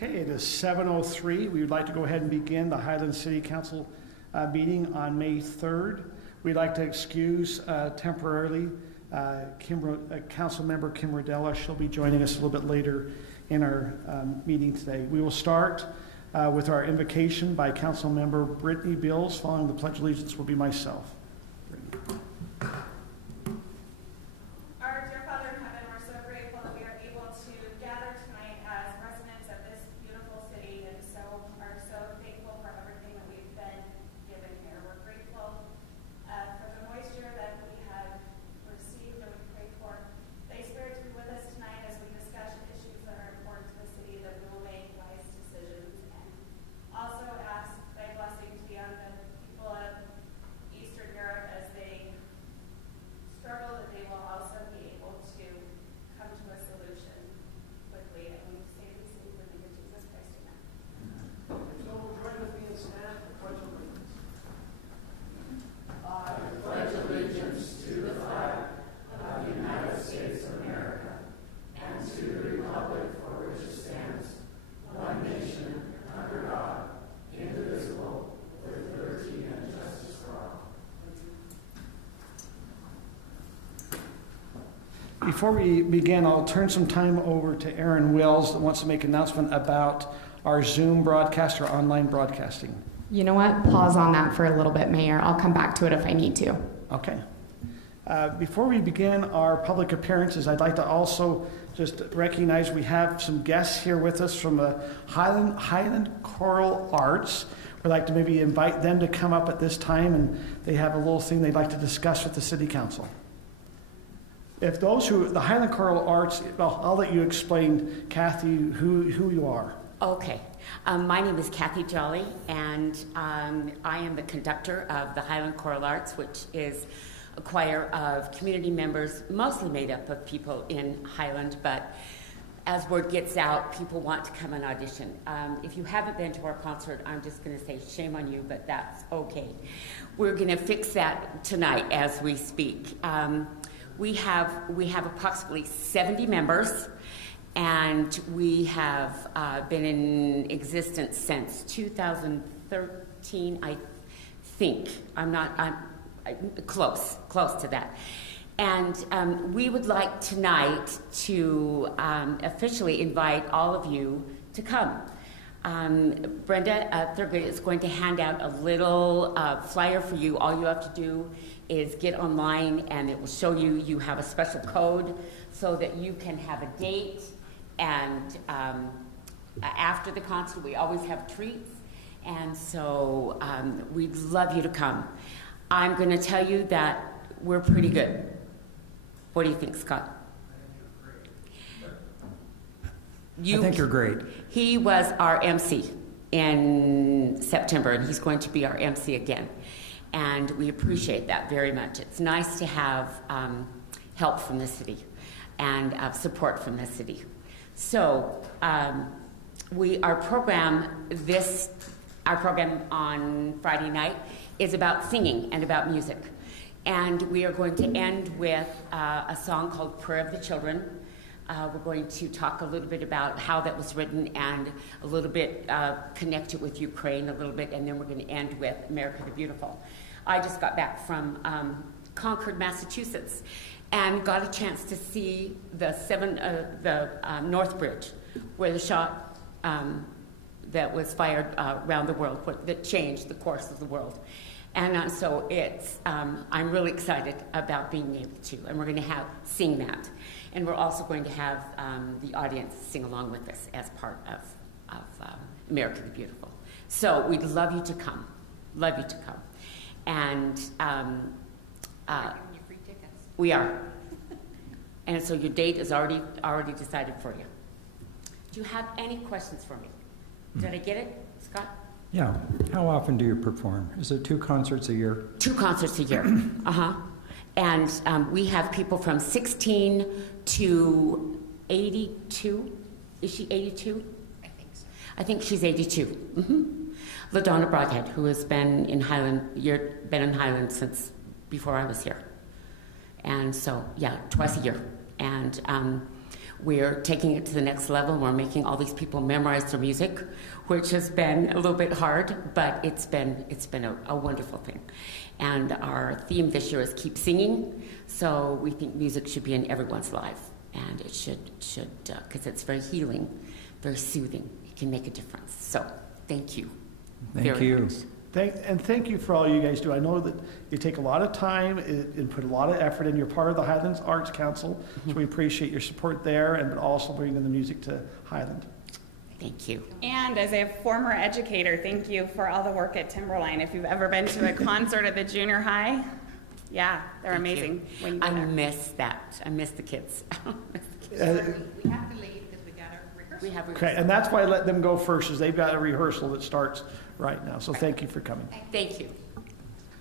Okay, it is 7:03. We would like to go ahead and begin the Highland City Council meeting on May 3rd. We'd like to excuse temporarily Council Member Kim Rodella. She'll be joining us a little bit later in our meeting today. We will start with our invocation by Council Member Brittney Bills. Following the Pledge of Allegiance will be myself. Before we begin, I'll turn some time over to Erin Wells that wants to make an announcement about our Zoom broadcast or online broadcasting. You know what? Pause on that for a little bit, Mayor. I'll come back to it if I need to. Okay. Before we begin our public appearances, I'd like to also just recognize we have some guests here with us from the Highland Choral Arts. We'd like to maybe invite them to come up at this time, and they have a little thing they'd like to discuss with the City Council. If the Highland Choral Arts, well, I'll let you explain, Kathy, who you are. Okay. My name is Kathy Jolly, and I am the conductor of the Highland Choral Arts, which is a choir of community members, mostly made up of people in Highland, but as word gets out, people want to come and audition. If you haven't been to our concert, I'm just going to say shame on you, but that's okay. We're going to fix that tonight as we speak. We have approximately 70 members, and we have been in existence since 2013, I think. I'm close to that. And we would like tonight to officially invite all of you to come. Brenda Thurgood is going to hand out a little flyer for you. All you have to do is get online, and it will show you have a special code so that you can have a date. And after the concert, we always have treats, and so we'd love you to come. I'm going to tell you that we're pretty good. What do you think, Scott? I think you're great. He was our MC in September, and he's going to be our MC again. And we appreciate that very much. It's nice to have help from the city and support from the city. So our program on Friday night is about singing and about music. And we are going to end with a song called Prayer of the Children. We're going to talk a little bit about how that was written and a little bit connect it with Ukraine a little bit, and then we're going to end with America the Beautiful. I just got back from Concord, Massachusetts, and got a chance to see the North Bridge, where the shot that was fired around the world, that changed the course of the world. And so I'm really excited about being able to, and we're going to sing that. And we're also going to have the audience sing along with us as part of America the Beautiful. So we'd love you to come. And you free tickets. We are. And so your date is already decided for you. Do you have any questions for me? Did I get it, Scott? Yeah. How often do you perform? Is it 2 concerts a year? 2 concerts a year. And we have people from 16 to 82. Is she 82? I think so. I think she's 82. Mm-hmm. LaDonna Broadhead, who has been in Highland since before I was here. And so, yeah, twice a year. And We're taking it to the next level. We're making all these people memorize their music, which has been a little bit hard, but it's been a wonderful thing. And our theme this year is Keep Singing. So we think music should be in everyone's life, and it should, because it's very healing, very soothing. It can make a difference. So thank you. Thank you. Much. Thank you for all you guys do. I know that you take a lot of time and put a lot of effort in. You're part of the Highlands Arts Council, so we appreciate your support there, and also bringing the music to Highland. Thank you. And as a former educator, thank you for all the work at Timberline. If you've ever been to a concert at the junior high, yeah, they're amazing. When you go I there. miss that. I miss the kids. We have to leave because we got our rehearsal. We have Okay, and that's why I let them go first, is they've got a rehearsal that starts right now. So thank you for coming. Thank you.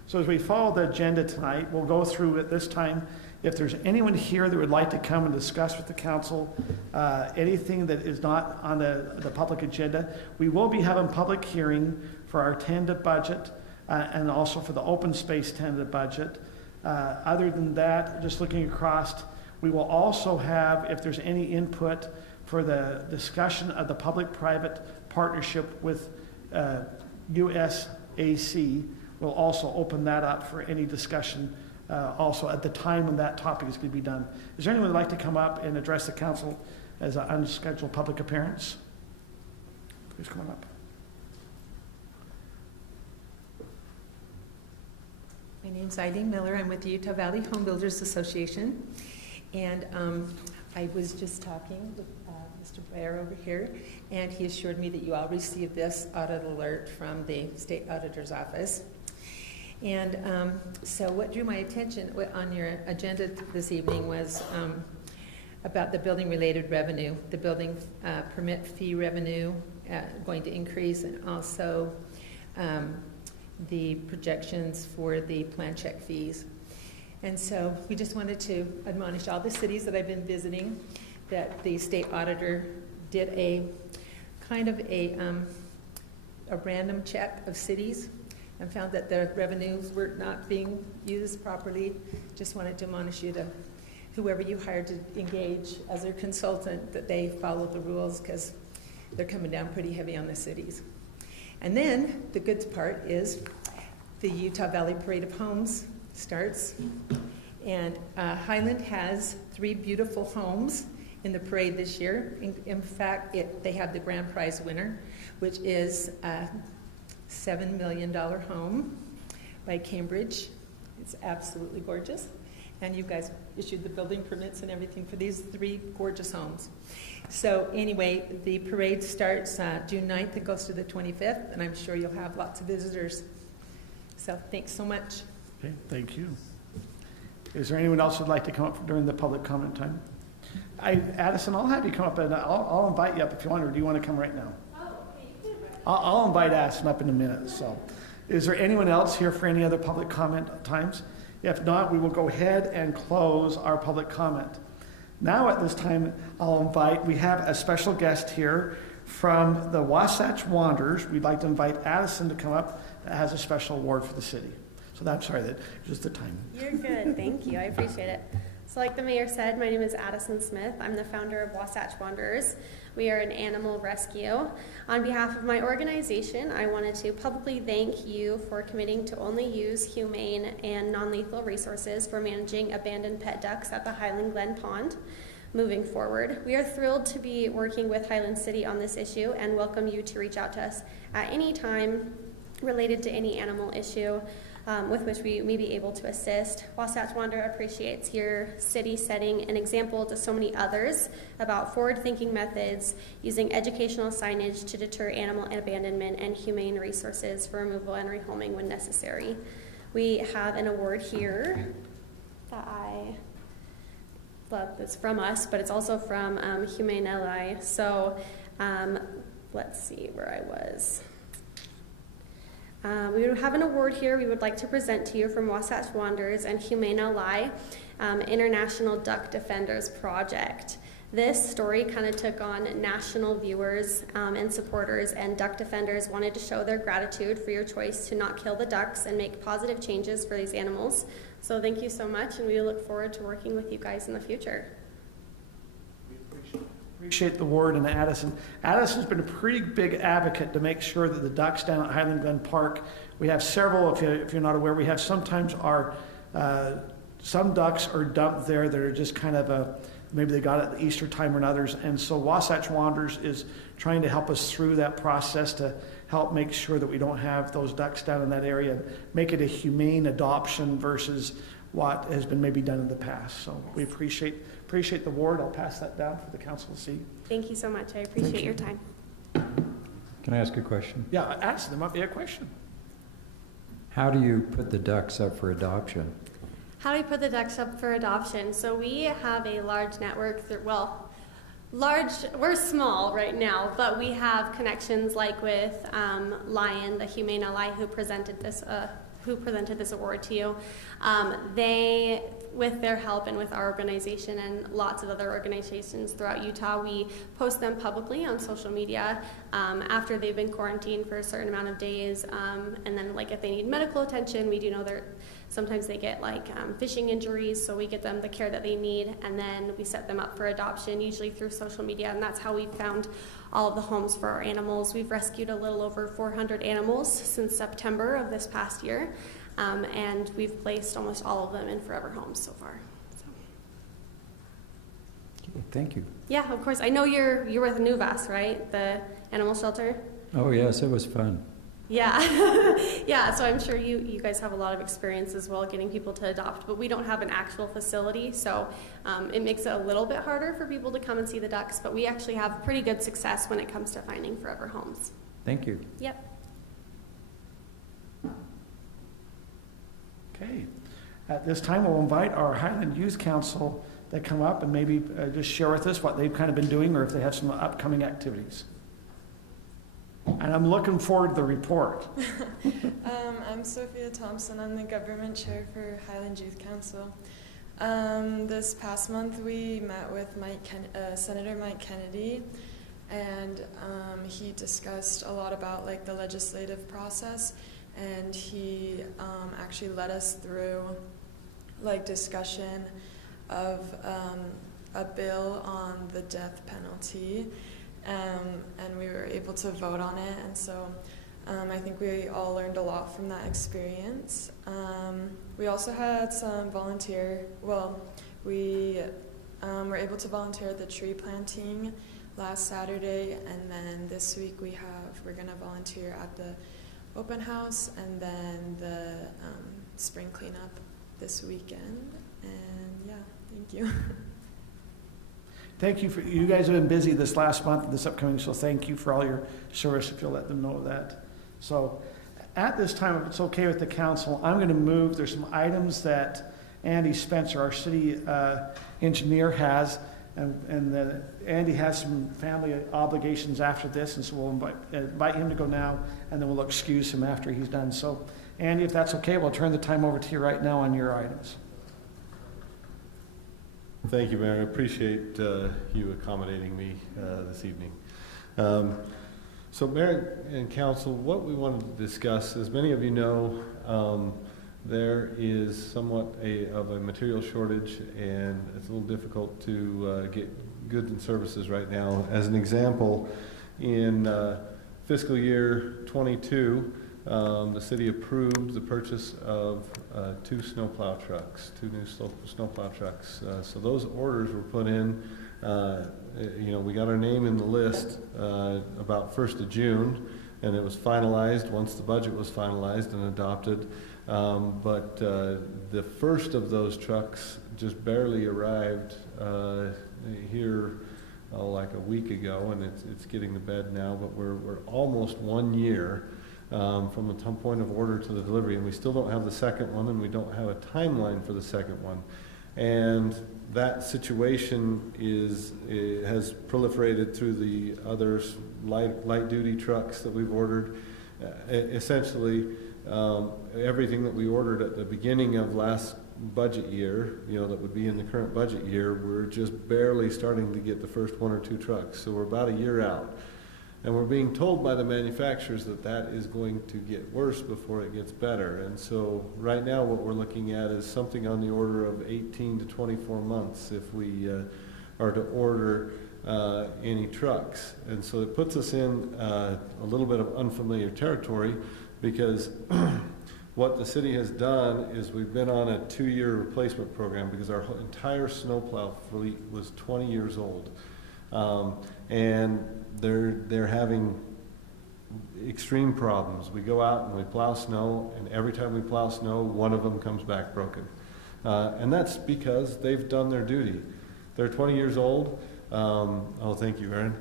So as we follow the agenda tonight, we'll go through at this time. If there's anyone here that would like to come and discuss with the council anything that is not on the public agenda, we will be having public hearing for our tentative budget and also for the open space tentative budget. Other than that, just looking across, we will also have, if there's any input for the discussion of the public-private partnership with USAC, we'll also open that up for any discussion also at the time when that topic is going to be done. Is there anyone who would like to come up and address the council as an unscheduled public appearance? Please come on up. My name's Eileen Miller. I'm with the Utah Valley Home Builders Association. And I was just talking with Mr. Bahr over here, and he assured me that you all received this audit alert from the State Auditor's Office. And so what drew my attention on your agenda this evening was about the building-related revenue, the building permit fee revenue going to increase, and also the projections for the plan check fees. And so we just wanted to admonish all the cities that I've been visiting that the state auditor did a kind of a random check of cities and found that their revenues were not being used properly. Just wanted to admonish you to, whoever you hired to engage as their consultant, that they follow the rules, because they're coming down pretty heavy on the cities. And then the good part is the Utah Valley Parade of Homes starts, and Highland has 3 beautiful homes in the parade this year. In fact, they have the grand prize winner, which is a $7 million home by Cambridge. It's absolutely gorgeous, and you guys issued the building permits and everything for these 3 gorgeous homes. So anyway, the parade starts June 9th. It goes to the 25th, and I'm sure you'll have lots of visitors. So thanks so much. Okay, thank you. Is there anyone else who'd like to come up during the public comment time? Addison, I'll have you come up, and I'll invite you up if you want, or do you want to come right now? I'll invite Addison up in a minute. So, is there anyone else here for any other public comment times? If not, we will go ahead and close our public comment. Now at this time, we have a special guest here from the Wasatch Wanderers. We'd like to invite Addison to come up that has a special award for the city. So I'm sorry, that just the time. You're good, thank you, I appreciate it. So like the mayor said, my name is Addison Smith. I'm the founder of Wasatch Wanderers. We are an animal rescue. On behalf of my organization, I wanted to publicly thank you for committing to only use humane and non-lethal resources for managing abandoned pet ducks at the Highland Glen Pond. Moving forward, we are thrilled to be working with Highland City on this issue and welcome you to reach out to us at any time related to any animal issue with which we may be able to assist. Wasatch Wanderer appreciates your city setting an example to so many others about forward-thinking methods using educational signage to deter animal abandonment and humane resources for removal and rehoming when necessary. We have an award here that I love. It's from us, but it's also from Humane LI. So let's see where I was. We have an award here we would like to present to you from Wasatch Wanderers and Humane LI, International Duck Defenders Project. This story kind of took on national viewers and supporters, and duck defenders wanted to show their gratitude for your choice to not kill the ducks and make positive changes for these animals. So thank you so much, and we look forward to working with you guys in the future. We appreciate Appreciate the word, and Addison. Addison's been a pretty big advocate to make sure that the ducks down at Highland Glen Park, we have several, if you're not aware, we have sometimes some ducks are dumped there that are just kind of maybe they got it at the Easter time or others, and so Wasatch Wanderers is trying to help us through that process to help make sure that we don't have those ducks down in that area and make it a humane adoption versus what has been maybe done in the past. So we appreciate the word. I'll pass that down for the council to see. Thank you so much. I appreciate your time. Can I ask a question? Yeah, ask. There might be a question. How do you put the ducks up for adoption? How do we put the ducks up for adoption? So we have a large network, we're small right now, but we have connections like with Lion, the Humane Ally, who presented this award to you. They, with their help and with our organization and lots of other organizations throughout Utah, we post them publicly on social media after they've been quarantined for a certain amount of days. And then like if they need medical attention, we do know sometimes they get like fishing injuries, so we get them the care that they need, and then we set them up for adoption, usually through social media, and that's how we found all of the homes for our animals. We've rescued a little over 400 animals since September of this past year, and we've placed almost all of them in forever homes so far. So. Okay, thank you. Yeah, of course. I know you're with Nuvas, right? The animal shelter? Oh, yes, it was fun. Yeah, yeah, so I'm sure you guys have a lot of experience as well getting people to adopt, but we don't have an actual facility, so it makes it a little bit harder for people to come and see the ducks, but we actually have pretty good success when it comes to finding forever homes. Thank you. Yep. Okay. At this time, we'll invite our Highland Youth Council to come up and maybe just share with us what they've kind of been doing or if they have some upcoming activities. And I'm looking forward to the report. I'm Sophia Thompson. I'm the government chair for Highland Youth Council. This past month we met with Senator Mike Kennedy, and he discussed a lot about like the legislative process, and he actually led us through like discussion of a bill on the death penalty. And we were able to vote on it, and so I think we all learned a lot from that experience. We also had some we were able to volunteer at the tree planting last Saturday, and then this week we're going to volunteer at the open house and then the spring cleanup this weekend. And yeah, thank you. Thank you you guys have been busy this last month and this upcoming, so thank you for all your service if you'll let them know that. So at this time, if it's okay with the council, I'm going to move. There's some items that Andy Spencer, our city engineer, has, and Andy has some family obligations after this, and so we'll invite him to go now, and then we'll excuse him after he's done. So Andy, if that's okay, we'll turn the time over to you right now on your items. Thank you, Mayor. I appreciate you accommodating me this evening. So Mayor and Council, what we wanted to discuss, as many of you know, there is somewhat of a material shortage, and it's a little difficult to get goods and services right now. As an example, in fiscal year 22, the city approved the purchase of 2 snowplow trucks, 2 new snowplow trucks. So those orders were put in. We got our name in the list about 1st of June, and it was finalized once the budget was finalized and adopted. But the first of those trucks just barely arrived here like a week ago, and it's getting to bed now. But we're almost 1 year from the point of order to the delivery, and we still don't have the second one, and we don't have a timeline for the second one. And that situation has proliferated through the other light duty trucks that we've ordered. Essentially, everything that we ordered at the beginning of last budget year, that would be in the current budget year, we're just barely starting to get the first 1 or 2 trucks. So we're about a year out. And we're being told by the manufacturers that is going to get worse before it gets better. And so right now what we're looking at is something on the order of 18 to 24 months if we or to order any trucks. And so it puts us in a little bit of unfamiliar territory, because what the city has done is we've been on a 2-year replacement program because our entire snowplow fleet was 20 years old. And they're having extreme problems. We go out and we plow snow, and every time we plow snow, one of them comes back broken. And that's because they've done their duty. They're 20 years old. Oh, thank you, Erin.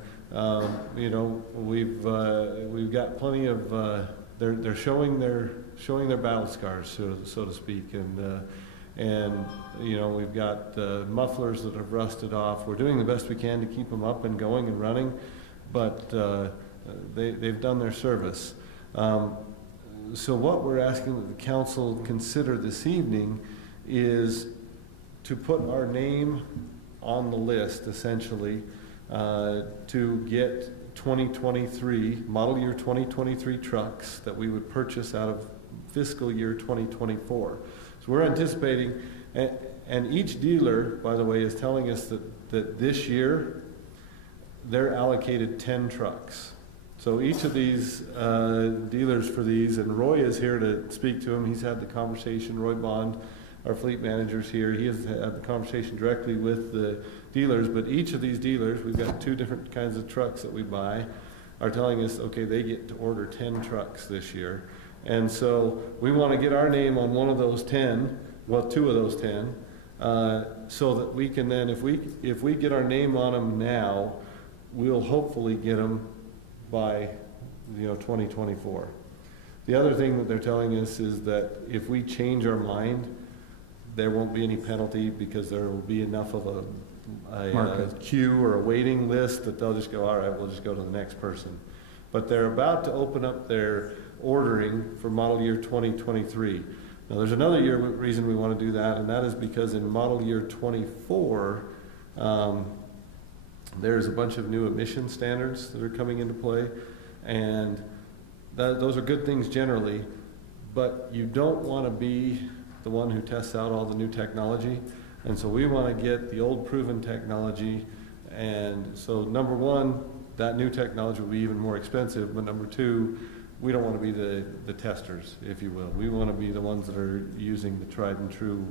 You know, we've got plenty of. They're showing their battle scars, so to speak, and you know, we've got mufflers that have rusted off. We're doing the best we can to keep them up and going and running, but they've done their service. So what we're asking that the council consider this evening is to put our name on the list, essentially, to get 2023, model year 2023 trucks that we would purchase out of fiscal year 2024. So we're anticipating, and each dealer, by the way, is telling us that this year they're allocated 10 trucks. So each of these dealers for these, and Roy is here to speak to him. He's had the conversation. Roy Bond, our fleet manager's here. He has had the conversation directly with the dealers, but each of these dealers, we've got 2 different kinds of trucks that we buy, are telling us, okay, they get to order 10 trucks this year. And so we want to get our name on one of those 10, well, 2 of those 10, so that we can then, if we get our name on them now, we'll hopefully get them by, you know, 2024. The other thing that they're telling us is that if we change our mind, there won't be any penalty, because there will be enough of a queue or a waiting list that they'll just go, all right, we'll just go to the next person. But they're about to open up their ordering for model year 2023. Now there's another reason we want to do that, and that is because in model year 24, there's a bunch of new emission standards that are coming into play, and those are good things generally, but you don't want to be the one who tests out all the new technology. And so we want to get the old proven technology. And so number one, that new technology will be even more expensive, but number two, we don't want to be the testers, if you will. We want to be the ones that are using the tried and true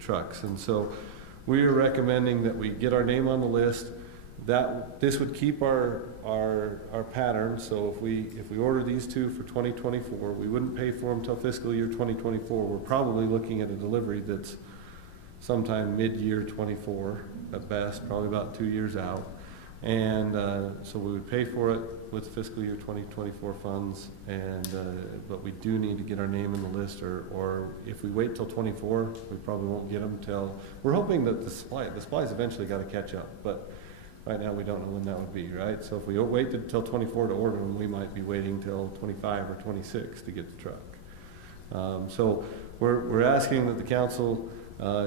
trucks. And so we are recommending that we get our name on the list. That this would keep our pattern. So if we order these 2 for 2024, we wouldn't pay for them until fiscal year 2024. We're probably looking at a delivery that's sometime mid-year 24 at best, probably about 2 years out. And so we would pay for it with fiscal year 2024 funds, and but we do need to get our name in the list, or if we wait till 24, we probably won't get them till, we're hoping that the supply's eventually got to catch up, but right now we don't know when that would be, right? So if we wait until 24 to order them, we might be waiting till 25 or 26 to get the truck. So we're asking that the council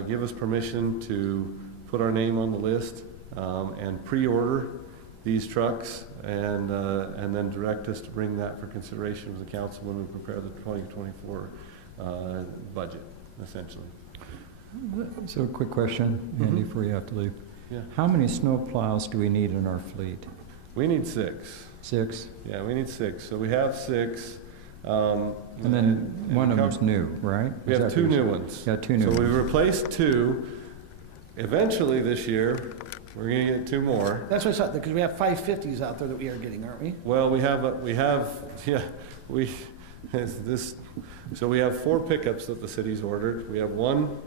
give us permission to put our name on the list and pre-order these trucks, and then direct us to bring that for consideration of the council when we prepare the 2024 budget, essentially. So a quick question, Andy, before you have to leave. Yeah. How many snow plows do we need in our fleet? We need 6. 6? Yeah, we need 6. So we have 6. And then one of them's new, right? We have 2 new ones. Yeah, 2 new ones. So we replaced 2. Eventually this year, we're going to get 2 more. That's what's up, because we have 550s out there that we are getting, aren't we? Well, we have so we have 4 pickups that the city's ordered. We have 1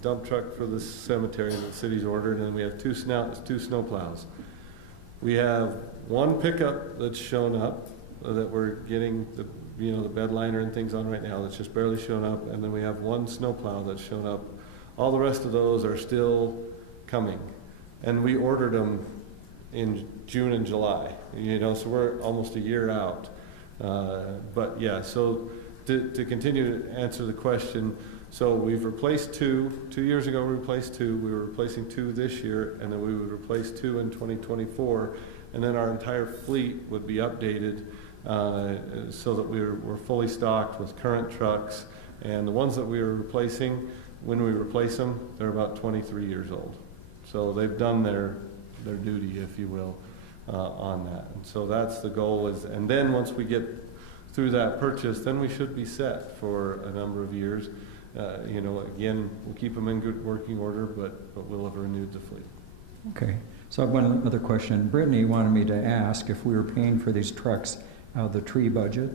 dump truck for the cemetery that the city's ordered, and we have 2 snow plows. We have 1 pickup that's shown up that we're getting the bed liner and things on right now, that's just barely shown up, and then we have 1 snow plow that's shown up. All the rest of those are still coming, and we ordered them in June and July, so we're almost a year out. But yeah, so to continue to answer the question, so we've replaced 2. 2 years ago we replaced 2. We were replacing 2 this year, and then we would replace 2 in 2024, and then our entire fleet would be updated so that we're fully stocked with current trucks. And the ones that we were replacing, when we replace them, they're about 23 years old. So they've done their duty, if you will, on that. And so that's the goal is, and then once we get through that purchase, then we should be set for a number of years. You know, again, we'll keep them in good working order, but we'll have renewed the fleet. Okay, so I have one other question. Brittany wanted me to ask if we were paying for these trucks out of the tree budget.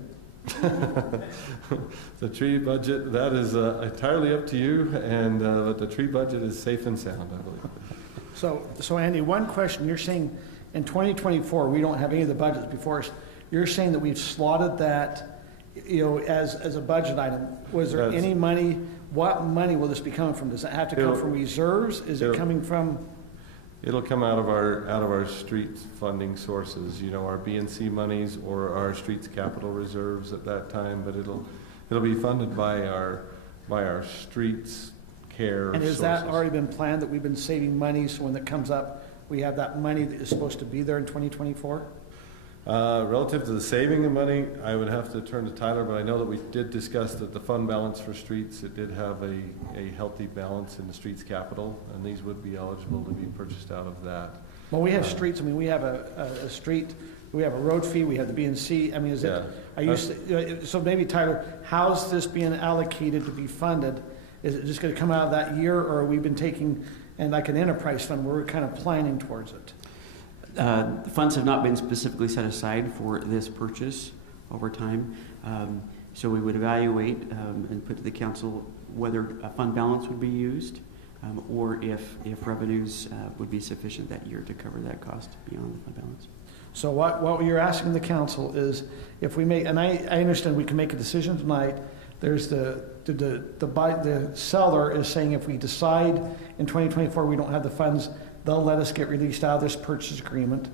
The tree budget, that is entirely up to you, and but the tree budget is safe and sound, I believe. So Andy, one question, you're saying in 2024, we don't have any of the budgets before us. You're saying that we've slotted that, you know, as a budget item. Was there any money, what money will this be coming from? Does it have to come from reserves? Is it coming from? It'll come out of our streets funding sources, you know, our B&C monies or our streets capital reserves at that time, but it'll be funded by our streets care And has sources. that already been planned, that we've been saving money, so when it comes up, we have that money that is supposed to be there in 2024? Relative to the saving of money, I would have to turn to Tyler, but I know that we did discuss that the fund balance for streets, it did have a healthy balance in the streets capital, and these would be eligible to be purchased out of that. Well, we have streets, I mean, we have a street, we have a road fee, we have the B&C, I mean, is it, are you, so maybe Tyler, how's this being allocated to be funded? Is it just gonna come out of that year, or have we been taking, and like an enterprise fund, where we're kind of planning towards it? The funds have not been specifically set aside for this purchase over time. So we would evaluate and put to the council whether a fund balance would be used or if revenues would be sufficient that year to cover that cost beyond the fund balance. So what you're asking the council is, if we make, and I understand we can make a decision tonight, there's the seller is saying if we decide in 2024 we don't have the funds, they'll let us get released out of this purchase agreement.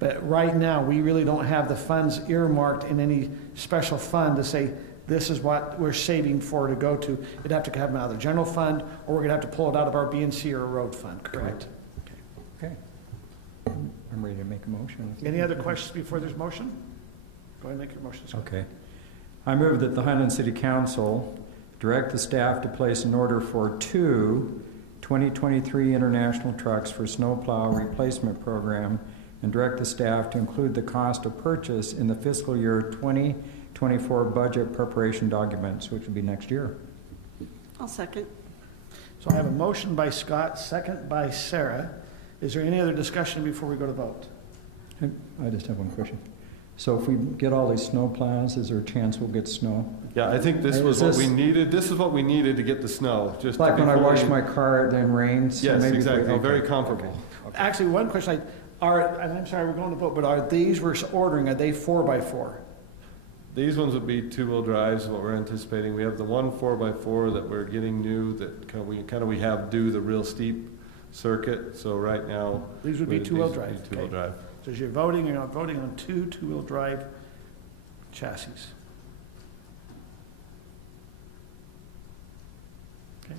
But right now, we really don't have the funds earmarked in any special fund to say, this is what we're saving for to go to. It'd have to come out of the general fund, or we're gonna have to pull it out of our B&C or a road fund, correct? Okay. I'm ready to make a motion. Any other questions before there's motion? Go ahead and make your motion, Scott. Okay. I move that the Highland City Council direct the staff to place an order for 2 2023 international trucks for snowplow replacement program, and direct the staff to include the cost of purchase in the fiscal year 2024 budget preparation documents, which would be next year. I'll second. So I have a motion by Scott, second by Sarah. Is there any other discussion before we go to vote? I just have one question. So if we get all these snow plows, is there a chance we'll get snow? Yeah, I think this was what we needed. This is what we needed to get the snow. Just like when I wash my car, it then rains? Yes, so exactly. Okay. Very comparable. Okay. Actually, one question, and I'm sorry, we're going to vote, but are these we're ordering, are they 4x4? These ones would be two-wheel drives, what we're anticipating. We have the one 4x4 that we're getting new that we have do the real steep circuit. So right now, These would be two-wheel drive. Two-wheel drive. So as you're not voting on two-wheel drive chassis. Okay.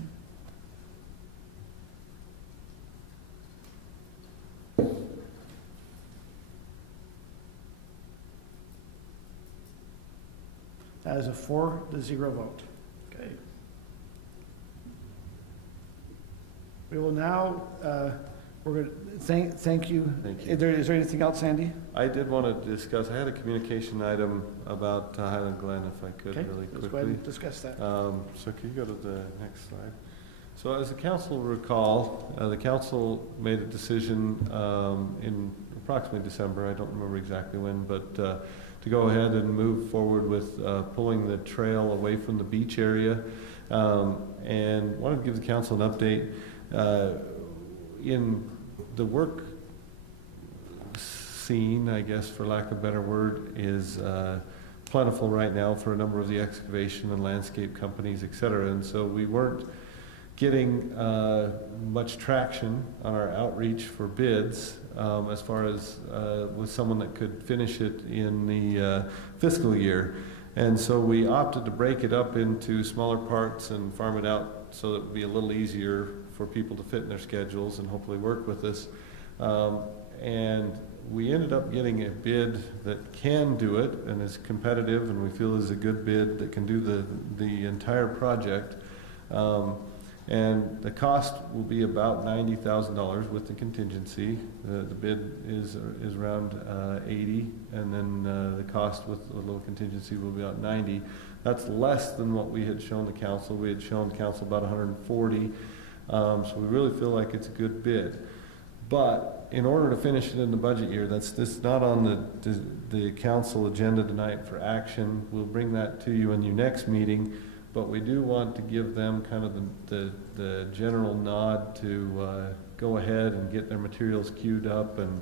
That is a 4-0 vote. Okay. We will now, we're going to thank you. Thank you. Is there anything else, Andy? I did want to discuss, I had a communication item about Highland Glen, if I could, really quickly. Let's go ahead and discuss that. So can you go to the next slide? So as the council will recall, the council made a decision in approximately December, I don't remember exactly when, but to go ahead and move forward with pulling the trail away from the beach area. And wanted to give the council an update. In the work scene, I guess for lack of a better word, is plentiful right now for a number of the excavation and landscape companies, et cetera. And so we weren't getting much traction on our outreach for bids as far as with someone that could finish it in the fiscal year. And so we opted to break it up into smaller parts and farm it out so that it would be a little easier for people to fit in their schedules and hopefully work with us. And we ended up getting a bid that can do it and is competitive, and we feel is a good bid that can do the entire project. And the cost will be about $90,000 with the contingency. The bid is around 80, and then the cost with a little contingency will be about 90. That's less than what we had shown the council. We had shown council about 140, so we really feel like it's a good bid. But in order to finish it in the budget year, this not on the council agenda tonight for action. We'll bring that to you in your next meeting. But we do want to give them kind of the general nod to go ahead and get their materials queued up and,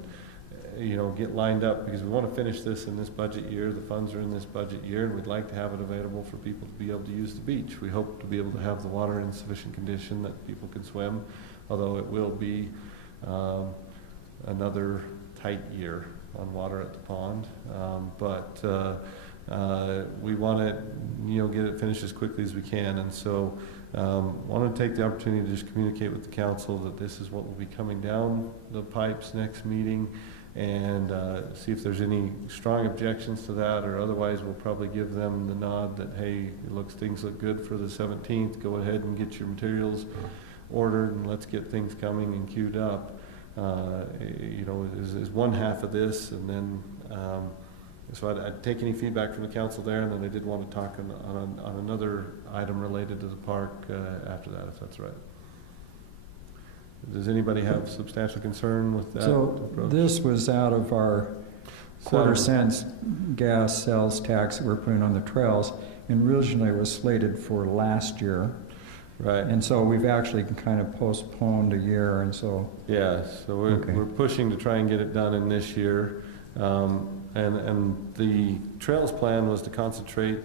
get lined up, because we want to finish this in this budget year. The funds are in this budget year, and we'd like to have it available for people to be able to use the beach. We hope to be able to have the water in sufficient condition that people can swim, although it will be another tight year on water at the pond. We want to, get it finished as quickly as we can, and so want to take the opportunity to just communicate with the council that this is what will be coming down the pipes next meeting, and see if there's any strong objections to that, or otherwise we'll probably give them the nod that, hey, things look good for the 17th. Go ahead and get your materials ordered, and let's get things coming and queued up. Is one half of this, and then. So I'd take any feedback from the council there, and then I did want to talk on another item related to the park after that, if that's right. Does anybody have substantial concern with that approach? This was out of our quarter-cent gas sales tax that we're putting on the trails, and originally it was slated for last year. Right. And so we've actually kind of postponed a year, and so... Yeah, so we're pushing to try and get it done in this year. And the trails plan was to concentrate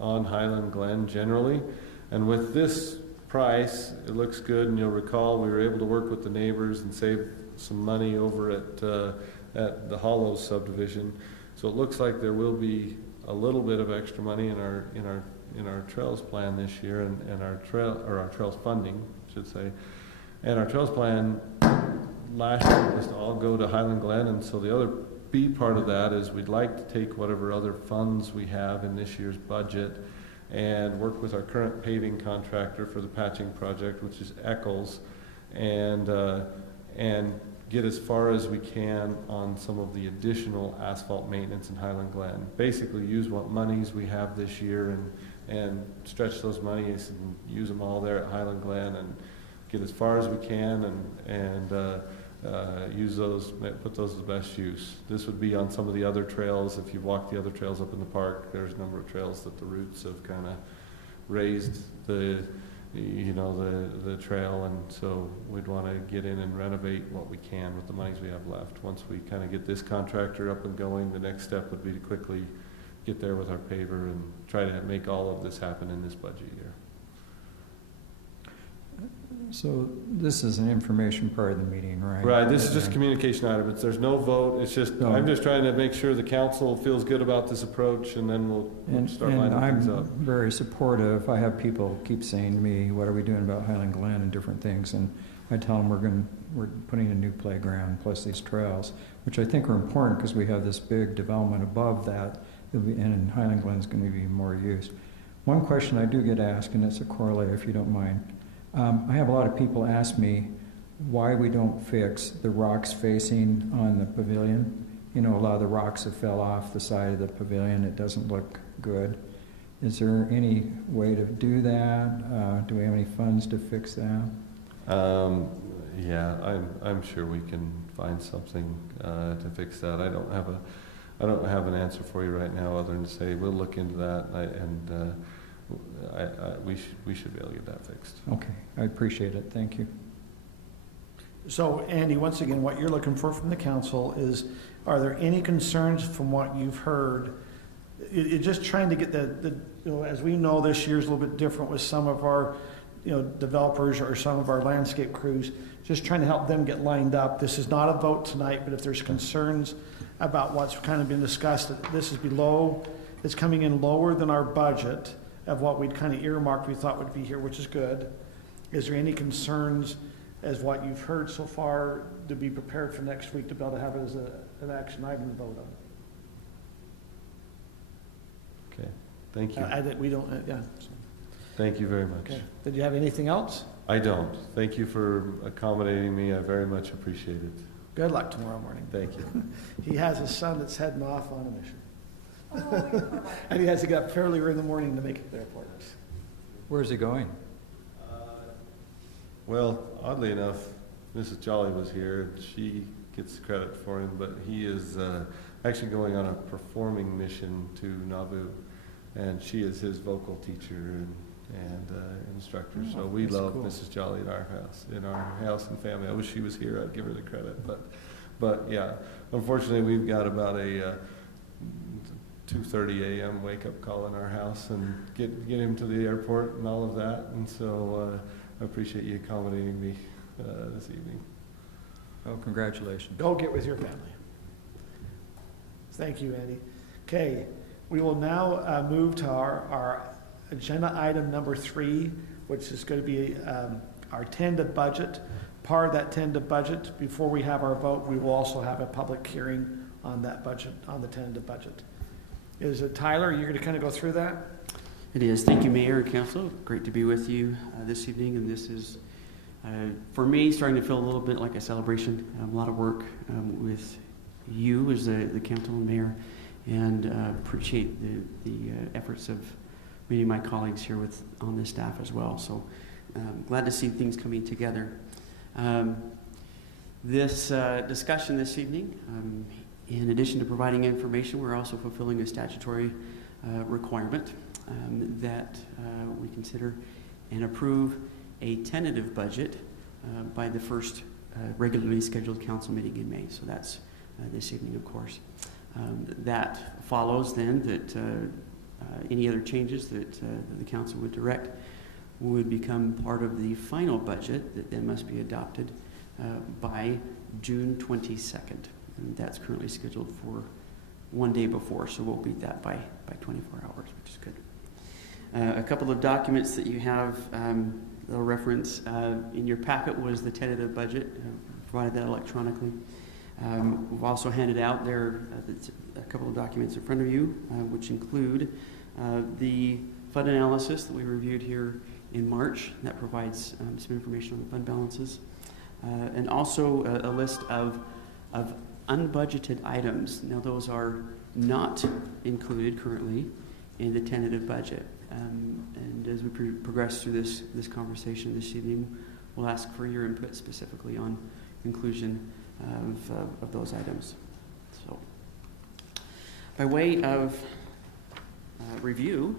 on Highland Glen generally. And with this price, it looks good. And you'll recall we were able to work with the neighbors and save some money over at the Hollows subdivision. So it looks like there will be a little bit of extra money in our trails plan this year, and our trails funding, I should say. And our trails plan last year was to all go to Highland Glen, and so the other B part of that is we'd like to take whatever other funds we have in this year's budget and work with our current paving contractor for the patching project, which is Eccles, and get as far as we can on some of the additional asphalt maintenance in Highland Glen. Basically use what monies we have this year and stretch those monies and use them all there at Highland Glen and get as far as we can and use those, put those to the best use. This would be on some of the other trails. If you walk the other trails up in the park, there's a number of trails that the roots have kind of raised the trail, and so we'd want to get in and renovate what we can with the monies we have left. Once we kind of get this contractor up and going, the next step would be to quickly get there with our paver and try to make all of this happen in this budget year. So this is an information part of the meeting, right? Right, this is just a communication item. There's no vote. It's just, I'm just trying to make sure the council feels good about this approach, and then we'll start lining things up. I'm very supportive. I have people keep saying to me, what are we doing about Highland Glen and different things, and I tell them we're putting a new playground plus these trails, which I think are important because we have this big development above that, and Highland Glen is going to be more used. One question I do get asked, and it's a correlate if you don't mind. I have a lot of people ask me why we don't fix the rocks facing on the pavilion. A lot of the rocks have fell off the side of the pavilion. It doesn't look good. Is there any way to do that? Do we have any funds to fix that? Yeah, I'm sure we can find something to fix that. I don't have an answer for you right now, other than to say we'll look into that, we should be able to get that fixed. Okay, I appreciate it. Thank you. So, Andy, once again, what you're looking for from the council is, are there any concerns from what you've heard? You're just trying to get as we know, this year's a little bit different with some of our, developers or some of our landscape crews, just trying to help them get lined up. This is not a vote tonight, but if there's concerns about what's kind of been discussed, this is it's coming in lower than our budget of what we'd kind of earmarked we thought would be here, which is good. Is there any concerns as what you've heard so far to be prepared for next week to be able to have it as an action item to vote on? Okay, thank you. We don't, yeah. So. Thank you very much. Okay. Did you have anything else? I don't. Thank you for accommodating me. I very much appreciate it. Good luck tomorrow morning. Thank you. He has a son that's heading off on a mission. And he has to get up fairly early in the morning to make it to the airport. Where's he going? Well, oddly enough, Mrs. Jolly was here, and she gets credit for him, but he is actually going on a performing mission to Nauvoo, and she is his vocal teacher and instructor. So we love cool. Mrs. Jolly in our house and family. I wish she was here. I'd give her the credit, but yeah, unfortunately, we've got about a 2:30 a.m. wake-up call in our house and get him to the airport and all of that. And so I appreciate you accommodating me this evening. Well, congratulations. Go get with your family. Thank you, Andy. Okay, we will now move to our agenda item number 3, which is going to be our tentative budget. Part of that tentative budget, before we have our vote, we will also have a public hearing on that budget, on the tentative budget. Is it Tyler? You're going to kind of go through that? It is. Thank you, Mayor and Council. Great to be with you this evening. And this is, for me, starting to feel a little bit like a celebration. A lot of work with you as the council and mayor, and appreciate the efforts of many of my colleagues here on this staff as well. So glad to see things coming together. This discussion this evening, in addition to providing information, we're also fulfilling a statutory requirement that we consider and approve a tentative budget by the first regularly scheduled council meeting in May. So that's this evening, of course. That follows then that any other changes that the council would direct would become part of the final budget that then must be adopted by June 22nd. And that's currently scheduled for one day before, so we'll beat that by 24 hours, which is good. A couple of documents that you have, they'll reference in your packet was the tentative budget. Provided that electronically. We've also handed out there a couple of documents in front of you, which include the fund analysis that we reviewed here in March. That provides some information on the fund balances, and also a list of unbudgeted items. Now, those are not included currently in the tentative budget. And as we progress through this conversation this evening, we'll ask for your input specifically on inclusion of those items. So, by way of review,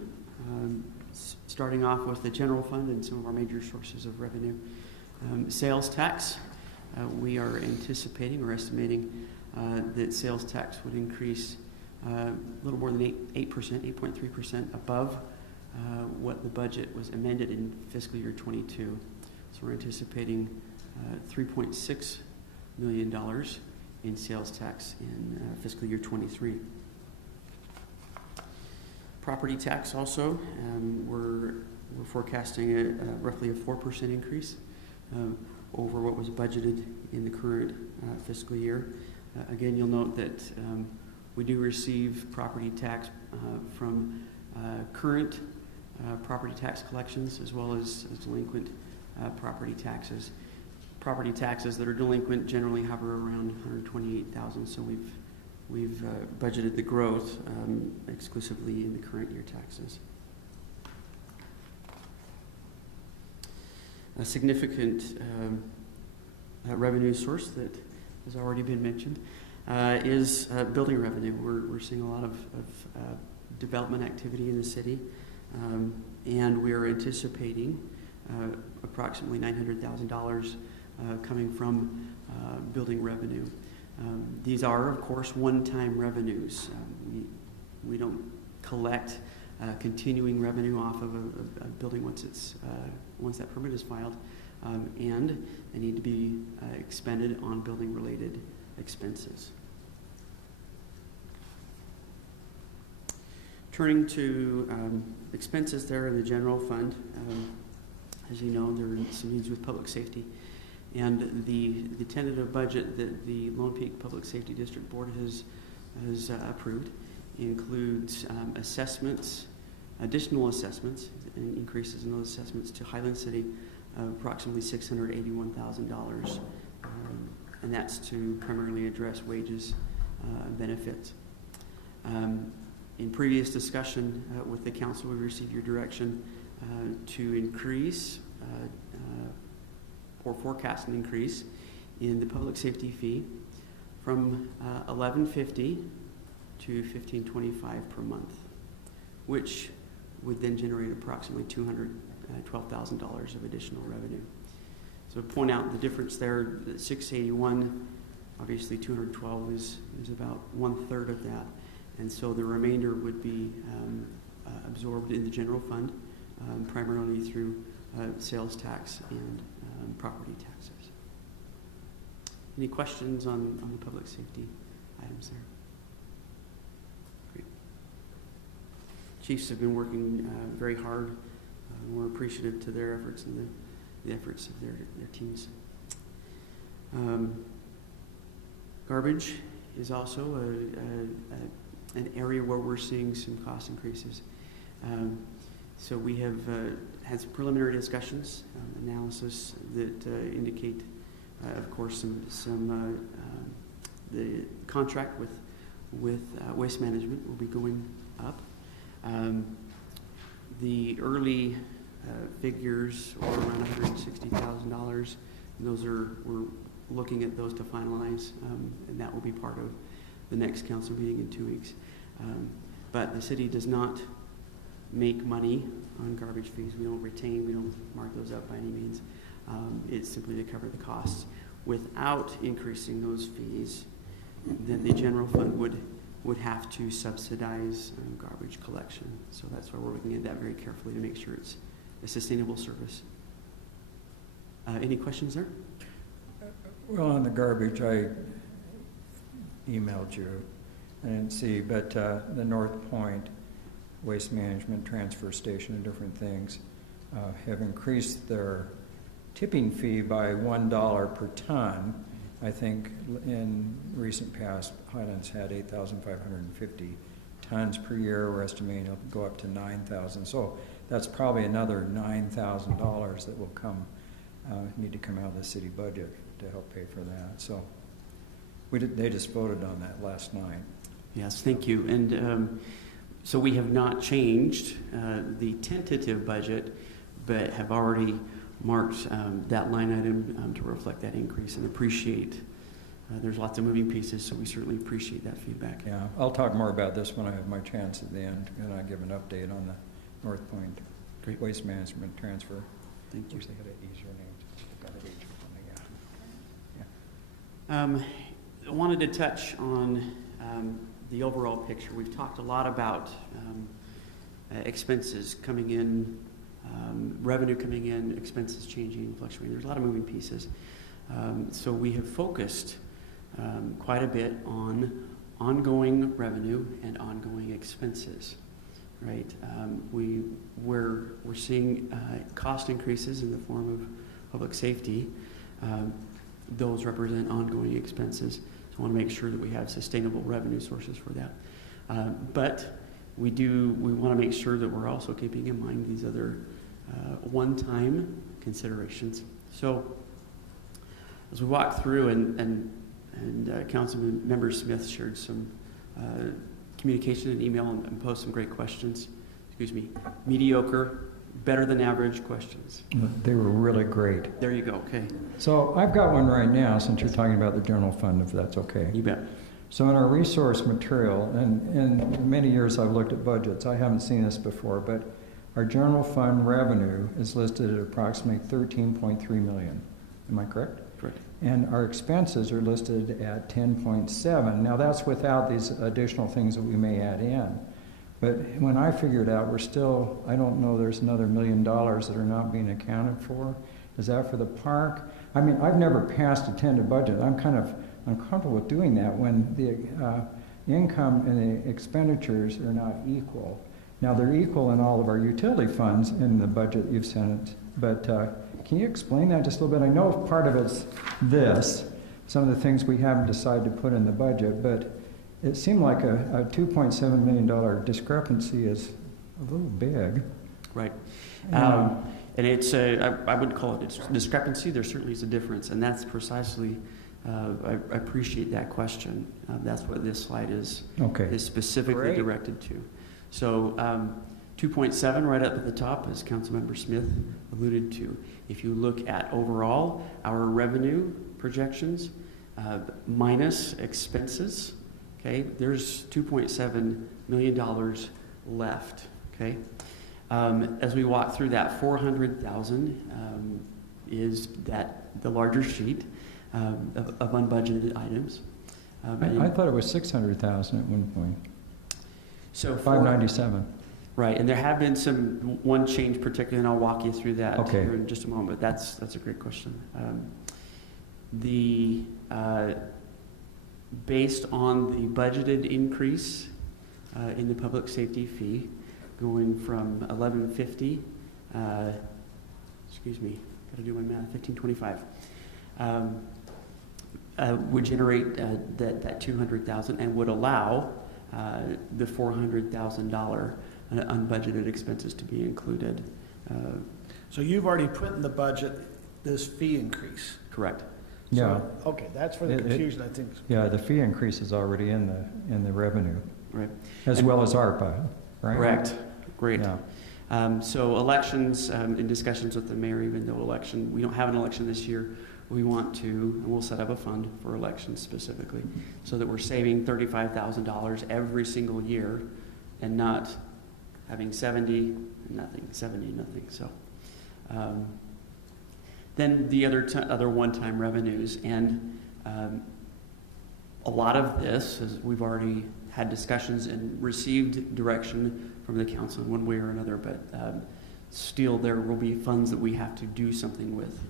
starting off with the general fund and some of our major sources of revenue. Sales tax, we are anticipating or estimating that sales tax would increase a little more than 8%, 8.3% above what the budget was amended in fiscal year 22. So we're anticipating $3.6 million in sales tax in fiscal year 23. Property tax also, we're forecasting roughly a 4% increase over what was budgeted in the current fiscal year. Again, you'll note that we do receive property tax from current property tax collections as well as delinquent property taxes. Property taxes that are delinquent generally hover around $128,000, so we've budgeted the growth exclusively in the current year taxes. A significant revenue source that has already been mentioned is building revenue. We're seeing a lot of development activity in the city, and we are anticipating approximately $900,000 coming from building revenue. These are, of course, one-time revenues. We don't collect continuing revenue off of a building once that permit is filed, and they need to be expended on building-related expenses. Turning to expenses there in the general fund, as you know, there are some needs with public safety. And the tentative budget that the Lone Peak Public Safety District Board has approved includes assessments, additional assessments, and increases in those assessments to Highland City, of approximately $681,000, and that's to primarily address wages and benefits. In previous discussion with the council, we received your direction to increase or forecast an increase in the public safety fee from $11.50 to $15.25 per month, which would then generate approximately $212,000 of additional revenue. So to point out the difference there, that 681, obviously 212 is about 1/3 of that. And so the remainder would be absorbed in the general fund, primarily through sales tax and property taxes. Any questions on the public safety items there? Great. Chiefs have been working very hard. We're appreciative to their efforts and the efforts of their teams. Garbage is also an area where we're seeing some cost increases. So we have had some preliminary discussions, analysis that indicate, of course, some the contract with waste management will be going up. The early figures are around $160,000. We're looking at those to finalize, and that will be part of the next council meeting in 2 weeks. But the city does not make money on garbage fees. We don't retain, we don't mark those up by any means. It's simply to cover the costs. Without increasing those fees, then the general fund would have to subsidize garbage collection. So that's why we're looking at that very carefully to make sure it's a sustainable service. Any questions there? Well, on the garbage, I emailed you. I didn't see, but the North Pointe Waste Management Transfer Station and different things have increased their tipping fee by $1 per ton. I think in recent past, Highlands had 8,550 tons per year. We're estimating it'll go up to 9,000. So that's probably another $9,000 that will need to come out of the city budget to help pay for that. So they just voted on that last night. Yes, thank you. And so we have not changed the tentative budget, but have already marked that line item to reflect that increase, and appreciate there's lots of moving pieces, so we certainly appreciate that feedback. Yeah, I'll talk more about this when I have my chance at the end, and I give an update on the North Pointe Waste Management Transfer. Thank you. Wish they had an easier name. Got it each or something, yeah. I wanted to touch on the overall picture. We've talked a lot about expenses coming in, revenue coming in, expenses changing, fluctuating. There's a lot of moving pieces. So we have focused quite a bit on ongoing revenue and ongoing expenses, right? We're seeing cost increases in the form of public safety. Those represent ongoing expenses. So I want to make sure that we have sustainable revenue sources for that. But we want to make sure that we're also keeping in mind these other one-time considerations. So as we walk through, and Councilman Member Smith shared some communication and email and posed some great questions. Excuse me, mediocre, better than average questions. They were really great. There you go, okay. So I've got one right now, since you're talking about the general fund, if that's okay. You bet. So in our resource material, and in many years I've looked at budgets, I haven't seen this before, but our general fund revenue is listed at approximately $13.3 million. Am I correct? Correct. And our expenses are listed at 10.7. Now that's without these additional things that we may add in. But when I figured out, we're still, I don't know, there's another $1 million that are not being accounted for. Is that for the park? I mean, I've never passed a tentative budget. I'm kind of uncomfortable with doing that when the income and the expenditures are not equal. Now they're equal in all of our utility funds in the budget you've sent, but can you explain that just a little bit? I know part of it's this, some of the things we haven't decided to put in the budget, but it seemed like a $2.7 million discrepancy is a little big. Right. And it's I wouldn't call it a discrepancy. There certainly is a difference, and that's precisely. I appreciate that question. That's what this slide is specifically directed to. So 2.7 right up at the top, as Councilmember Smith alluded to. If you look at overall our revenue projections minus expenses, okay, there's $2.7 million left. Okay, as we walk through that, 400,000 is that the larger sheet. Of unbudgeted items. I thought it was 600,000 at one point. So 597. Right, and there have been one change particularly, and I'll walk you through that here in just a moment. But that's a great question. Based on the budgeted increase in the public safety fee, going from 1150, excuse me, got to do my math, 1525. Would generate that 200,000 and would allow the $400,000 unbudgeted expenses to be included. So you've already put in the budget this fee increase. Correct. Yeah. So, okay, that's for the confusion, I think. Yeah, the fee increase is already in the revenue. Right. As well as ARPA, right? Correct. Great. Yeah. So elections, in discussions with the mayor, even though we don't have an election this year, we want to, and we'll set up a fund for elections specifically, so that we're saving $35,000 every single year and not having 70, nothing. So then the other one-time revenues, and a lot of this, as we've already had discussions and received direction from the council in one way or another, but still there will be funds that we have to do something with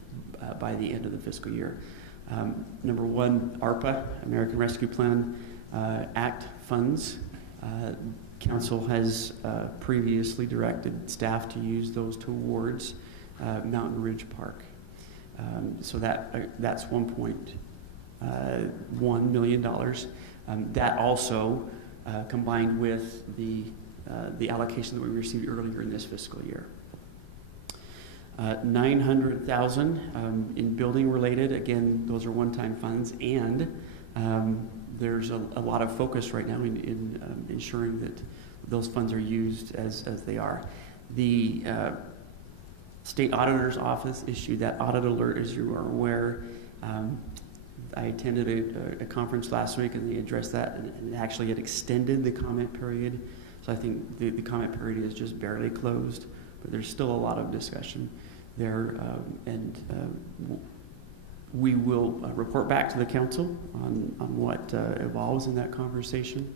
by the end of the fiscal year. Number one, ARPA, American Rescue Plan Act funds. Council has previously directed staff to use those towards Mountain Ridge Park. So that's $1.1 million. That also combined with the allocation that we received earlier in this fiscal year. 900,000 in building related. Again, those are one-time funds, and there's a lot of focus right now in ensuring that those funds are used as they are. The State Auditor's Office issued that audit alert, as you are aware. I attended a conference last week, and they addressed that, and actually it extended the comment period. So I think the comment period is just barely closed, but there's still a lot of discussion there, and we will report back to the council on what evolves in that conversation,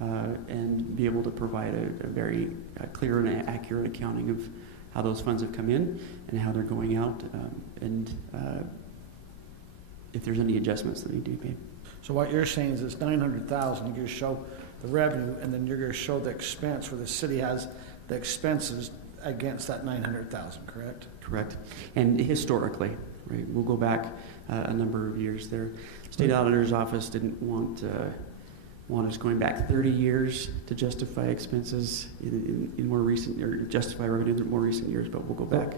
and be able to provide a very clear and accurate accounting of how those funds have come in and how they're going out, and if there's any adjustments that need to be made. So what you're saying is it's 900,000, you're going to show the revenue, and then you're going to show the expense where the city has the expenses against that 900,000, correct? Correct. And historically, right, we'll go back a number of years there. State Auditor's Office didn't want us going back 30 years to justify expenses in more recent, or justify revenue in more recent years, but we'll go back.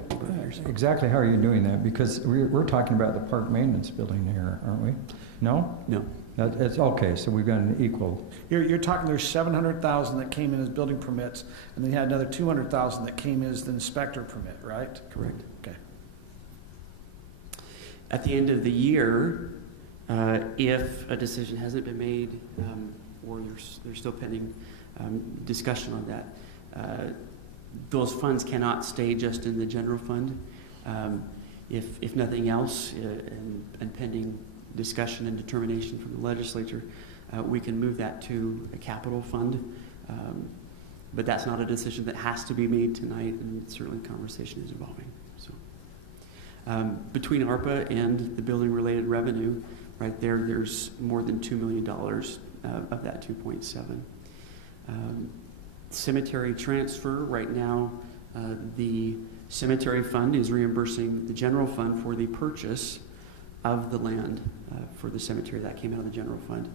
Exactly how are you doing that? Because we're talking about the park maintenance building here, aren't we? No? No. It's okay, so we've got an equal. You're talking there's 700,000 that came in as building permits, and then you had another 200,000 that came in as the inspector permit, right? Correct. Okay. At the end of the year, if a decision hasn't been made, or there's still pending discussion on that, those funds cannot stay just in the general fund. If nothing else, and pending discussion and determination from the legislature, we can move that to a capital fund. But that's not a decision that has to be made tonight, and certainly conversation is evolving. So, between ARPA and the building-related revenue, right there's more than $2 million of that 2.7. Cemetery transfer, right now, the cemetery fund is reimbursing the general fund for the purchase of the land for the cemetery. That came out of the general fund.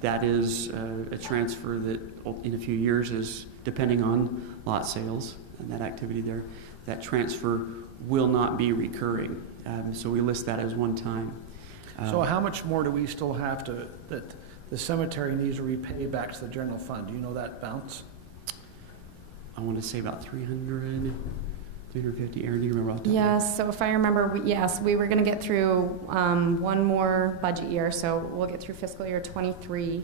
That is a transfer that in a few years is depending on lot sales and that activity there. that transfer will not be recurring. So we list that as one time. So how much more do we still have that the cemetery needs to repay back to the general fund? Do you know that balance? I want to say about 300, 350. Erin, do you remember off the top of your head? Yes, so if I remember, we were going to get through one more budget year, so we'll get through fiscal year 23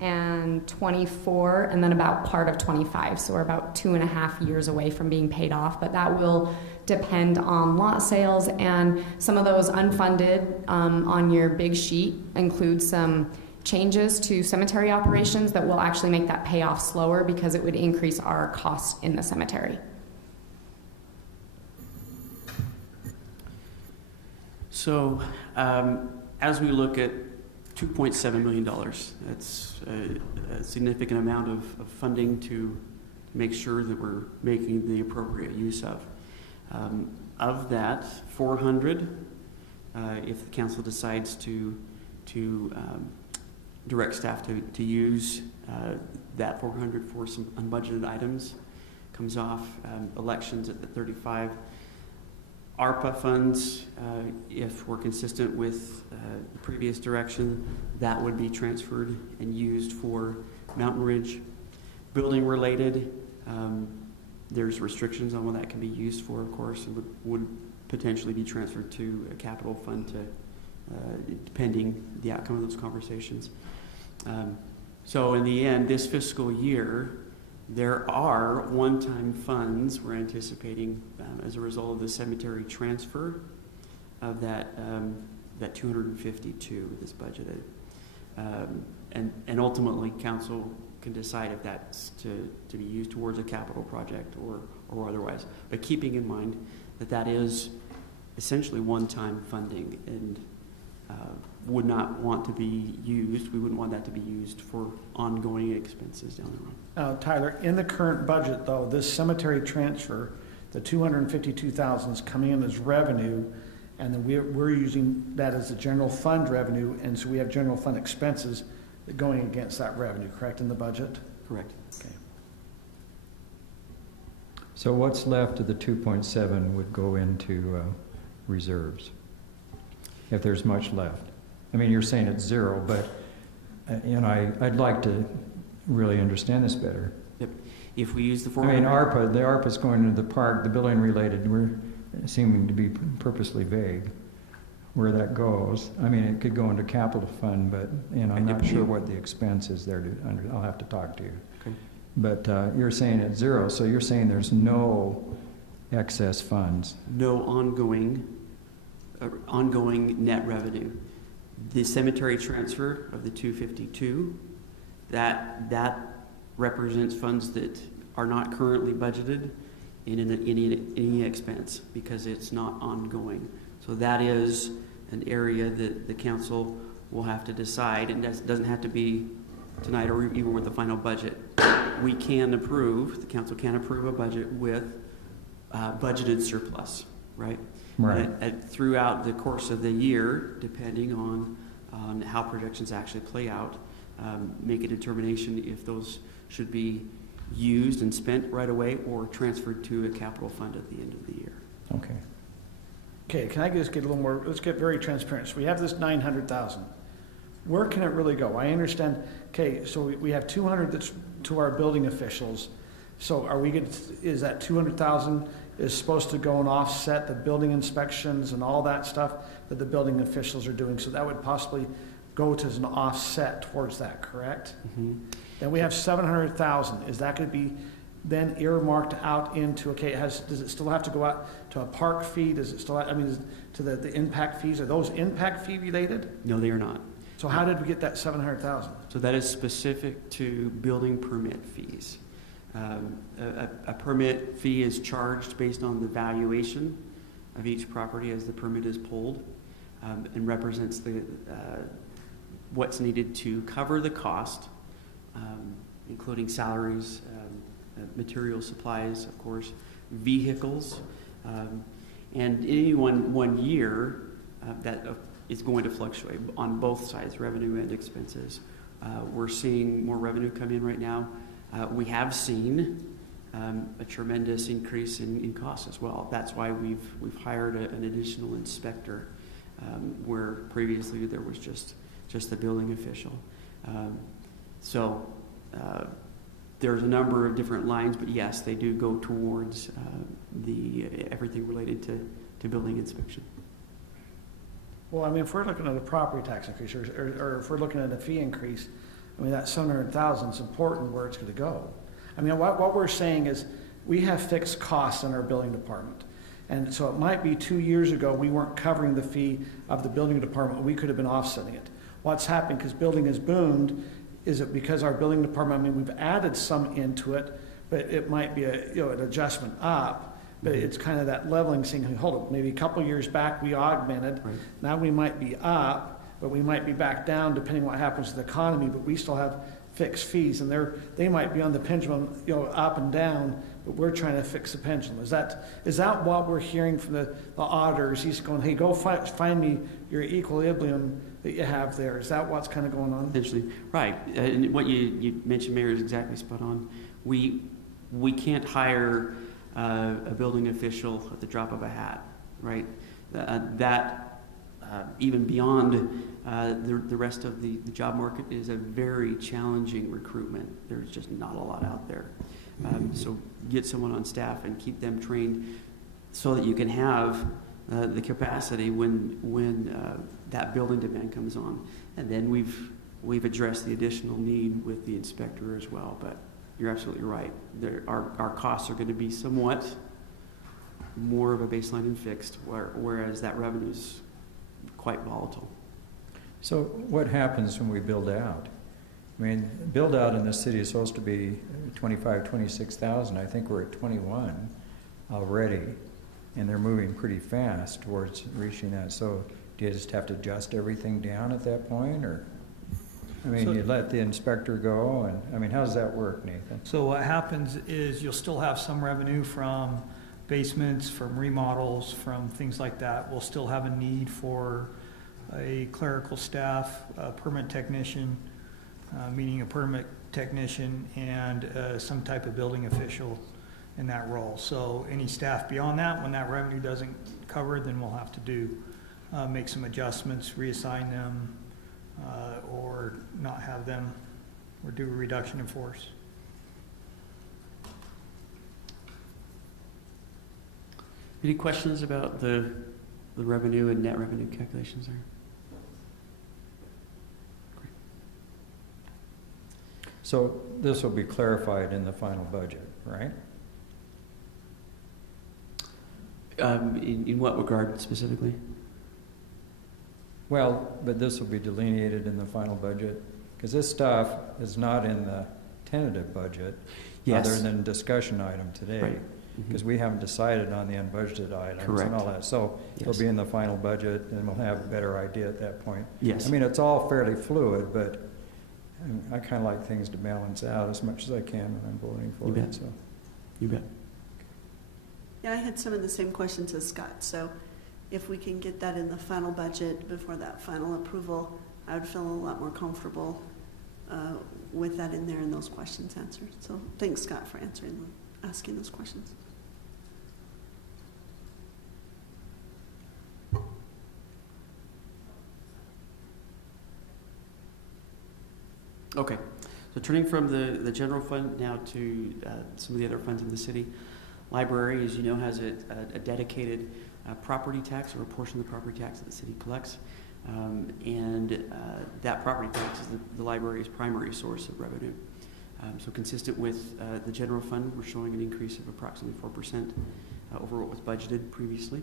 and 24, and then about part of 25. So we're about 2.5 years away from being paid off, but that will depend on lot sales, and some of those unfunded on your big sheet include some changes to cemetery operations that will actually make that payoff slower because it would increase our costs in the cemetery. So as we look at $2.7 million, that's a significant amount of funding to make sure that we're making the appropriate use of. Of that, 400, if the council decides to direct staff to use that 400 for some unbudgeted items, comes off. Elections at the 35. ARPA funds, if we're consistent with the previous direction, that would be transferred and used for Mountain Ridge. Building related, there's restrictions on what that can be used for, of course, and would potentially be transferred to a capital fund depending the outcome of those conversations. So in the end, this fiscal year, there are one-time funds we're anticipating as a result of the cemetery transfer of that 252 that's budgeted. And ultimately, council can decide if that's to be used towards a capital project or otherwise. But keeping in mind that that is essentially one-time funding and would not want to be used, we wouldn't want that to be used for ongoing expenses down the road. Tyler, in the current budget though, this cemetery transfer, the $252,000 is coming in as revenue, and then we're using that as a general fund revenue, and so we have general fund expenses going against that revenue, correct, in the budget? Correct. Okay. So what's left of the 2.7 would go into reserves, if there's much left. I mean, you're saying it's zero, but I'd like to really understand this better. Yep. If we use the I mean, 400, the ARPA's going into the park, the building related, we're seeming to be purposely vague where that goes. I mean, it could go into capital fund, but I'm not sure what the expense is there. I'll have to talk to you. Okay. But you're saying it's zero, so you're saying there's no excess funds. no ongoing net revenue. The cemetery transfer of the 252, that represents funds that are not currently budgeted in any expense because it's not ongoing. So that is an area that the council will have to decide, and that doesn't have to be tonight or even with the final budget. We can approve, the council can approve a budget with budgeted surplus, right? Right. And throughout the course of the year, depending on how projections actually play out, make a determination if those should be used and spent right away or transferred to a capital fund at the end of the year. Okay. Okay, can I just get a little more, let's get very transparent. So we have this 900,000. Where can it really go? I understand, okay, so we have 200 that's to our building officials. So are we going to, is that 200,000 is supposed to go and offset the building inspections and all that stuff that the building officials are doing? So that would possibly go to as an offset towards that, correct? Mm-hmm. Then we have 700,000. Is that going to be then earmarked out into, okay, does it still have to go out to a park fee? Does it still, to the impact fees? Are those impact fee related? No, they are not. So how did we get that 700,000? So that is specific to building permit fees. A permit fee is charged based on the valuation of each property as the permit is pulled, and represents what's needed to cover the cost, including salaries, material supplies, of course, vehicles, and any one year that is going to fluctuate on both sides, revenue and expenses. We're seeing more revenue come in right now. We have seen a tremendous increase in costs as well. That's why we've hired an additional inspector, where previously there was just the building official. There's a number of different lines, but yes, they do go towards everything related to building inspection. Well, I mean, if we're looking at a property tax increase, or if we're looking at a fee increase, I mean, that 700,000 is important where it's going to go. I mean, what we're saying is we have fixed costs in our building department. And so it might be 2 years ago, we weren't covering the fee of the building department. We could have been offsetting it. What's happened, because building has boomed, is it because our building department, I mean, we've added some into it, but it might be an adjustment up. But it's kind of that leveling, saying, hold it, maybe a couple years back we augmented. Right. Now we might be up, but we might be back down depending what happens to the economy, but we still have fixed fees, and they might be on the pendulum, up and down, but we're trying to fix the pendulum. Is that what we're hearing from the auditors? He's going, hey, go find me your equilibrium that you have there. Is that what's kind of going on? Essentially, right. And what you mentioned, Mayor, is exactly spot on. We can't hire a building official at the drop of a hat, right? Even beyond the rest of the job market is a very challenging recruitment. There's just not a lot out there. So get someone on staff and keep them trained so that you can have the capacity when that building demand comes on. And then we've addressed the additional need with the inspector as well. But you're absolutely right. Our costs are going to be somewhat more of a baseline and fixed, whereas that revenue is quite volatile. So what happens when we build out? I mean, build out in the city is supposed to be 26,000. I think we're at 21 already, and they're moving pretty fast towards reaching that. So do you just have to adjust everything down at that point, or? I mean, you let the inspector go, and I mean, how does that work, Nathan? So what happens is you'll still have some revenue from basements, from remodels, from things like that. We'll still have a need for a clerical staff, a permit technician, meaning a permit technician, and some type of building official in that role. So any staff beyond that, when that revenue doesn't cover, then we'll have to make some adjustments, reassign them, or not have them, or do a reduction in force. Any questions about the revenue and net revenue calculations there? Great. So this will be clarified in the final budget, right? In what regard specifically? Well, but this will be delineated in the final budget, because this stuff is not in the tentative budget, yes, other than discussion item today, right, because we haven't decided on the unbudgeted items. Correct. And all that. So yes, it'll be in the final budget, and we'll have a better idea at that point. Yes. I mean, it's all fairly fluid, but I kind of like things to balance out as much as I can when I'm voting for it. So. You bet. Yeah, I had some of the same questions as Scott, so if we can get that in the final budget before that final approval, I would feel a lot more comfortable with that in there and those questions answered. So thanks, Scott, for asking those questions. Okay, so turning from the general fund now to some of the other funds in the city. Library, as you know, has a dedicated property tax, or a portion of the property tax that the city collects. That property tax is the library's primary source of revenue. So consistent with the general fund, we're showing an increase of approximately 4% over what was budgeted previously.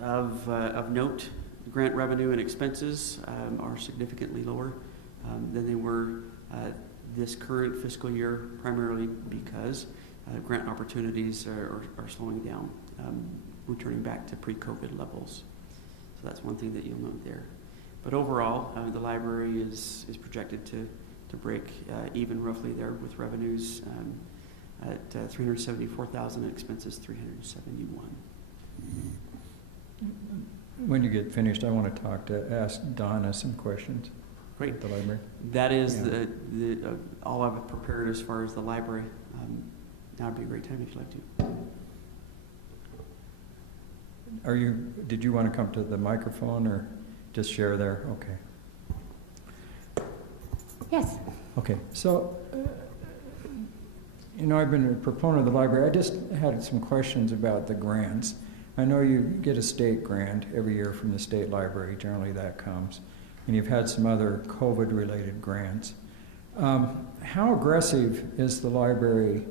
Of note, grant revenue and expenses are significantly lower than they were this current fiscal year, primarily because grant opportunities are slowing down, returning back to pre-COVID levels. So that's one thing that you'll note there. But overall, the library is projected to break even roughly there, with revenues at $374,000 and expenses $371,000. When you get finished, I want to ask Donna some questions. Great. at the library. That is Yeah. all I've prepared as far as the library. Now would be a great time if you'd like to. Did you want to come to the microphone or just share there? Okay. Yes. Okay, so, I've been a proponent of the library. I just had some questions about the grants. I know you get a state grant every year from the state library, generally that comes, and you've had some other COVID-related grants. How aggressive is the library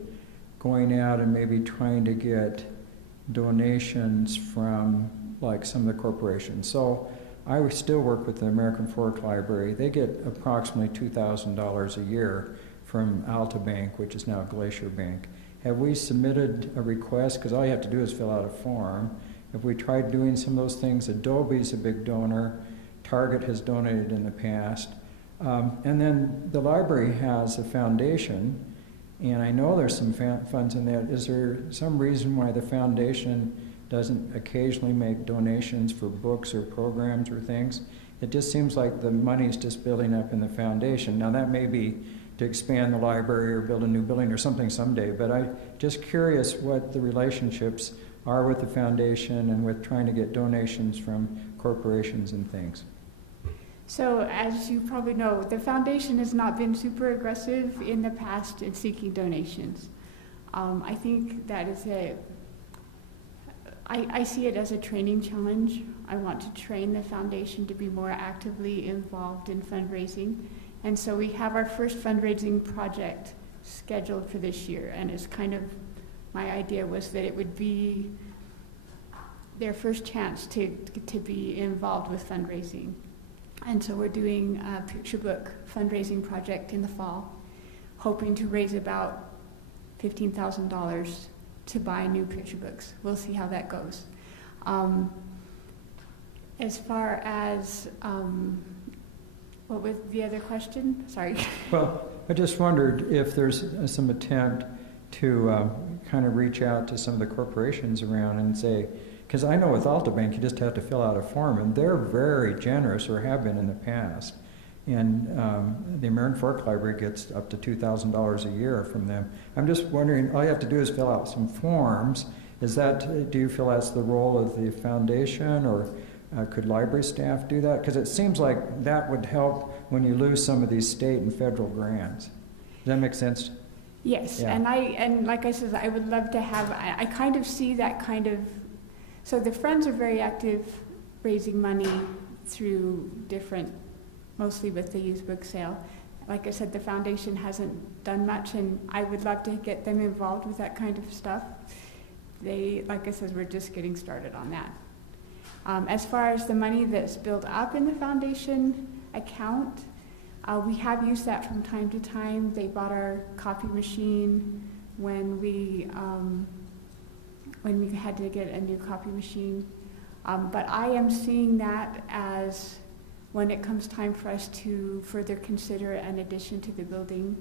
going out and maybe trying to get donations from, like, some of the corporations? So I still work with the American Fork Library. They get approximately $2,000 a year from Alta Bank, which is now Glacier Bank. Have we submitted a request? Because all you have to do is fill out a form. Have we tried doing some of those things? Adobe's a big donor. Target has donated in the past. And then the library has a foundation, and I know there's some funds in that. Is there some reason why the foundation doesn't occasionally make donations for books or programs or things? It just seems like the money's just building up in the foundation. Now that may be to expand the library or build a new building or something someday, but I'm just curious what the relationships are with the foundation and with trying to get donations from corporations and things. So as you probably know, the foundation has not been super aggressive in the past in seeking donations. I think that is I see it as a training challenge. I want to train the foundation to be more actively involved in fundraising. And so we have our first fundraising project scheduled for this year. And it's kind of, my idea was that it would be their first chance to be involved with fundraising. And so we're doing a picture book fundraising project in the fall, hoping to raise about $15,000 to buy new picture books. We'll see how that goes. As far as, what was the other question? Sorry. Well, I just wondered if there's some attempt to kind of reach out to some of the corporations around and say, because I know with Alta Bank, you just have to fill out a form, and they're very generous, or have been in the past. And the American Fork Library gets up to $2,000 a year from them. I'm just wondering, all you have to do is fill out some forms. Do you feel that's the role of the foundation, or could library staff do that? Because it seems like that would help when you lose some of these state and federal grants. Does that make sense? Yes, Yeah. and like I said, I would love to have, I kind of see that kind of, so the Friends are very active raising money through different, mostly with the used book sale. Like I said, the foundation hasn't done much, and I would love to get them involved with that kind of stuff. Like I said, we're just getting started on that. As far as the money that's built up in the foundation account, we have used that from time to time. They bought our copy machine when we had to get a new copy machine. But I am seeing that as when it comes time for us to further consider an addition to the building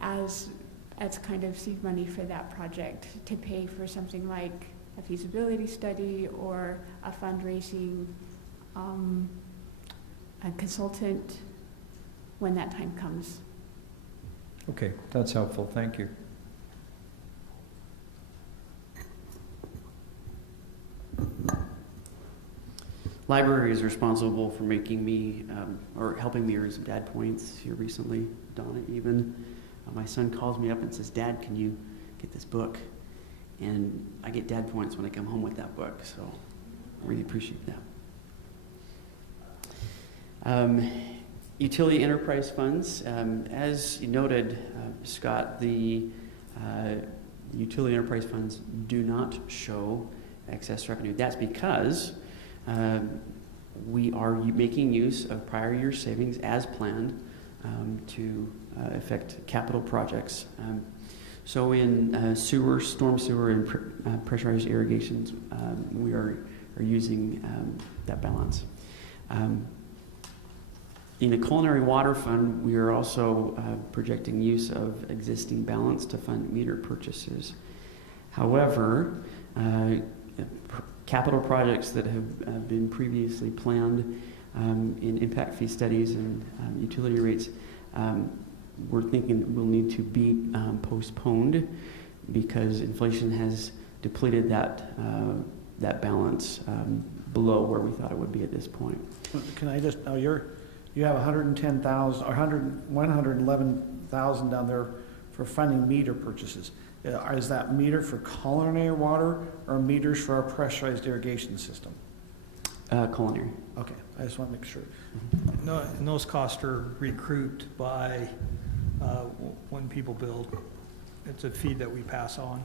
as kind of seed money for that project to pay for something like a feasibility study or a fundraising a consultant when that time comes. Okay, that's helpful. Thank you. Library is responsible for making me, or helping me earn some dad points here recently. Donna even. My son calls me up and says, "Dad, can you get this book?" And I get dad points when I come home with that book, so I really appreciate that. Utility enterprise funds. As you noted, Scott, the utility enterprise funds do not show excess revenue. That's because we are making use of prior year savings as planned to affect capital projects. So in sewer, storm sewer, and pressurized irrigations, we are using that balance. In a culinary water fund, we are also projecting use of existing balance to fund meter purchases. However, capital projects that have been previously planned in impact fee studies and utility rates, we're thinking will need to be postponed because inflation has depleted that balance below where we thought it would be at this point. Can I just, now you have 110,000 or 111,000 down there for funding meter purchases. Is that meter for culinary water or meters for our pressurized irrigation system? Culinary. Okay, I just want to make sure. No, and those costs are recouped by when people build. It's a fee that we pass on.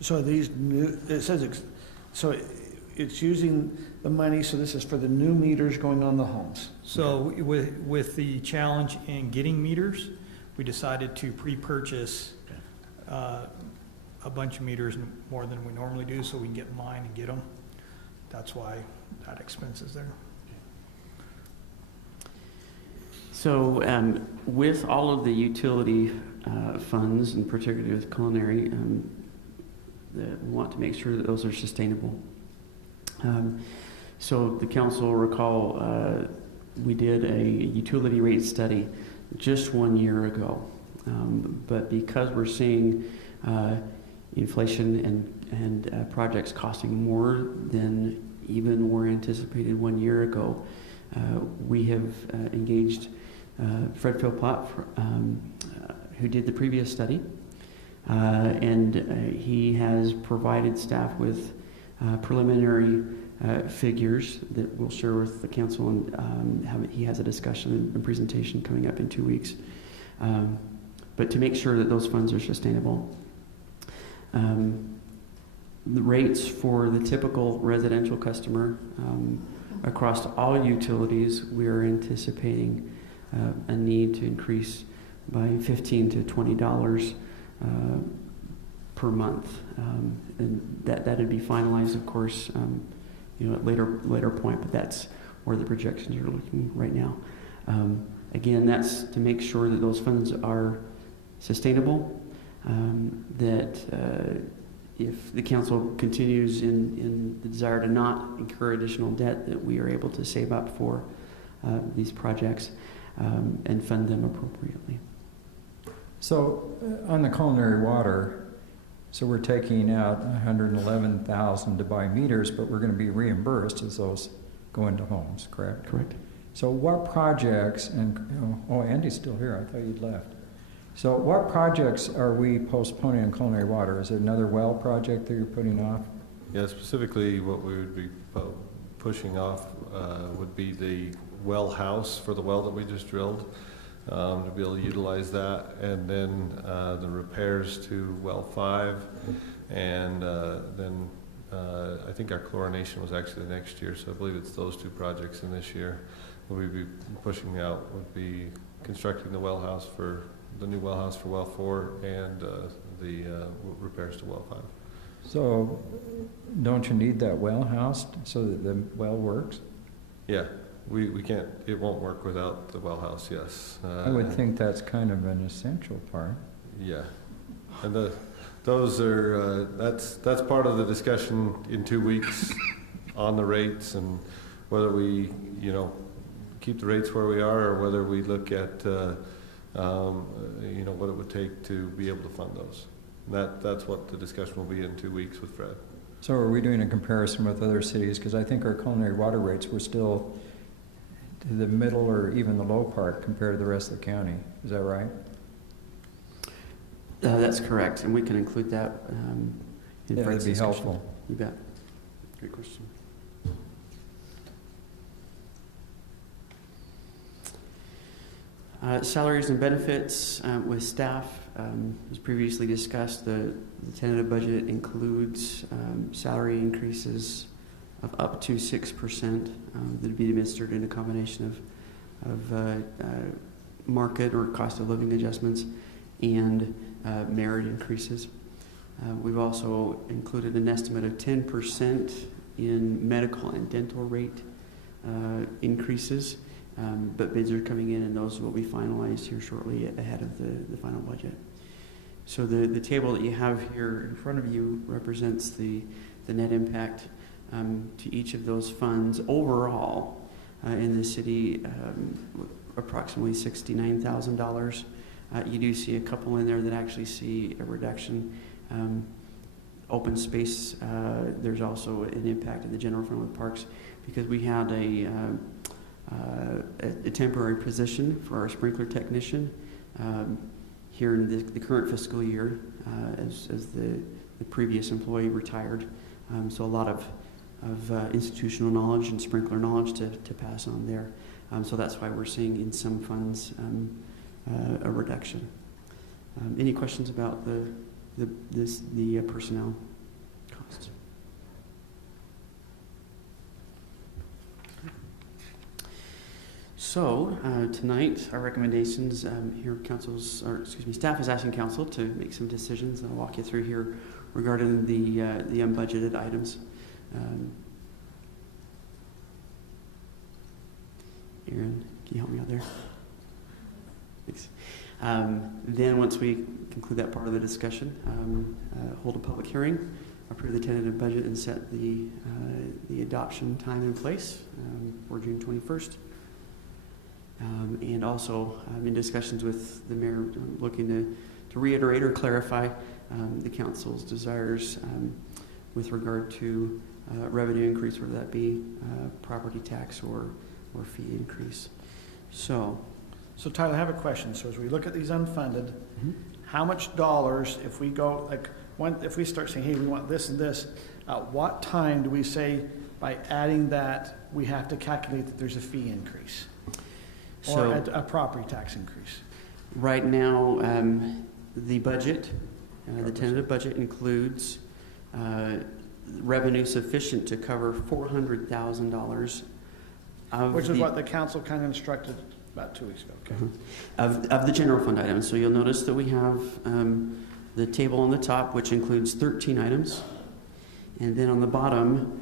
So these new, it says, so it's using the money, so this is for the new meters going on the homes. So with the challenge in getting meters, we decided to pre-purchase a bunch of meters more than we normally do, so we can get in line and get them. That's why that expense is there. So with all of the utility funds, and particularly with culinary, we want to make sure that those are sustainable. So the council will recall we did a utility rate study just 1 year ago. But because we're seeing inflation and projects costing more than even were anticipated 1 year ago, we have engaged Fred Philpott, who did the previous study, and he has provided staff with preliminary figures that we'll share with the council, and he has a discussion and presentation coming up in 2 weeks. But to make sure that those funds are sustainable. The rates for the typical residential customer across all utilities, we are anticipating a need to increase by $15 to $20 per month, and that'd be finalized, of course, at later point. But that's where the projections are looking right now. Again, that's to make sure that those funds are sustainable. That if the council continues in the desire to not incur additional debt, that we are able to save up for these projects and fund them appropriately. So on the culinary water, so we're taking out $111,000 to buy meters, but we're going to be reimbursed as those go into homes, correct? Correct. So what projects, and oh, Andy's still here, I thought you'd left. So what projects are we postponing on culinary water? Is it another well project that you're putting off? Yeah, specifically what we would be pushing off would be the well house for the well that we just drilled, to be able to utilize that, and then the repairs to well 5, and then I think our chlorination was actually the next year, so I believe it's those 2 projects in this year that we'd be pushing out. Would be constructing the well house for the new well house for well 4 and the repairs to well 5. So don't you need that well house so that the well works? Yeah, we can't, it won't work without the well house, yes. I would think that's kind of an essential part. Yeah, and those are, that's part of the discussion in 2 weeks on the rates and whether we, keep the rates where we are or whether we look at, what it would take to be able to fund those. And that's what the discussion will be in 2 weeks with Fred. So are we doing a comparison with other cities? Because I think our culinary water rates were still to the middle or even the low part compared to the rest of the county. Is that right? That's correct, and we can include that in Yeah, Fred's that'd be discussion. helpful. You bet. Great question. Salaries and benefits with staff, as previously discussed, the tentative budget includes salary increases of up to 6% that would be administered in a combination of market or cost of living adjustments and merit increases. We've also included an estimate of 10% in medical and dental rate increases. But bids are coming in, and those will be finalized here shortly ahead of the final budget. So the table that you have here in front of you represents the net impact to each of those funds overall in the city, approximately $69,000. You do see a couple in there that actually see a reduction. Open space, there's also an impact in the general fund with parks because we had a temporary position for our sprinkler technician here in the current fiscal year as the previous employee retired. So a lot of institutional knowledge and sprinkler knowledge to pass on there. So that's why we're seeing in some funds a reduction. Any questions about the personnel costs? So tonight, our recommendations here, staff is asking council to make some decisions. I'll walk you through here regarding the unbudgeted items. Erin, can you help me out there? Thanks. Then once we conclude that part of the discussion, hold a public hearing, approve the tentative budget, and set the adoption time and place for June 21st. And also in discussions with the mayor, looking to reiterate or clarify the council's desires with regard to revenue increase, whether that be property tax or fee increase. So Tyler, I have a question. So as we look at these unfunded, how much dollars, if we go, if we start saying, hey, we want this and this, what time do we say by adding that we have to calculate that there's a fee increase? Or a property tax increase? Right now, the budget, the tentative budget includes revenue sufficient to cover $400,000 which is what the council kind of instructed about 2 weeks ago. Okay. Of the general fund items. So you'll notice that we have the table on the top, which includes 13 items, and then on the bottom,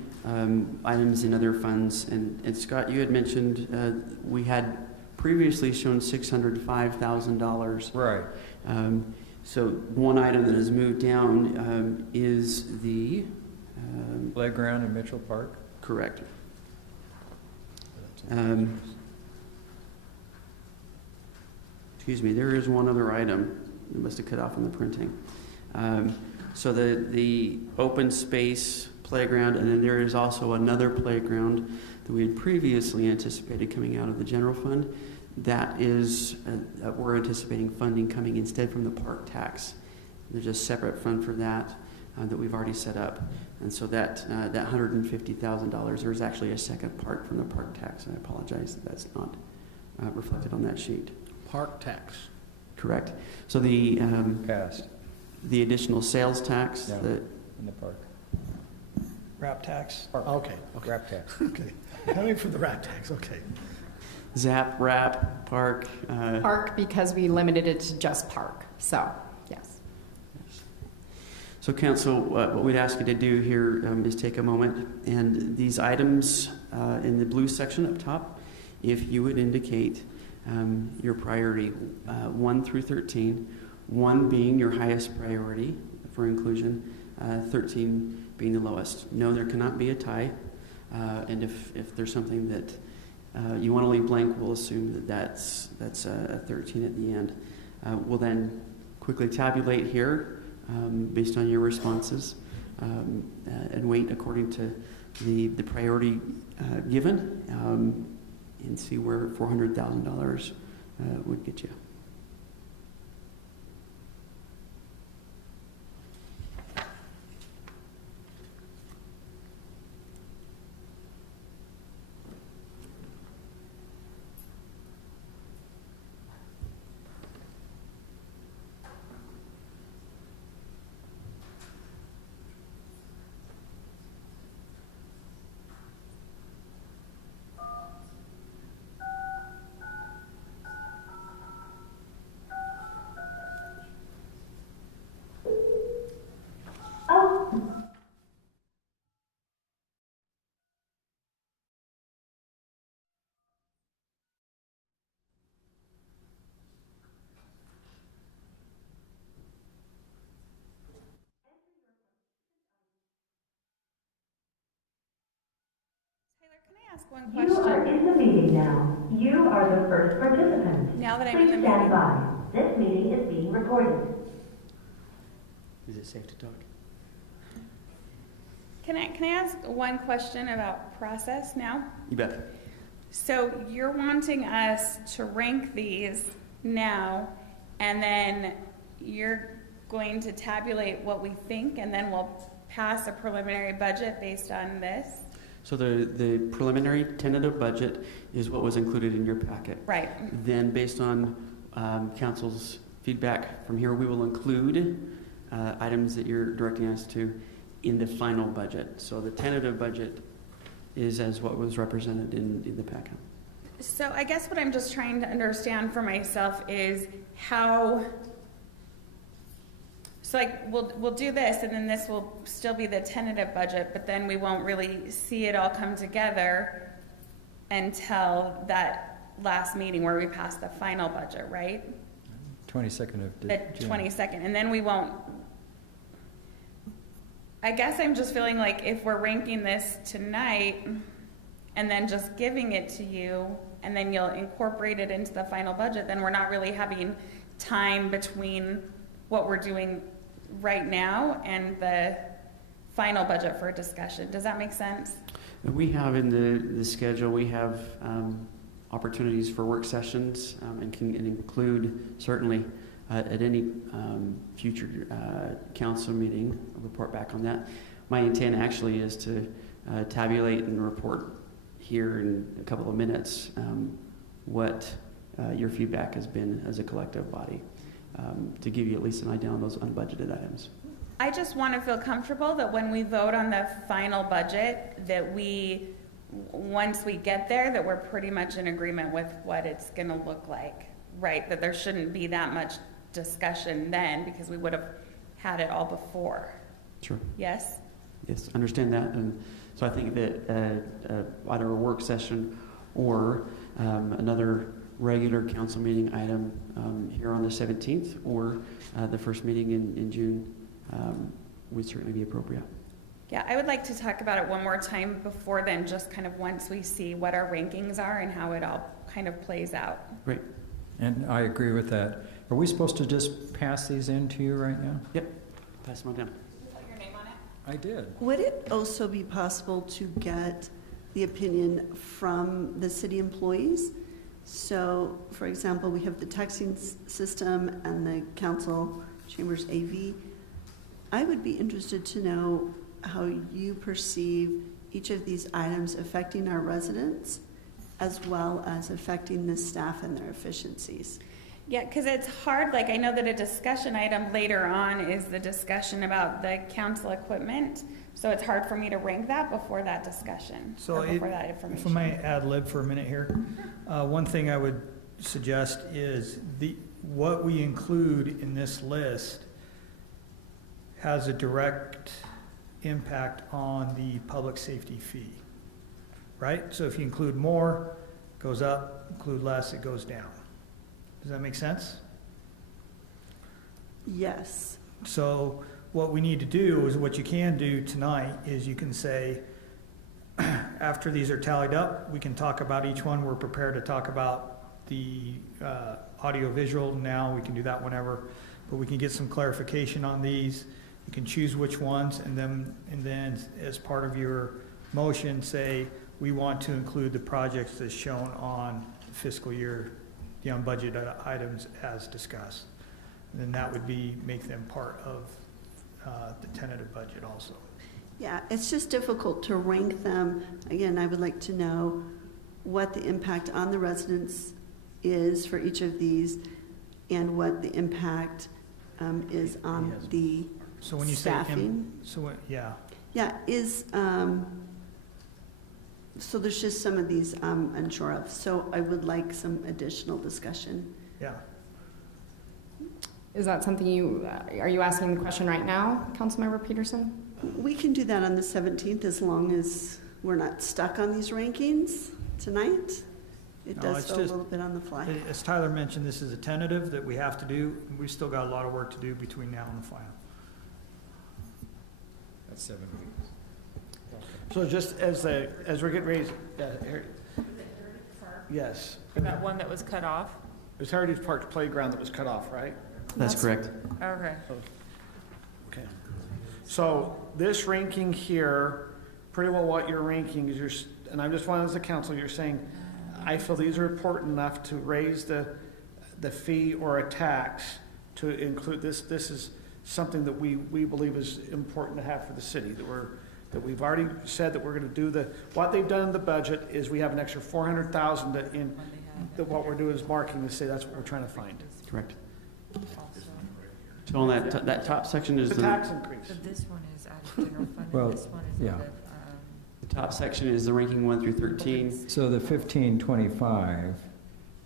items in other funds. And Scott, you had mentioned we had previously shown $605,000. Right. So one item that has moved down is the playground in Mitchell Park. Correct. Excuse me, there is one other item that must have cut off in the printing. So the open space playground, and then there is also another playground that we had previously anticipated coming out of the general fund. That is, we're anticipating funding coming instead from the park tax. There's a separate fund for that that we've already set up. And so that $150,000, there's actually a second part from the park tax. I apologize that that's not reflected on that sheet. Park tax. Correct. So the the additional sales tax in the park. Wrap tax. Okay. Wrap tax. Okay. Coming from the wrap tax. Okay. ZAP, wrap, park. Park, because we limited it to just park. So, yes. So council, what we'd ask you to do here is take a moment, and these items in the blue section up top, if you would indicate your priority 1 through 13, 1 being your highest priority for inclusion, 13 being the lowest. No, there cannot be a tie, and if there's something that you want to leave blank, we'll assume that that's a 13 at the end. We'll then quickly tabulate here based on your responses and weight according to the priority given and see where $400,000 would get you. Ask one question. meeting now. You are the first participant. Now that I'm Please in the stand meeting. by. This meeting is being recorded. Is it safe to talk? Can I ask one question about process now? You bet. So you're wanting us to rank these now, and then you're going to tabulate what we think, and then we'll pass a preliminary budget based on this? So the preliminary tentative budget is what was included in your packet. Right. Then based on council's feedback from here, we will include items that you're directing us to in the final budget. So the tentative budget is as what was represented in the packet. So I guess what I'm just trying to understand for myself is how, so like we'll do this, and then this will still be the tentative budget, but then we won't really see it all come together until that last meeting where we pass the final budget, right? 22nd of The June. 22nd, and then we won't. I guess I'm just feeling like if we're ranking this tonight and then just giving it to you, and then you'll incorporate it into the final budget, then we're not really having time between what we're doing right now and the final budget for discussion. Does that make sense? We have in the schedule, we have opportunities for work sessions and can include certainly at any future council meeting, I'll report back on that. My intent actually is to tabulate and report here in a couple of minutes what your feedback has been as a collective body, to give you at least an idea on those unbudgeted items. I just want to feel comfortable that when we vote on the final budget, that we, once we get there, that we're pretty much in agreement with what it's going to look like, right? That there shouldn't be that much discussion then, because we would have had it all before. Sure. Yes? Yes, understand that. And so I think that either a work session or another regular council meeting item here on the 17th or the first meeting in June would certainly be appropriate. Yeah, I would like to talk about it one more time before then, just kind of once we see what our rankings are and how it all kind of plays out. Great. And I agree with that. Are we supposed to just pass these in to you right now? Yep. Pass them on down. Put your name on it? I did. Would it also be possible to get the opinion from the city employees? So, for example, we have the texting system and the council chambers AV. I would be interested to know how you perceive each of these items affecting our residents as well as affecting the staff and their efficiencies. Yeah, because it's hard, like I know that a discussion item later on is the discussion about the council equipment, so it's hard for me to rank that before that discussion, or before that information. If I may ad lib for a minute here, one thing I would suggest is what we include in this list has a direct impact on the public safety fee, right? So if you include more, it goes up, include less, it goes down. Does that make sense? Yes. So what we need to do is, what you can do tonight is you can say, after these are tallied up, we can talk about each one. We're prepared to talk about the audio visual now. We can do that whenever, but we can get some clarification on these. You can choose which ones, and then as part of your motion, say we want to include the projects that's shown on fiscal year, the unbudgeted items as discussed. And then that would make them part of the tentative budget also. Yeah, it's just difficult to rank them. Again, I would like to know what the impact on the residents is for each of these and what the impact is on the So when you staffing. Yeah. Yeah, so there's just some of these I'm unsure of. So I would like some additional discussion. Yeah. Is that something are you asking the question right now, Councilmember Peterson? We can do that on the 17th as long as we're not stuck on these rankings tonight. It does feel a little bit on the fly. As Tyler mentioned, this is a tentative that we have to do. We've still got a lot of work to do between now and the final. That's 7 weeks. So just as we're getting ready, Yes. That one that was cut off? It was Heritage Park Playground that was cut off, right? That's correct. Okay. Okay. So this ranking here, pretty well what you're ranking is and I'm just one as a council, you're saying, I feel these are important enough to raise the fee or a tax to include this. This is something that we believe is important to have for the city, that we've already said that we're going to do what they've done in the budget is we have an extra 400,000 that what we're doing is marking to say that's what we're trying to find. Correct. So on that top section is the tax increase. So this one is out of general fund, Well, and this one is yeah. out of, the top section is the ranking 1 through 13. So the 1525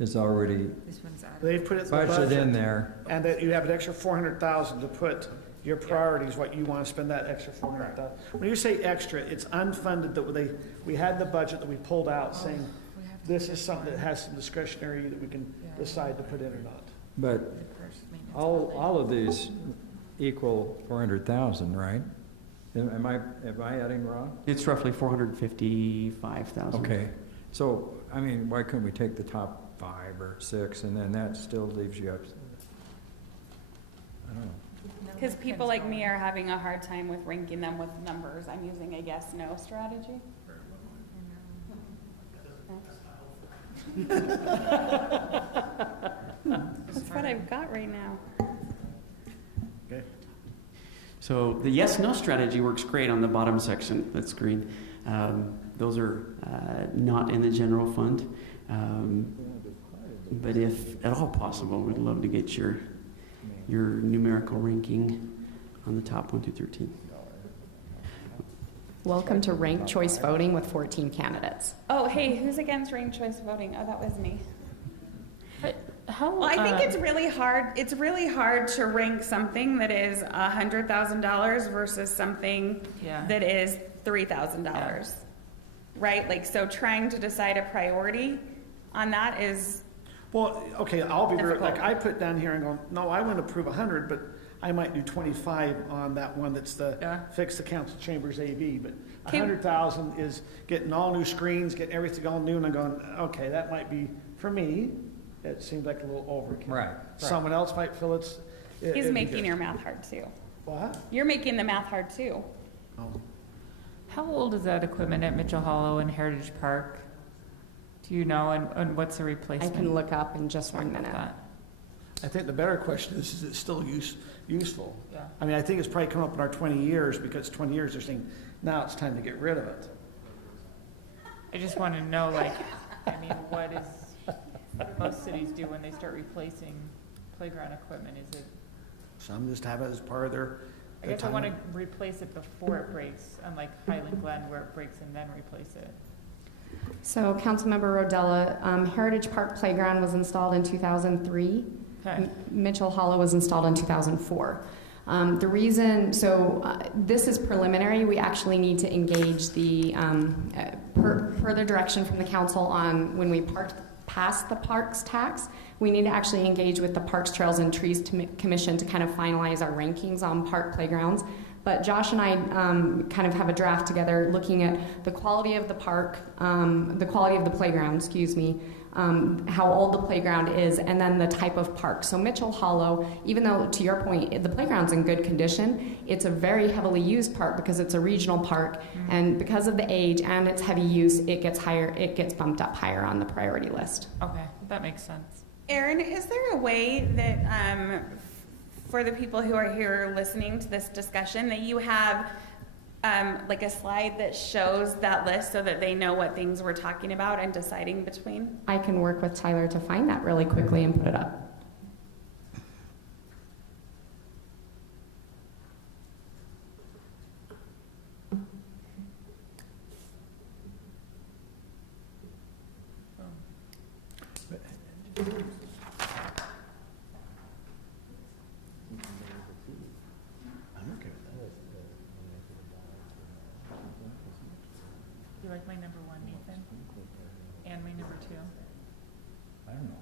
is already this one's out of. They've put it in the budgeted budget, in there. and that you have an extra 400,000 to put your priorities, what you want to spend that extra 400,000. When you say extra, it's unfunded that we had the budget that we pulled out saying this is something that has some discretionary that we can decide to put in or not. But all of these equal 400,000, right? Am I adding wrong? It's roughly 455,000. Okay. So, I mean, why couldn't we take the top 5 or 6 and then that still leaves you up? I don't know. Because people like me are having a hard time with ranking them with numbers. I'm using a yes/no strategy. That's what I've got right now. Okay. So the yes/no strategy works great on the bottom section. That's green. Those are not in the general fund. But if at all possible, we'd love to get your numerical ranking on the top 1 through 13. Welcome to ranked choice voting with 14 candidates. Oh, hey, who's against ranked choice voting? Oh, that was me. How? Well, I think it's really hard. It's really hard to rank something that is $100,000 versus something that is $3,000, right? Like, so trying to decide a priority on that is. Well, okay, I'll be very, like I put down here and go, no, I want to approve 100, but I might do 25 on that one that's fix the council chambers AV, but 100,000 is getting all new screens, getting everything all new, and I'm going, okay, that might be, for me, it seems like a little overkill. Right. Someone else might feel it's. He's making your math hard too. What? You're making the math hard too. Oh. How old is that equipment at Mitchell Hollow and Heritage Park? Do you know, and what's the replacement? I can look up in just 1 minute. I think the better question is it still useful? Yeah. I mean, I think it's probably come up in our 20 years, because 20 years they're saying, now it's time to get rid of it. I just want to know, like, I mean, what do most cities do when they start replacing playground equipment? Is it? Some just have it as part of their. I guess I want to replace it before it breaks, unlike Highland Glen where it breaks and then replace it. So, Councilmember Rodella, Heritage Park Playground was installed in 2003. Okay. Mitchell Hollow was installed in 2004. The reason, this is preliminary. We actually need to engage the further direction from the council on when we pass the parks tax. We need to actually engage with the Parks, Trails, and Trees Commission to kind of finalize our rankings on park playgrounds. But Josh and I kind of have a draft together looking at the quality of the park, the quality of the playground, excuse me, how old the playground is, and then the type of park. So Mitchell Hollow, even though, to your point, the playground's in good condition, it's a very heavily used park because it's a regional park, and because of the age and its heavy use, it gets bumped up higher on the priority list. Okay, that makes sense. Erin, is there a way that, for the people who are here listening to this discussion, that you have like a slide that shows that list so that they know what things we're talking about and deciding between? I can work with Tyler to find that really quickly and put it up. You like my number 1, Nathan? And my number 2? I don't know.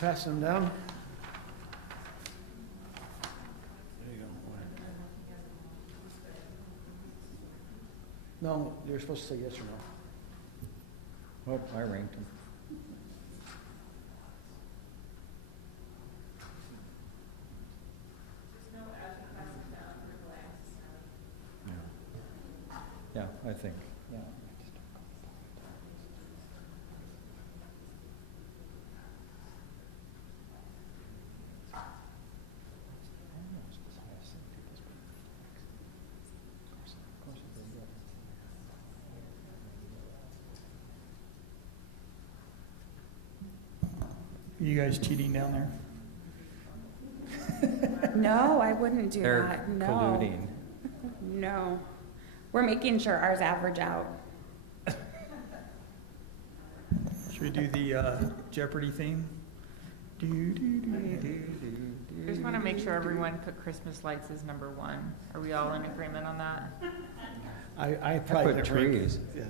pass them down. There you go. No, you're supposed to say yes or no. Oh, I ranked them. Yeah, I think, yeah. Are you guys cheating down there? No, I wouldn't do They're that. No. colluding. No. We're making sure ours average out. Should we do the Jeopardy theme? I just want to make sure everyone put Christmas lights as number 1. Are we all in agreement on that? I probably put didn't rank it. trees. Yeah.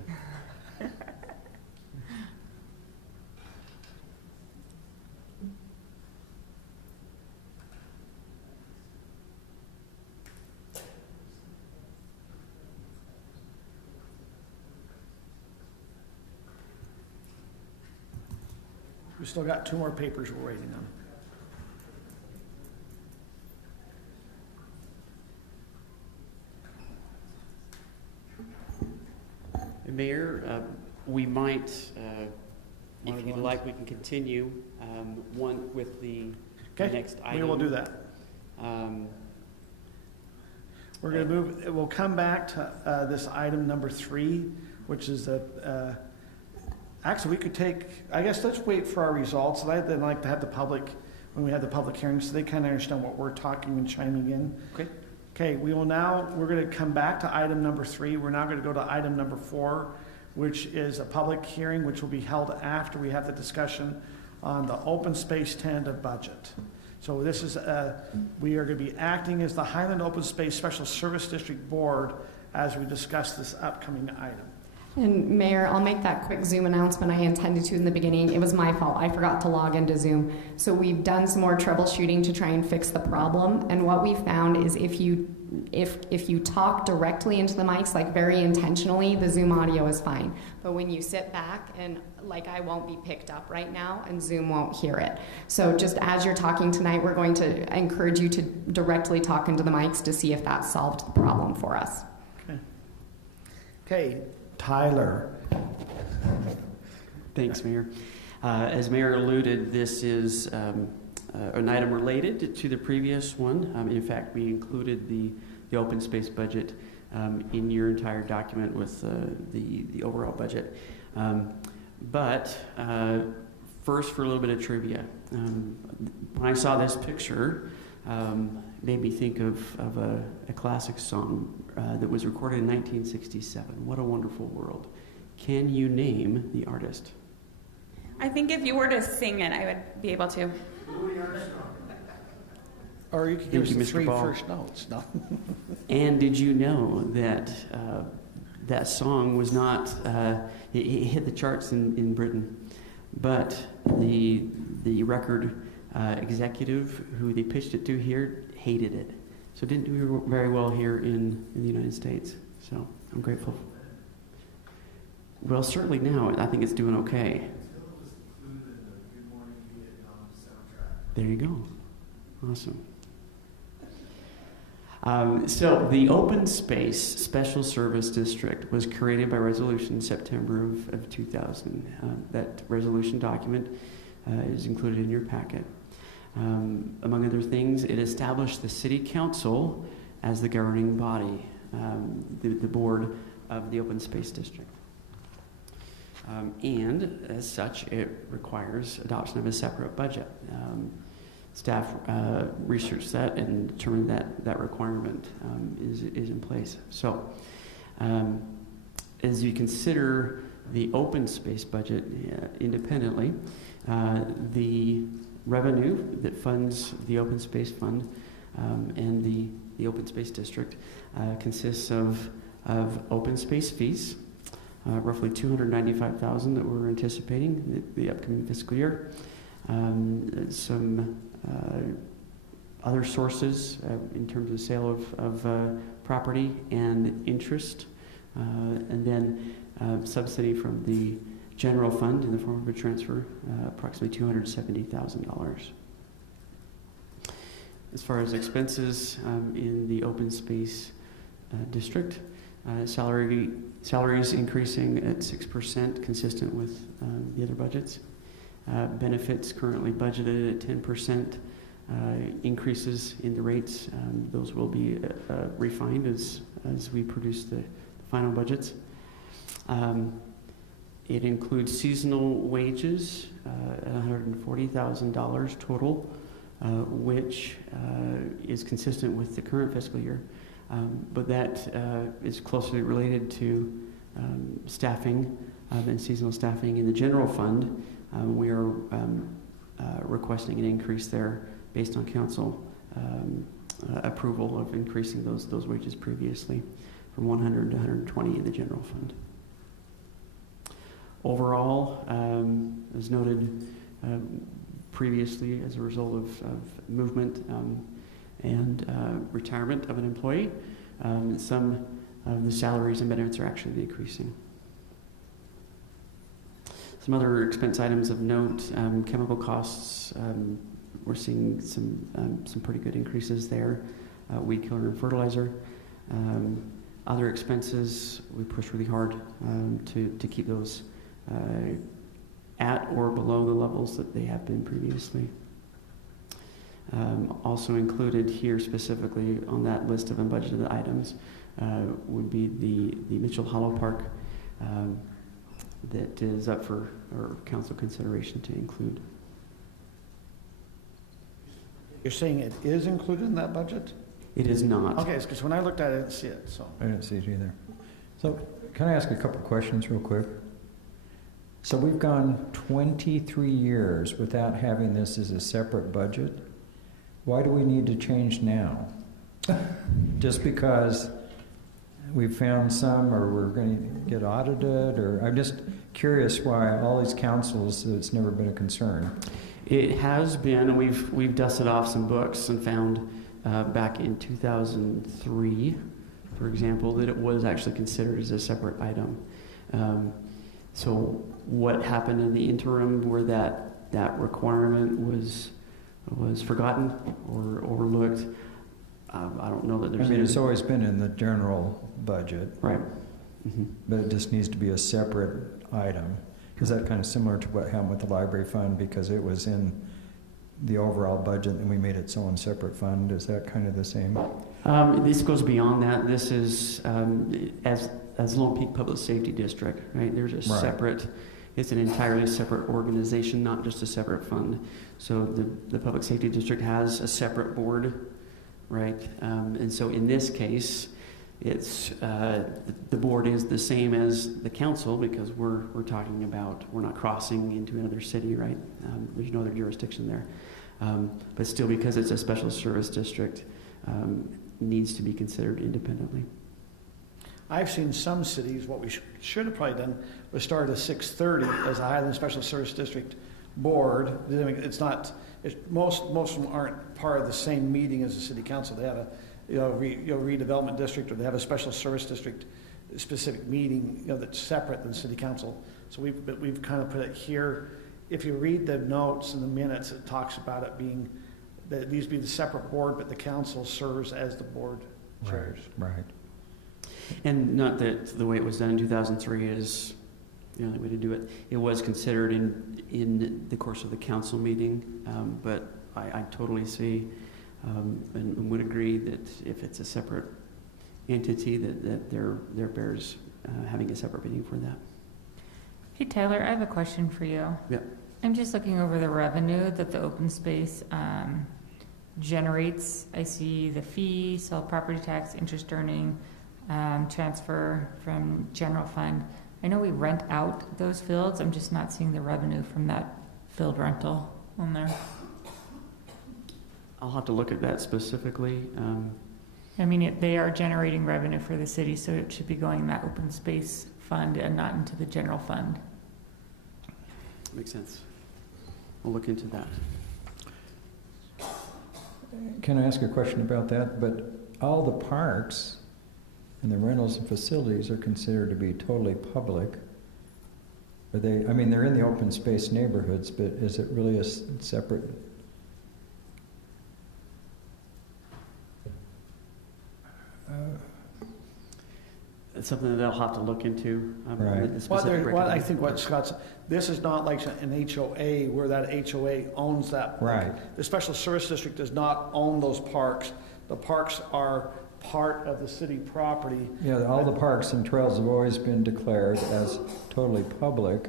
We still got 2 more papers we're waiting on. Mayor, we might, if you'd like, we can continue one with the next item. We will do that. We're going to move, we'll come back to this item number 3, which is the, actually we could take, I guess let's wait for our results. I'd like to have the public, when we have the public hearing, so they kind of understand what we're talking and chiming in. Okay. Okay, we're going to come back to item number 3. We're now going to go to item number 4, which is a public hearing, which will be held after we have the discussion on the open space tentative budget. So this is, we are going to be acting as the Highland Open Space Special Service District Board as we discuss this upcoming item. And Mayor, I'll make that quick Zoom announcement I intended to in the beginning. It was my fault. I forgot to log into Zoom. So we've done some more troubleshooting to try and fix the problem. And what we found is if you talk directly into the mics, like very intentionally, the Zoom audio is fine. But when you sit back and like I won't be picked up right now and Zoom won't hear it. So just as you're talking tonight, we're going to encourage you to directly talk into the mics to see if that solved the problem for us. Okay. Tyler. Thanks, Mayor. As Mayor alluded, this is an item related to the previous one. In fact, we included the open space budget in your entire document with the overall budget. But first, for a little bit of trivia. When I saw this picture, made me think of a classic song that was recorded in 1967. What a Wonderful World. Can you name the artist? I think if you were to sing it, I would be able to. Or you could give us the 3 first notes. No. And did you know that that song was not, it hit the charts in Britain, but the record executive who they pitched it to here hated it. So it didn't do very well here in the United States. So I'm grateful. Well, certainly now I think it's doing okay. There you go. Awesome. So the Open Space Special Service District was created by resolution in September of 2000. That resolution document is included in your packet. Among other things, it established the City Council as the governing body, the board of the Open Space District. And as such, it requires adoption of a separate budget. Staff researched that and determined that requirement is in place. So, as you consider the open space budget independently, the revenue that funds the open space fund and the open space district consists of open space fees, roughly $295,000 that we're anticipating the upcoming fiscal year. some other sources in terms of sale of property and interest, and then subsidy from the general fund in the form of a transfer, approximately $270,000. As far as expenses in the open space district, salaries increasing at 6%, consistent with the other budgets. Benefits currently budgeted at 10%. Increases in the rates, those will be refined as we produce the final budgets. It includes seasonal wages at $140,000 total, which is consistent with the current fiscal year, but that is closely related to staffing and seasonal staffing in the general fund. We are requesting an increase there based on council approval of increasing those wages previously from 100 to 120 in the general fund. Overall, as noted previously, as a result of movement and retirement of an employee, some of the salaries and benefits are actually decreasing. Some other expense items of note, chemical costs, we're seeing some pretty good increases there. Weed killer and fertilizer. Other expenses, we push really hard to keep those at or below the levels that they have been previously. Also included here specifically on that list of unbudgeted items would be the Mitchell Hollow Park that is up for council consideration to include. You're saying it is included in that budget? It is not. Okay, because when I looked at it, I didn't see it, so. I didn't see it either. So can I ask a couple questions real quick? So we've gone 23 years without having this as a separate budget. Why do we need to change now? Just because we've found some, or we're going to get audited, or I'm just curious why all these councils, it's never been a concern. It has been, and we've dusted off some books and found back in 2003, for example, that it was actually considered as a separate item. So what happened in the interim where that requirement was forgotten or overlooked, I don't know that there's. I mean, it's always been in the general budget, right? Mm-hmm. But it just needs to be a separate item. Is that kind of similar to what happened with the library fund because it was in the overall budget and we made its own separate fund? Is that kind of the same? This goes beyond that. This is as Lone Peak Public Safety District, right? There's a separate. It's an entirely separate organization, not just a separate fund. So the Public Safety District has a separate board, right? And so in this case, it's the board is the same as the council because we're talking about we're not crossing into another city, right? There's no other jurisdiction there, but still because it's a special service district, needs to be considered independently. I've seen some cities, what we should have probably done was start at 6:30 as a Highland Special Service District board. It's not, most of them aren't part of the same meeting as the city council. They have a redevelopment district, or they have a special service district specific meeting, that's separate than city council. So we've kind of put it here. If you read the notes and the minutes, it talks about it being that it needs to be the separate board, but the council serves as the board chairs. Right. And not that the way it was done in 2003 is the only way to do it. It was considered in the course of the council meeting, but I totally see and would agree that if it's a separate entity, that there bears having a separate meeting for that. Hey Tyler, I have a question for you. Yeah. I'm just looking over the revenue that the open space generates. I see the fee, sale property tax, interest earning, transfer from general fund. I know we rent out those fields. I'm just not seeing the revenue from that field rental on there. I'll have to look at that specifically. I mean, they are generating revenue for the city, so it should be going in that open space fund and not into the general fund. Makes sense. we'll look into that. Can I ask a question about that? But all the parks and the rentals and facilities are considered to be totally public. Are they, I mean, they're in the open space neighborhoods, but is it really a separate? It's something that they'll have to look into. Right. The specific I think what Scott's, this is not like an HOA where that HOA owns that. Right. The Special Service District does not own those parks. The parks are part of the city property. Yeah, all the parks and trails have always been declared as totally public.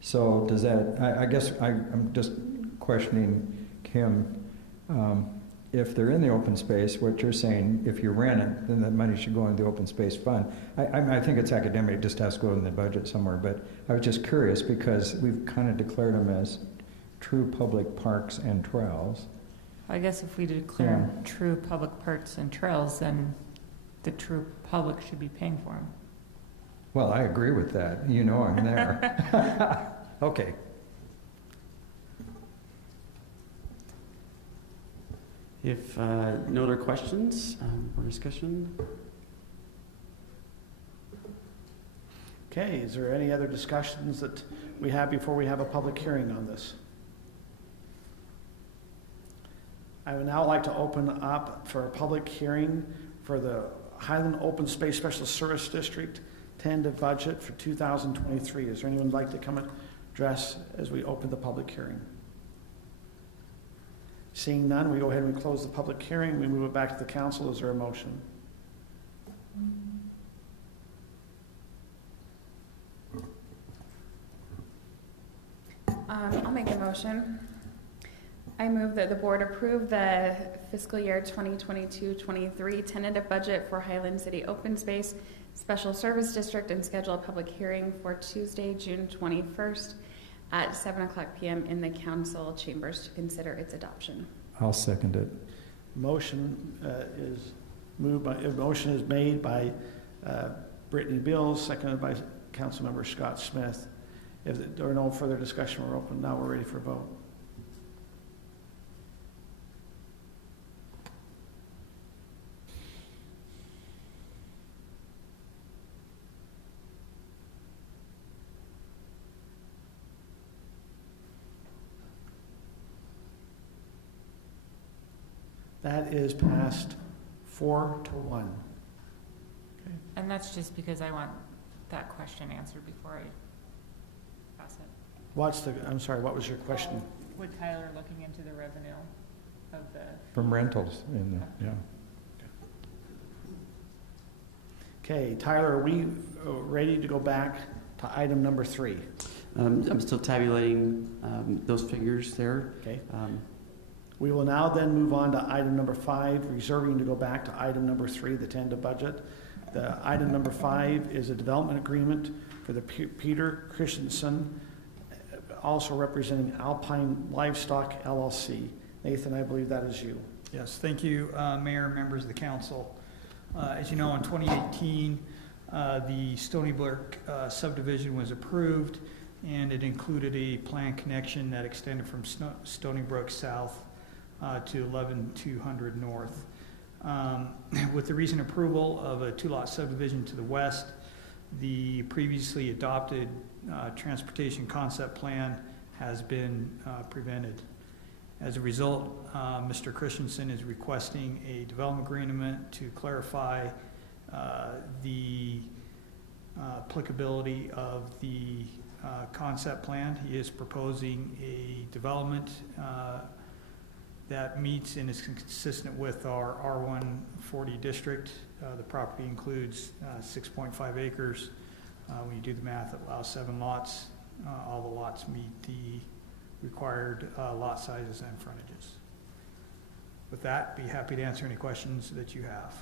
So does that, I guess I'm just questioning Kim, if they're in the open space, what you're saying, if you rent it, then that money should go into the open space fund. I think it's academic, it just has to go in the budget somewhere, but I was just curious because we've kind of declared them as true public parks and trails. I guess if we declare true public parks and trails, then the true public should be paying for them. Well, I agree with that. You know I'm there. Okay. If no other questions or discussion? Okay, is there any other discussions that we have before we have a public hearing on this? I would now like to open up for a public hearing for the Highland Open Space Special Service District tentative budget for 2023. Is there anyone who'd like to come and address as we open the public hearing? Seeing none, we go ahead and close the public hearing. We move it back to the council. Is there a motion? I'll make a motion. I move that the board approve the fiscal year 2022-23 tentative budget for Highland City Open Space Special Service District and schedule a public hearing for Tuesday, June 21st at 7:00 p.m. in the council chambers to consider its adoption. I'll second it. Motion is made by Brittney Bills, seconded by Councilmember Scott Smith. If there are no further discussion, we're open. Now we're ready for a vote. That is passed 4-1. Okay. And that's just because I want that question answered before I pass it. I'm sorry, what was your question? Would Tyler looking into the revenue of the... From rentals, yeah. Okay, Tyler, are we ready to go back to item number 3? I'm still tabulating those figures there. Okay. We will now then move on to item number 5, reserving to go back to item number 3, the tentative budget. The item number 5 is a development agreement for the Peter Christensen, also representing ALPINE Livestock LLC. Nathan, I believe that is you. Yes, thank you, Mayor, members of the council. As you know, in 2018, the Stony Brook subdivision was approved, and it included a planned connection that extended from Stony Brook south to 11200 north. With the recent approval of a 2-lot subdivision to the west, the previously adopted transportation concept plan has been prevented. As a result, Mr. Christensen is requesting a development agreement to clarify the applicability of the concept plan. He is proposing a development that meets and is consistent with our R140 district. The property includes 6.5 acres. When you do the math, it allows 7 lots. All the lots meet the required lot sizes and frontages. With that, be happy to answer any questions that you have.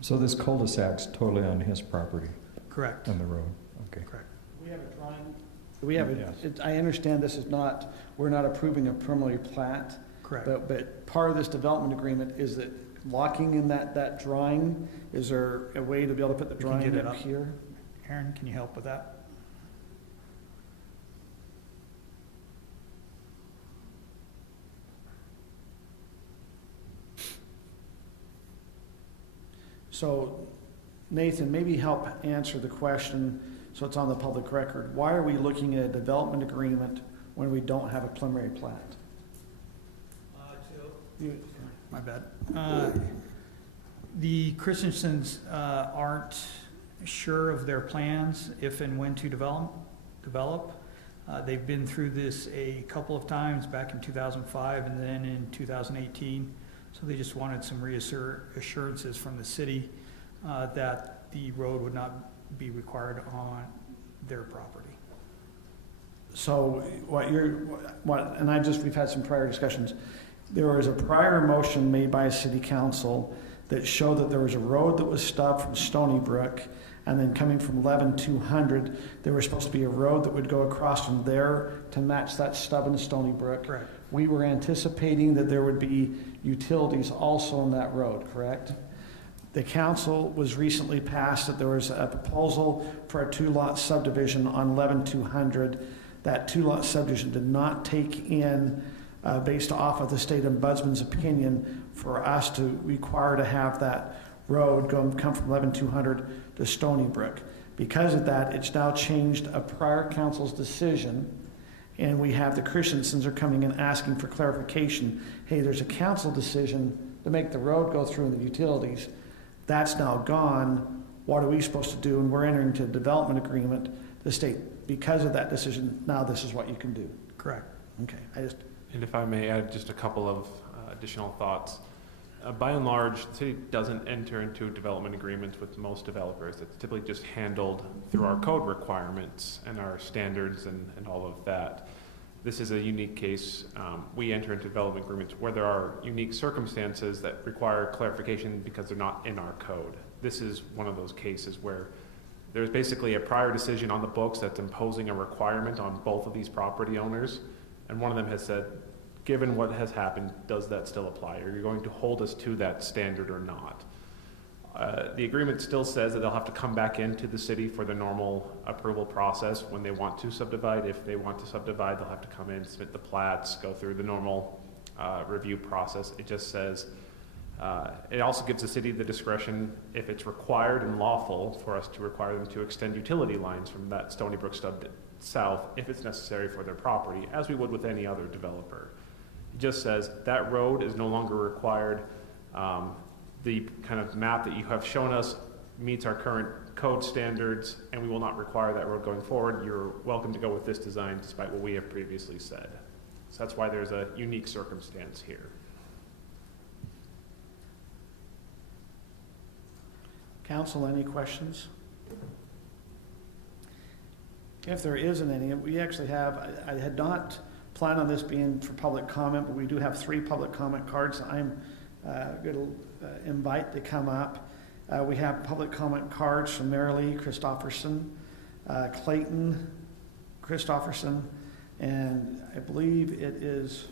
So this cul-de-sac's totally on his property? Correct. On the road, okay. Correct. We have a drawing. We have I understand this is not, we're not approving a preliminary plat. Correct. But part of this development agreement is that locking in that drawing, is there a way to be able to put the drawing up here? Erin, can you help with that? So Nathan, maybe help answer the question so it's on the public record. Why are we looking at a development agreement when we don't have a preliminary plat? My bad. The Christensens aren't sure of their plans if and when to develop. They've been through this a couple of times back in 2005 and then in 2018. So they just wanted some reassurances from the city that the road would not be required on their property. So we've had some prior discussions. There was a prior motion made by a city council that showed that there was a road that was stubbed from Stony Brook, and then coming from 11-200, there was supposed to be a road that would go across from there to match that stub in Stony Brook. Correct. We were anticipating that there would be utilities also on that road, correct? The council was recently passed that there was a proposal for a 2-lot subdivision on 11-200. That 2-lot subdivision did not take in, based off of the state ombudsman's opinion, for us to require to have that road come from 11-200 to Stony Brook. Because of that, it's now changed a prior council's decision, and we have the Christensens are coming in asking for clarification. Hey, there's a council decision to make the road go through the utilities. That's now gone. What are we supposed to do? And we're entering into a development agreement to state, because of that decision, now this is what you can do. Correct. Okay. And if I may add just a couple of additional thoughts. By and large, the city doesn't enter into development agreements with most developers. It's typically just handled through our code requirements and our standards and all of that. This is a unique case. We enter into development agreements where there are unique circumstances that require clarification because they're not in our code. This is one of those cases where there's basically a prior decision on the books that's imposing a requirement on both of these property owners, and one of them has said, given what has happened, does that still apply? Are you going to hold us to that standard or not? The agreement still says that they'll have to come back into the city for the normal approval process when they want to subdivide. If they want to subdivide, they'll have to come in, submit the plats, go through the normal review process. It just says, it also gives the city the discretion, if it's required and lawful, for us to require them to extend utility lines from that Stony Brook stub south if it's necessary for their property, as we would with any other developer. It just says that road is no longer required. The kind of map that you have shown us meets our current code standards, and we will not require that road going forward. You're welcome to go with this design despite what we have previously said. So that's why there's a unique circumstance here. Council, any questions? If there isn't any, we actually have, I had not planned on this being for public comment, but we do have 3 public comment cards I'm going to invite to come up. We have public comment cards from Marilee Christofferson, Clayton Christofferson, and I believe it is,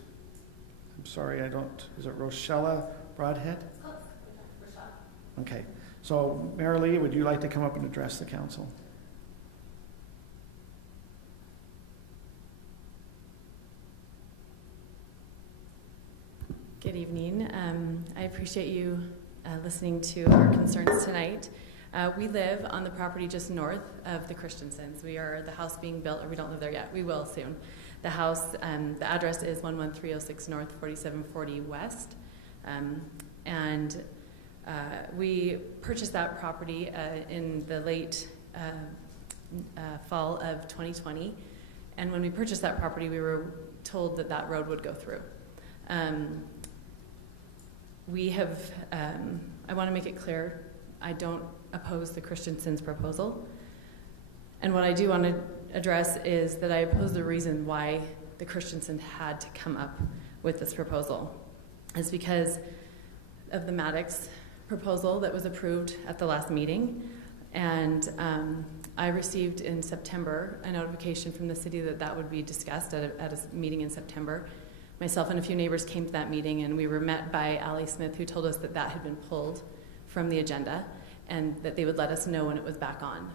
is it Rochella Broadhead? Okay, so Marilee, would you like to come up and address the council? Good evening. I appreciate you listening to our concerns tonight. We live on the property just north of the Christensens. We are the house being built, or we don't live there yet. We will soon. The house, the address is 11306 North, 4740 West. And we purchased that property in the late fall of 2020. And when we purchased that property, we were told that that road would go through. We have, I want to make it clear, I don't oppose the Christensen's proposal. And what I do want to address is that I oppose the reason why the Christensen had to come up with this proposal. It's because of the Maddox proposal that was approved at the last meeting. And I received in September a notification from the city that that would be discussed at a meeting in September. Myself and a few neighbors came to that meeting, and we were met by Allie Smith, who told us that that had been pulled from the agenda and that they would let us know when it was back on.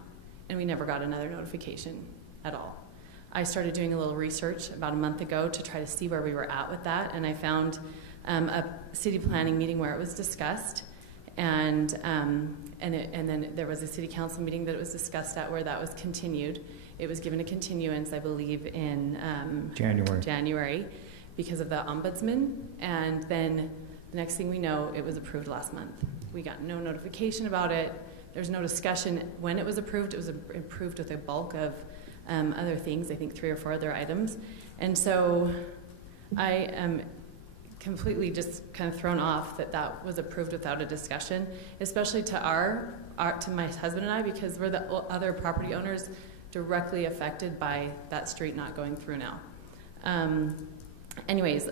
And we never got another notification at all. I started doing a little research about a month ago to try to see where we were at with that, and I found a city planning meeting where it was discussed, And then there was a city council meeting that it was discussed at where that was continued. It was given a continuance, I believe, in January because of the ombudsman. And then the next thing we know, it was approved last month. We got no notification about it. There's no discussion when it was approved. It was approved with a bulk of other things, I think 3 or 4 other items. And so I am completely just kind of thrown off that that was approved without a discussion, especially to to my husband and I, because we're the other property owners directly affected by that street not going through now. Anyways,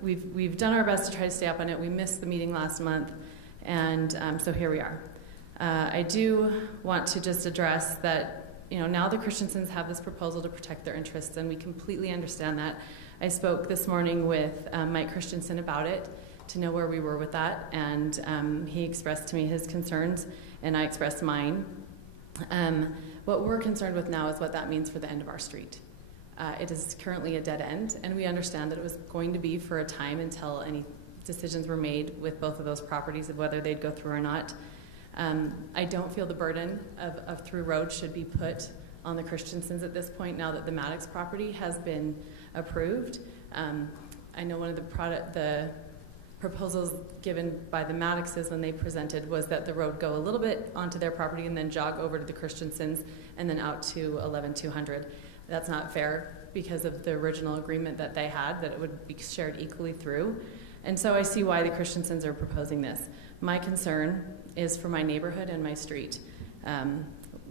we've done our best to try to stay up on it. We missed the meeting last month, and so here we are. I do want to just address that, now the Christensens have this proposal to protect their interests, and we completely understand that. I spoke this morning with Mike Christensen about it to know where we were with that, and he expressed to me his concerns, and I expressed mine. What we're concerned with now is what that means for the end of our street. It is currently a dead end, and we understand that it was going to be for a time until any decisions were made with both of those properties of whether they'd go through or not. I don't feel the burden of through road should be put on the Christensens at this point now that the Maddox property has been approved. I know one of the proposals given by the Maddoxes when they presented was that the road go a little bit onto their property and then jog over to the Christensens and then out to 11200. That's not fair because of the original agreement that they had, that it would be shared equally through. And so I see why the Christensens are proposing this. My concern is for my neighborhood and my street.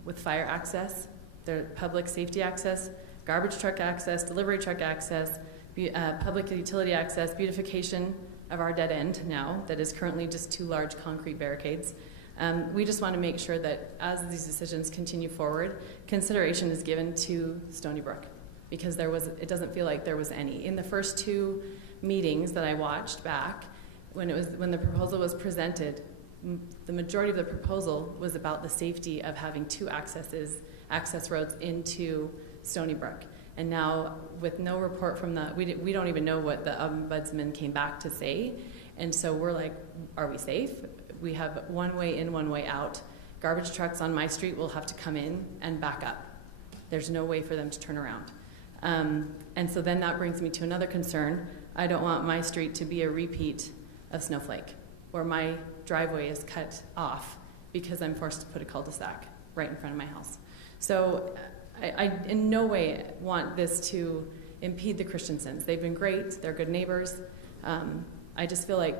With fire access, the public safety access, garbage truck access, delivery truck access, public utility access, beautification of our dead end now that is currently just 2 large concrete barricades. We just want to make sure that as these decisions continue forward, consideration is given to Stony Brook, because it doesn't feel like there was any. In the first 2 meetings that I watched back, when the proposal was presented, the majority of the proposal was about the safety of having 2 access roads into Stony Brook. And now, with no report from we don't even know what the ombudsman came back to say. And so we're like, are we safe? We have 1 way in, 1 way out. Garbage trucks on my street will have to come in and back up. There's no way for them to turn around. And so then that brings me to another concern. I don't want my street to be a repeat of Snowflake, where my driveway is cut off because I'm forced to put a cul-de-sac right in front of my house. So I in no way want this to impede the Christensens. They've been great. They're good neighbors. I just feel like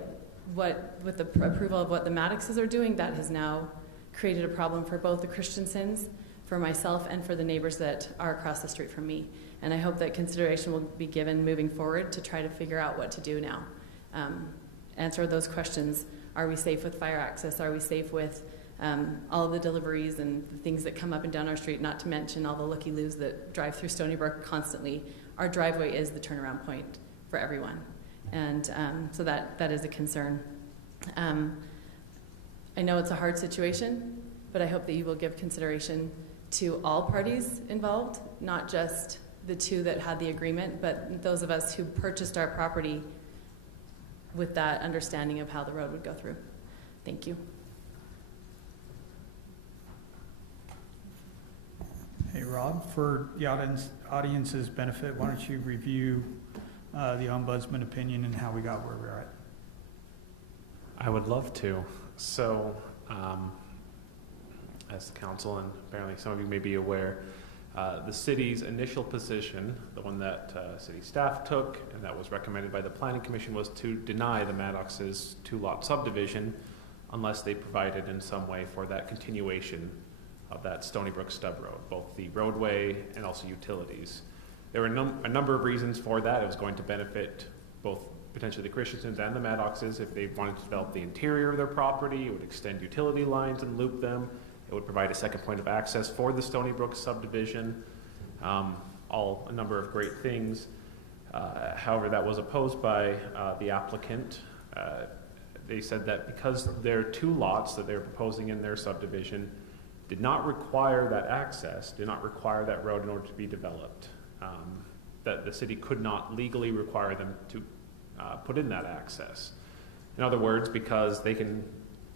with the approval of what the Maddoxes are doing, that has now created a problem for both the Christensens, for myself, and for the neighbors that are across the street from me. And I hope that consideration will be given moving forward to try to figure out what to do now. Answer those questions. Are we safe with fire access? Are we safe with all of the deliveries and the things that come up and down our street, not to mention all the looky-loos that drive through Stony Brook constantly? Our driveway is the turnaround point for everyone. And so that is a concern. I know it's a hard situation, but I hope that you will give consideration to all parties involved, not just the 2 that had the agreement, but those of us who purchased our property with that understanding of how the road would go through. Thank you. Hey, Rob, for the audience's benefit, why don't you review the ombudsman opinion and how we got where we're at? I would love to. So, as the council, and apparently some of you may be aware, the city's initial position, the one that city staff took and that was recommended by the Planning Commission, was to deny the Maddox's 2-lot subdivision unless they provided in some way for that continuation of that Stony Brook stub road, both the roadway and also utilities. There were a number of reasons for that. It was going to benefit both potentially the Christensens and the Maddoxes if they wanted to develop the interior of their property. It would extend utility lines and loop them. It would provide a second point of access for the Stony Brook subdivision. A number of great things. However, that was opposed by the applicant. They said that because there are 2 lots that they're proposing in their subdivision did not require that access, did not require that road in order to be developed, that the city could not legally require them to put in that access. In other words, because they can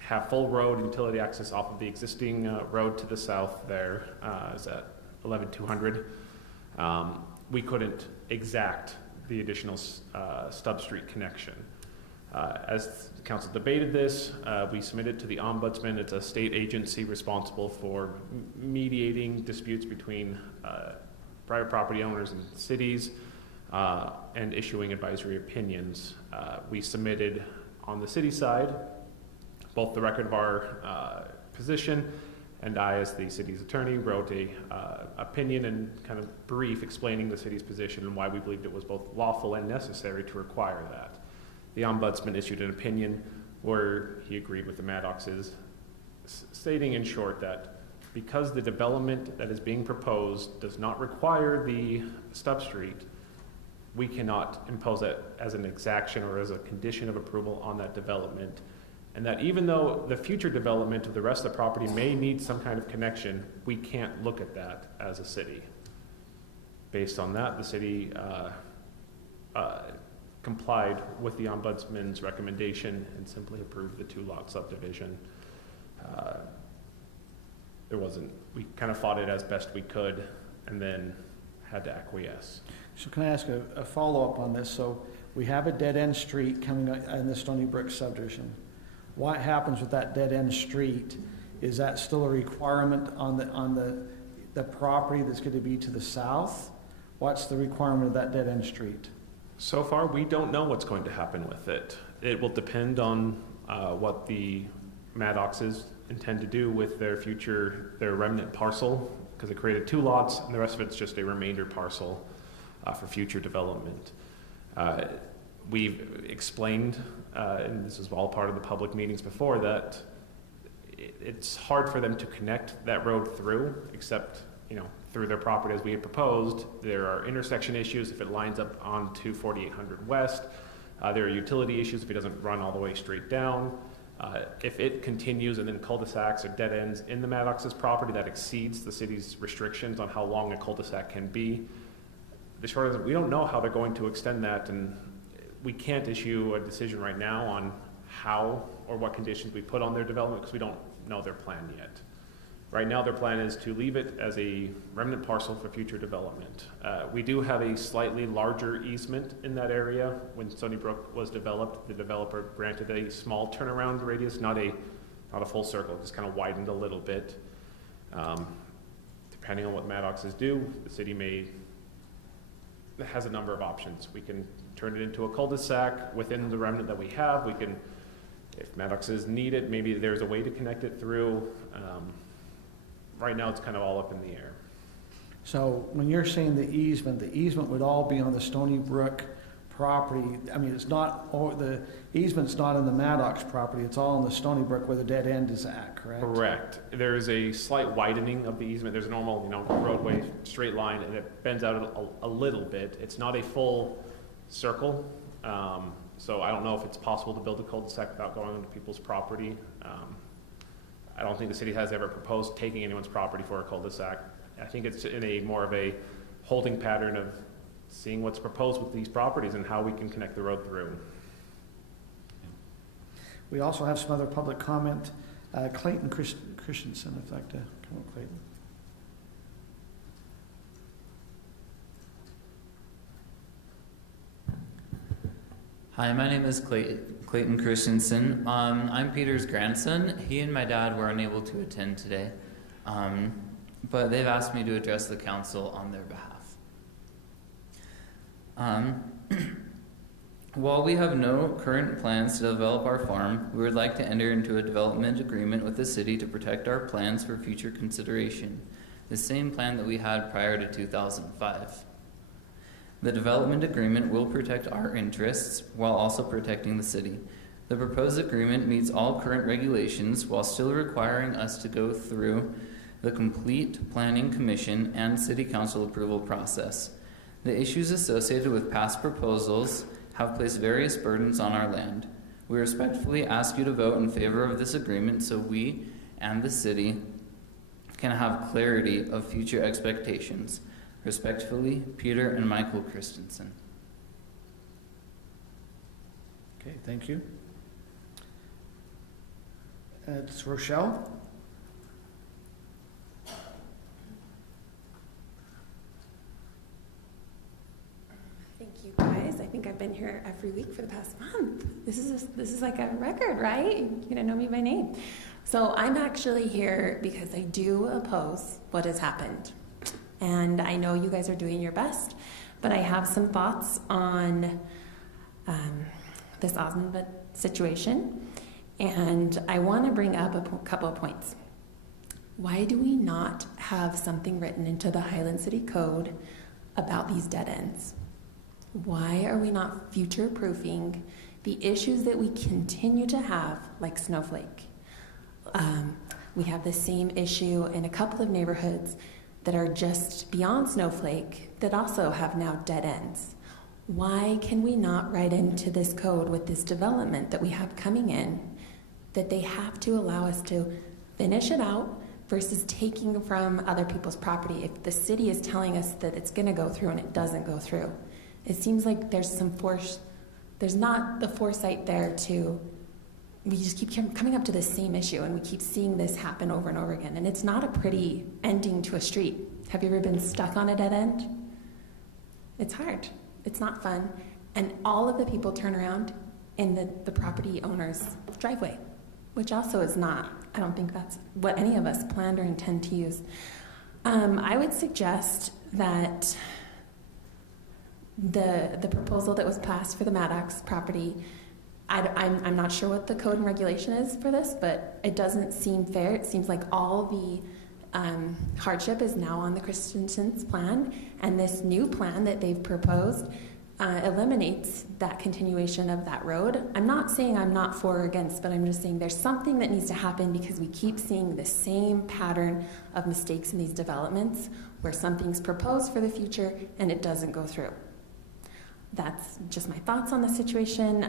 have full road utility access off of the existing road to the south there, is at 11200. We couldn't exact the additional stub street connection. As the council debated this, we submitted to the Ombudsman. It's a state agency responsible for mediating disputes between private property owners and cities and issuing advisory opinions. We submitted on the city side both the record of our position, and I, as the city's attorney, wrote a opinion and kind of brief explaining the city's position and why we believed it was both lawful and necessary to require that. The Ombudsman issued an opinion where he agreed with the Maddoxes, stating in short that because the development that is being proposed does not require the stub street, we cannot impose that as an exaction or as a condition of approval on that development. And that even though the future development of the rest of the property may need some kind of connection, we can't look at that as a city. Based on that, the city complied with the Ombudsman's recommendation and simply approved the 2-lot subdivision. We kind of fought it as best we could and then had to acquiesce. So can I ask a follow-up on this? So we have a dead-end street coming in the Stony Brook subdivision. What happens with that dead-end street? Is that still a requirement on the property that's going to be to the south? What's the requirement of that dead-end street? So far, we don't know what's going to happen with it. It will depend on what the Maddoxes intend to do with their remnant parcel, because they created 2 lots, and the rest of it's just a remainder parcel for future development. We've explained, and this is all part of the public meetings before, that it's hard for them to connect that road through, except, through their property as we had proposed. There are intersection issues if it lines up onto 4800 West. There are utility issues if it doesn't run all the way straight down. If it continues and then cul-de-sacs or dead ends in the Maddox's property, that exceeds the city's restrictions on how long a cul-de-sac can be. The short is we don't know how they're going to extend that, and we can't issue a decision right now on how or what conditions we put on their development because we don't know their plan yet. Right now, their plan is to leave it as a remnant parcel for future development. We do have a slightly larger easement in that area. When Stony Brook was developed, the developer granted a small turnaround radius, not a full circle, just kind of widened a little bit. Depending on what Maddoxes do, the city has a number of options. We can turn it into a cul-de-sac within the remnant that we have. We can, if Maddoxes need it, maybe there's a way to connect it through. Right now, it's kind of all up in the air. So when you're saying the easement would all be on the Stony Brook property. I mean, it's not, the easement's not in the Maddox property. It's all in the Stony Brook where the dead end is at, correct? Correct. There is a slight widening of the easement. There's a normal, roadway straight line, and it bends out a little bit. It's not a full circle. So I don't know if it's possible to build a cul-de-sac without going onto people's property. I don't think the city has ever proposed taking anyone's property for a cul-de-sac. I think it's in more of a holding pattern of seeing what's proposed with these properties and how we can connect the road through. We also have some other public comment. Clayton Christensen, if I'd like to come up, Clayton. Hi, my name is Clayton Christensen. I'm Peter's grandson. He and my dad were unable to attend today, but they've asked me to address the council on their behalf. While we have no current plans to develop our farm, we would like to enter into a development agreement with the city to protect our plans for future consideration, the same plan that we had prior to 2005. The development agreement will protect our interests while also protecting the city. The proposed agreement meets all current regulations while still requiring us to go through the complete planning commission and city council approval process. The issues associated with past proposals have placed various burdens on our land. We respectfully ask you to vote in favor of this agreement so we and the city can have clarity of future expectations. Respectfully, Peter and Michael Christensen. Okay, thank you. And it's Rochelle. Thank you, guys. I think I've been here every week for the past month. This is like a record, right? You gotta know me by name. So I'm actually here because I do oppose what has happened. And I know you guys are doing your best, but I have some thoughts on this Osmond situation. And I want to bring up a couple of points. Why do we not have something written into the Highland City Code about these dead ends? Why are we not future-proofing the issues that we continue to have, like Snowflake? We have the same issue in a couple of neighborhoods that are just beyond Snowflake that also have now dead ends. Why can we not write into this code with this development that we have coming in that they have to allow us to finish it out versus taking from other people's property? If the city is telling us that it's going to go through and it doesn't go through, it seems like there's not the foresight there to, we just keep coming up to the same issue and we keep seeing this happen over and over again. And it's not a pretty ending to a street. Have you ever been stuck on a dead end? It's hard. It's not fun. And all of the people turn around in the property owner's driveway, which also is not, I don't think that's what any of us planned or intend to use. I would suggest that the proposal that was passed for the Maddox property, I'm not sure what the code and regulation is for this, but it doesn't seem fair. It seems like all the hardship is now on the Christensen's plan, and this new plan that they've proposed eliminates that continuation of that road. I'm not saying I'm not for or against, but I'm just saying there's something that needs to happen because we keep seeing the same pattern of mistakes in these developments where something's proposed for the future and it doesn't go through. That's just my thoughts on the situation.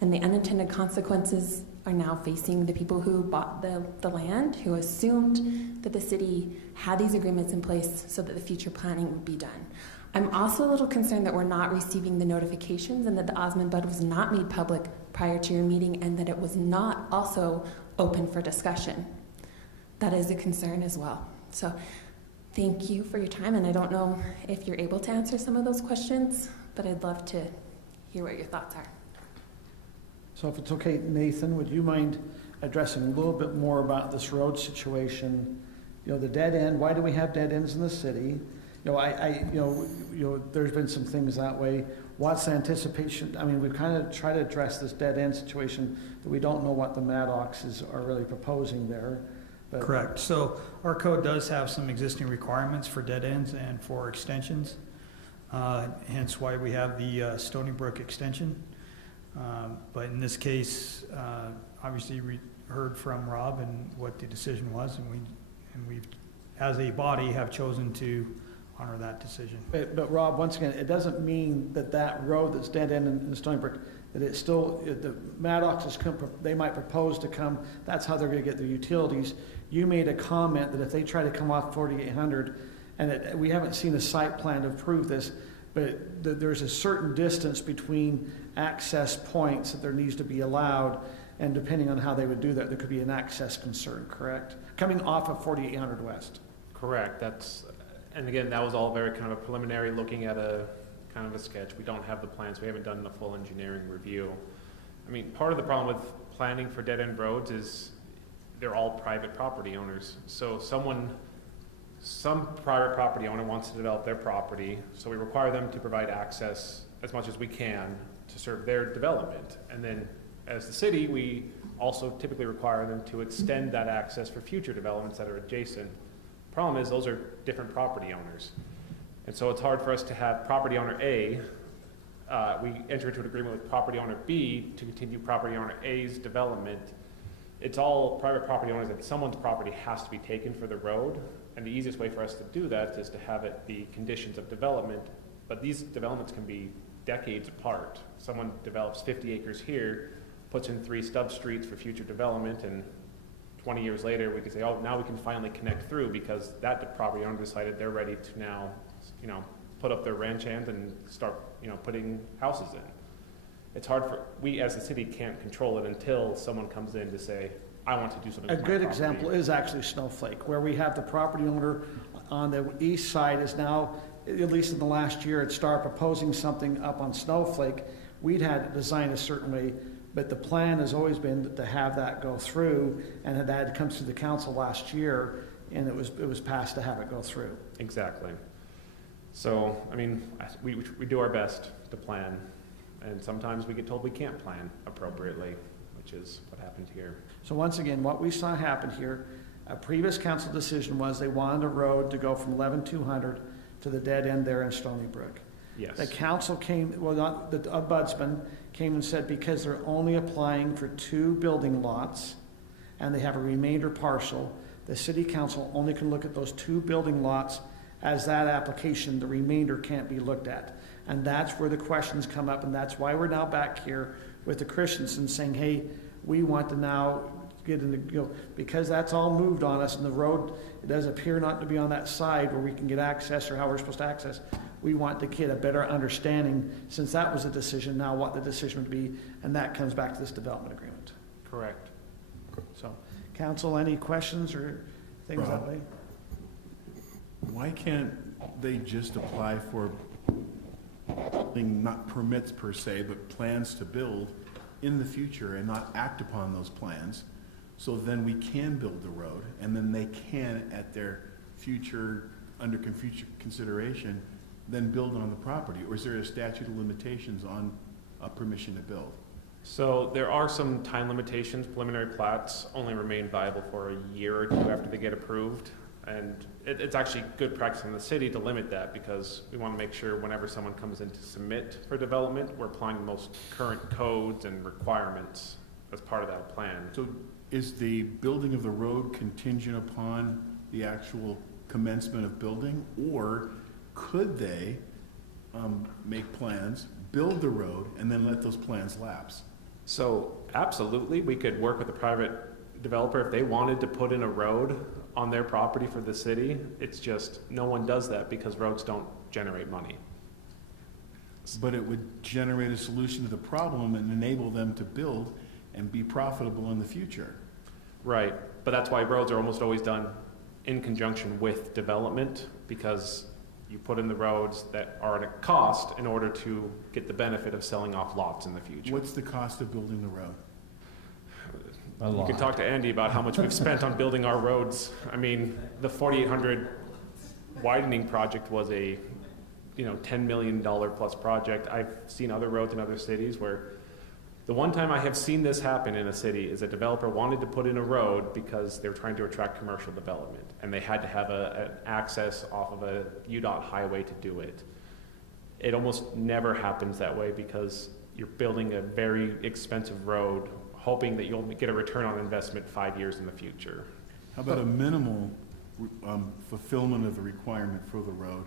And the unintended consequences are now facing the people who bought the land, who assumed that the city had these agreements in place so that the future planning would be done. I'm also a little concerned that we're not receiving the notifications and that the Osmond Bud was not made public prior to your meeting and that it was not also open for discussion. That is a concern as well. So thank you for your time, and I don't know if you're able to answer some of those questions, but I'd love to hear what your thoughts are. So if it's okay, Nathan, would you mind addressing a little bit more about this road situation? You know, the dead end, why do we have dead ends in the city? You know, there's been some things that way. What's the anticipation? I mean, we've kind of tried to address this dead end situation, but we don't know what the Maddoxes are really proposing there. But correct. So our code does have some existing requirements for dead ends and for extensions, hence why we have the Stony Brook extension. But in this case, obviously we heard from Rob and what the decision was, and we've, as a body, have chosen to honor that decision. But Rob, once again, it doesn't mean that that road that's dead end in Stony Brook, that it's still, the Maddoxes, they might propose to come, that's how they're going to get their utilities. You made a comment that if they try to come off 4800, and we haven't seen a site plan to prove this, but there's a certain distance between access points that there needs to be allowed, and depending on how they would do that, there could be an access concern, correct? Coming off of 4800 West. Correct. And again, that was all very kind of a preliminary looking at a kind of a sketch. We don't have the plans. We haven't done a full engineering review. I mean, part of the problem with planning for dead-end roads is they're all private property owners. So some private property owner wants to develop their property, so we require them to provide access as much as we can to serve their development. And then as the city, we also typically require them to extend that access for future developments that are adjacent. Problem is, those are different property owners. And so it's hard for us to have property owner A, we enter into an agreement with property owner B to continue property owner A's development. It's all private property owners, and someone's property has to be taken for the road. And the easiest way for us to do that is to have it be conditions of development. But these developments can be decades apart. Someone develops 50 acres here, puts in 3 stub streets for future development, and 20 years later, we can say, oh, now we can finally connect through because that property owner decided they're ready to now, put up their ranch hand and start, putting houses in. it's hard for, we as a city can't control it until someone comes in to say, I want to do something A with my good property. example is actually Snowflake, where we have the property owner on the east side is now, at least in the last year, had started proposing something up on Snowflake. We'd had it designed a certain way, but the plan has always been to have that go through, and that had come through the council last year, and it was passed to have it go through. Exactly. So, I mean, we do our best to plan, and sometimes we get told we can't plan appropriately, which is what happened here. So once again, what we saw happen here, a previous council decision was they wanted a road to go from 11-200 to the dead end there in Stony Brook. Yes. The council came, well, not, the ombudsman came and said because they're only applying for 2 building lots and they have a remainder parcel, the city council only can look at those 2 building lots as that application. The remainder can't be looked at. And that's where the questions come up, and that's why we're now back here with the Christensen saying, hey, we want to now get in the, because that's all moved on us, and the road, it does appear not to be on that side where we can get access or how we're supposed to access. We want to get a better understanding, since that was a decision, now what the decision would be, and that comes back to this development agreement. Correct. So, council, any questions or things that way? Why can't they just apply for not permits per se, but plans to build in the future and not act upon those plans? So then we can build the road, and then they can, at their future, under future consideration, then build on the property? Or is there a statute of limitations on permission to build? So there are some time limitations. Preliminary plats only remain viable for a year or 2 after they get approved. And it's actually good practice in the city to limit that, because we want to make sure whenever someone comes in to submit for development, we're applying the most current codes and requirements as part of that plan. So is the building of the road contingent upon the actual commencement of building, or could they make plans, build the road, and then let those plans lapse? So absolutely, we could work with a private developer if they wanted to put in a road on their property for the city. It's just no one does that because roads don't generate money. But it would generate a solution to the problem and enable them to build and be profitable in the future. Right, but that's why roads are almost always done in conjunction with development, because you put in the roads that are at a cost in order to get the benefit of selling off lots in the future. What's the cost of building the road? You can talk to Andy about how much we've spent on building our roads. I mean, the 4800 widening project was a $10 million plus project. I've seen other roads in other cities where the one time I have seen this happen in a city is a developer wanted to put in a road because they were trying to attract commercial development, and they had to have an access off of a UDOT highway to do it. It almost never happens that way because you're building a very expensive road hoping that you'll get a return on investment 5 years in the future. How about a minimal fulfillment of the requirement for the road,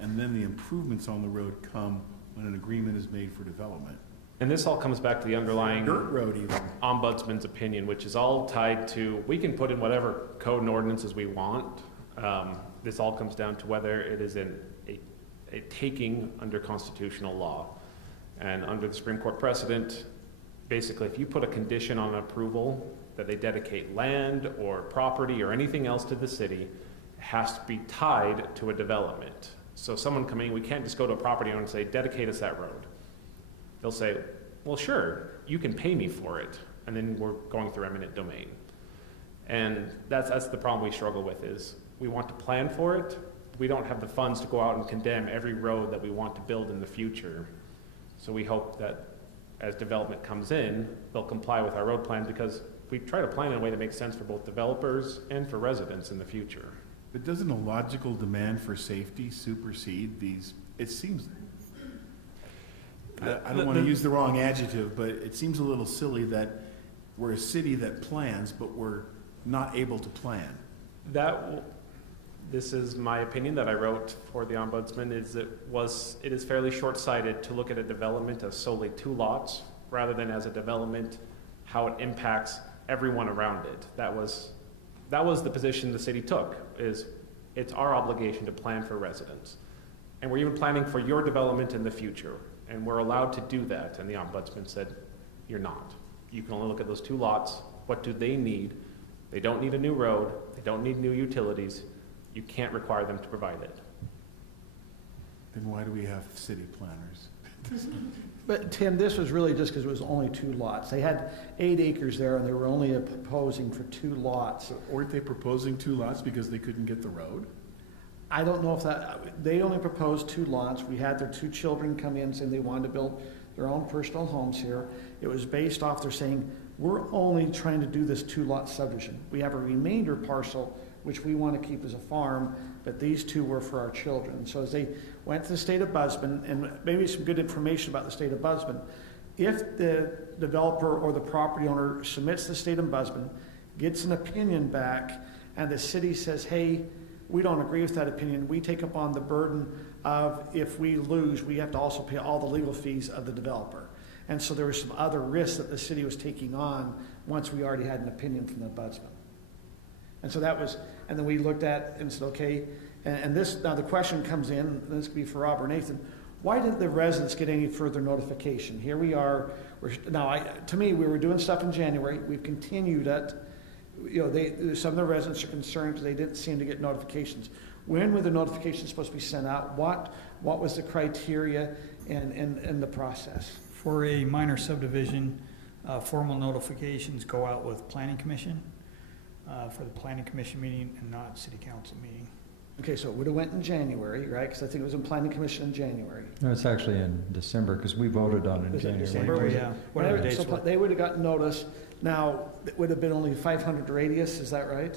and then the improvements on the road come when an agreement is made for development? And this all comes back to the underlying dirt road even. Ombudsman's opinion, which is all tied to, we can put in whatever code and ordinances we want. This all comes down to whether it is a taking under constitutional law. And under the Supreme Court precedent, basically if you put a condition on approval that they dedicate land or property or anything else to the city, it has to be tied to a development. So someone coming, we can't just go to a property owner and say, dedicate us that road. They'll say, well, sure, you can pay me for it. And then we're going through eminent domain. And that's the problem we struggle with, is we want to plan for it. We don't have the funds to go out and condemn every road that we want to build in the future. So we hope that as development comes in, they'll comply with our road plan, because we try to plan in a way that makes sense for both developers and for residents in the future. But doesn't a logical demand for safety supersede these? It seems, I don't want to use the wrong adjective, but it seems a little silly that we're a city that plans, but we're not able to plan. This is my opinion that I wrote for the Ombudsman, it is fairly short-sighted to look at a development as solely 2 lots, rather than as a development, how it impacts everyone around it. That was the position the city took, is it's our obligation to plan for residents. And we're even planning for your development in the future. And we're allowed to do that. And the ombudsman said, you're not. You can only look at those 2 lots. What do they need? They don't need a new road. They don't need new utilities. You can't require them to provide it. Then why do we have city planners? But Tim, this was really just because it was only 2 lots. They had 8 acres there, and they were only proposing for 2 lots. So weren't they proposing 2 lots because they couldn't get the road? I don't know if that, they only proposed 2 lots. We had their 2 children come in saying they wanted to build their own personal homes here. It was based off their saying, we're only trying to do this 2-lot subdivision. We have a remainder parcel, which we want to keep as a farm, but these 2 were for our children. So as they went to the state of Busman, and maybe some good information about the state of Busman, if the developer or the property owner submits to the state of Busman, gets an opinion back, and the city says, hey, we don't agree with that opinion, we take upon the burden of, if we lose, we have to also pay all the legal fees of the developer. And so there were some other risks that the city was taking on once we already had an opinion from the ombudsman. And so that was, and then we looked at and said, okay, and this, now the question comes in, and this could be for Rob or Nathan, why didn't the residents get any further notification? Here we are, to me, we were doing stuff in January, we've continued it. You know, some of the residents are concerned because they didn't seem to get notifications. When were the notifications supposed to be sent out? What was the criteria and the process? For a minor subdivision, formal notifications go out with Planning Commission for the Planning Commission meeting and not City Council meeting. Okay, so it would have went in January, right? Because I think it was in Planning Commission in January. No, it's actually in December because we voted on it in January. December, yeah. Whatever dates so they would have gotten notice. Now, it would have been only 500 radius, is that right?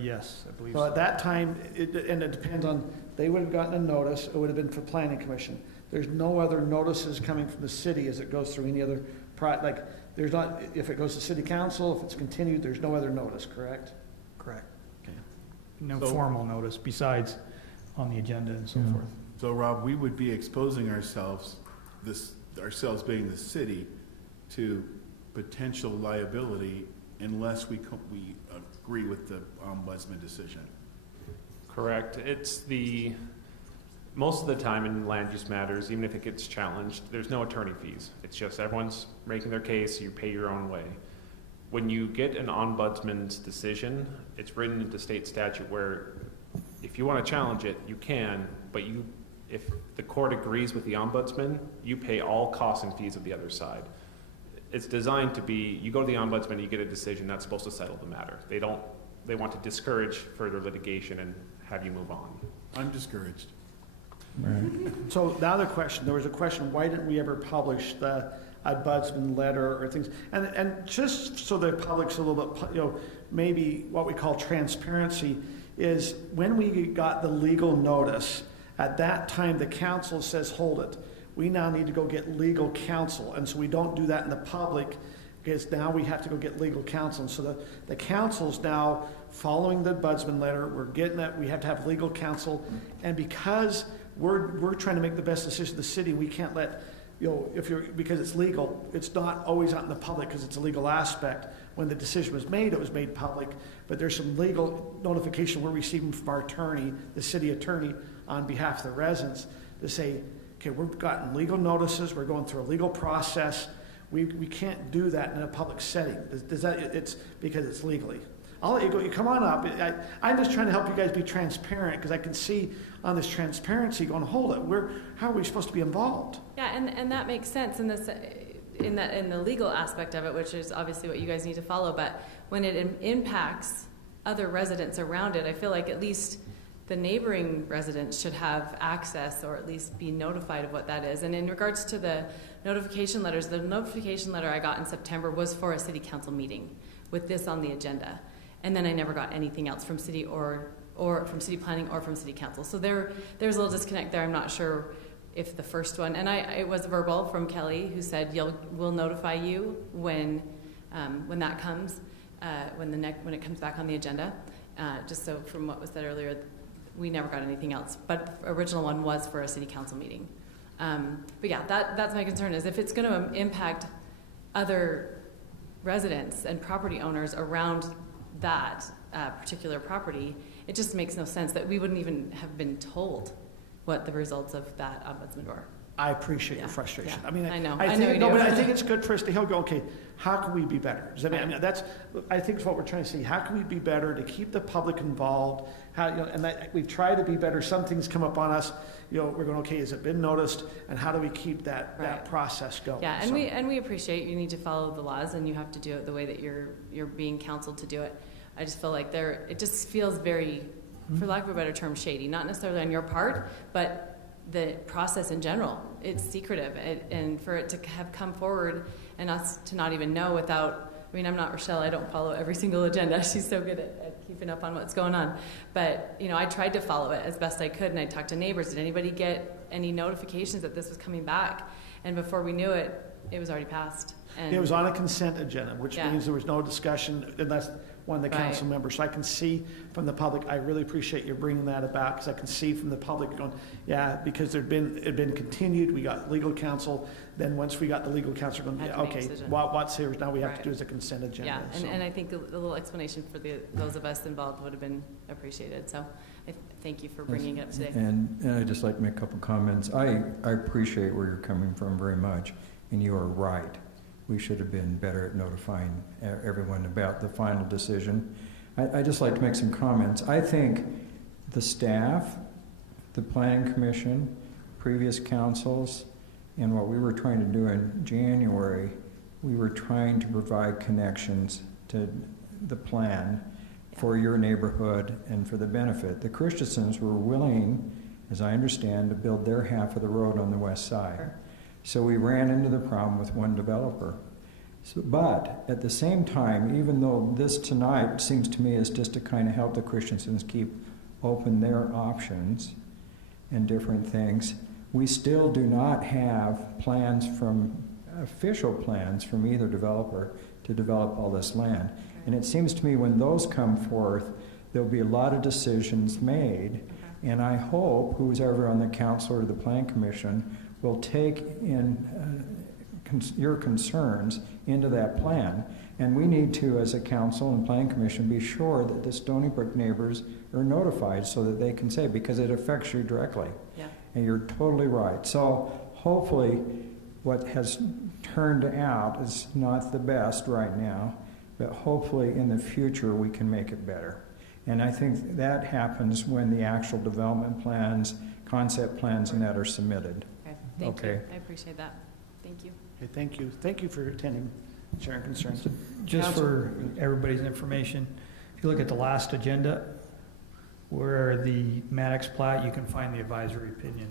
Yes, I believe so. At that time, and it depends on, they would have gotten a notice, it would have been for Planning Commission. There's no other notices coming from the city as it goes through any other, like, there's not, if it goes to City Council, if it's continued, there's no other notice, correct? Correct. Okay. No formal notice besides on the agenda and so forth. So Rob, we would be exposing ourselves, ourselves being the city, to potential liability unless we agree with the ombudsman decision. Correct. It's most of the time in land use matters, even if it gets challenged, there's no attorney fees. It's just everyone's making their case, you pay your own way. When you get an ombudsman's decision, it's written into state statute where if you want to challenge it, you can, but if the court agrees with the ombudsman, you pay all costs and fees of the other side. It's designed to be, you go to the ombudsman, you get a decision that's supposed to settle the matter. They want to discourage further litigation and have you move on. I'm discouraged. Right. So now the question, there was a question, why didn't we ever publish the ombudsman letter or things? And just so the public's a little bit, maybe what we call transparency is when we got the legal notice, at that time the council says, hold it. We now need to go get legal counsel. And so we don't do that in the public because now we have to go get legal counsel. And so the council's now following the ombudsman letter. We're getting that. We have to have legal counsel. And because we're trying to make the best decision of the city, we can't let, because it's legal, it's not always out in the public because it's a legal aspect. When the decision was made, it was made public. But there's some legal notification we're receiving from our attorney, the city attorney, on behalf of the residents to say, okay, we've gotten legal notices, we're going through a legal process. We can't do that in a public setting. It's because it's legally. I'll let you go. You come on up. I'm just trying to help you guys be transparent because I can see on this transparency going, hold it. How are we supposed to be involved? Yeah, and that makes sense in the legal aspect of it, which is obviously what you guys need to follow. But when it impacts other residents around it, I feel like at least the neighboring residents should have access or at least be notified of what that is. And in regards to the notification letters, the notification letter I got in September was for a city council meeting with this on the agenda. And then I never got anything else from city or from city planning or from city council. So there's a little disconnect there. I'm not sure if the first one, and it was verbal from Kelly who said we'll notify you when that comes, when it comes back on the agenda. Just so from what was said earlier, we never got anything else. But the original one was for a city council meeting. But yeah, that's my concern is if it's going to impact other residents and property owners around that particular property, it just makes no sense that we wouldn't even have been told what the results of that ombudsman were. I appreciate your frustration. yeah. I mean, I know. I I think, know you no, do. but I think it's good for us to go, okay, how can we be better? Does that mean, I mean, that's, I think it's what we're trying to say. How can we be better to keep the public involved? How, you know, and that, we've tried to be better. Some things come up on us, you know, we're going, okay, has it been noticed? And how do we keep that, that process going? Yeah, and So- we appreciate you need to follow the laws and you have to do it the way that you're being counseled to do it. I just feel like it just feels very, for lack of a better term, shady. Not necessarily on your part, but the process in general. It's secretive, and for it to have come forward and us to not even know without, I mean, I'm not Rochelle, I don't follow every single agenda. She's so good at keeping up on what's going on. But, you know, I tried to follow it as best I could, and I talked to neighbors. Did anybody get any notifications that this was coming back? And before we knew it, it was already passed. And it was on a consent agenda, which means there was no discussion unless one of the council members. So I can see from the public, I really appreciate you bringing that about, because I can see from the public going, yeah, because it had been continued, we got legal counsel, then once we got the legal counsel going, yeah, okay, what's here now we have to do is a consent agenda. Yeah, and I think a little explanation for those of us involved would have been appreciated. So I thank you for bringing it up today. And I'd just like to make a couple comments. I appreciate where you're coming from very much, and you are right. We should have been better at notifying everyone about the final decision. I'd just like to make some comments. I think the staff, the planning commission, previous councils, and what we were trying to do in January, we were trying to provide connections to the plan for your neighborhood and for the benefit. The Christensens were willing, as I understand, to build their half of the road on the west side. Sure. So we ran into the problem with one developer. But at the same time, even though this tonight seems to me is just to kind of help the Christensens keep open their options and different things, we still do not have plans official plans from either developer to develop all this land. And it seems to me when those come forth, there'll be a lot of decisions made. And I hope who's ever on the council or the planning commission will take in your concerns into that plan. And we need to, as a council and planning commission, be sure that the Stony Brook neighbors are notified so that they can say, because it affects you directly. Yeah. And you're totally right. So hopefully what has turned out is not the best right now, but hopefully in the future we can make it better. And I think that happens when the actual development plans, concept plans, and that are submitted. Okay, thank you. I appreciate that. Thank you. Okay, thank you. Thank you for attending, sharing concerns. Just for everybody's information, if you look at the last agenda, where the Maddox plat, you can find the advisory opinion.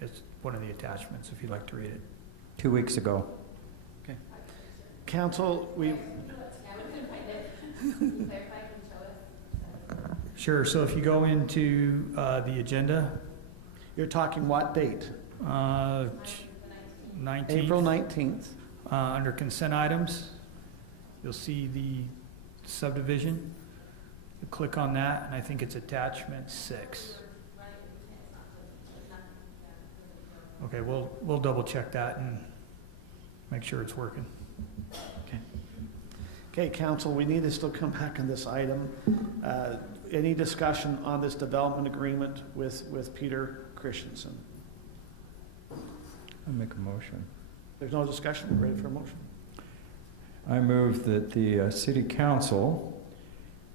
It's one of the attachments if you'd like to read it. 2 weeks ago. Okay. Council, Sure, so if you go into the agenda. You're talking what date? 19th. April 19th. Under consent items, you'll see the subdivision. You click on that, and I think it's attachment 6. Okay, we'll double check that and make sure it's working. Okay, council, we need to still come back on this item. Any discussion on this development agreement with Peter Christensen? I'll make a motion. There's no discussion. We're ready for a motion. I move that the City Council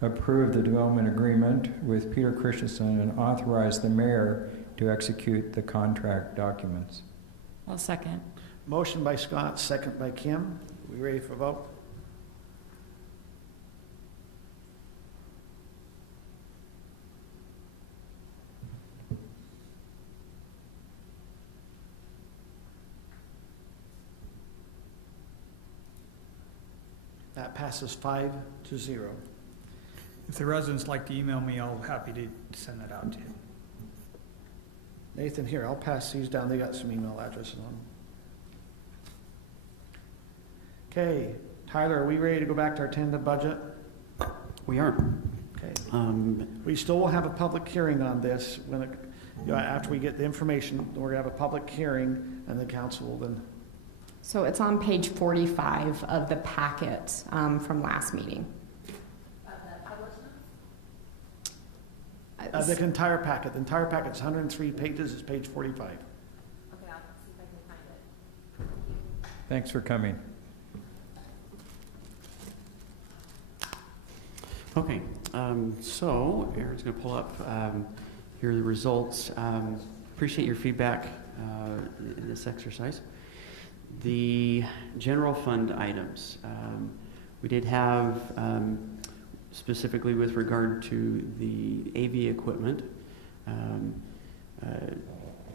approve the development agreement with Peter Christensen and authorize the mayor to execute the contract documents. I'll second. Motion by Scott, second by Kim. Are we ready for a vote? That passes 5-0. If the residents like to email me, I'll be happy to send that out to you. Nathan, here, I'll pass these down. They got some email addresses on them. Okay, Tyler, are we ready to go back to our tentative budget? We are. Okay. We still will have a public hearing on this when after we get the information. We're gonna have a public hearing, and the council will then. So it's on page 45 of the packet from last meeting. The entire packet. The entire packet's 103 pages. Is page 45. Okay, I'll see if I Thanks for coming. Okay, so Erin's going to pull up here are the results. Appreciate your feedback in this exercise. The general fund items. We did have, specifically with regard to the AV equipment,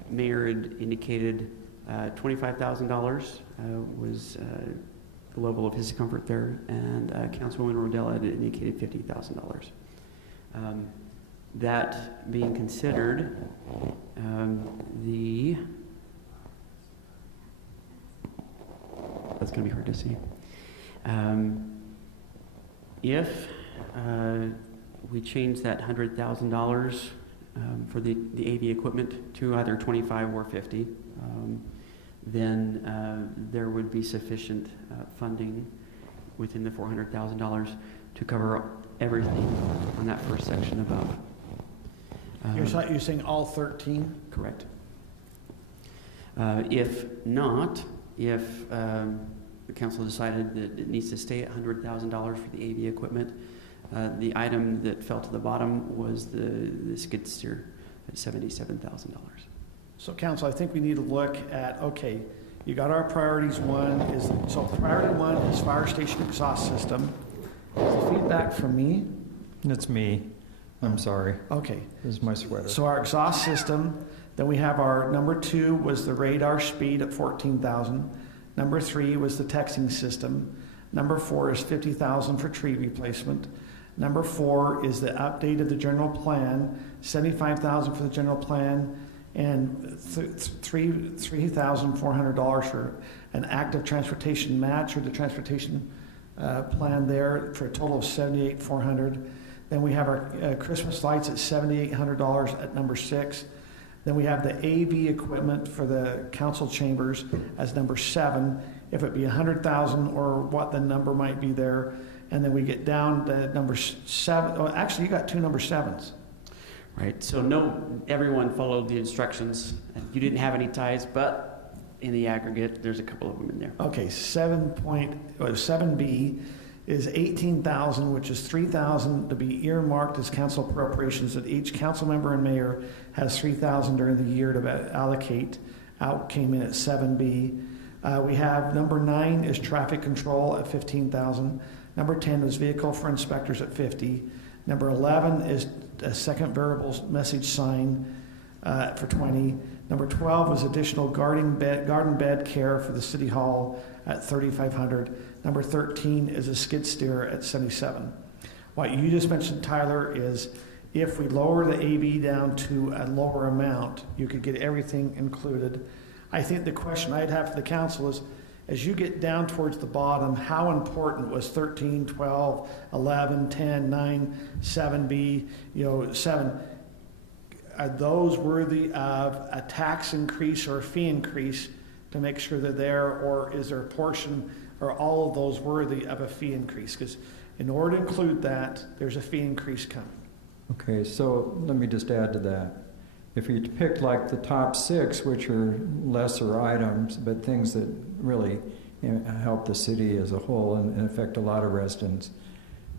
Mayor had indicated $25,000 was the level of his comfort there, and Councilwoman Rodell had indicated $50,000. That being considered, that's going to be hard to see. If we change that $100,000 for the AV equipment to either 25 or 50, then there would be sufficient funding within the $400,000 to cover everything on that first section above. You're saying all 13? Correct. If not, if the council decided that it needs to stay at $100,000 for the AV equipment, the item that fell to the bottom was the skid steer at $77,000. So council, I think we need to look at, okay, you got our priorities. Priority one is fire station exhaust system. Is the feedback from me? It's me. I'm sorry. Okay. This is my sweater. So our exhaust system, then we have our number 2 was the radar speed at 14,000. Number 3 was the texting system. Number 4 is 50,000 for tree replacement. Number 4 is the update of the general plan, 75,000 for the general plan, and $3,400 for an active transportation match or the transportation plan there for a total of $78,400. Then we have our Christmas lights at $7,800 at number 6. Then we have the AV equipment for the council chambers as number 7, if it be 100,000 or what the number might be there. And then we get down to number 7. Oh, actually, you got 2 number 7s. Right. So everyone followed the instructions. You didn't have any ties, but in the aggregate, there's a couple of them in there. Okay, 7B is 18,000, which is 3,000 to be earmarked as council appropriations, that each council member and mayor has 3,000 during the year to allocate. Out came in at 7B. We have number 9 is traffic control at 15,000. Number 10 is vehicle for inspectors at 50. Number 11 is a second variable message sign for 20. Number 12 was additional garden bed care for the city hall at 3,500. Number 13 is a skid steer at 77. What you just mentioned, Tyler, is if we lower the AB down to a lower amount, you could get everything included. I think the question I'd have for the council is, as you get down towards the bottom, how important was 13, 12, 11, 10, 9, 7B, 7? Are those worthy of a tax increase or a fee increase to make sure they're there, or is there a portion, or all of those worthy of a fee increase? Because in order to include that, there's a fee increase coming. Okay, so let me just add to that. If you pick like the top 6, which are lesser items, but things that really help the city as a whole and affect a lot of residents,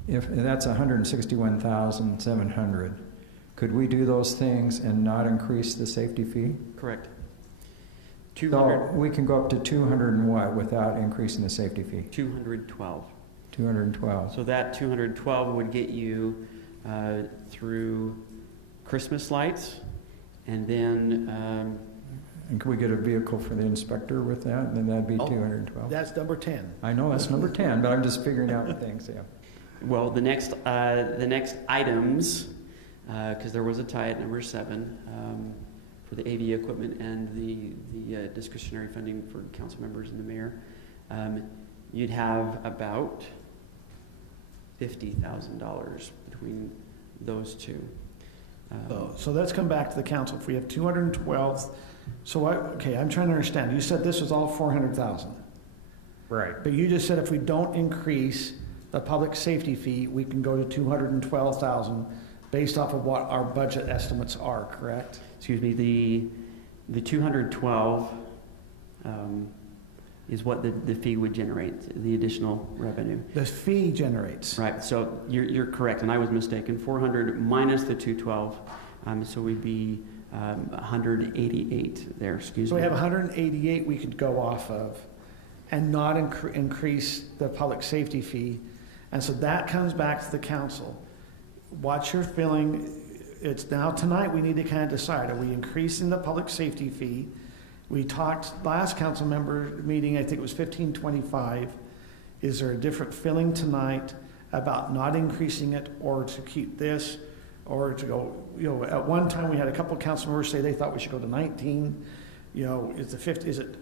if that's $161,700, could we do those things and not increase the safety fee? Correct. So we can go up to 200 and what without increasing the safety fee? 212. 212. So that 212 would get you through Christmas lights, and then and could we get a vehicle for the inspector with that? And then that'd be 212. That's number 10. I know that's number 10, but I'm just figuring out the things. Yeah. Well, the next items, because there was a tie at number 7 for the AV equipment and the discretionary funding for council members and the mayor, you'd have about $50,000 between those two. So let's come back to the council. If we have 212, okay, I'm trying to understand. You said this was all 400,000. Right. But you just said if we don't increase the public safety fee, we can go to 212,000 based off of what our budget estimates are, correct? Excuse me, the 212 is what the fee would generate, the additional revenue. The fee generates. Right, so you're correct, and I was mistaken. 400 minus the 212, so we'd be 188 there, excuse me. So we have 188 we could go off of and not increase the public safety fee. And so that comes back to the council. What's your feeling? It's now tonight we need to kind of decide, are we increasing the public safety fee? We talked last council member meeting, I think it was 1525. Is there a different feeling tonight about not increasing it, or to keep this, or to go, you know, at one time we had a couple of council members say they thought we should go to 19. You know, is it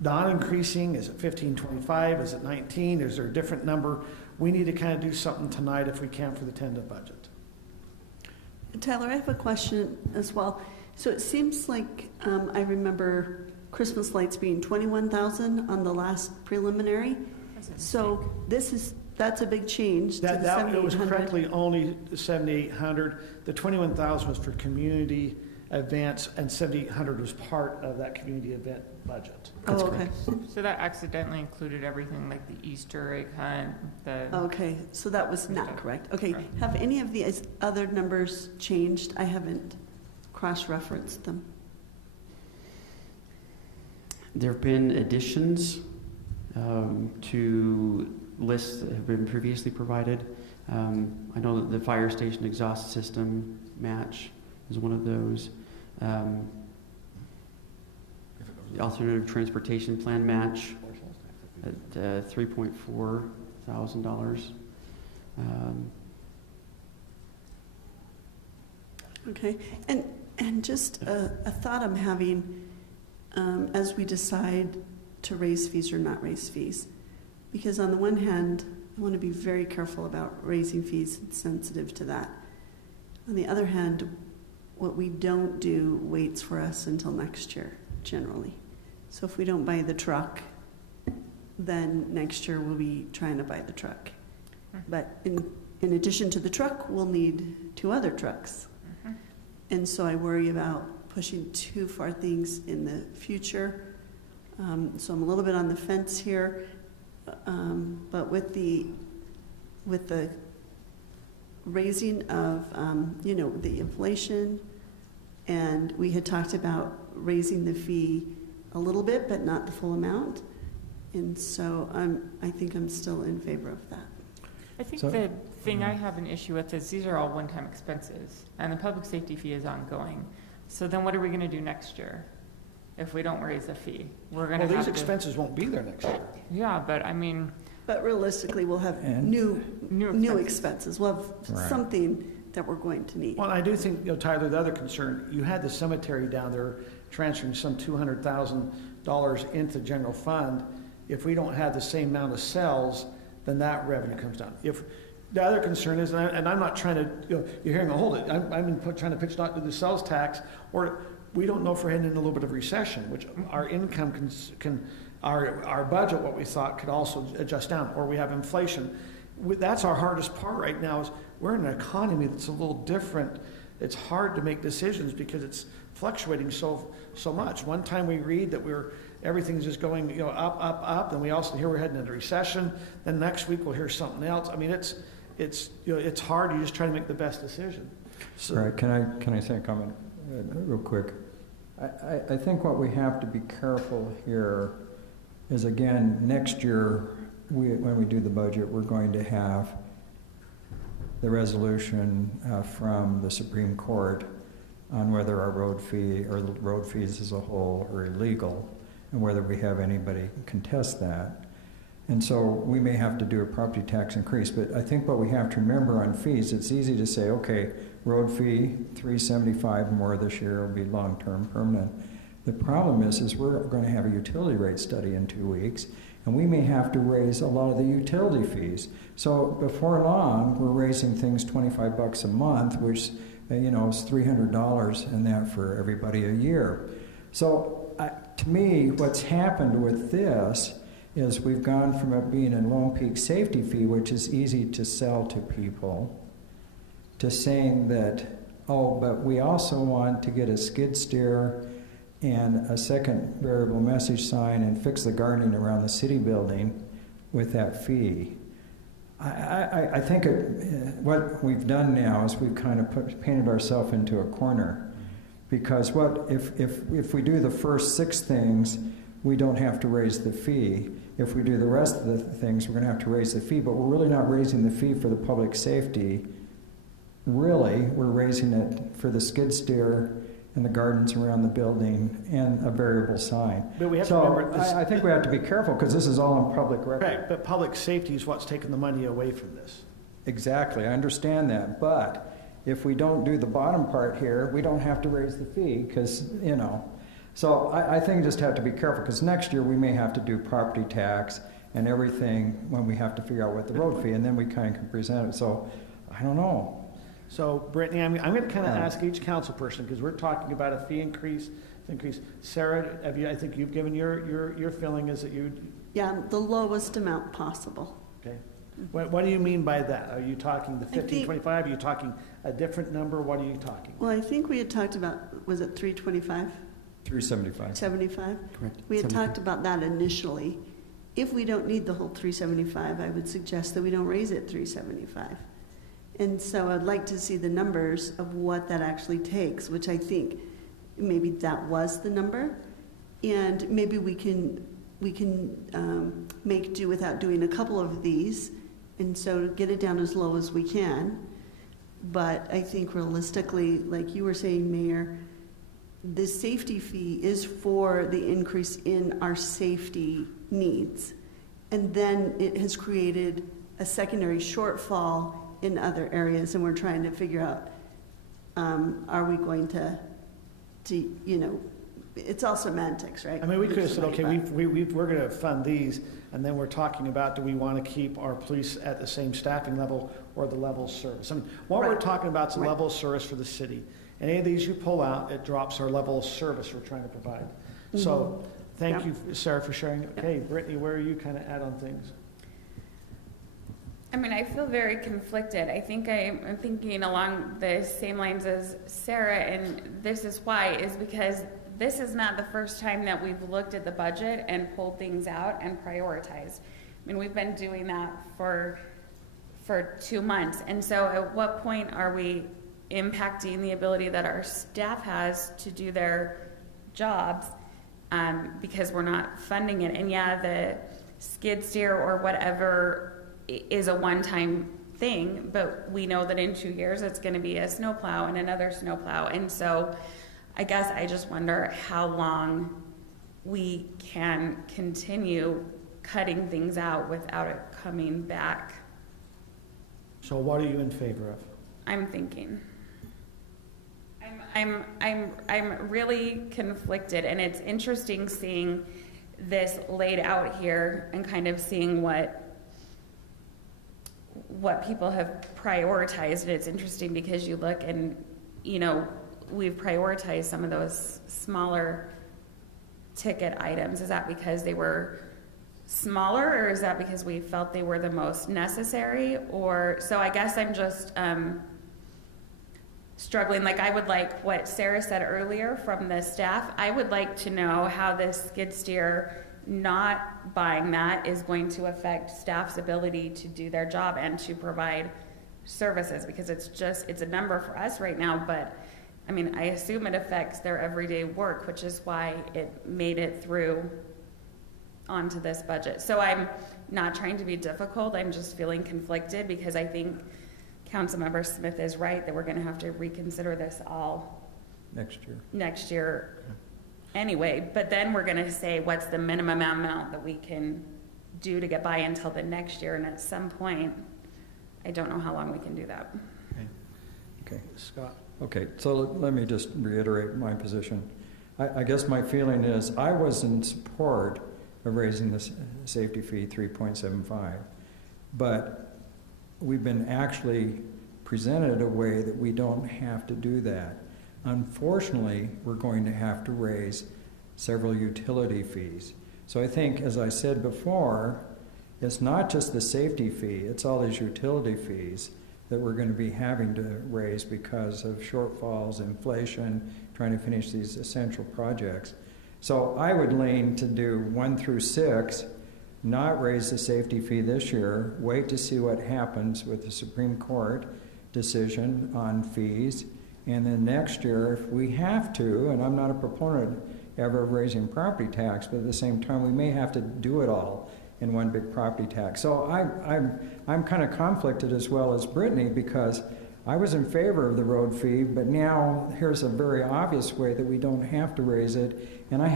not increasing? Is it 1525? Is it 19? Is there a different number? We need to kind of do something tonight if we can for the tentative budget. Tyler, I have a question as well. So it seems like I remember Christmas lights being 21,000 on the last preliminary. So that's a big change. That it was correctly only 7,800. The 21,000 was for community events, and 7,800 was part of that community event budget. That's okay. So that accidentally included everything like the Easter egg hunt, Okay, so that was not correct. Okay, Right. have any of these other numbers changed? I haven't cross-referenced them. There have been additions to lists that have been previously provided. I know that the fire station exhaust system match is one of those. The alternative transportation plan match at $3.4 thousand. Okay, and just a thought I'm having as we decide to raise fees or not raise fees. Because on the one hand, I want to be very careful about raising fees and sensitive to that. On the other hand, what we don't do waits for us until next year, generally. So if we don't buy the truck, then next year we'll be trying to buy the truck. But in addition to the truck, we'll need 2 other trucks. And so I worry about pushing too far things in the future. So I'm a little bit on the fence here. But with the raising of, the inflation, and we had talked about raising the fee a little bit, but not the full amount. And so I think I'm still in favor of that. I think the thing I have an issue with is these are all one-time expenses, and the public safety fee is ongoing. So then what are we going to do next year if we don't raise the fee? We're going to have these expenses won't be there next year. Yeah, but I mean... But realistically, we'll have new expenses. We'll have something that we're going to need. Well, I do think, Tyler, the other concern, you had the cemetery down there transferring some $200,000 into the general fund. If we don't have the same amount of sales, then that revenue comes down. If the other concern is, and I'm not trying to, you're hearing, hold it, I'm trying to pitch not to the sales tax, or we don't know if we're heading in a little bit of recession, which our income our budget, what we thought, could also adjust down, or we have inflation. That's our hardest part right now, is we're in an economy that's a little different. It's hard to make decisions because it's fluctuating so much. One time we read that everything's just going up, and we also hear we're heading into recession. Then next week we'll hear something else. I mean, it's hard. You just try to make the best decision. So, right. Can I say a comment real quick? I think what we have to be careful here is, again, next year when we do the budget, we're going to have the resolution from the Supreme Court on whether our road fee or the road fees as a whole are illegal, and whether we have anybody contest that. And so we may have to do a property tax increase, but I think what we have to remember on fees, it's easy to say, okay, road fee, $375 more this year will be long-term permanent. The problem is we're going to have a utility rate study in 2 weeks, and we may have to raise a lot of the utility fees. So before long, we're raising things $25 a month, which is $300 and that for everybody a year. So to me, what's happened with this is we've gone from it being a lone peak safety fee, which is easy to sell to people, to saying that, oh, but we also want to get a skid steer and a second variable message sign and fix the gardening around the city building with that fee. I think what we've done now is we've kind of painted ourselves into a corner, because if we do the first 6 things, we don't have to raise the fee. If we do the rest of the things, we're going to have to raise the fee, but we're really not raising the fee for the public safety. Really, we're raising it for the skid steer and the gardens around the building and a variable sign. But we have to remember this, I think we have to be careful, because this is all on public record. Correct, but public safety is what's taking the money away from this. Exactly, I understand that, but if we don't do the bottom part here, we don't have to raise the fee, because, you know. So I think you just have to be careful, because next year we may have to do property tax and everything when we have to figure out what the road fee, and then we kind of can present it. So I don't know. So Brittney, I'm going to kind of ask each council person, because we're talking about a fee increase. Sarah, I think you've given your feeling is that you. Yeah, the lowest amount possible. Okay. What do you mean by that? Are you talking the 1525? Are you talking a different number? What are you talking? Well, I think we had talked about, was it 325? 375. 75? Correct. We had talked about that initially. If we don't need the whole 375, I would suggest that we don't raise it 375. And so I'd like to see the numbers of what that actually takes, which I think maybe that was the number. And maybe we can make do without doing a couple of these, and so get it down as low as we can. But I think realistically, like you were saying, Mayor, the safety fee is for the increase in our safety needs. And then it has created a secondary shortfall in other areas, and we're trying to figure out, are we going to, you know, it's all semantics, right? I mean, we could have said, okay, we're going to fund these, and then we're talking about, do we want to keep our police at the same staffing level or the level of service? I mean, what we're talking about is the level of service for the city. Any of these you pull out, it drops our level of service we're trying to provide. So thank you, Sarah, for sharing. Okay, Brittney, where are you kind of at on things? I mean, I feel very conflicted. I think I'm thinking along the same lines as Sarah, and this is why, is because this is not the first time that we've looked at the budget and pulled things out and prioritized. I mean, we've been doing that for 2 months. And so at what point are we impacting the ability that our staff has to do their jobs because we're not funding it? And yeah, the skid steer or whatever is a one-time thing, but we know that in 2 years it's going to be a snowplow and another snowplow. And so I guess I just wonder how long we can continue cutting things out without it coming back. So what are you in favor of? I'm thinking. I'm really conflicted, and it's interesting seeing this laid out here and kind of seeing what people have prioritized. And it's interesting because you look and, you know, we've prioritized some of those smaller ticket items. Is that because they were smaller, or is that because we felt they were the most necessary? Or so I guess I'm just struggling. Like, I would like what Sarah said earlier from the staff. I would like to know how this skid steer not buying that is going to affect staff's ability to do their job and to provide services, because it's a number for us right now, but I mean, I assume it affects their everyday work, which is why it made it through onto this budget. So I'm not trying to be difficult. I'm just feeling conflicted because I think Councilmember Smith is right that we're going to have to reconsider this all next year anyway. But then we're going to say, what's the minimum amount that we can do to get by until the next year? And at some point, I don't know how long we can do that. Okay. Scott. Okay, so let me just reiterate my position. I guess my feeling is I was in support of raising the safety fee 3.75, but we've been actually presented a way that we don't have to do that. Unfortunately, we're going to have to raise several utility fees. So I think, as I said before, it's not just the safety fee, it's all these utility fees that we're going to be having to raise because of shortfalls, inflation, trying to finish these essential projects. So I would lean to do 1 through 6, not raise the safety fee this year, wait to see what happens with the Supreme Court decision on fees, and then next year, if we have to, and I'm not a proponent ever of raising property tax, but at the same time, we may have to do it all in one big property tax. So I'm kind of conflicted as well as Brittney, because I was in favor of the road fee, but now here's a very obvious way that we don't have to raise it. And I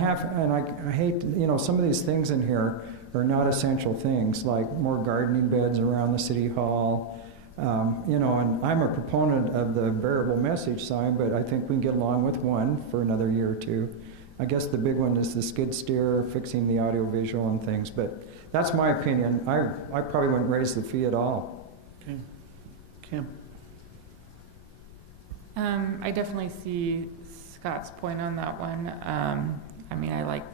hate, you know, some of these things in here are not essential things, like more gardening beds around the city hall. You know, and I'm a proponent of the variable message sign, but I think we can get along with one for another year or two. I guess the big one is the skid steer, fixing the audio visual and things, but that's my opinion. I probably wouldn't raise the fee at all. Okay. Kim? I definitely see Scott's point on that one. I mean, I like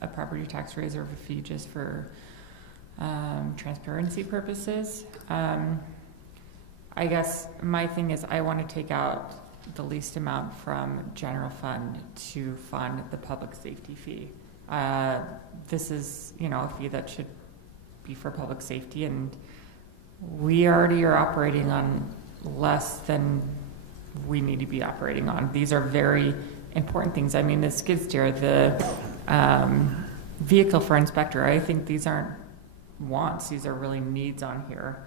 a property tax raise or a fee just for transparency purposes. I guess my thing is I want to take out the least amount from general fund to fund the public safety fee. This is, you know, a fee that should be for public safety, and we already are operating on less than we need to be operating on. These are very important things. I mean, the skid steer, the vehicle for inspector, I think these aren't wants, these are really needs on here.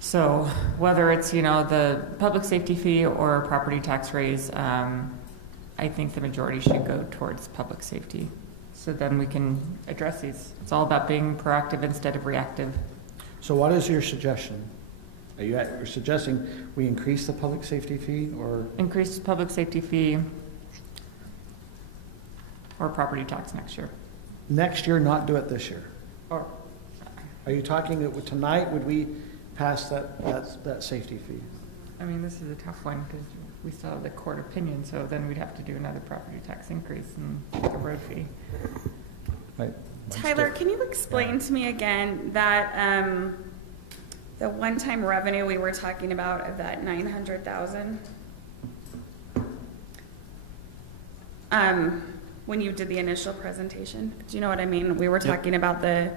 So whether it's, you know, the public safety fee or property tax raise, I think the majority should go towards public safety. So then we can address these. It's all about being proactive instead of reactive. So what is your suggestion? Are you suggesting we increase the public safety fee, or? Increase public safety fee or property tax next year. Next year, not do it this year? Or are you talking that tonight, would we pass that safety fee? I mean, this is a tough one because we still have the court opinion, so then we'd have to do another property tax increase and a road fee. Tyler, can you explain to me again that the one-time revenue we were talking about of that 900,000? When you did the initial presentation, do you know what I mean? We were talking about the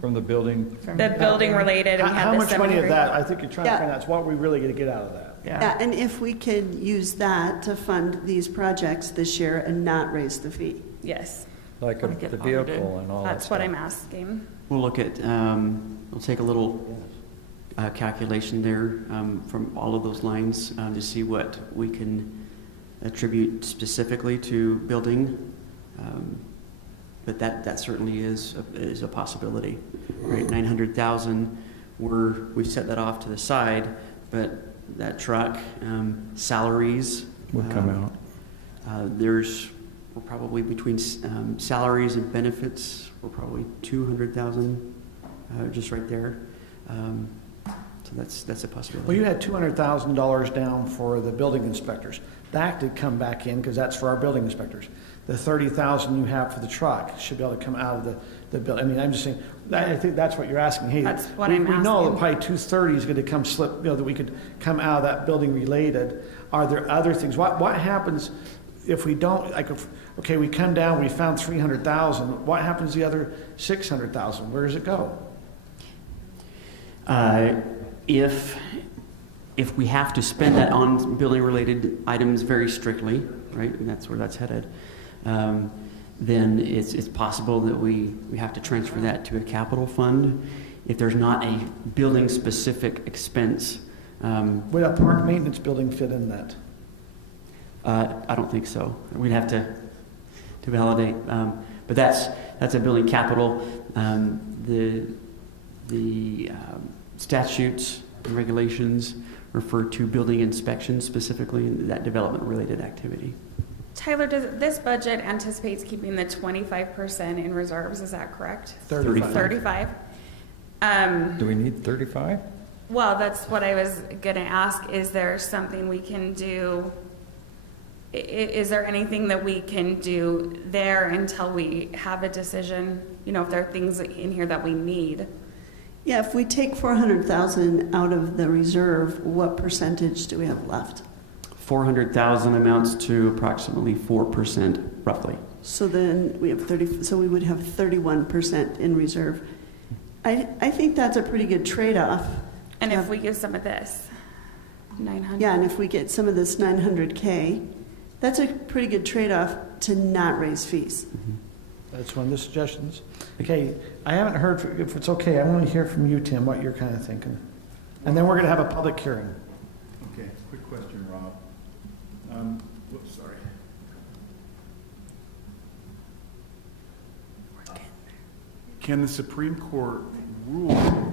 from the building, building related. And how much money of that? I think you're trying to find out what we really going to get out of that. Yeah, and if we can use that to fund these projects this year and not raise the fee. Yes. Like the vehicle and all that. That's what I'm asking. We'll look at, we'll take a little calculation there from all of those lines to see what we can attribute specifically to building. But that certainly is a possibility, right? 900,000, we've set that off to the side, but that truck, salaries would come out. We're probably between salaries and benefits, we're probably 200,000 just right there. So that's a possibility. Well, you had $200,000 down for the building inspectors. That did come back in because that's for our building inspectors. The $30,000 you have for the truck should be able to come out of the bill. I mean, I'm just saying, I think that's what you're asking. Hey, that's what I'm asking. We know that probably 230 is going to come slip, you know, that we could come out of that building related. Are there other things? What happens if we don't, like, okay, we come down, we found 300,000. What happens to the other 600,000? Where does it go? If we have to spend that on building-related items very strictly, right, and that's where that's headed, then it's possible that we have to transfer that to a capital fund. If there's not a building-specific expense. Would a park maintenance building fit in that? I don't think so. We'd have to validate. But that's a building capital. The statutes and regulations refer to building inspections specifically, and that development-related activity. Tyler, this budget anticipates keeping the 25% in reserves, is that correct? 35. Do we need 35? Well, that's what I was going to ask. Is there something we can do? Is there anything that we can do there until we have a decision? You know, if there are things in here that we need, Yeah, if we take 400,000 out of the reserve, what percentage do we have left? 400,000 amounts to approximately 4%, roughly. So then we have 30, so we would have 31% in reserve. I think that's a pretty good trade-off. And if we give some of this, 900. Yeah, and if we get some of this 900K, that's a pretty good trade-off to not raise fees. That's one of the suggestions. Okay, I haven't heard, if it's okay, I want to hear from you, Tim, what you're kind of thinking. And then we're going to have a public hearing. Okay, quick question, Rob. Whoops, sorry. Can the Supreme Court rule,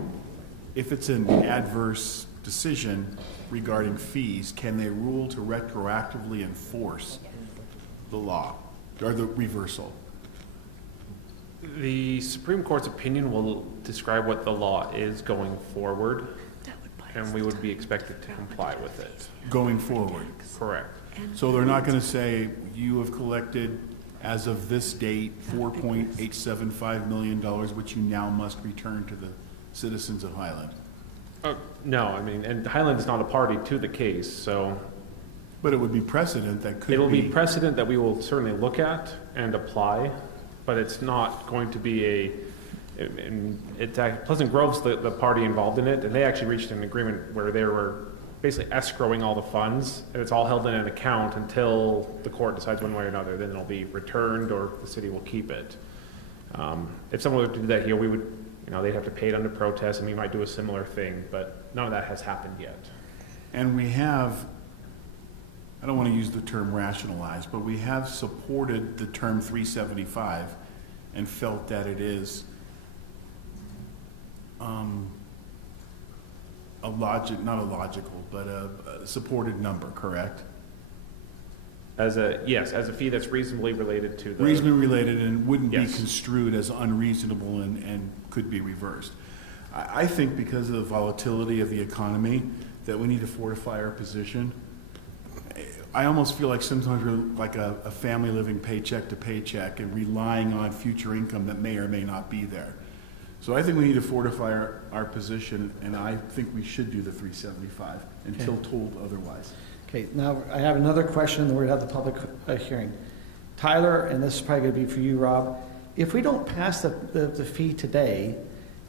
if it's an adverse decision regarding fees, can they rule to retroactively enforce the law or the reversal? The Supreme Court's opinion will describe what the law is going forward, and we would be expected to comply with it. Going forward? Correct. So they're not going to say, you have collected, as of this date, $4.875 million, which you now must return to the citizens of Highland? No, I mean, and Highland is not a party to the case, so. But it would be precedent that could be. It'll be precedent that we will certainly look at and apply, but it's not going to be Pleasant Grove's the party involved in it, and they actually reached an agreement where they were basically escrowing all the funds, and it's all held in an account until the court decides one way or another. Then it'll be returned, or the city will keep it. If someone were to do that here, we would, they'd have to pay it under protest, and we might do a similar thing, but none of that has happened yet. And we have, I don't want to use the term rationalized, but we have supported the term 375 and felt that it is a supported number, correct? Yes, as a fee that's reasonably related to the. Reasonably related and wouldn't be Yes. construed as unreasonable and could be reversed. I think because of the volatility of the economy that we need to fortify our position. I almost feel like sometimes we're like a family living paycheck to paycheck and relying on future income that may or may not be there. So I think we need to fortify our position, and I think we should do the 375 until told otherwise. Okay, now I have another question, and then we're going to have the public hearing. Tyler, and this is probably going to be for you, Rob. If we don't pass the fee today,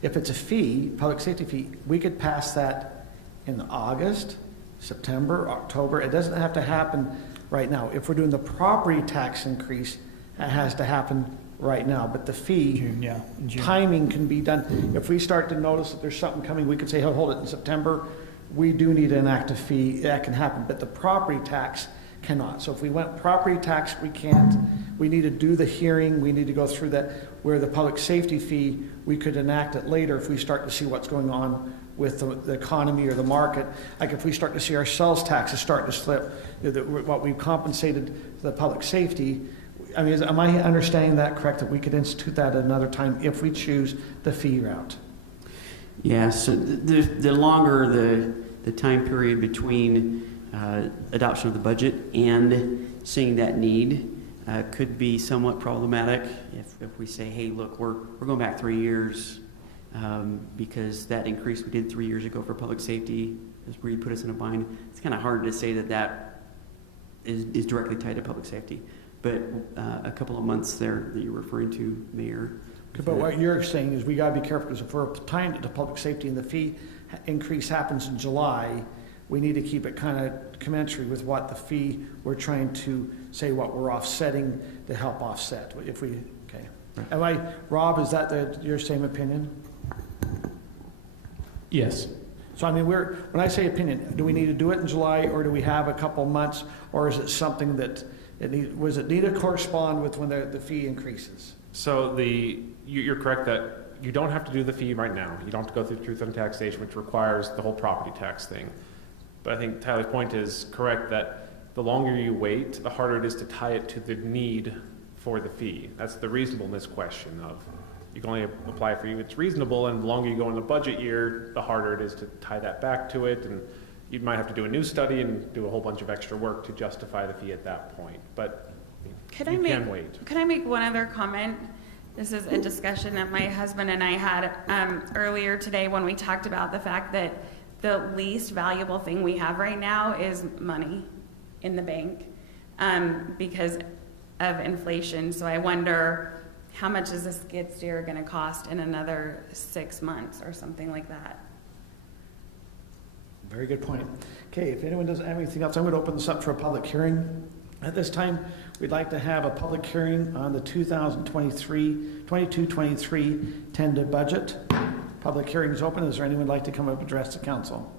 if it's a fee, public safety fee, we could pass that in August, September, October. It doesn't have to happen right now. If we're doing the property tax increase, it has to happen right now. But the fee, June. timing can be done. If we start to notice that there's something coming, we could say, hold it in September. We do need to enact a fee. That can happen. But the property tax cannot. So if we went property tax, we can't. We need to do the hearing. We need to go through that. Where the public safety fee, we could enact it later if we start to see what's going on with the economy or the market. Like if we start to see our sales taxes start to slip, what we've compensated the public safety. I mean, am I understanding that correct, that we could institute that at another time if we choose the fee route? Yeah, so the longer the time period between adoption of the budget and seeing that need could be somewhat problematic. If we say, hey, look, we're going back 3 years because that increase we did 3 years ago for public safety is really put us in a bind. It's kind of hard to say that is directly tied to public safety. But a couple of months there that you're referring to, Mayor. But what you're saying is we got to be careful, because if we're tying it to public safety and the fee increase happens in July, we need to keep it kind of commensurate with what the fee we're trying to say what we're offsetting to help offset. If we, okay. Right. Am I, Rob, is that your same opinion? Yes. So I mean, when I say opinion, do we need to do it in July, or do we have a couple months, or is it something that was it need to correspond with when the fee increases? So you're correct that you don't have to do the fee right now. You don't have to go through truth on taxation, which requires the whole property tax thing. But I think Tyler's point is correct that the longer you wait, the harder it is to tie it to the need for the fee. That's the reasonableness question of you can only apply for you. It's reasonable, and the longer you go in the budget year, the harder it is to tie that back to it. And you might have to do a new study and do a whole bunch of extra work to justify the fee at that point. But Could you can wait. Could I make one other comment? This is a discussion that my husband and I had earlier today when we talked about the fact that the least valuable thing we have right now is money in the bank because of inflation. So I wonder, how much is a skid steer going to cost in another 6 months or something like that? Very good point. Okay, if anyone doesn't have anything else, I'm going to open this up for a public hearing. At this time, we'd like to have a public hearing on the 22-23 tentative budget. Public hearing is open. Is there anyone who'd like to come up and address the council?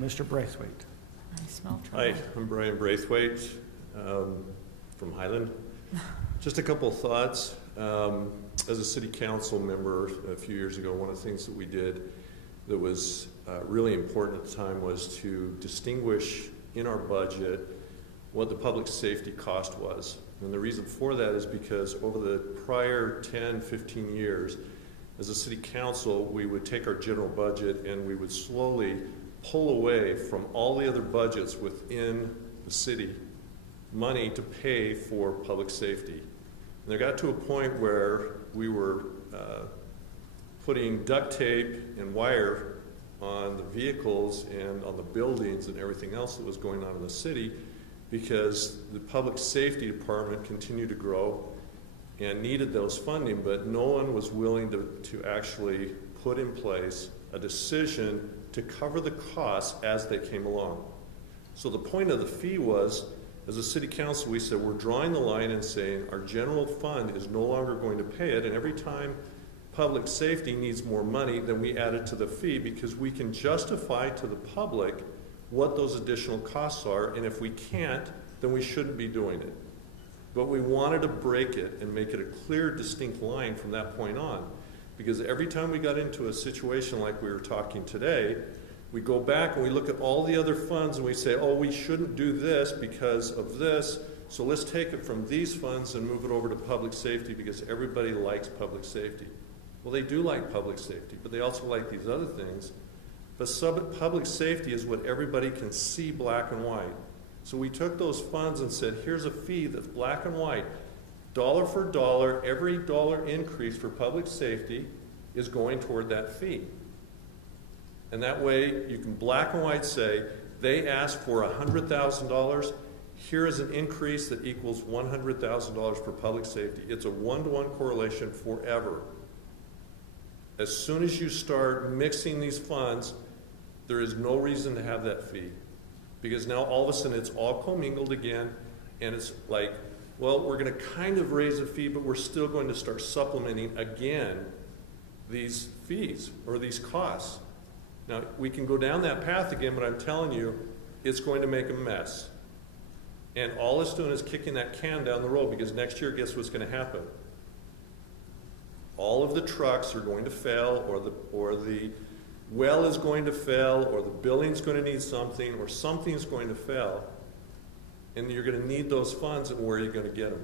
Mr. Braithwaite. Hi, I'm Brian Braithwaite from Highland. Just a couple of thoughts. As a city council member a few years ago, one of the things that we did that was really important at the time was to distinguish in our budget what the public safety cost was. And the reason for that is because over the prior 10, 15 years, as a city council, we would take our general budget and we would slowly pull away from all the other budgets within the city money to pay for public safety. And there got to a point where we were putting duct tape and wire on the vehicles and on the buildings and everything else that was going on in the city because the public safety department continued to grow and needed those funding, but no one was willing to actually put in place a decision to cover the costs as they came along. So the point of the fee was, as a city council, we said we're drawing the line and saying our general fund is no longer going to pay it, and every time public safety needs more money, then we add it to the fee because we can justify to the public what those additional costs are, and if we can't, then we shouldn't be doing it. But we wanted to break it and make it a clear, distinct line from that point on, because every time we got into a situation like we were talking today, we go back and we look at all the other funds and we say, oh, we shouldn't do this because of this, so let's take it from these funds and move it over to public safety because everybody likes public safety. Well, they do like public safety, but they also like these other things. But public safety is what everybody can see black and white. So we took those funds and said, here's a fee that's black and white. Dollar for dollar, every dollar increase for public safety is going toward that fee. And that way you can black and white say, they asked for $100,000, here is an increase that equals $100,000 for public safety. It's a one-to-one correlation forever. As soon as you start mixing these funds, there is no reason to have that fee. Because now all of a sudden it's all commingled again, and it's like, well, we're going to kind of raise the fee, but we're still going to start supplementing again these fees or these costs. Now, we can go down that path again, but I'm telling you, it's going to make a mess. And all it's doing is kicking that can down the road, because next year, guess what's going to happen? All of the trucks are going to fail, or the well is going to fail, or the building's going to need something, or something's going to fail. And you're going to need those funds, and where are you going to get them?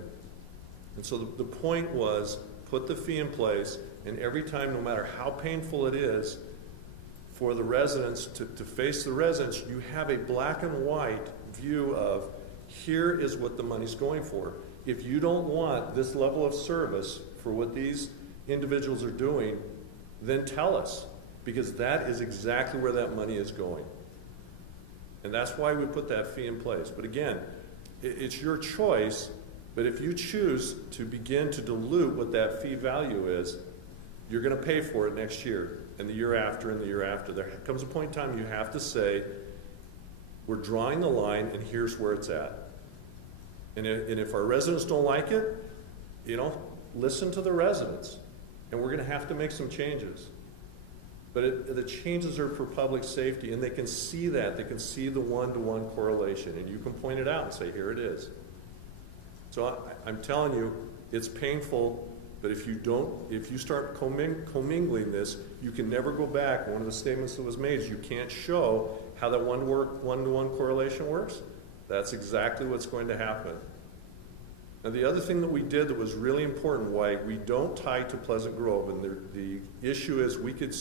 And so the point was, put the fee in place, and every time, no matter how painful it is, for the residents to face the residents, you have a black and white view of, here is what the money's going for. If you don't want this level of service for what these individuals are doing, then tell us, because that is exactly where that money is going. And that's why we put that fee in place. But again, it's your choice, but if you choose to begin to dilute what that fee value is, you're going to pay for it next year, and the year after, and the year after. There comes a point in time you have to say, we're drawing the line, and here's where it's at. And if our residents don't like it, listen to the residents. And we're going to have to make some changes. But the changes are for public safety, and they can see that. They can see the one-to-one correlation, and you can point it out and say, here it is. So I'm telling you, it's painful, but if you start commingling this, you can never go back. One of the statements that was made is you can't show how that one-to-one correlation works. That's exactly what's going to happen. Now, the other thing that we did that was really important, why we don't tie to Pleasant Grove, and the issue is we could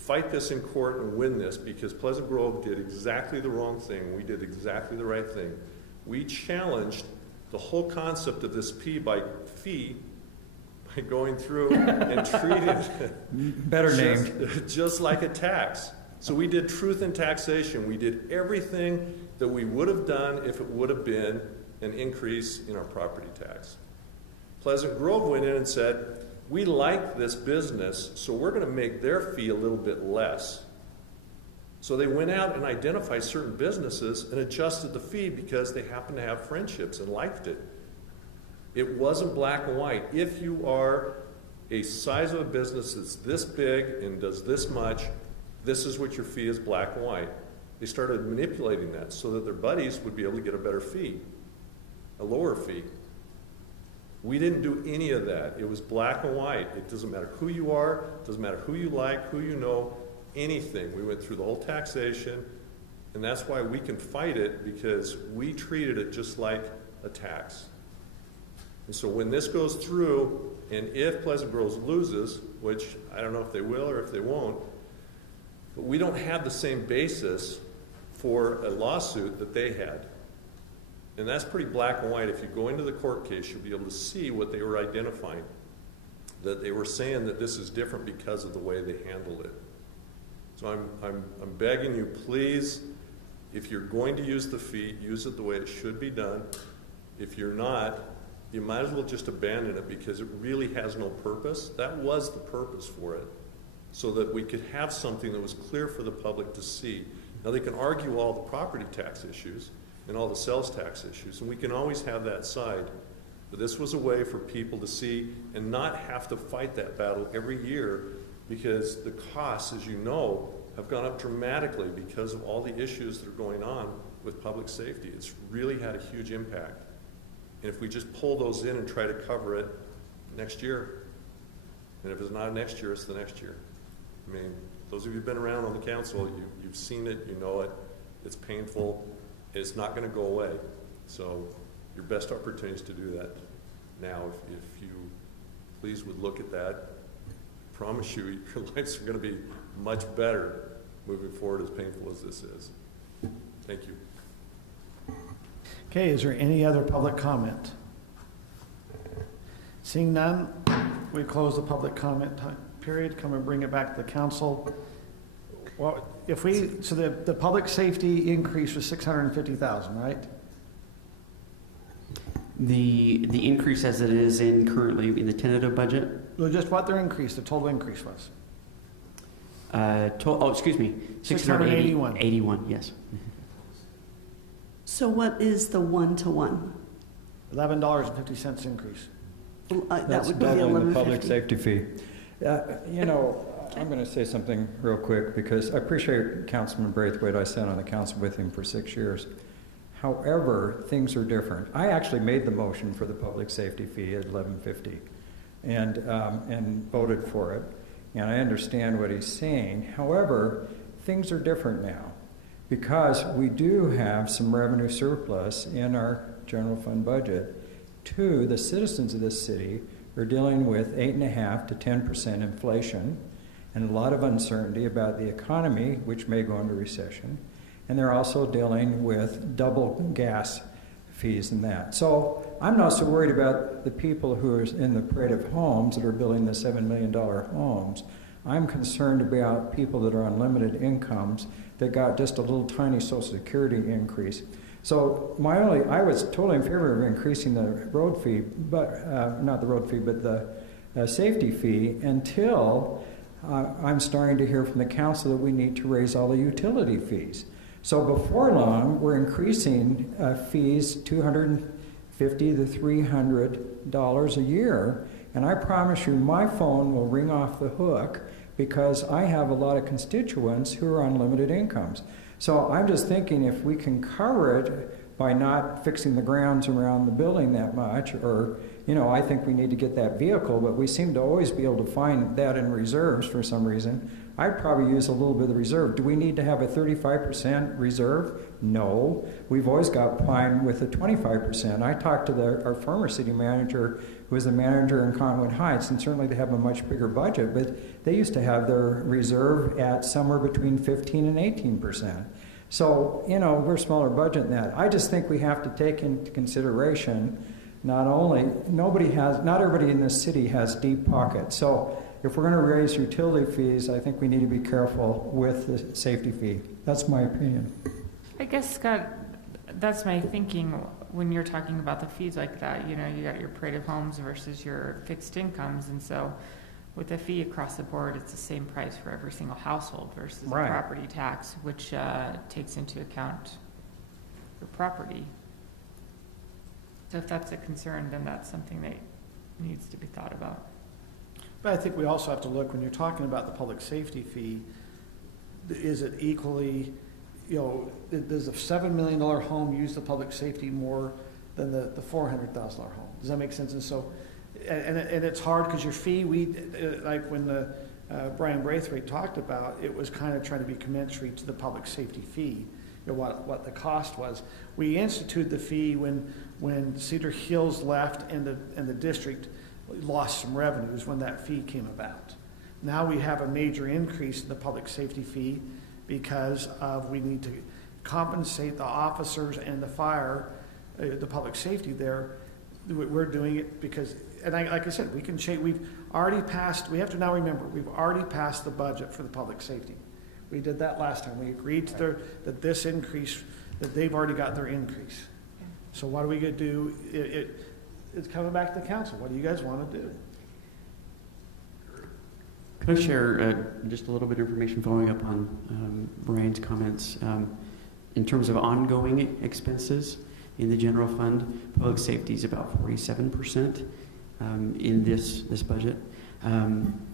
fight this in court and win this, because Pleasant Grove did exactly the wrong thing. We did exactly the right thing. We challenged the whole concept of this fee by going through and treating it better named just like a tax. So we did truth in taxation. We did everything that we would have done if it would have been an increase in our property tax. Pleasant Grove went in and said, we like this business, so we're going to make their fee a little bit less. So they went out and identified certain businesses and adjusted the fee because they happened to have friendships and liked it. It wasn't black and white. If you are a size of a business that's this big and does this much, this is what your fee is, black and white. They started manipulating that so that their buddies would be able to get a better fee, a lower fee. We didn't do any of that. It was black and white. It doesn't matter who you are, it doesn't matter who you like, who you know, anything. We went through the whole taxation, and that's why we can fight it, because we treated it just like a tax. And so when this goes through, and if Pleasant Grove loses, which I don't know if they will or if they won't, but we don't have the same basis for a lawsuit that they had. And that's pretty black and white. If you go into the court case, you'll be able to see what they were identifying. That they were saying that this is different because of the way they handled it. So I'm begging you, please, if you're going to use the fee, use it the way it should be done. If you're not, you might as well just abandon it, because it really has no purpose. That was the purpose for it, so that we could have something that was clear for the public to see. Now, they can argue all the property tax issues and all the sales tax issues, and we can always have that side. But this was a way for people to see and not have to fight that battle every year, because the costs, as you know, have gone up dramatically because of all the issues that are going on with public safety. It's really had a huge impact. And if we just pull those in and try to cover it next year, and if it's not next year, it's the next year. I mean, those of you who've been around on the council, you've seen it, you know it, it's painful, it's not going to go away. So your best opportunity is to do that now. If you please would look at that, I promise you your lives are going to be much better moving forward, as painful as this is. Thank you. Okay, is there any other public comment? Seeing none, we close the public comment period. Come and bring it back to the council. Well, if we, so the public safety increase was $650,000, right? The increase as it is in currently in the tentative budget? Well, just what their increase, the total increase was? Excuse me, 681. 81, yes. So what is the one-to-one? $11.50 increase. That would be the doubling the $11.50. public safety fee. You know, I'm going to say something real quick, because I appreciate Councilman Braithwaite. I sat on the council with him for 6 years. However, things are different. I actually made the motion for the public safety fee at $11.50 and voted for it. And I understand what he's saying. However, things are different now, because we do have some revenue surplus in our general fund budget. Two, the citizens of this city are dealing with 8.5% to 10% inflation and a lot of uncertainty about the economy, which may go into recession. And they're also dealing with double gas fees and that. So I'm not so worried about the people who are in the parade of homes that are building the $7 million homes. I'm concerned about people that are on limited incomes that got just a little tiny Social Security increase. So I was totally in favor of increasing the road fee, but not the road fee, but the safety fee, until I'm starting to hear from the council that we need to raise all the utility fees. So before long, we're increasing fees $250 to $300 a year, and I promise you my phone will ring off the hook, because I have a lot of constituents who are on limited incomes. So I'm just thinking, if we can cover it by not fixing the grounds around the building that much, or, you know, I think we need to get that vehicle, but we seem to always be able to find that in reserves for some reason. I'd probably use a little bit of the reserve. Do we need to have a 35% reserve No. We've always got Pointe with a 25%. I talked to our former city manager, who was a manager in Conwood Heights, and certainly they have a much bigger budget, but they used to have their reserve at somewhere between 15 and 18%. So, you know, we're smaller budget than that. I just think we have to take into consideration not everybody in this city has deep pockets. So if we're going to raise utility fees, I think we need to be careful with the safety fee. That's my opinion. I guess, Scott, that's my thinking when you're talking about the fees like that. You know, you got your parade of homes versus your fixed incomes, and so with a fee across the board, it's the same price for every single household versus a property tax, which takes into account your property. So if that's a concern, then that's something that needs to be thought about. But I think we also have to look, when you're talking about the public safety fee, is it equally, you know, does a $7 million home use the public safety more than the $400,000 home? Does that make sense? And so, and it's hard because your fee, like when Brian Braithwaite talked about, it was kind of trying to be commensurate to the public safety fee, you know, what the cost was. We instituted the fee when Cedar Hills left and the district lost some revenues when that fee came about. Now we have a major increase in the public safety fee because we need to compensate the officers and the fire, the public safety there. We're doing it because, and like I said, we can change. We've already passed, we have to now remember, we've already passed the budget for the public safety. We did that last time. We agreed to that this increase, that they've already got their increase. So what are we going to do? It's coming back to the council. What do you guys want to do? Could I share just a little bit of information following up on Brian's comments? In terms of ongoing expenses in the general fund, public safety is about 47% in this budget.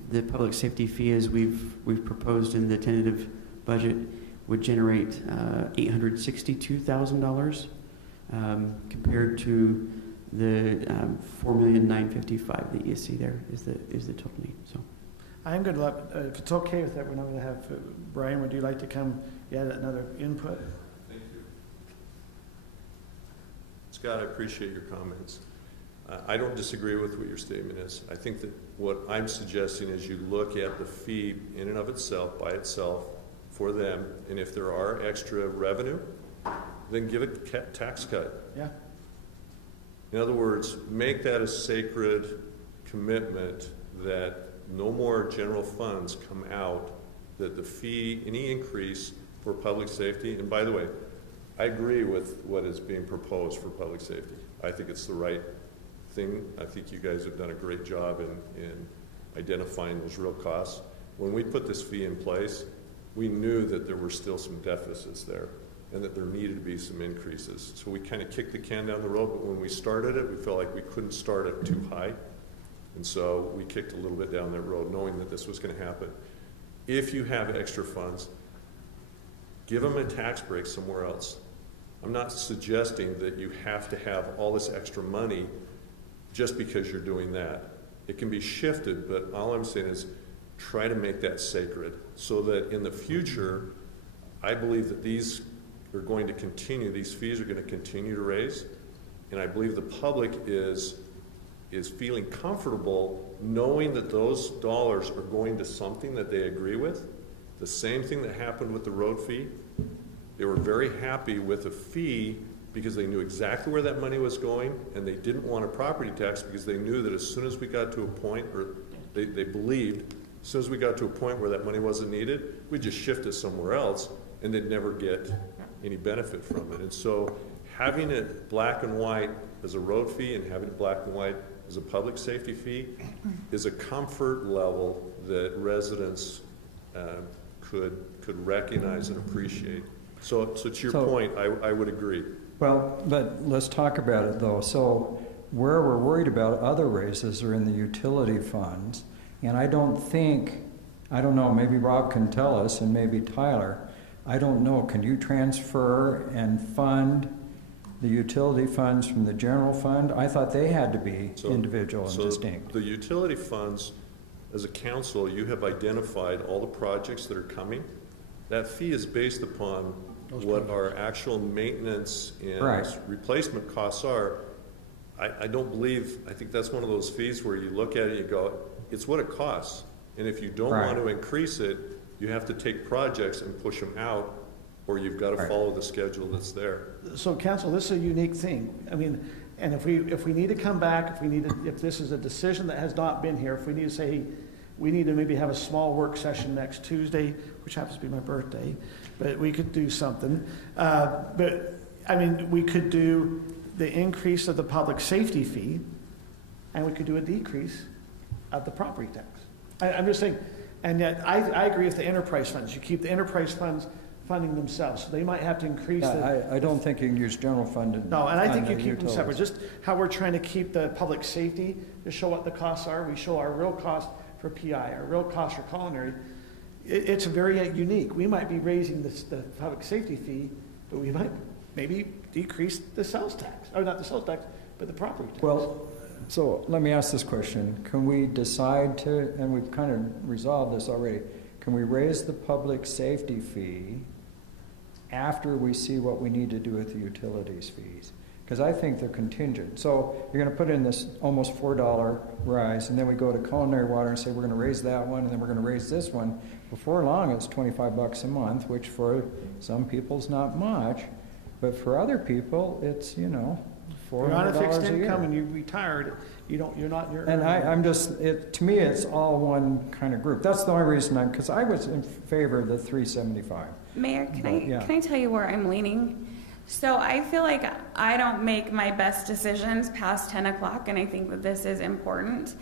The public safety fee, as we've proposed in the tentative budget, would generate $862,000 compared to the $4,955,000 that you see there is the total need. So I'm going to let, if it's okay with that, we're not going to have Brian. Would you like to come add another input? Thank you, Scott. I appreciate your comments. I don't disagree with what your statement is. I think that what I'm suggesting is you look at the fee in and of itself, by itself, for them, and if there are extra revenue, then give a tax cut. Yeah. In other words, make that a sacred commitment that no more general funds come out, that the fee, any increase for public safety, and by the way, I agree with what is being proposed for public safety. I think it's the right thing. I think you guys have done a great job in identifying those real costs. When we put this fee in place, we knew that there were still some deficits there and that there needed to be some increases. So we kind of kicked the can down the road, but when we started it, we felt like we couldn't start it too high. And so we kicked a little bit down that road, knowing that this was going to happen. If you have extra funds, give them a tax break somewhere else. I'm not suggesting that you have to have all this extra money just because you're doing that. It can be shifted, but all I'm saying is try to make that sacred so that in the future, I believe that these are going to continue, these fees are going to continue to raise, and I believe the public is feeling comfortable knowing that those dollars are going to something that they agree with. The same thing that happened with the road fee. They were very happy with a fee because they knew exactly where that money was going, and they didn't want a property tax because they knew that as soon as we got to a point, or they believed, as soon as we got to a point where that money wasn't needed, we'd just shift it somewhere else, and they'd never get any benefit from it. And so having it black and white as a road fee and having it black and white as a public safety fee is a comfort level that residents could recognize and appreciate. So to your point, I would agree. Well, but let's talk about it though. So where we're worried about other raises are in the utility funds. And I don't know, maybe Rob can tell us and maybe Tyler, I don't know, can you transfer and fund the utility funds from the general fund? I thought they had to be individual and distinct. The utility funds, as a council, you have identified all the projects that are coming. That fee is based upon what our actual maintenance and Right. replacement costs are, I don't believe, I think that's one of those fees where you look at it, you go, it's what it costs. And if you don't Right. want to increase it, you have to take projects and push them out, or you've got to Right. follow the schedule that's there. So council, this is a unique thing. I mean, and if we need to come back, if this is a decision that has not been here, if we need to say, hey, we need to maybe have a small work session next Tuesday, which happens to be my birthday, but we could do something. But I mean, we could do the increase of the public safety fee, and we could do a decrease of the property tax. I'm just saying, and yet I agree with the enterprise funds. You keep the enterprise funds funding themselves, so they might have to increase the. I don't think you can use general fund. No, and I think you the keep them separate. utilities. Just how we're trying to keep the public safety, to show what the costs are. We show our real cost for PI, our real cost for culinary. It's very unique. We might be raising the public safety fee, but we might maybe decrease the sales tax, or not the sales tax, but the property tax. Well, so let me ask this question. Can we decide to, and we've kind of resolved this already, can we raise the public safety fee after we see what we need to do with the utilities fees? Because I think they're contingent. So you're going to put in this almost $4 rise, and then we go to culinary water and say we're going to raise that one, and then we're going to raise this one. Before long, it's $25 a month, which for some people is not much, but for other people, it's, you know, $400 You're on a fixed a year. income and you're retired, you're not. And I'm just, to me, it's all one kind of group. That's the only reason because I was in favor of the 375. Mayor, can Yeah. I tell you where I'm leaning? So I feel like I don't make my best decisions past 10 o'clock, and I think that this is important.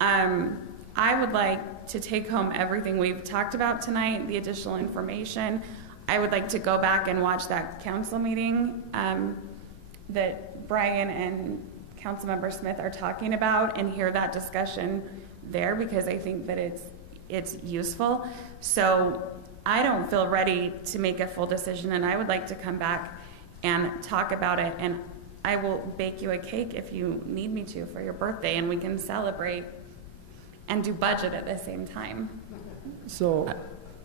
I would like to take home everything we've talked about tonight, the additional information. I would like to go back and watch that council meeting that Brian and Councilmember Smith are talking about, and hear that discussion there, because I think that it's useful. So I don't feel ready to make a full decision, and I would like to come back and talk about it, and I will bake you a cake if you need me to for your birthday, and we can celebrate and do budget at the same time. So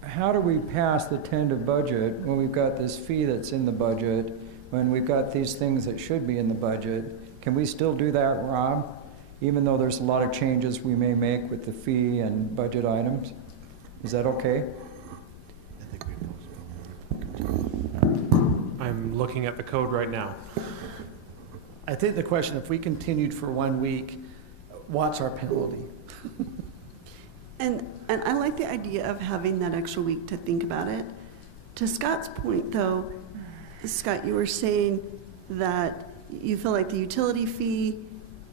how do we pass the tentative budget when we've got this fee that's in the budget, when we've got these things that should be in the budget? Can we still do that, Rob, even though there's a lot of changes we may make with the fee and budget items? Is that okay? I'm looking at the code right now. I think the question, if we continued for 1 week, what's our penalty? And I like the idea of having that extra week to think about it. To Scott's point, though, Scott, you were saying that you feel like the utility fee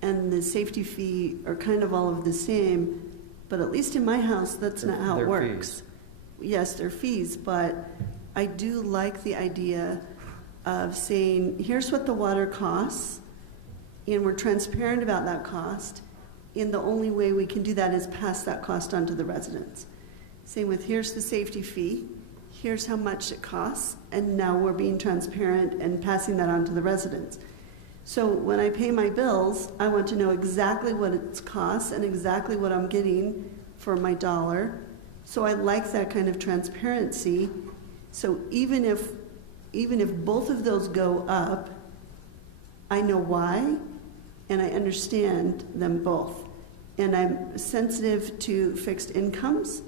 and the safety fee are kind of all of the same, but at least in my house, that's not how it They're works. Yes, they're fees, but I do like the idea of saying, here's what the water costs, and we're transparent about that cost, and the only way we can do that is pass that cost on to the residents. Same with, here's the safety fee, here's how much it costs, and now we're being transparent and passing that on to the residents. So when I pay my bills, I want to know exactly what it costs and exactly what I'm getting for my dollar. So I like that kind of transparency. So even if both of those go up, I know why, and I understand them both. And I'm sensitive to fixed incomes,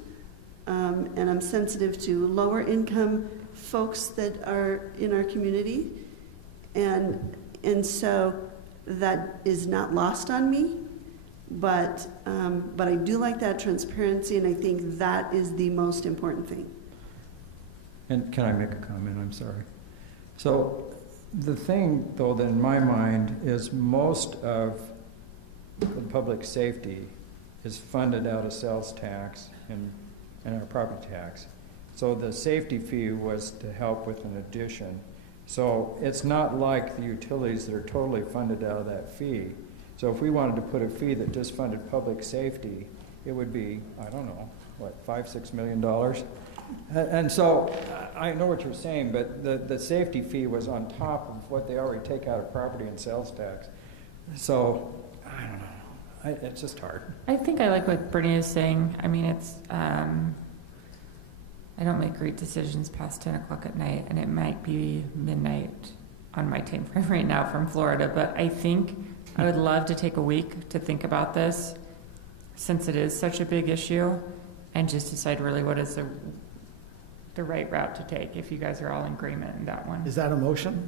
and I'm sensitive to lower income folks that are in our community. And so that is not lost on me, but I do like that transparency, and I think that is the most important thing. And can I make a comment? I'm sorry. So the thing, though, that in my mind is most of the public safety is funded out of sales tax and our property tax. So the safety fee was to help with an addition. So it's not like the utilities that are totally funded out of that fee. So if we wanted to put a fee that just funded public safety, it would be, I don't know, what, $5-6 million? And so I know what you're saying, but the safety fee was on top of what they already take out of property and sales tax. So I don't know. It's just hard. I think I like what Brittney is saying. I mean, it's, I don't make great decisions past 10 o'clock at night, and it might be midnight on my time frame right now from Florida, but I think I would love to take a week to think about this, since it is such a big issue, and just decide really what is the right route to take, if you guys are all in agreement in that one. Is that a motion?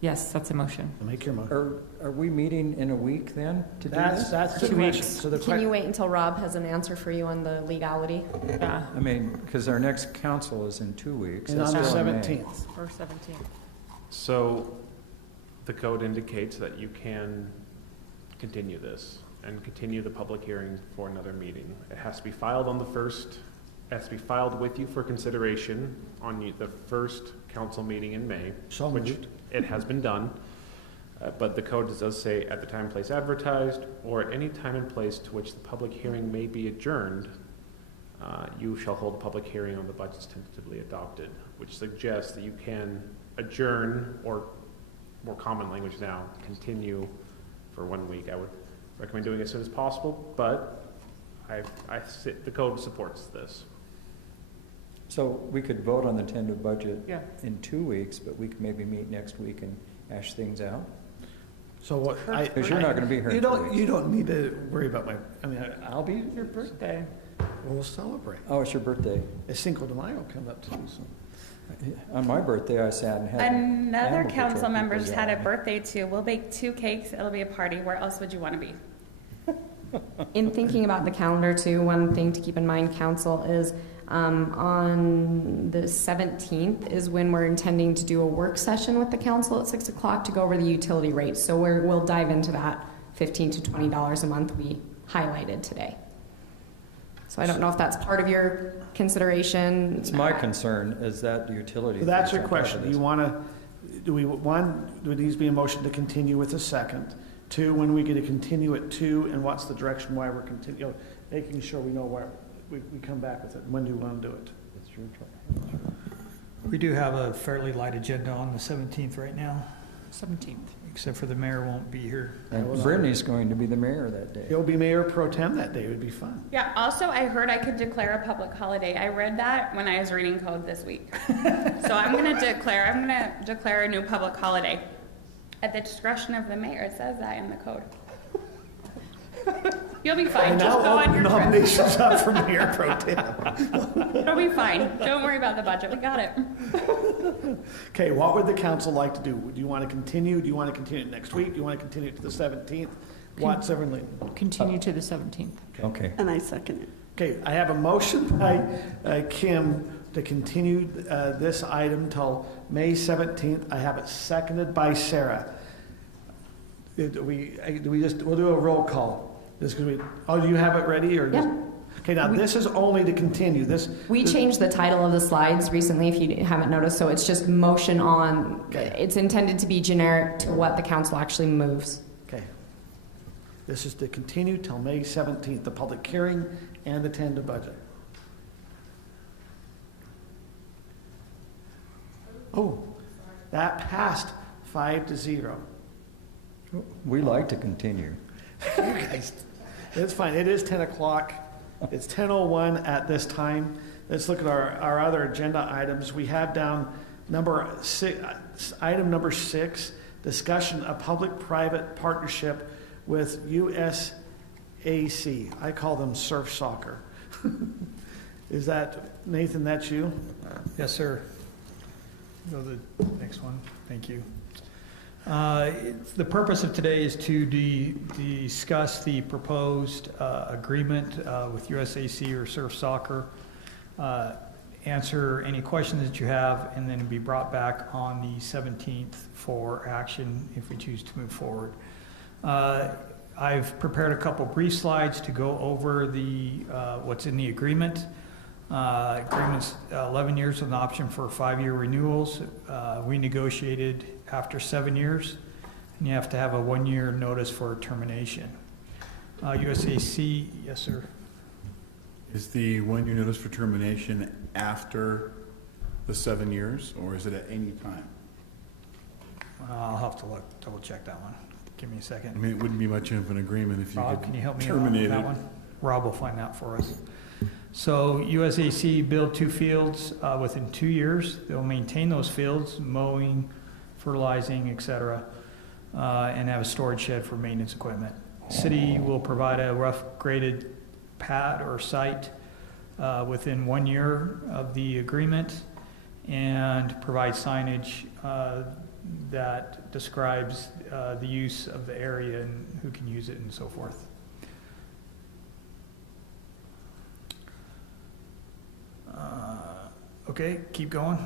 Yes, that's a motion. Make your motion. Are we meeting in a week then to do this? That's the 2 question. weeks. So the Can you wait until Rob has an answer for you on the legality? Yeah. I mean, because our next council is in 2 weeks. And That's on the still in May. 17th. Or 17th. So the code indicates that you can continue this and continue the public hearing for another meeting. It has to be filed on the first, it has to be filed with you for consideration on the first council meeting in May, So which moved. it has been done. But the code does say at the time and place advertised, or at any time and place to which the public hearing may be adjourned, you shall hold a public hearing on the budgets tentatively adopted, which suggests that you can adjourn, or more common language now, continue for 1 week. I would recommend doing it as soon as possible, but the code supports this. So we could vote on the tentative budget Yeah. in 2 weeks, but we could maybe meet next week and hash things out. So what? Because you're not going to be here in 2 weeks. You don't need to worry about I'll be. Your birthday. We'll celebrate. Oh, it's your birthday. It's Cinco de Mayo coming up too. So. On my birthday, I sat and had Another animal control council member people just had a yell. birthday too. We'll bake 2 cakes. It'll be a party. Where else would you want to be? In thinking about the calendar too, one thing to keep in mind, council, is on the 17th is when we're intending to do a work session with the council at 6 o'clock to go over the utility rates. So we'll dive into that $15 to $20 a month we highlighted today. So I don't know if that's part of your consideration. It's my concern is that the utility. So that's fees your on top of question. Do this. you want to, do it needs to be a motion to continue with a second? 2, when we get to continue at 2, and what's the direction why we're continuing, making sure we know where we come back with it. When do you want to do it? It's your turn. We do have a fairly light agenda on the 17th right now, 17th. except for the mayor won't be here. And Brittany's going to be the mayor that day. He'll be mayor pro tem that day. It would be fun. Yeah, also I heard I could declare a public holiday. I read that when I was reading code this week. So I'm gonna declare a new public holiday. At the discretion of the mayor, it says that in the code. You'll be fine, And just now go on open your trip. nominations up for mayor pro tem. It'll be fine, don't worry about the budget, we got it. Okay, what would the council like to do? Do you want to continue? Do you want to continue it next week? Do you want to continue it to the 17th? What's everyone? Continue to the 17th. Okay. And I second it. Okay, I have a motion by Kim to continue this item till May 17th. I have it seconded by Sarah. We'll do a roll call. Do you have it ready or? Yeah. Okay, now this is only to continue this. We changed the title of the slides recently, if you haven't noticed, so it's just motion on, Okay. it's intended to be generic to what the council actually moves. Okay. This is to continue till May 17th, the public hearing and the tentative budget. Oh, that passed 5-0. We like to continue. You guys, it's fine. It is 10 o'clock. It's 10:01 at this time. Let's look at our other agenda items. We have down item number 6, discussion of public-private partnership with USAC. I call them surf soccer. Is that, Nathan, that's you? Yes, sir. Go to the next one. Thank you. The purpose of today is to discuss the proposed agreement with USAC or Surf Soccer, answer any questions that you have, and then be brought back on the 17th for action if we choose to move forward. I've prepared a couple brief slides to go over what's in the agreement. Agreement's 11 years with an option for 5-year renewals. We negotiated after 7 years, and you have to have a 1-year notice for termination. USAC, yes, sir. Is the 1-year notice for termination after the 7 years, or is it at any time? I'll have to double check that one. Give me a second. I mean, it wouldn't be much of an agreement if you Rob, could can you help me terminate on that it. one? Rob will find out for us. So USAC built 2 fields within 2 years. They'll maintain those fields, mowing, fertilizing, etc., and have a storage shed for maintenance equipment. City will provide a rough graded pad or site within 1 year of the agreement and provide signage that describes the use of the area and who can use it and so forth. Okay, keep going.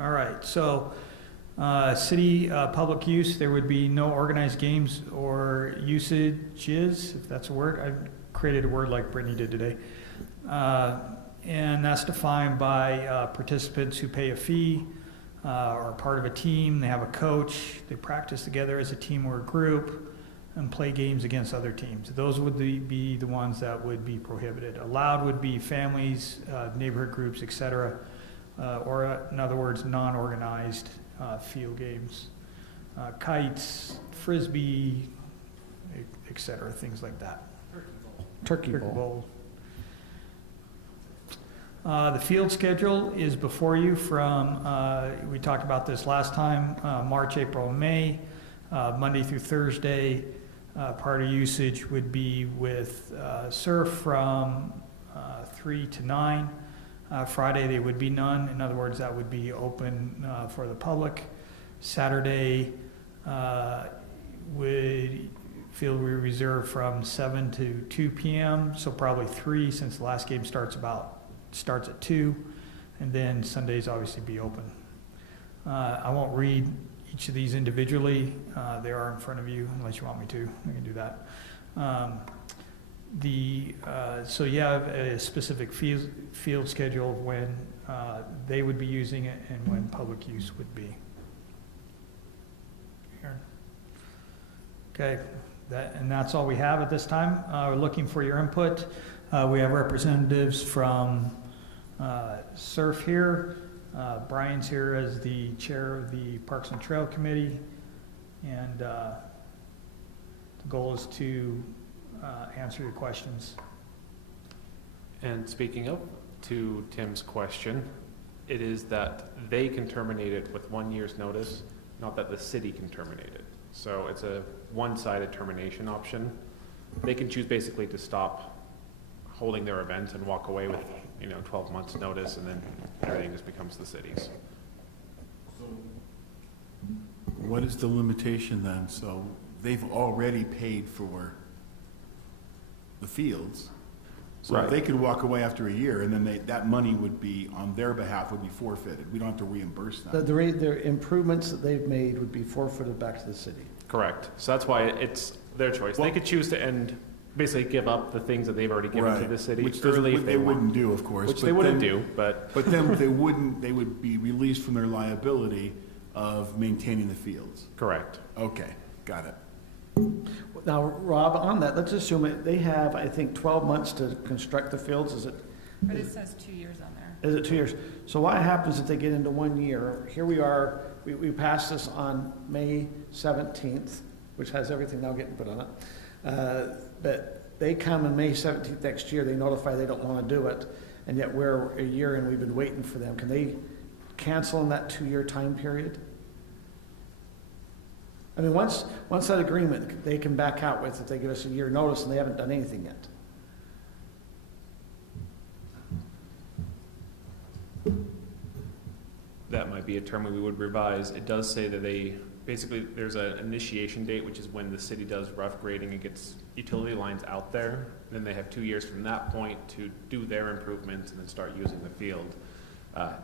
All right, so city public use, there would be no organized games or usages, if that's a word. I created a word like Brittney did today. And that's defined by participants who pay a fee, are part of a team, they have a coach, they practice together as a team or a group, and play games against other teams. Those would be the ones that would be prohibited. Allowed would be families, neighborhood groups, etc., or in other words, non-organized field games. Kites, frisbee, etc., things like that. Turkey bowl. The field schedule is before you from, we talked about this last time, March, April, and May, Monday through Thursday. Part of usage would be with surf from 3 to 9. Friday they would be none. In other words, that would be open for the public. Saturday field we reserve from 7 to 2 p.m. So probably 3 since the last game starts at 2, and then Sundays obviously be open. I won't read each of these individually. They are in front of you, unless you want me to. I can do that. So you have a specific field schedule of when they would be using it and when public use would be. Here. Okay, that's all we have at this time. We're looking for your input. We have representatives from SURF here. Brian's here as the chair of the Parks and Trail Committee, and the goal is to answer your questions. And speaking of, to Tim's question, it is that they can terminate it with 1 year's notice, not that the city can terminate it. So it's a one-sided termination option. They can choose basically to stop holding their event and walk away with 12 months notice, and then everything just becomes the city's. So what is the limitation then? So they've already paid for the fields. So Right. if they could walk away after a year, and then that money would be, on their behalf, would be forfeited. We don't have to reimburse them. The improvements that they've made would be forfeited back to the city. Correct. So that's why it's their choice. They could choose to basically give up the things that they've already given to the city early if they wouldn't do, of course. Which they wouldn't do, but... But then they would be released from their liability of maintaining the fields. Correct. Okay, got it. Now, Rob, on that, let's assume they have, I think, 12 months to construct the fields. Is it? But it says 2 years on there. Is it 2 years? So what happens if they get into 1 year? Here we are, we passed this on May 17th, which has everything now getting put on it. But they come on May 17th next year, they notify they don't want to do it, and yet we're a year and we've been waiting for them. Can they cancel in that 2 year time period? I mean, once that agreement they can back out with, if they give us a year notice and they haven't done anything yet. That might be a term we would revise. It does say that there's an initiation date, which is when the city does rough grading and gets utility lines out there. Then they have 2 years from that point to do their improvements and then start using the field.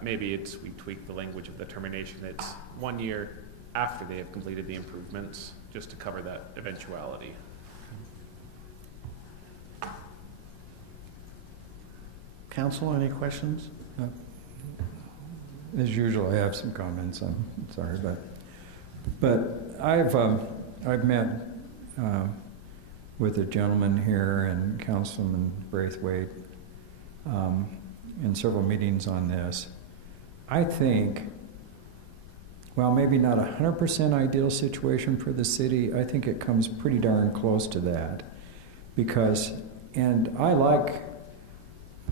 Maybe we tweak the language of the termination. It's 1 year after they have completed the improvements, just to cover that eventuality. Council, any questions? As usual, I have some comments. I'm sorry, but I've met with a gentleman here and Councilman Braithwaite in several meetings on this. I think, well, maybe not 100% ideal situation for the city. I think it comes pretty darn close to that, because, and I like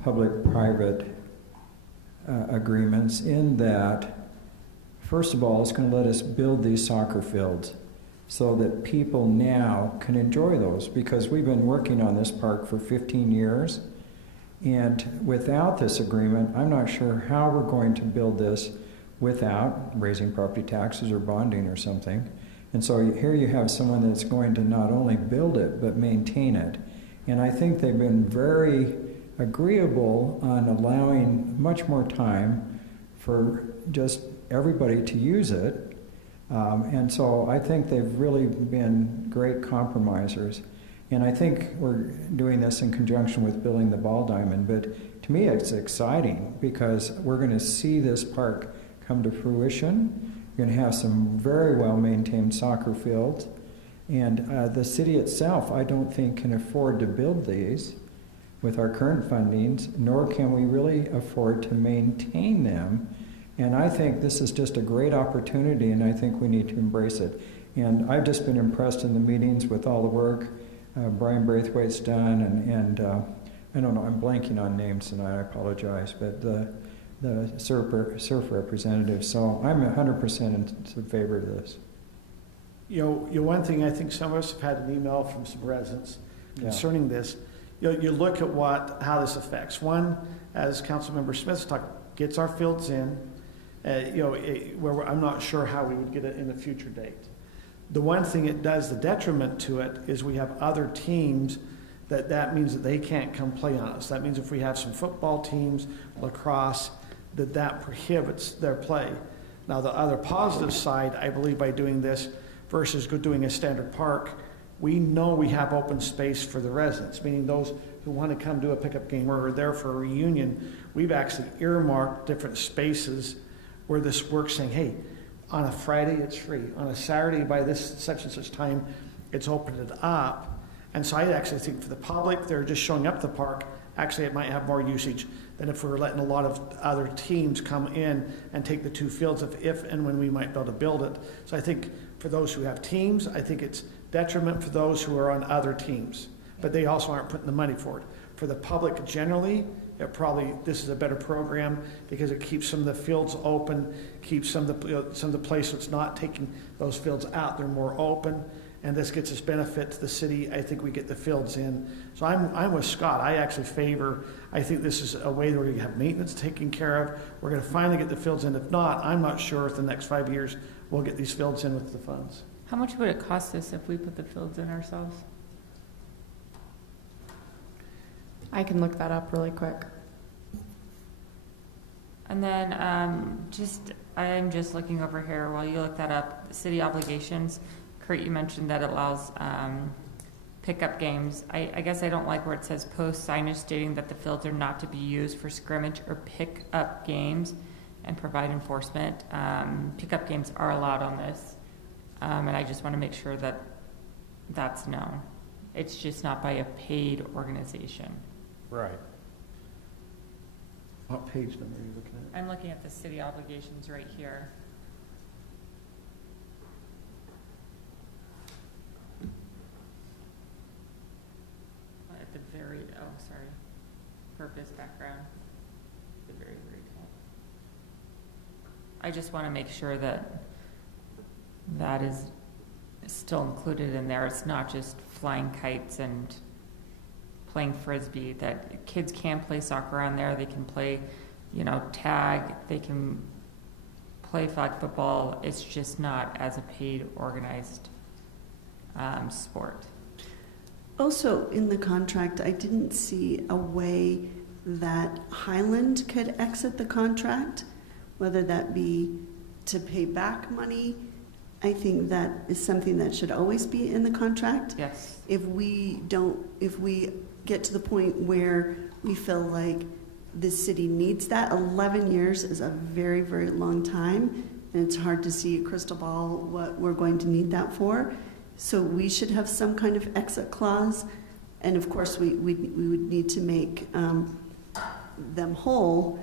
public-private agreements in that, first of all, it's going to let us build these soccer fields so that people now can enjoy those, because we've been working on this park for 15 years, and without this agreement, I'm not sure how we're going to build this without raising property taxes or bonding or something. And so here you have someone that's going to not only build it, but maintain it. And I think they've been very agreeable on allowing much more time for just everybody to use it. And so I think they've really been great compromisers. And I think we're doing this in conjunction with building the ball diamond. But to me, it's exciting because we're going to see this park come to fruition. We're going to have some very well-maintained soccer fields. And the city itself, I don't think, can afford to build these with our current fundings, nor can we really afford to maintain them. And I think this is just a great opportunity, and I think we need to embrace it. And I've just been impressed in the meetings with all the work Brian Braithwaite's done, and I don't know, I'm blanking on names tonight, I apologize, but the surf representative. So I'm 100% in favor of this. You know, one thing, I think some of us have had an email from some residents concerning this. You look at how this affects. One, as Councilmember Smith's talked, gets our fields in, where I'm not sure how we would get it in a future date. The one thing it does, the detriment to it, is we have other teams that means that they can't come play on us. That means if we have some football teams, lacrosse, that prohibits their play. Now, the other positive side, I believe, by doing this versus doing a standard park, we know we have open space for the residents, meaning those who want to come do a pickup game or are there for a reunion. We've actually earmarked different spaces where this works, saying, hey, on a Friday it's free, on a Saturday by this such and such time it's opened it up. And so I actually think for the public, they're just showing up the park, actually it might have more usage than if we were letting a lot of other teams come in and take the two fields if and when we might be able to build it. So I think for those who have teams, I think it's detriment for those who are on other teams, but they also aren't putting the money for it. For the public generally, this is a better program because it keeps some of the fields open, keeps some of the place that's not taking those fields out, they're more open, and this gets us benefit to the city. I think we get the fields in. So I'm with Scott. I think this is a way where we have maintenance taken care of. We're going to finally get the fields in. If not, I'm not sure if the next 5 years we'll get these fields in with the funds. How much would it cost us if we put the fields in ourselves? I can look that up really quick. And then I'm just looking over here while you look that up. City obligations. Kurt, you mentioned that it allows pickup games. I guess I don't like where it says post signage stating that the fields are not to be used for scrimmage or pick-up games and provide enforcement. Pickup games are allowed on this. And I just want to make sure that that's known. It's just not by a paid organization. Right. What page number are you looking at? I'm looking at the city obligations right here. At the very, purpose background. The very, very top. I just want to make sure that that is still included in there. It's not just flying kites and playing frisbee, that kids can play soccer on there. They can play, tag. They can play flag football. It's just not as a paid, organized sport. Also, in the contract, I didn't see a way that Highland could exit the contract, whether that be to pay back money. I think that is something that should always be in the contract. Yes. If we get to the point where we feel like the city needs that, 11 years is a very, very long time, and it's hard to see a crystal ball what we're going to need that for. So we should have some kind of exit clause, and of course we would need to make them whole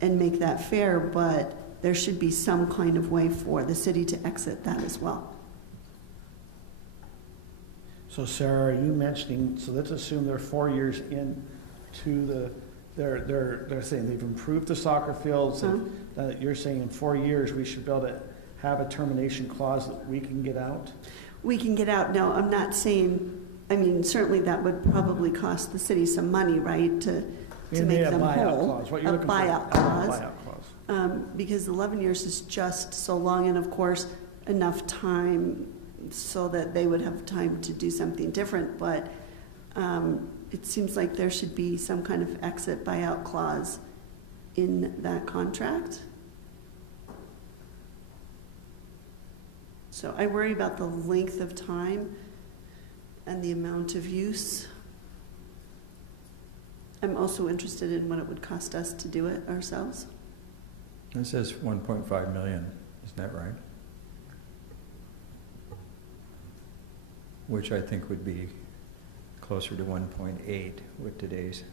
and make that fair, but there should be some kind of way for the city to exit that as well. So Sarah, are you mentioning, so let's assume they're 4 years in to they're saying they've improved the soccer fields, and you're saying in 4 years we should be able to have a termination clause that we can get out? We can get out. No, I'm not saying, I mean, certainly that would probably cost the city some money, right, to make them whole. Clause. What you're a looking buyout for? clause. A buyout clause. Because 11 years is just so long, and of course, enough time so that they would have time to do something different. But it seems like there should be some kind of exit buyout clause in that contract. So I worry about the length of time and the amount of use. I'm also interested in what it would cost us to do it ourselves. It says 1.5 million, isn't that right? Which I think would be closer to 1.8 with today's.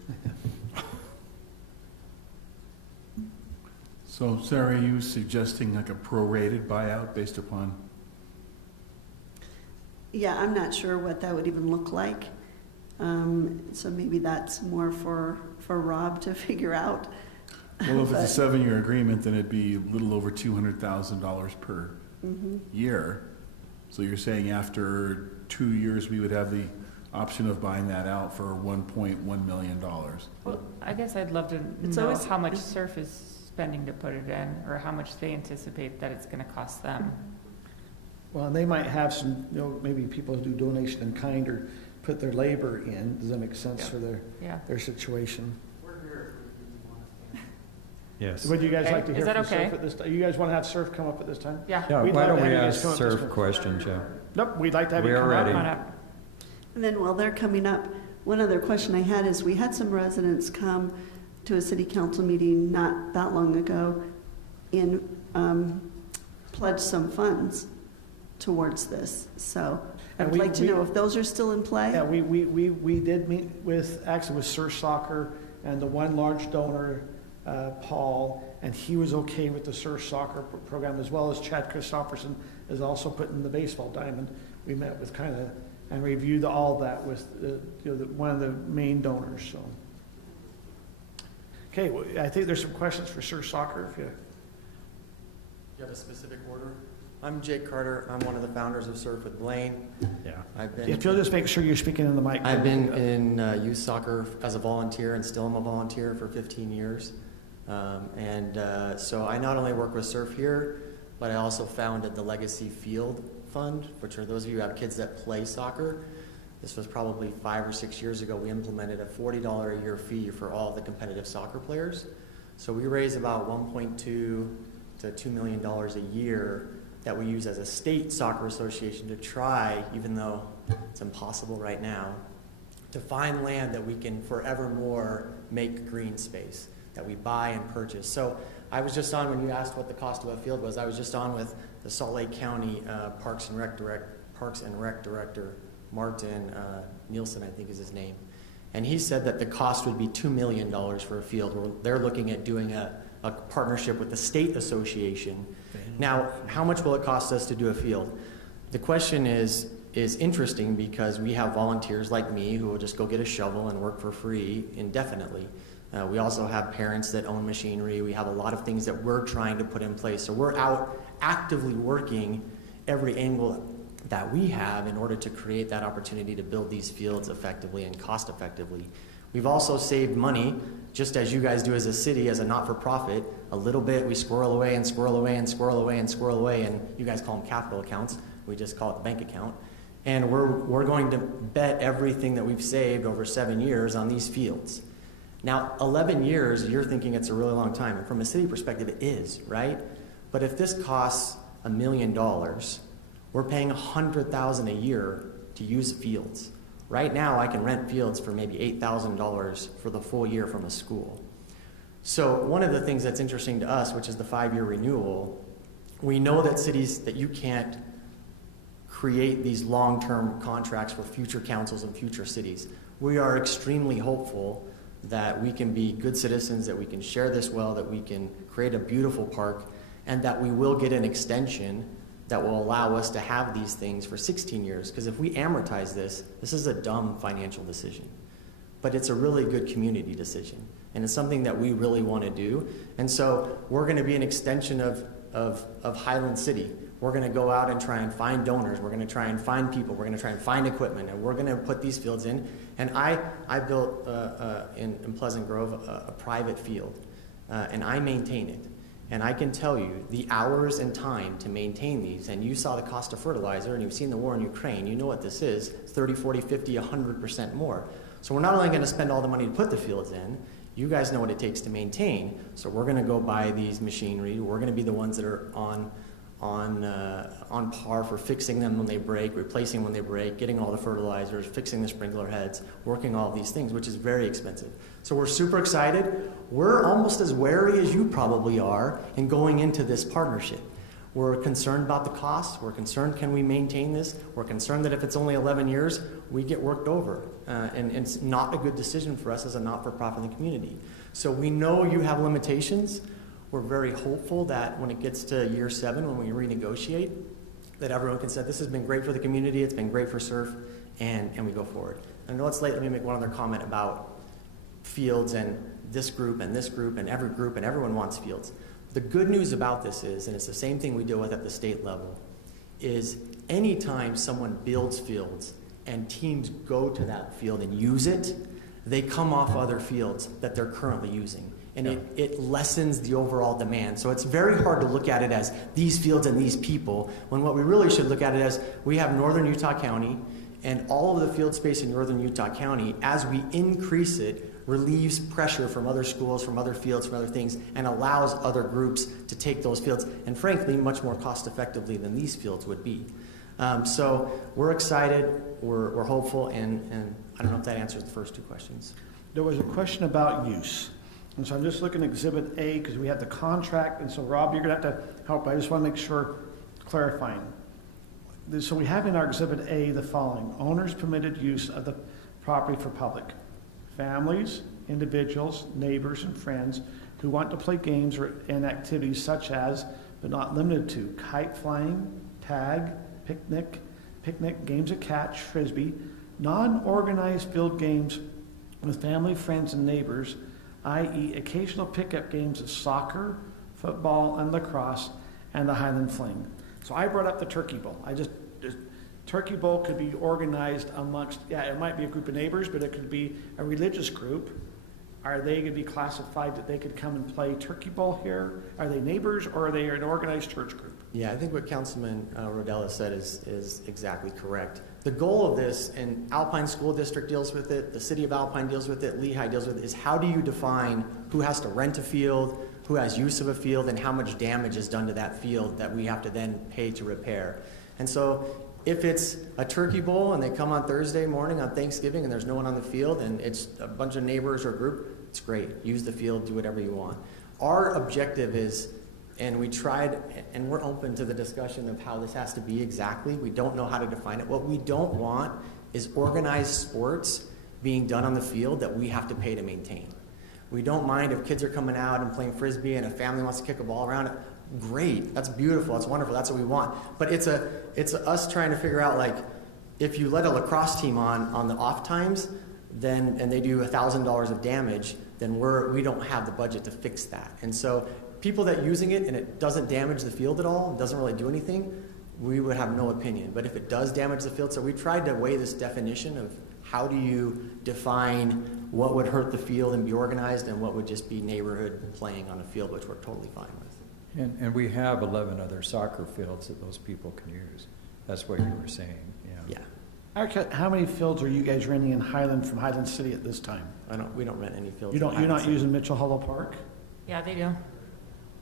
So Sarah, are you suggesting like a prorated buyout based upon? Yeah, I'm not sure what that would even look like. So maybe that's more for Rob to figure out. Well, if it's a 7-year agreement, then it'd be a little over $200,000 per year. So you're saying after 2 years, we would have the option of buying that out for $1.1 million. Well, I guess I'd love to know how much SURF is spending to put it in, or how much they anticipate that it's going to cost them. Well, and they might have some, maybe people who do donation in kind or put their labor in. Does that make sense for their situation? Yes. Would you guys like to hear Is that from okay? SURF at this time? You guys want to have SURF come up at this time? Yeah. Why don't we ask SURF questions, Jeff? Nope, we'd like to have We you are come ready. up. And then while they're coming up, one other question I had is we had some residents come to a city council meeting not that long ago and pledge some funds towards this. So And I'd like to know if those are still in play. Yeah, we did meet with Surf Soccer and the one large donor, Paul, and he was okay with the Surf Soccer program, as well as Chad Christopherson is also putting the baseball diamond. We met with and reviewed all that with one of the main donors. So, okay, well, I think there's some questions for Surf Soccer. If you have a specific order? I'm Jake Carter. I'm one of the founders of Surf with Blaine. Yeah. If you'll just make sure you're speaking in the mic. I've been in youth soccer as a volunteer and still am a volunteer for 15 years. So I not only work with Surf here, but I also founded the Legacy Field Fund, which are those of you who have kids that play soccer. This was probably 5 or 6 years ago. We implemented a $40 a year fee for all the competitive soccer players. So we raise about $1.2 to $2 million a year that we use as a state soccer association to try, even though it's impossible right now, to find land that we can forevermore make green space, that we buy and purchase. So I was just on, when you asked what the cost of a field was, I was just on with the Salt Lake County Parks and Rec Director, Martin Nielsen, I think is his name. And he said that the cost would be $2 million for a field. They're looking at doing a partnership with the state association. Now, how much will it cost us to do a field? The question is interesting because we have volunteers like me who will just go get a shovel and work for free indefinitely. We also have parents that own machinery. We have a lot of things that we're trying to put in place. So we're out actively working every angle that we have in order to create that opportunity to build these fields effectively and cost effectively. We've also saved money, just as you guys do as a city, as a not-for-profit. A little bit we squirrel away and squirrel away and squirrel away and squirrel away, and you guys call them capital accounts. We just call it the bank account. And we're going to bet everything that we've saved over 7 years on these fields. Now, 11 years, you're thinking it's a really long time. And from a city perspective, it is, right? But if this costs $1 million, we're paying $100,000 a year to use fields. Right now, I can rent fields for maybe $8,000 for the full year from a school. So one of the things that's interesting to us, which is the 5-year renewal, we know that cities, that you can't create these long-term contracts for future councils and future cities. We are extremely hopeful that we can be good citizens, that we can share this well, that we can create a beautiful park, and that we will get an extension that will allow us to have these things for 16 years. Because if we amortize this, this is a dumb financial decision. but it's a really good community decision. And it's something that we really want to do. And so we're going to be an extension of Highland City. We're going to go out and try and find donors. We're going to try and find people. We're going to try and find equipment. And we're going to put these fields in. And I built in Pleasant Grove a private field. And I maintain it. And I can tell you the hours and time to maintain these, and you saw the cost of fertilizer, and you've seen the war in Ukraine, you know what this is, 30, 40, 50, 100% more. So we're not only going to spend all the money to put the fields in, you guys know what it takes to maintain, so we're going to go buy these machinery. We're going to be the ones that are on par for fixing them when they break, replacing when they break, getting all the fertilizers, fixing the sprinkler heads, working all these things, which is very expensive. So we're super excited. We're almost as wary as you probably are in going into this partnership. We're concerned about the costs. We're concerned, can we maintain this? We're concerned that if it's only 11 years, we get worked over. And it's not a good decision for us as a not-for-profit in the community. So we know you have limitations. We're very hopeful that when it gets to year 7, when we renegotiate, that everyone can say, this has been great for the community, it's been great for surf, and we go forward. I know it's late, let me make one other comment about fields and this group and everyone wants fields. The good news about this is, and it's the same thing we deal with at the state level, is anytime someone builds fields and teams go to that field and use it, they come off other fields that they're currently using. And it lessens the overall demand. So it's very hard to look at it as these fields and these people, when what we really should look at it as, we have northern Utah County, and all of the field space in northern Utah County, as we increase it, relieves pressure from other schools, from other fields, from other things, and allows other groups to take those fields, and frankly, much more cost effectively than these fields would be. So we're excited, we're hopeful, and I don't know if that answers the first 2 questions. There was a question about use. And so I'm just looking at Exhibit A because we have the contract. And so, Rob, you're going to have to help. I just want to make sure, clarifying. So we have in our Exhibit A the following. Owners permitted use of the property for public. Families, individuals, neighbors, and friends who want to play games and activities such as, but not limited to, kite flying, tag, picnic, games of catch, frisbee, non-organized field games with family, friends, and neighbors, i.e. occasional pickup games of soccer, football, and lacrosse, and the Highland Fling. So I brought up the Turkey Bowl. Turkey Bowl could be organized amongst, it might be a group of neighbors, but it could be a religious group. Are they going to be classified that they could come and play Turkey Bowl here? Are they neighbors, or are they an organized church group? Yeah, I think what Councilman Rodella said is exactly correct. The goal of this, and Alpine School District deals with it, the City of Alpine deals with it, Lehigh deals with it, is how do you define who has to rent a field, who has use of a field, and how much damage is done to that field that we have to then pay to repair. And so if it's a Turkey Bowl and they come on Thursday morning on Thanksgiving and there's no one on the field and it's a bunch of neighbors or a group, it's great. Use the field, do whatever you want. Our objective is, and we tried, and we're open to the discussion of how this has to be exactly. We don't know how to define it. What we don't want is organized sports being done on the field that we have to pay to maintain. We don't mind if kids are coming out and playing Frisbee and a family wants to kick a ball around it. Great, that's beautiful, that's wonderful, that's what we want. But it's us trying to figure out, like, if you let a lacrosse team on the off times, then, and they do $1,000 of damage, then we don't have the budget to fix that. And so people that using it and it doesn't damage the field at all, doesn't really do anything, we would have no opinion. But if it does damage the field, so we tried to weigh this definition of how do you define what would hurt the field and be organized and what would just be neighborhood playing on a field, which we're totally fine with. And we have 11 other soccer fields that those people can use. That's what you were saying, yeah. How many fields are you guys renting in Highland from Highland City at this time? We don't rent any fields. You're not using Mitchell Hollow Park? Yeah, they do.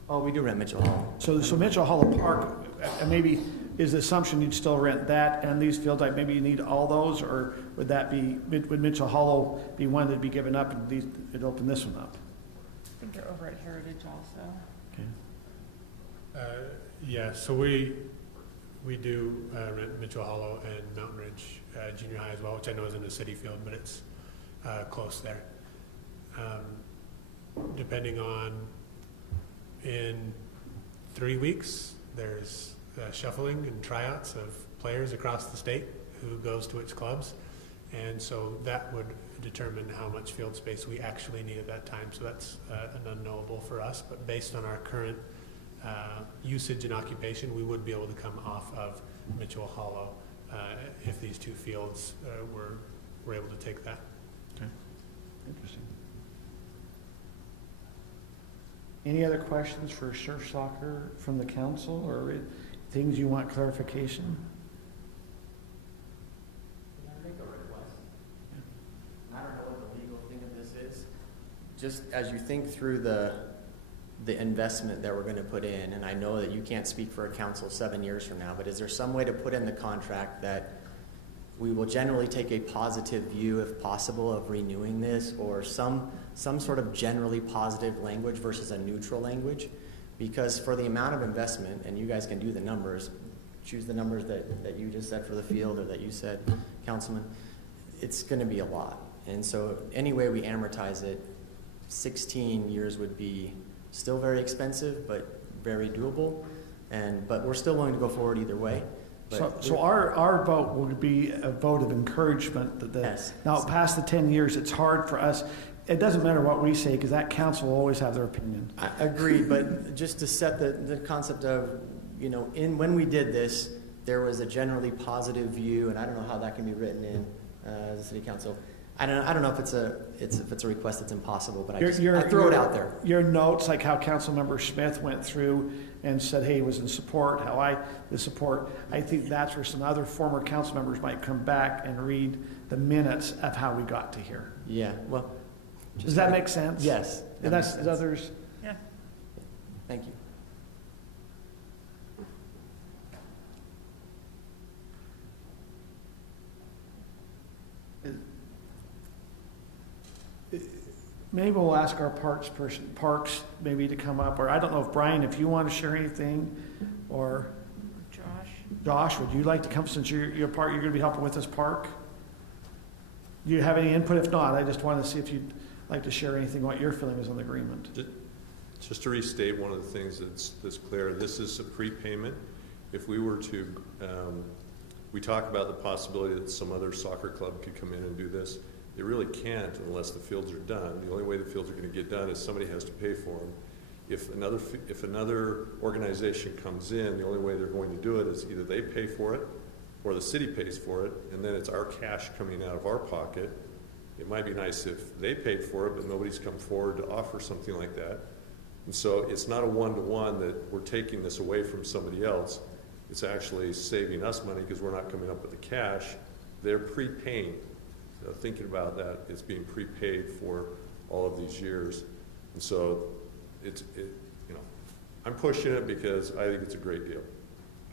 Oh, we do rent Mitchell Hollow. So Mitchell Hollow Park, and maybe is the assumption you'd still rent that and these fields, like maybe you need all those, or would Mitchell Hollow be one that'd be given up and it'd open this one up? I think they're over at Heritage also. Okay. Yeah, so we do rent Mitchell Hollow and Mountain Ridge Junior High as well, which I know is in the city field, but it's close there. Depending on, in 3 weeks, there's shuffling and tryouts of players across the state who goes to its clubs, And so that would determine how much field space we actually need at that time. So that's an unknowable for us, but based on our current usage and occupation, we would be able to come off of Mitchell Hollow if these two fields were able to take that. Okay, interesting. Any other questions for surf soccer from the council, or things you want clarification? Can I make a request? I don't know what the legal thing of this is. Just as you think through the investment that we're going to put in, and I know that you can't speak for a council 7 years from now, but is there some way to put in the contract that we will generally take a positive view, if possible, of renewing this, or some sort of generally positive language versus a neutral language? Because for the amount of investment, and you guys can do the numbers, choose the numbers that you just said for the field or that you said, Councilman, it's going to be a lot. And so any way we amortize it, 16 years would be still very expensive, but very doable. But we're still willing to go forward either way. So our vote would be a vote of encouragement that yes. Now past the 10 years, it's hard for us. It doesn't matter what we say, because that council will always have their opinion. I agreed, but just to set the concept of, when we did this, there was a generally positive view, and I don't know how that can be written in the city council. I don't know if it's a request that's impossible, but I throw it out there. Your notes, like how Councilmember Smith went through and said, hey, he was in support, how I was support. I think that's where some other former council members might come back and read the minutes of how we got to here. Yeah, well. Does that make sense? Yes. And that's others. Yeah. Thank you. Maybe we'll ask our parks maybe to come up, or I don't know if Brian, if you want to share anything, or Josh, would you like to come, since you're going to be helping with this park? Do you have any input? If not, I just want to see if you'd like to share anything, what your feeling is on the agreement. Just to restate one of the things that's clear, this is a prepayment. If we were to, we talk about the possibility that some other soccer club could come in and do this. They really can't unless the fields are done. The only way the fields are going to get done is somebody has to pay for them. If another organization comes in, the only way they're going to do it is either they pay for it or the city pays for it, and then it's our cash coming out of our pocket. It might be nice if they paid for it, but nobody's come forward to offer something like that. And so it's not a one-to-one that we're taking this away from somebody else. It's actually saving us money because we're not coming up with the cash. They're prepaying. So thinking about that, it's being prepaid for all of these years. And so I'm pushing it because I think it's a great deal.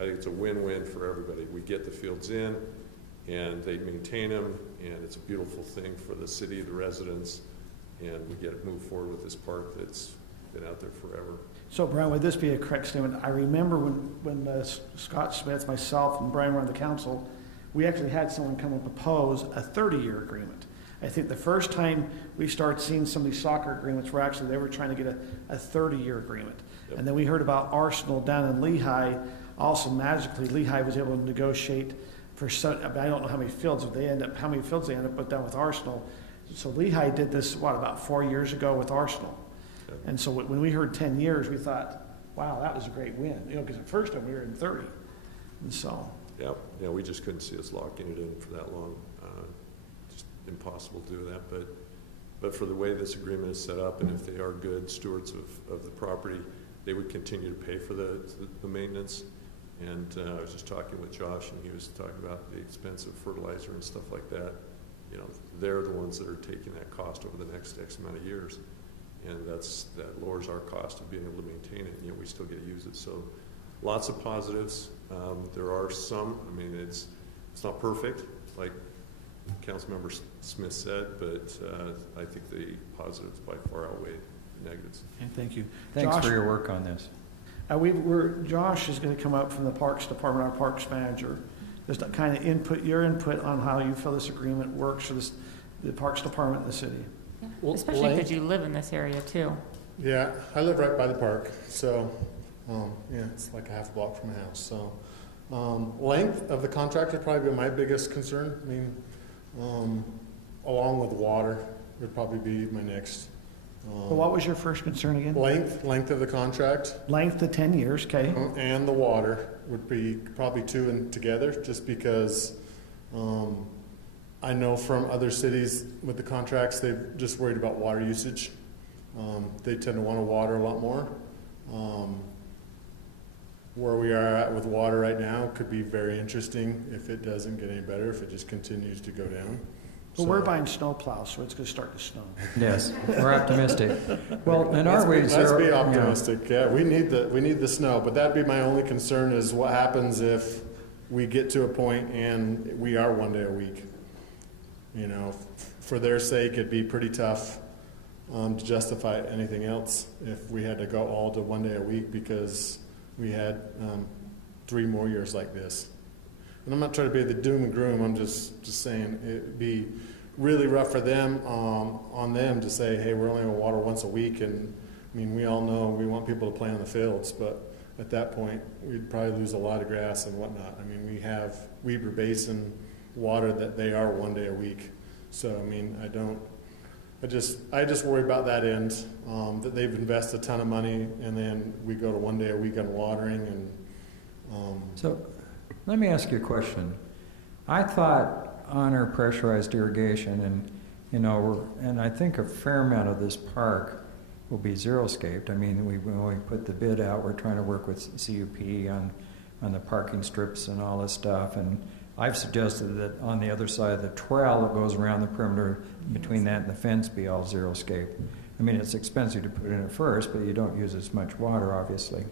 I think it's a win-win for everybody. We get the fields in, and they maintain them, and it's a beautiful thing for the city, the residents, and we get to move forward with this park that's been out there forever. So, Brian, would this be a correct statement? I remember when Scott Smith, myself, and Brian were on the council, we actually had someone come and propose a 30-year agreement. I think the first time we started seeing some of these soccer agreements were actually they were trying to get a 30-year agreement. Yep. And then we heard about Arsenal down in Lehigh. Also, magically, Lehigh was able to negotiate for I don't know how many fields they end up put down with Arsenal. So Lehigh did this about 4 years ago with Arsenal. Yep. And so when we heard 10 years, we thought, wow, that was a great win. Because the first time we were in 30, and so. Yeah, we just couldn't see us locking it in for that long. Just impossible to do that. But for the way this agreement is set up, and if they are good stewards of the property, they would continue to pay for the maintenance. And I was just talking with Josh, and he was talking about the expense of fertilizer and stuff like that. They're the ones that are taking that cost over the next X amount of years, and that lowers our cost of being able to maintain it. And we still get to use it. So lots of positives. There are some. It's not perfect, like Councilmember Smith said, but I think the positives by far outweigh the negatives. Okay, thank you. Thanks Josh, for your work on this. Josh is going to come up from the Parks Department, our Parks Manager, just to kind of your input on how you feel this agreement works for the Parks Department in the city. Yeah. Especially because you live in this area too. Yeah, I live right by the park, so it's like a half block from my house. So length of the contract would probably be my biggest concern. along with water would probably be my next. Well, what was your first concern again? Length of the contract. Length to 10 years, okay. And the water would be probably two and together, just because I know from other cities with the contracts, they're just worried about water usage. They tend to want to water a lot more. Where we are at with water right now could be very interesting if it doesn't get any better, if it just continues to go down. Well, we're buying snowplow, so it's going to start to snow. Yes, we're optimistic. Well, in our ways, let's be optimistic. Yeah, we need the snow, but that'd be my only concern is what happens if we get to a point and we are 1 day a week. You know, for their sake, it'd be pretty tough to justify anything else if we had to go all to 1 day a week because we had 3 more years like this. And I'm not trying to be the doom and gloom. I'm just saying it'd be really rough for them on them to say, hey, we're only going to water once a week. And I mean, we all know we want people to play on the fields, but at that point, we'd probably lose a lot of grass and whatnot. I mean, we have Weber Basin water that they are 1 day a week. So I mean, I just worry about that end, that they've invested a ton of money and then we go to 1 day a week on watering and. So let me ask you a question. I thought on our pressurized irrigation and, you know, and I think a fair amount of this park will be zero-scaped. I mean, when we put the bid out, we're trying to work with CUP on the parking strips and all this stuff. And I've suggested that on the other side of the trail that goes around the perimeter between that and the fence be all zero-scape. I mean, it's expensive to put in at first, but you don't use as much water, obviously.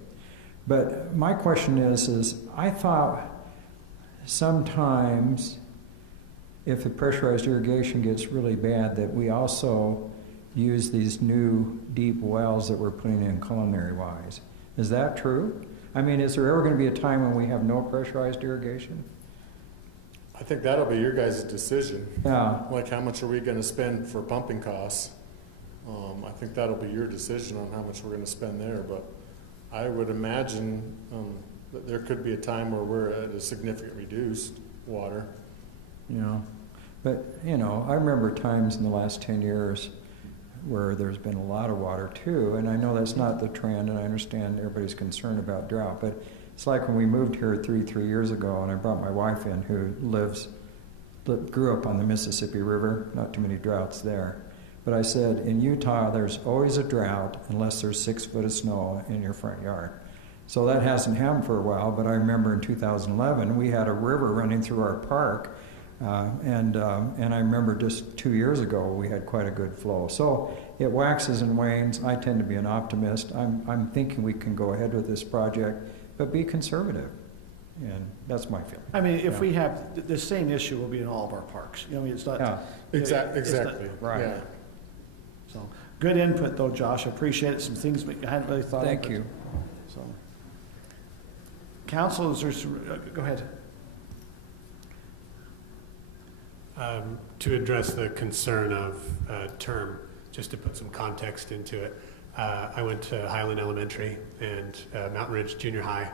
But my question is I thought sometimes if the pressurized irrigation gets really bad that we also use these new deep wells that we're putting in culinary-wise. Is that true? I mean, is there ever going to be a time when we have no pressurized irrigation? I think that'll be your guys' decision. Yeah. Like how much are we going to spend for pumping costs? I think that'll be your decision on how much we're going to spend there, but I would imagine that there could be a time where we're at a significant reduced water. You know, but, you know, I remember times in the last 10 years where there's been a lot of water too, and I know that's not the trend, and I understand everybody's concerned about drought, but it's like when we moved here three years ago, and I brought my wife in who grew up on the Mississippi River, not too many droughts there. But I said, in Utah, there's always a drought unless there's 6 foot of snow in your front yard. So that hasn't happened for a while, but I remember in 2011, we had a river running through our park, and I remember just 2 years ago, we had quite a good flow. So it waxes and wanes. I tend to be an optimist. I'm thinking we can go ahead with this project, but be conservative. And that's my feeling. I mean, if we have, the same issue will be in all of our parks. You know, I mean, it's not. Yeah. Exactly. Right. Yeah. So, good input though, Josh. I appreciate it. Some things I hadn't really thought of. Thank you. So, council, is there some, go ahead. To address the concern of term, just to put some context into it, I went to Highland Elementary and Mountain Ridge Junior High.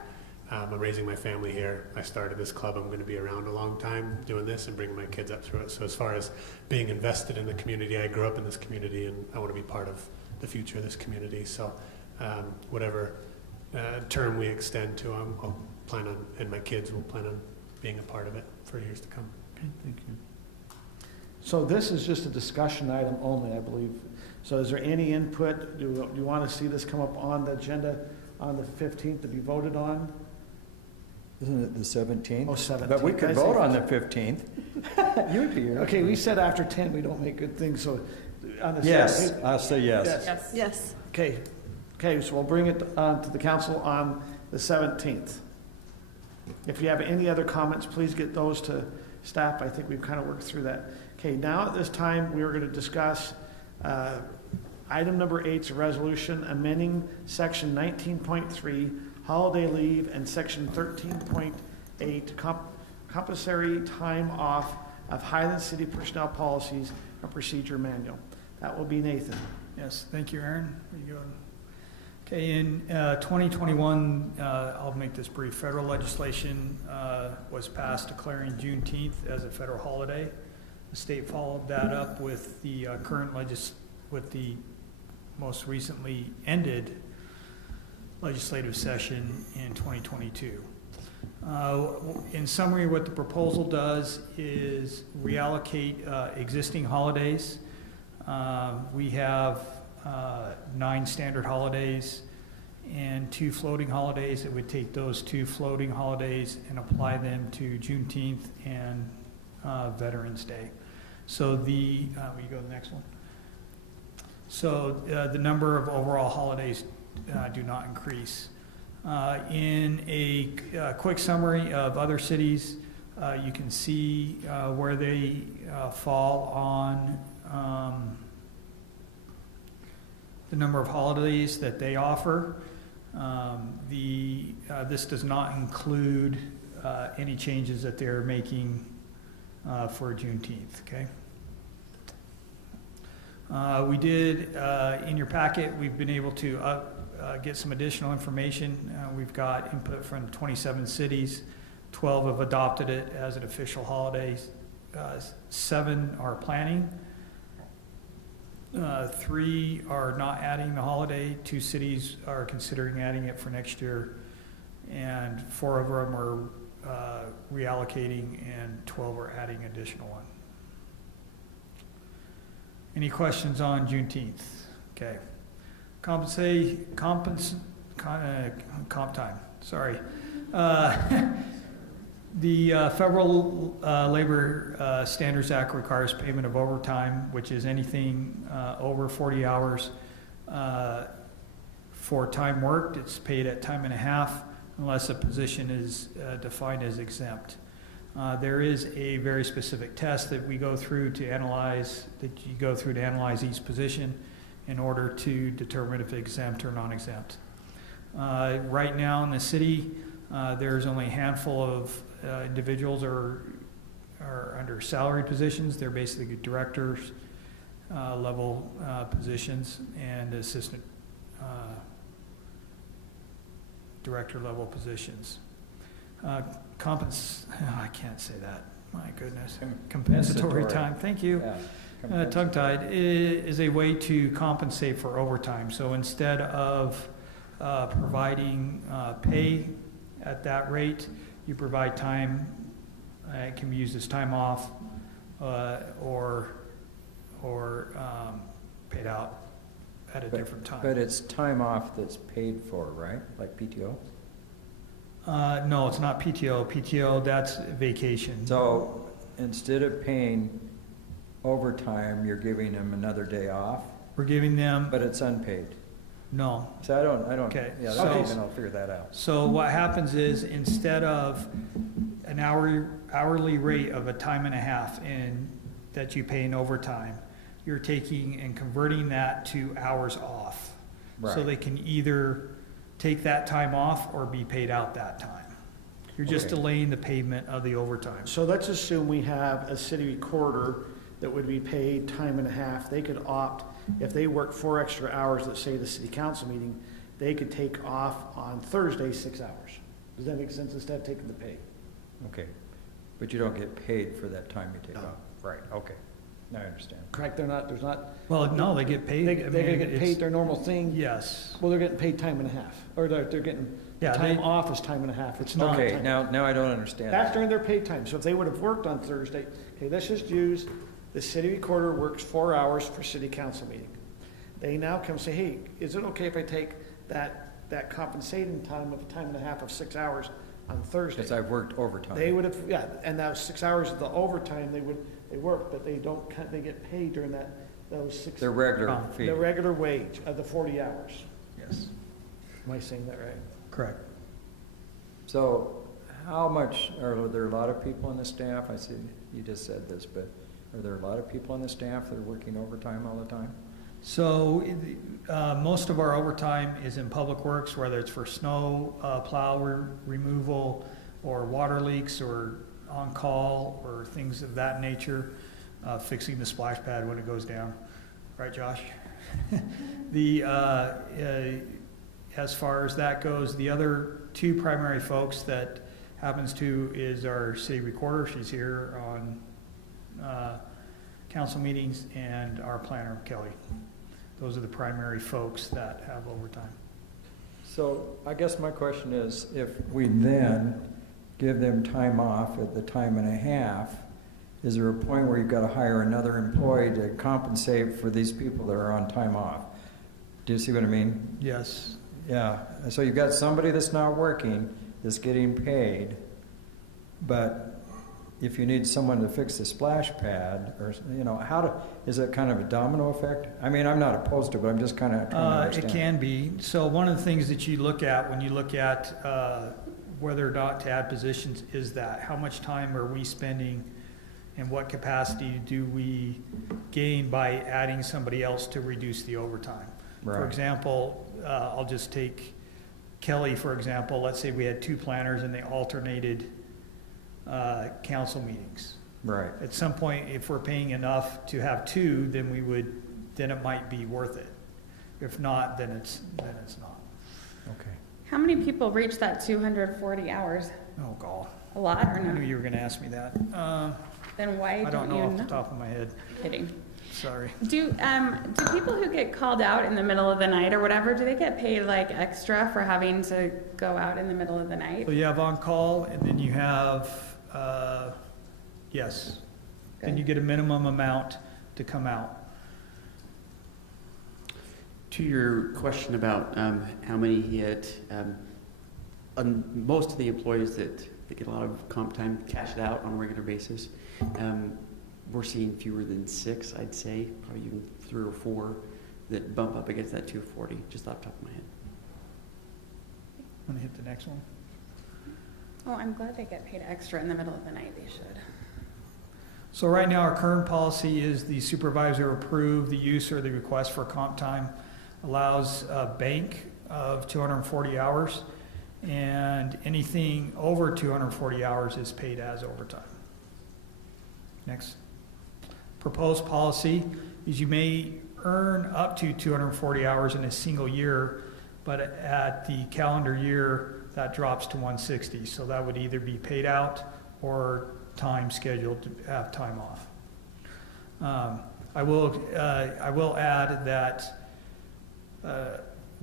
I'm raising my family here. I started this club. I'm going to be around a long time doing this and bringing my kids up through it. So as far as being invested in the community, I grew up in this community and I want to be part of the future of this community. So whatever term we extend to, I'll plan on, and my kids will plan on being a part of it for years to come. Okay, thank you. So this is just a discussion item only, I believe. So is there any input? Do you want to see this come up on the agenda on the 15th to be voted on? Isn't it the 17th? Oh, 17th. But we could vote on the 15th. You'd be here. Okay, we said after 10 we don't make good things, so on the 17th. Yes, I'll say yes. Yes. Yes. Okay, so we'll bring it to the council on the 17th. If you have any other comments, please get those to staff. I think we've kind of worked through that. Okay, now at this time we are going to discuss item number 8 is a resolution amending section 19.3 holiday leave and section 13.8 compulsory time off of Highland City Personnel Policies and Procedure Manual. That will be Nathan. Yes, thank you, Erin. Where you going? Okay, in 2021, I'll make this brief. Federal legislation was passed declaring Juneteenth as a federal holiday. The state followed that up with the with the most recently ended legislative session in 2022. In summary, what the proposal does is reallocate existing holidays. We have 9 standard holidays and 2 floating holidays. It would take those 2 floating holidays and apply them to Juneteenth and Veterans Day. So will you go to the next one? So the number of overall holidays do not increase. In a quick summary of other cities, you can see where they fall on the number of holidays that they offer. This does not include any changes that they're making for Juneteenth, okay? We did, in your packet, we've been able to get some additional information. We've got input from 27 cities. 12 have adopted it as an official holiday. 7 are planning. 3 are not adding the holiday. 2 cities are considering adding it for next year. And 4 of them are reallocating, and 12 are adding additional one. Any questions on Juneteenth? Okay. Comp time, sorry. The Federal Labor Standards Act requires payment of overtime, which is anything over 40 hours for time worked. It's paid at time and a half unless a position is defined as exempt. There is a very specific test that we go through to analyze, each position in order to determine if exempt or non-exempt. Right now in the city, there's only a handful of individuals are under salaried positions. They're basically directors level positions and assistant director level positions. I can't say that. My goodness. Compensatory time. Thank you. Yeah. Tongue-tied is a way to compensate for overtime. So instead of providing pay at that rate, you provide time. It can be used as time off or paid out at a different time. But it's time off that's paid for, right? Like PTO? No, it's not PTO. PTO, that's vacation. So instead of paying overtime, you're giving them another day off? We're giving them... But it's unpaid? No. So I don't. Okay. Yeah, I'll figure that out. So what happens is instead of an hourly rate of a time and a half that you pay in overtime, you're taking and converting that to hours off. Right. So they can either take that time off or be paid out that time. You're just delaying the payment of the overtime. So let's assume we have a city recorder that would be paid time and a half. They could opt, if they work 4 extra hours, let's say the city council meeting, they could take off on Thursday 6 hours. Does that make sense, instead of taking the pay? Okay. But you don't get paid for that time you take off. Right, okay. Now I understand. Correct, there's not. Well, no, they get paid. They get paid their normal thing? Yes. Well, they're getting paid time and a half, or they're getting time off is time and a half. It's not okay, time. now I don't understand. That's during their paid time. So if they would have worked on Thursday, okay, let's just use the city recorder works 4 hours for city council meeting. They now come say, hey, is it okay if I take that compensating time of a time and a half of 6 hours on Thursday? Because I've worked overtime. They would have, and that was 6 hours of the overtime they work, but they get paid during those 6 hours. Their regular fee. The regular wage of the 40 hours. Yes. Am I saying that right? Correct. So how much, are there a lot of people on the staff? I see you just said this, but are there a lot of people on the staff that are working overtime all the time? So most of our overtime is in public works, whether it's for snow plow removal or water leaks or on call or things of that nature, fixing the splash pad when it goes down. Right, Josh? As far as that goes, the other 2 primary folks that happens to is our city recorder. She's here on council meetings, and our planner, Kelly. Those are the primary folks that have overtime. So I guess my question is, if we then give them time off at the time and a half, is there a point where you've got to hire another employee to compensate for these people that are on time off? Do you see what I mean? Yes. Yeah, so you've got somebody that's not working, that's getting paid, but if you need someone to fix the splash pad, or, you know, is it kind of a domino effect? I mean, I'm not opposed to it, but I'm just kind of trying to understand. It can be. So one of the things that you look at when you look at whether or not to add positions is that how much time are we spending and what capacity do we gain by adding somebody else to reduce the overtime? Right. For example, I'll just take Kelly, for example. Let's say we had 2 planners and they alternated council meetings. Right. At some point, if we're paying enough to have 2, then it might be worth it. If not, then it's not. Okay. How many people reach that 240 hours? Oh, God. A lot or I no? knew you were going to ask me that. Then why I don't you know off the top of my head. Kidding. Sorry. Do people who get called out in the middle of the night or whatever, do they get paid like extra for having to go out in the middle of the night? So you have on call, and then you have, yes. Good. Then you get a minimum amount to come out. To your question about how many hit, on most of the employees that get a lot of comp time cashed out on a regular basis, we're seeing fewer than 6, I'd say, probably even 3 or 4 that bump up against that 240, just off the top of my head. Want to hit the next one? Oh, I'm glad they get paid extra in the middle of the night. They should. So right now, our current policy is the supervisor approve the use or the request for comp time, allows a bank of 240 hours, and anything over 240 hours is paid as overtime. Next. Proposed policy is you may earn up to 240 hours in a single year, but at the calendar year, that drops to 160. So that would either be paid out or time scheduled to have time off. I will add that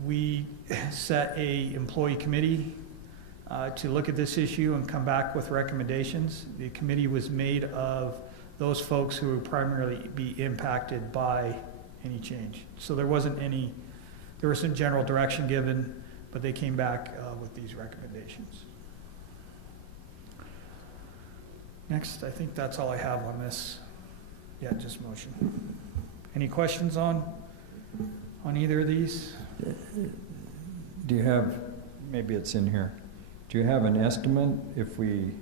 we set a employee committee to look at this issue and come back with recommendations. The committee was made of those folks who would primarily be impacted by any change. So there was some general direction given, but they came back with these recommendations. Next, I think that's all I have on this. Yeah, just motion. Any questions on either of these? Do you have, maybe it's in here, do you have an estimate if we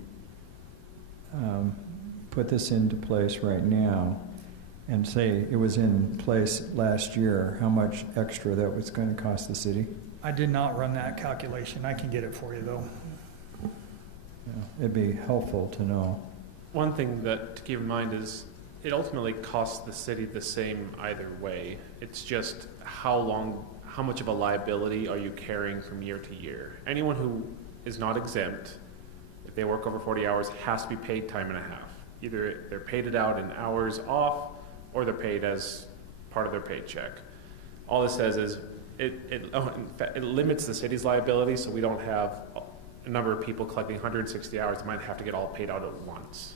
put this into place right now and say it was in place last year, how much extra that was going to cost the city? I did not run that calculation. I can get it for you, though. Yeah, it'd be helpful to know. One thing that to keep in mind is it ultimately costs the city the same either way. It's just how much of a liability are you carrying from year to year. Anyone who is not exempt, if they work over 40 hours, has to be paid time and a half. Either they're paid it out in hours off, or they're paid as part of their paycheck. All this says is it limits the city's liability, so we don't have a number of people collecting 160 hours that might have to get all paid out at once.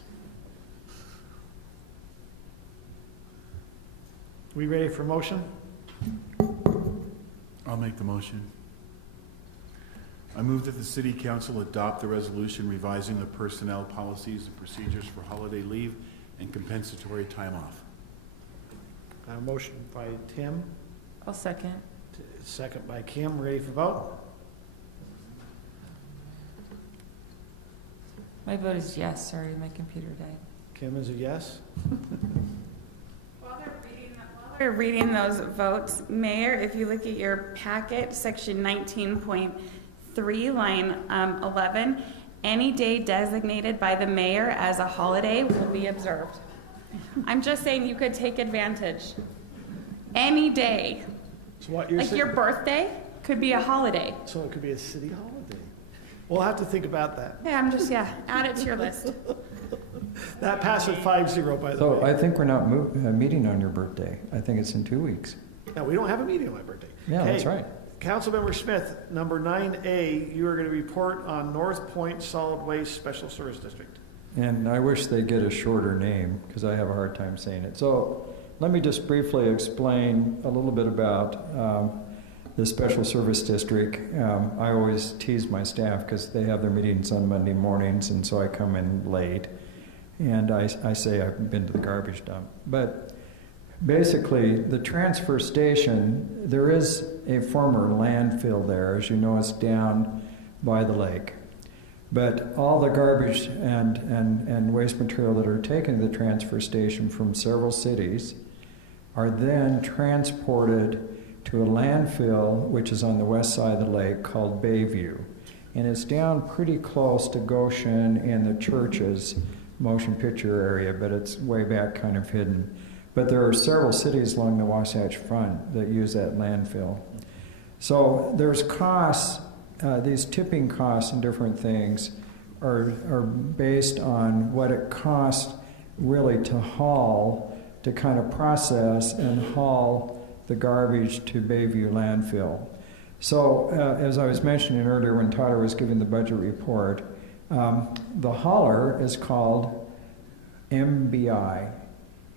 We ready for motion? I'll make the motion. I move that the City Council adopt the resolution revising the personnel policies and procedures for holiday leave and compensatory time off. A motion by Tim, I'll second. second by Kim. Ready for vote? My vote is yes. Sorry, my computer died. Kim is a yes. While we're reading those votes, Mayor, if you look at your packet, section 19.3, line 11, any day designated by the mayor as a holiday will be observed. I'm just saying you could take advantage. Any day. So what you're like saying, your birthday could be a holiday. so it could be a city holiday. We'll have to think about that. Yeah, add it to your list. That passed with 5-0, by the So way. I think we're not meeting on your birthday. I think it's in 2 weeks. No, we don't have a meeting on my birthday. Yeah, Okay. that's right. Councilmember Smith, number 9A, you are going to report on North Pointe Solid Waste Special Service District. And I wish they get a shorter name because I have a hard time saying it. So let me just briefly explain a little bit about the Special Service District. I always tease my staff because they have their meetings on Monday mornings, and so I come in late. And I say I've been to the garbage dump. But basically, the transfer station, there is a former landfill there. As you know, it's down by the lake. But all the garbage and waste material that are taken to the transfer station from several cities are then transported to a landfill, which is on the west side of the lake, called Bayview. And it's down pretty close to Goshen and the church's motion picture area, but it's way back kind of hidden. But there are several cities along the Wasatch Front that use that landfill. So there's costs, these tipping costs and different things are based on what it costs really to haul, to kind of process and haul the garbage to Bayview landfill. So as I was mentioning earlier when Tyler was giving the budget report, the hauler is called MBI.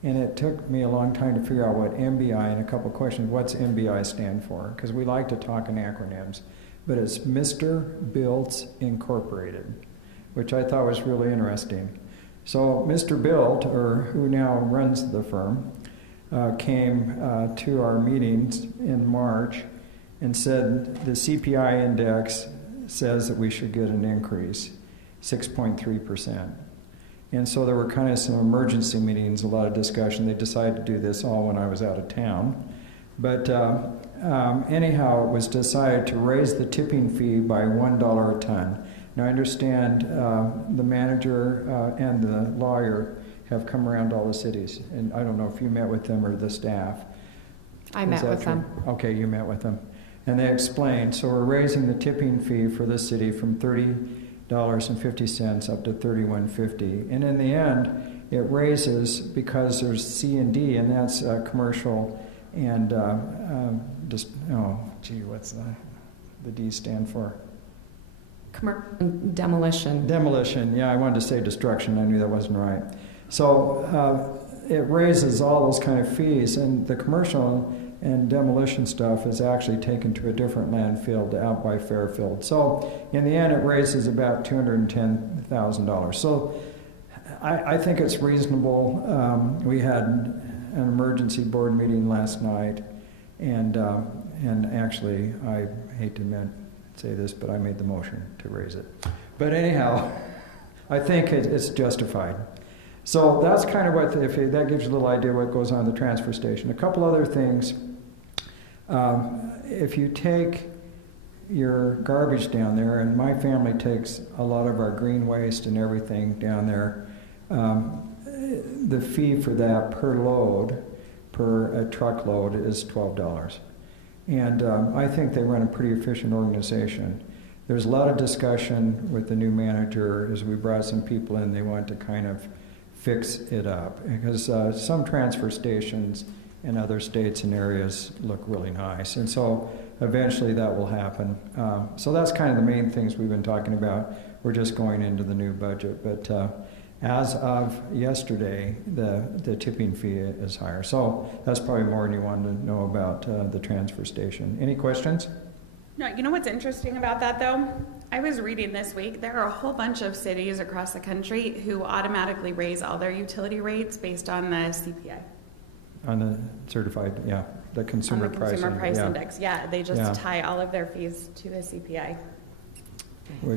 And it took me a long time to figure out what MBI and a couple questions. What's MBI stand for? Because we like to talk in acronyms. But it's Mr. Built Incorporated, which I thought was really interesting. So Mr. Built, or who now runs the firm, came to our meetings in March and said the CPI index says that we should get an increase, 6.3%. And so there were kind of some emergency meetings, a lot of discussion. They decided to do this all when I was out of town. But anyhow, it was decided to raise the tipping fee by $1 a ton. Now I understand the manager and the lawyer have come around to all the cities. And I don't know if you met with them or the staff. I met with them. Okay, you met with them. And they explained, so we're raising the tipping fee for the city from $30.50 up to $31.50. And in the end, it raises because there's C&D, and that's commercial and what's the D stand for? Demolition. Demolition, yeah, I wanted to say destruction. I knew that wasn't right. So it raises all those kind of fees, and the commercial and demolition stuff is actually taken to a different landfill out by Fairfield. So in the end, it raises about $210,000. So I think it's reasonable. We had an emergency board meeting last night, and actually, I hate to say this, but I made the motion to raise it. But anyhow, I think it's justified. So that's kind of what, if that gives you a little idea what goes on at the transfer station. A couple other things. If you take your garbage down there, and my family takes a lot of our green waste and everything down there, the fee for that per load, per a truckload, is $12. And I think they run a pretty efficient organization. There's a lot of discussion with the new manager as we brought some people in. They want to kind of fix it up because some transfer stations in other states and areas look really nice. And so eventually that will happen. So that's kind of the main things we've been talking about. We're just going into the new budget. But as of yesterday, the tipping fee is higher. So that's probably more than you wanted to know about the transfer station. Any questions? No, you know what's interesting about that though? I was reading this week, there are a whole bunch of cities across the country who automatically raise all their utility rates based on the CPI. On the certified, yeah, the consumer price. On the consumer price yeah. index, yeah. They just tie all of their fees to the CPI.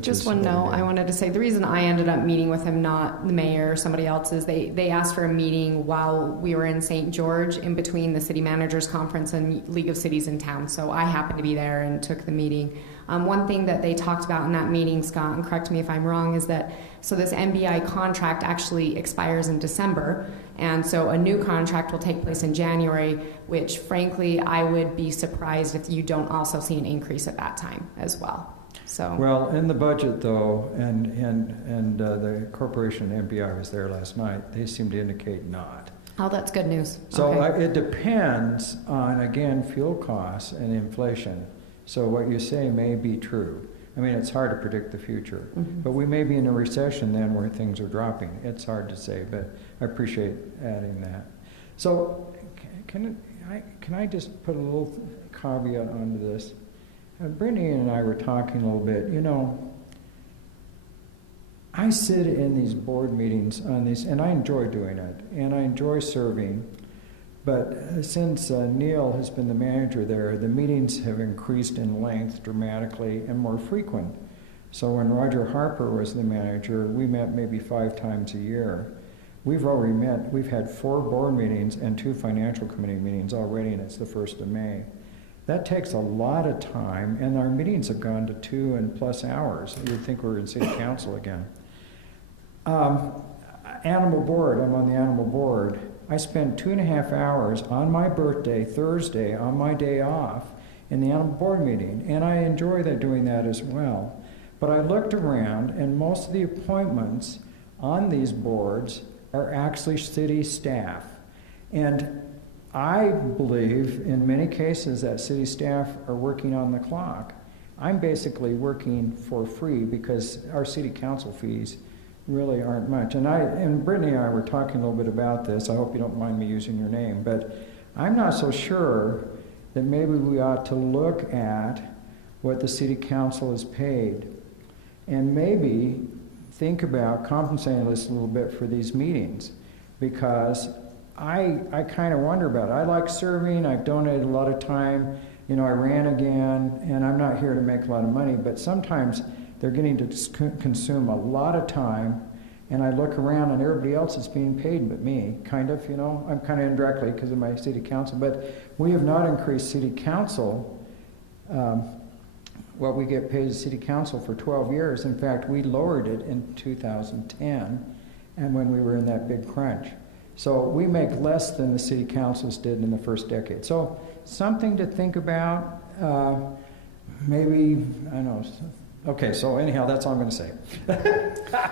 Just one note, I wanted to say the reason I ended up meeting with him, not the mayor or somebody else, is they asked for a meeting while we were in St. George in between the city managers conference and League of Cities in town. So I happened to be there and took the meeting. One thing that they talked about in that meeting, Scott, and correct me if I'm wrong, is that so this MBI contract actually expires in December, and so a new contract will take place in January, which frankly I would be surprised if you don't also see an increase at that time as well. So. Well, in the budget though, and the corporation MPI was there last night, they seem to indicate not. Oh, that's good news. So Okay. it depends on, again, fuel costs and inflation. So what you say may be true. I mean, it's hard to predict the future. Mhm. But we may be in a recession then where things are dropping. It's hard to say, but I appreciate adding that. So can I just put a little caveat onto this? Brittney and I were talking a little bit. You know, I sit in these board meetings on these, and I enjoy doing it, and I enjoy serving. But since Neil has been the manager there, the meetings have increased in length dramatically and more frequent. So when Roger Harper was the manager, we met maybe 5 times a year. We've already met, we've had 4 board meetings and 2 financial committee meetings already, and it's the 1st of May. That takes a lot of time, and our meetings have gone to 2 and plus hours. You'd think we're in city council again. Animal board, I'm on the animal board. I spend 2.5 hours on my birthday, Thursday, on my day off, in the animal board meeting, and I enjoy doing that as well. But I looked around, and most of the appointments on these boards are actually city staff. And I believe in many cases that city staff are working on the clock. I'm basically working for free because our city council fees really aren't much. And Brittney and I were talking a little bit about this. I hope you don't mind me using your name, but I'm not so sure that maybe we ought to look at what the city council is paid and maybe think about compensating us a little bit for these meetings, because I kind of wonder about it. I like serving. I've donated a lot of time. You know, I ran again, and I'm not here to make a lot of money, but sometimes they're getting to consume a lot of time, and I look around and everybody else is being paid but me, kind of, you know. I'm kind of indirectly because of my city council, but we have not increased city council, what we get paid as city council for 12 years. In fact, we lowered it in 2010, and when we were in that big crunch. So we make less than the city councils did in the first decade. So something to think about, maybe, I don't know. Okay, so anyhow, that's all I'm going to say.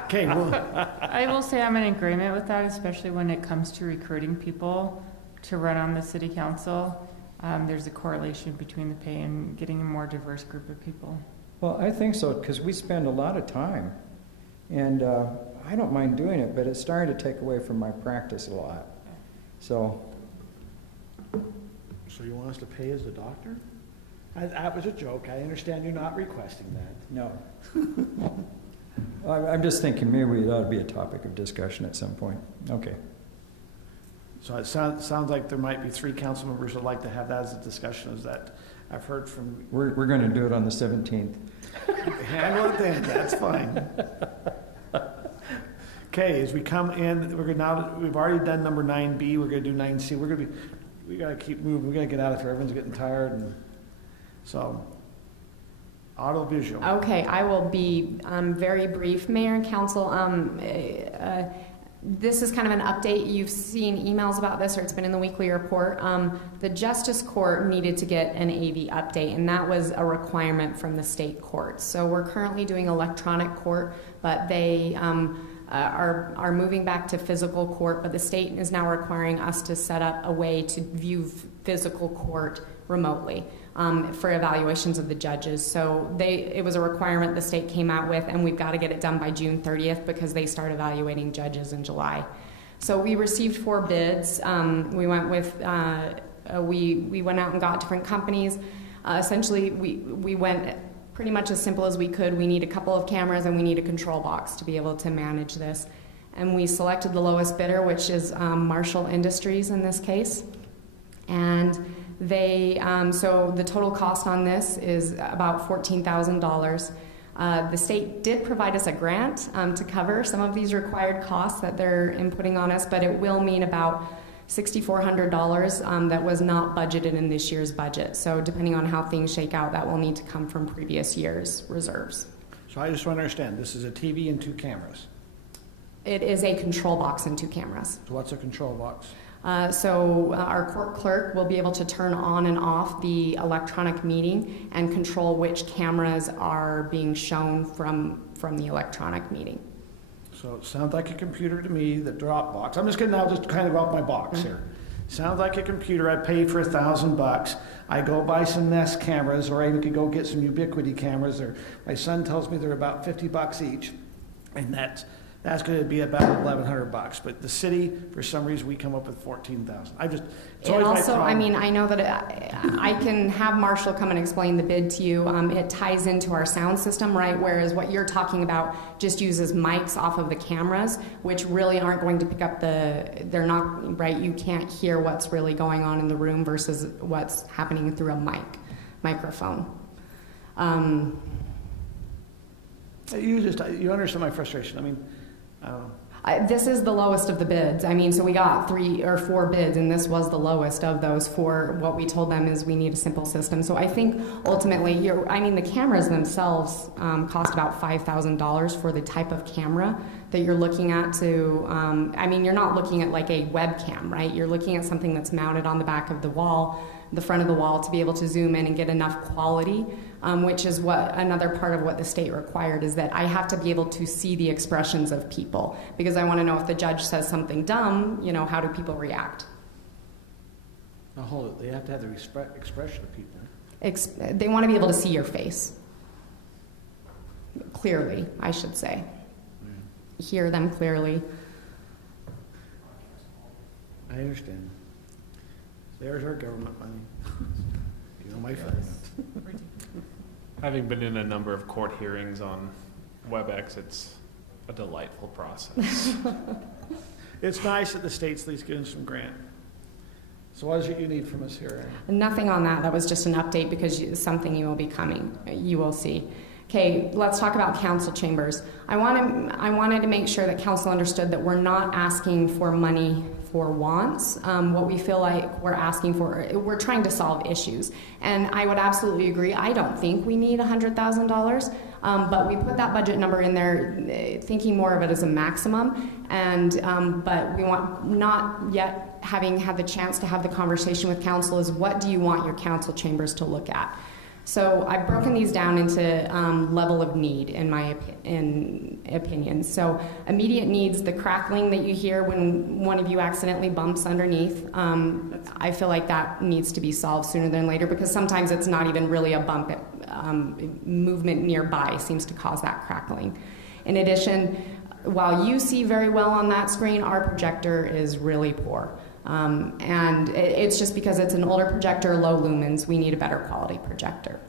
Okay, well. I will say I'm in agreement with that, especially when it comes to recruiting people to run on the city council. There's a correlation between the pay and getting a more diverse group of people. Well, I think so, because we spend a lot of time, and I don't mind doing it, but it's starting to take away from my practice a lot. So you want us to pay as a doctor? That was a joke. I understand you're not requesting that. No. I'm just thinking maybe it ought to be a topic of discussion at some point. Okay. So it sounds like there might be 3 council members who'd like to have that as a discussion. Is that I've heard from. We're going to do it on the 17th. Handle it then. That's fine. Okay, as we come in, we've already done number 9B. We're going to do 9C. We got to keep moving. We got to get out of here. Everyone's getting tired, and so audiovisual. Okay, I will be very brief, Mayor and Council. This is kind of an update. You've seen emails about this, or it's been in the weekly report. The Justice Court needed to get an AV update, and that was a requirement from the state courts. So we're currently doing electronic court, but they are moving back to physical court, but the state is now requiring us to set up a way to view physical court remotely for evaluations of the judges. So it was a requirement the state came out with, and we've got to get it done by June 30th because they start evaluating judges in July. So we received 4 bids. We went with, we went out and got different companies. Essentially, we went pretty much as simple as we could. We need a couple of cameras and we need a control box to be able to manage this. And we selected the lowest bidder, which is Marshall Industries in this case. And they, so the total cost on this is about $14,000. The state did provide us a grant to cover some of these required costs that they're inputting on us, but it will mean about $6,400 that was not budgeted in this year's budget. So depending on how things shake out, that will need to come from previous year's reserves. So I just want to understand, this is a TV and 2 cameras. It is a control box and 2 cameras. So what's a control box? So our court clerk will be able to turn on and off the electronic meeting and control which cameras are being shown from the electronic meeting. So it sounds like a computer to me, the Dropbox. I'm just going to now just kind of go off my box here. Sounds like a computer. I pay for $1,000. I go buy some Nest cameras, or I could go get some Ubiquity cameras. Or my son tells me they're about $50 each, and that's going to be about $1,100. But the city, for some reason, we come up with $14,000. It's always my problem. I mean, I know that I can have Marshall come and explain the bid to you. It ties into our sound system, right? Whereas what you're talking about just uses mics off of the cameras, which really aren't going to pick up they're not, right? You can't hear what's really going on in the room versus what's happening through a microphone. You understand my frustration. I mean, I don't know. This is the lowest of the bids. I mean, so we got 3 or 4 bids, and this was the lowest of those 4. What we told them is we need a simple system. So I think ultimately, the cameras themselves cost about $5,000 for the type of camera that you're looking at to, you're not looking at like a webcam, right? You're looking at something that's mounted on the back of the wall, the front of the wall, to be able to zoom in and get enough quality, which is what another part of what the state required is that I have to be able to see the expressions of people, because I want to know if the judge says something dumb, how do people react? Now hold it. They have to have the expression of people. They want to be able to see your face. Clearly, I should say. Hear them clearly. I understand. There's our government money. My face. Having been in a number of court hearings on WebEx, it's a delightful process. It's nice that the state's at least getting some grant. So what is it you need from us here, Erin? Nothing on that. That was just an update because something you will be coming. You will see. Okay, let's talk about council chambers. I wanted to make sure that council understood that we're not asking for money for wants. What we feel like we're asking for, we're trying to solve issues. And I would absolutely agree. I don't think we need $100,000, but we put that budget number in there thinking more of it as a maximum. And but we want, not yet having had the chance to have the conversation with council, is what do you want your council chambers to look at? So I've broken these down into level of need in my opinion. So immediate needs, the crackling that you hear when one of you accidentally bumps underneath, I feel like that needs to be solved sooner than later, because sometimes it's not even really a bump. Movement nearby seems to cause that crackling. In addition, while you see very well on that screen, our projector is really poor. And it's just because it's an older projector, low lumens, we need a better quality projector.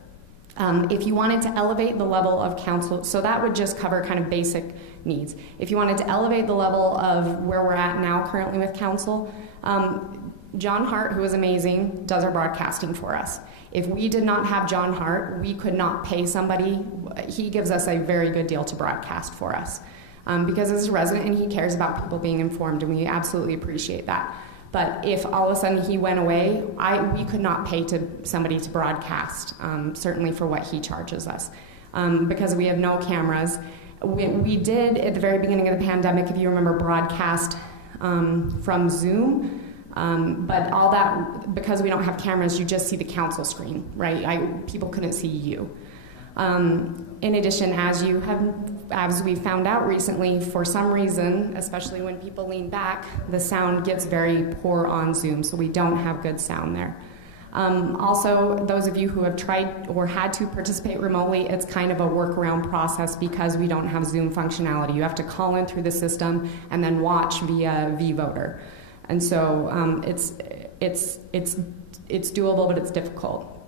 If you wanted to elevate the level of council, so that would just cover kind of basic needs. If you wanted to elevate the level of where we're at now currently with council, John Hart, who is amazing, does our broadcasting for us. If we did not have John Hart, we could not pay somebody. He gives us a very good deal to broadcast for us. Because as a resident, and he cares about people being informed, and we absolutely appreciate that. But if all of a sudden he went away, we could not pay somebody to broadcast, certainly for what he charges us, because we have no cameras. We did, at the very beginning of the pandemic, if you remember, broadcast from Zoom, but all that, because we don't have cameras, you just see the council screen, right? People couldn't see you. In addition, as we found out recently, for some reason, especially when people lean back, the sound gets very poor on Zoom, so we don't have good sound there. Also, those of you who have tried or had to participate remotely, it's kind of a workaround process because we don't have Zoom functionality. You have to call in through the system and then watch via vVoter. And so it's doable, but it's difficult.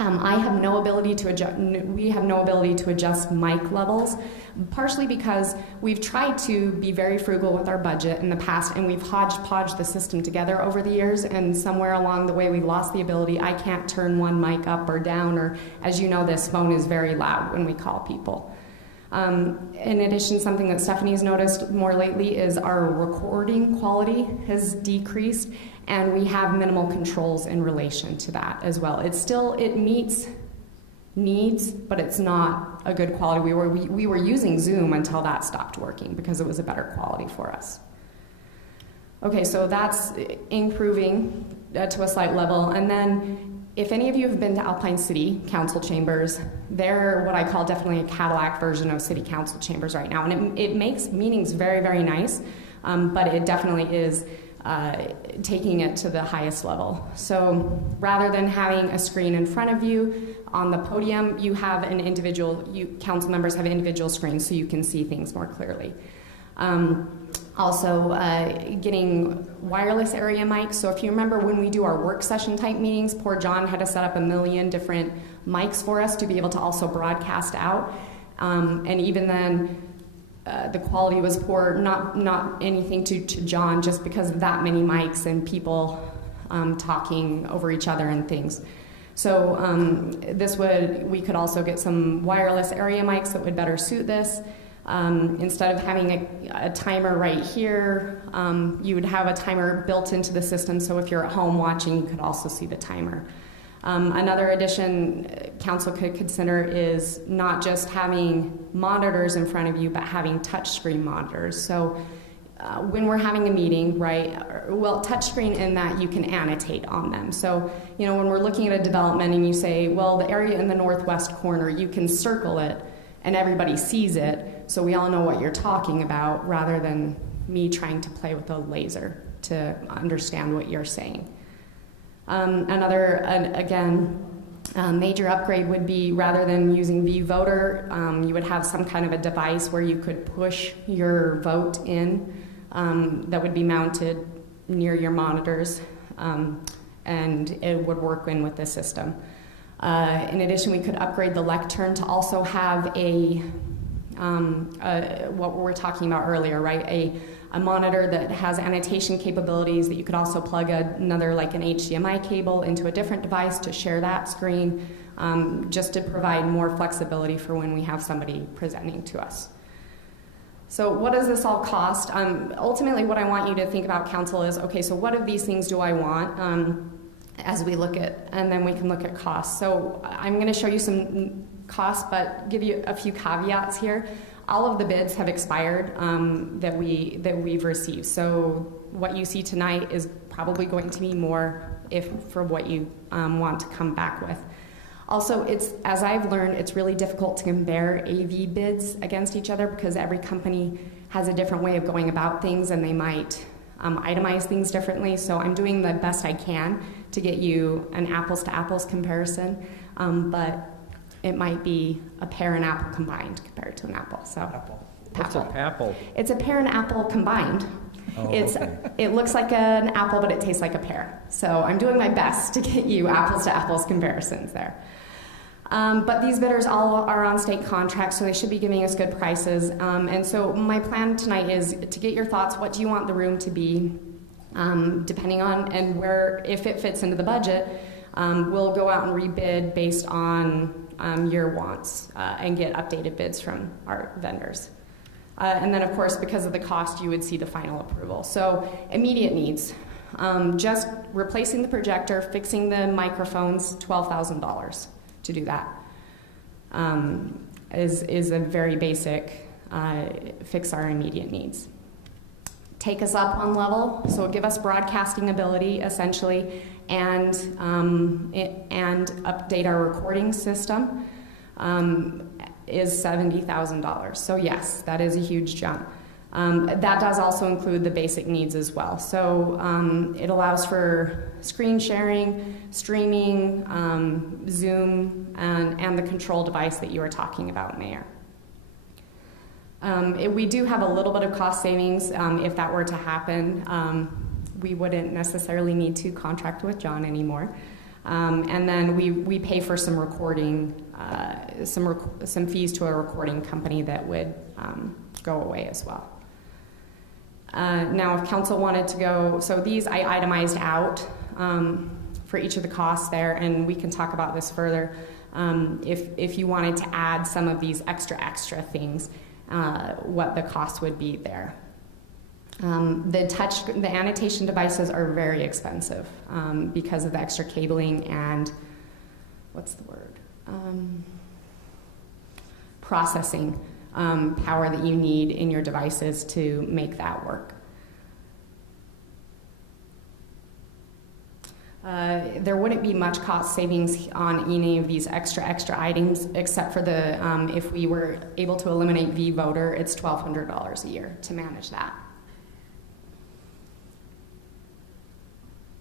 I have no ability to adjust, we have no ability to adjust mic levels, partially because we've tried to be very frugal with our budget in the past, and we've hodgepodged the system together over the years, and somewhere along the way we lost the ability. I can't turn one mic up or down, or as you know, this phone is very loud when we call people. In addition, something that Stephanie's noticed more lately is our recording quality has decreased, and we have minimal controls in relation to that as well. It meets needs, but it's not a good quality. We were using Zoom until that stopped working because it was a better quality for us. Okay, so that's improving to a slight level. And then if any of you have been to ALPINE City Council chambers, they're what I call definitely a Cadillac version of city council chambers right now. And it makes meetings very, very nice, but it definitely is taking it to the highest level. So rather than having a screen in front of you on the podium, you have an individual, council members have individual screens so you can see things more clearly. Also, getting wireless area mics. So if you remember when we do our work session type meetings, poor John had to set up 1 million different mics for us to be able to also broadcast out. And even then, the quality was poor, not anything to John, just because of that many mics and people talking over each other and things. So we could also get some wireless area mics that would better suit this. Instead of having a timer right here, you would have a timer built into the system, so if you're at home watching, you could also see the timer. Another addition council could consider is not just having monitors in front of you, but having touchscreen monitors. So when we're having a meeting, right, well, touchscreen in that you can annotate on them. So, when we're looking at a development and you say, well, the area in the northwest corner, you can circle it and everybody sees it, so we all know what you're talking about, rather than me trying to play with a laser to understand what you're saying. Another major upgrade would be, rather than using vVoter, you would have some kind of a device where you could push your vote in that would be mounted near your monitors, and it would work in with the system. In addition, we could upgrade the lectern to also have what we were talking about earlier, right? A monitor that has annotation capabilities that you could also plug another, like an HDMI cable, into a different device to share that screen, just to provide more flexibility for when we have somebody presenting to us. So what does this all cost? Ultimately, what I want you to think about, council, is, okay, so what of these things do I want? As we look at, and then we can look at costs. So I'm going to show you some costs, but give you a few caveats here. All of the bids have expired that we've received. So what you see tonight is probably going to be more for what you want to come back with. Also, as I've learned, it's really difficult to compare AV bids against each other, because every company has a different way of going about things, and they might itemize things differently. So I'm doing the best I can to get you an apples to apples comparison, but it might be a pear and apple combined compared to an apple. So Apple. What's an apple? It's a pear and apple combined. Oh, okay. It looks like an apple, but it tastes like a pear. So I'm doing my best to get you apples to apples comparisons there. But these bidders all are on state contracts, so they should be giving us good prices. And so my plan tonight is to get your thoughts. What do you want the room to be, depending on, and where, if it fits into the budget, we'll go out and rebid based on your wants and get updated bids from our vendors. And then, of course, because of the cost, you would see the final approval. So immediate needs. Just replacing the projector, fixing the microphones, $12,000 to do that. Is a very basic fix our immediate needs. Take us up one level, so give us broadcasting ability, essentially, and update our recording system, is $70,000. So yes, that is a huge jump. That does also include the basic needs as well. So it allows for screen sharing, streaming, Zoom, and the control device that you were talking about, Mayor. We do have a little bit of cost savings if that were to happen. We wouldn't necessarily need to contract with John anymore. And then we pay for some recording, some fees to a recording company that would go away as well. Now, if council wanted to go, so these I itemized out for each of the costs there, and we can talk about this further if you wanted to add some of these extra things, what the cost would be there. The annotation devices are very expensive because of the extra cabling and, what's the word? Processing power that you need in your devices to make that work. there wouldn't be much cost savings on any of these extra items, except for the, if we were able to eliminate V-voter, it's $1,200 a year to manage that.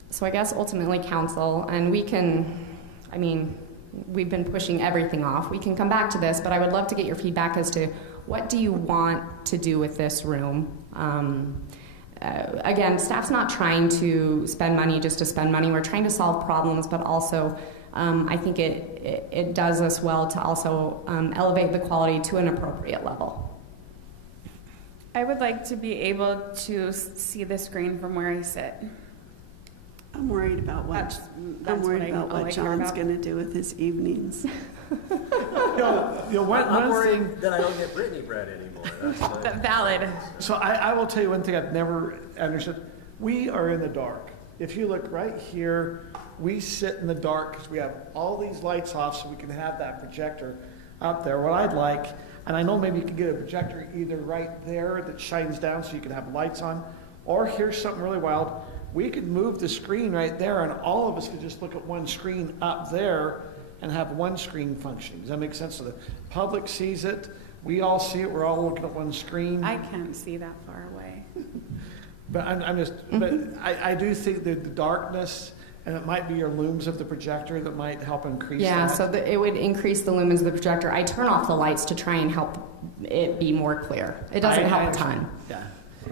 So I guess ultimately council, and we can, I mean, we've been pushing everything off. We can come back to this, but I would love to get your feedback as to what do you want to do with this room? Again, staff's not trying to spend money just to spend money. We're trying to solve problems, but also I think it does us well to also elevate the quality to an appropriate level. I would like to be able to see the screen from where I sit. I'm worried about what John's going to do with his evenings. I'm worried that I don't get Brittney bread anymore. Valid. So I will tell you one thing I've never understood. We are in the dark. If you look right here, we sit in the dark because we have all these lights off so we can have that projector up there. What I'd like, and I know maybe you can get a projector either right there that shines down so you can have lights on, or here's something really wild. We could move the screen right there and all of us could just look at one screen up there and have one screen functioning. Does that make sense? So the public sees it, we all see it, we're all looking at one screen. I can't see that far away. But but I do think that the darkness, and it might be your looms of the projector that might help increase that. So it would increase the lumens of the projector. I turn off the lights to try and help it be more clear. It doesn't help a ton. Yeah.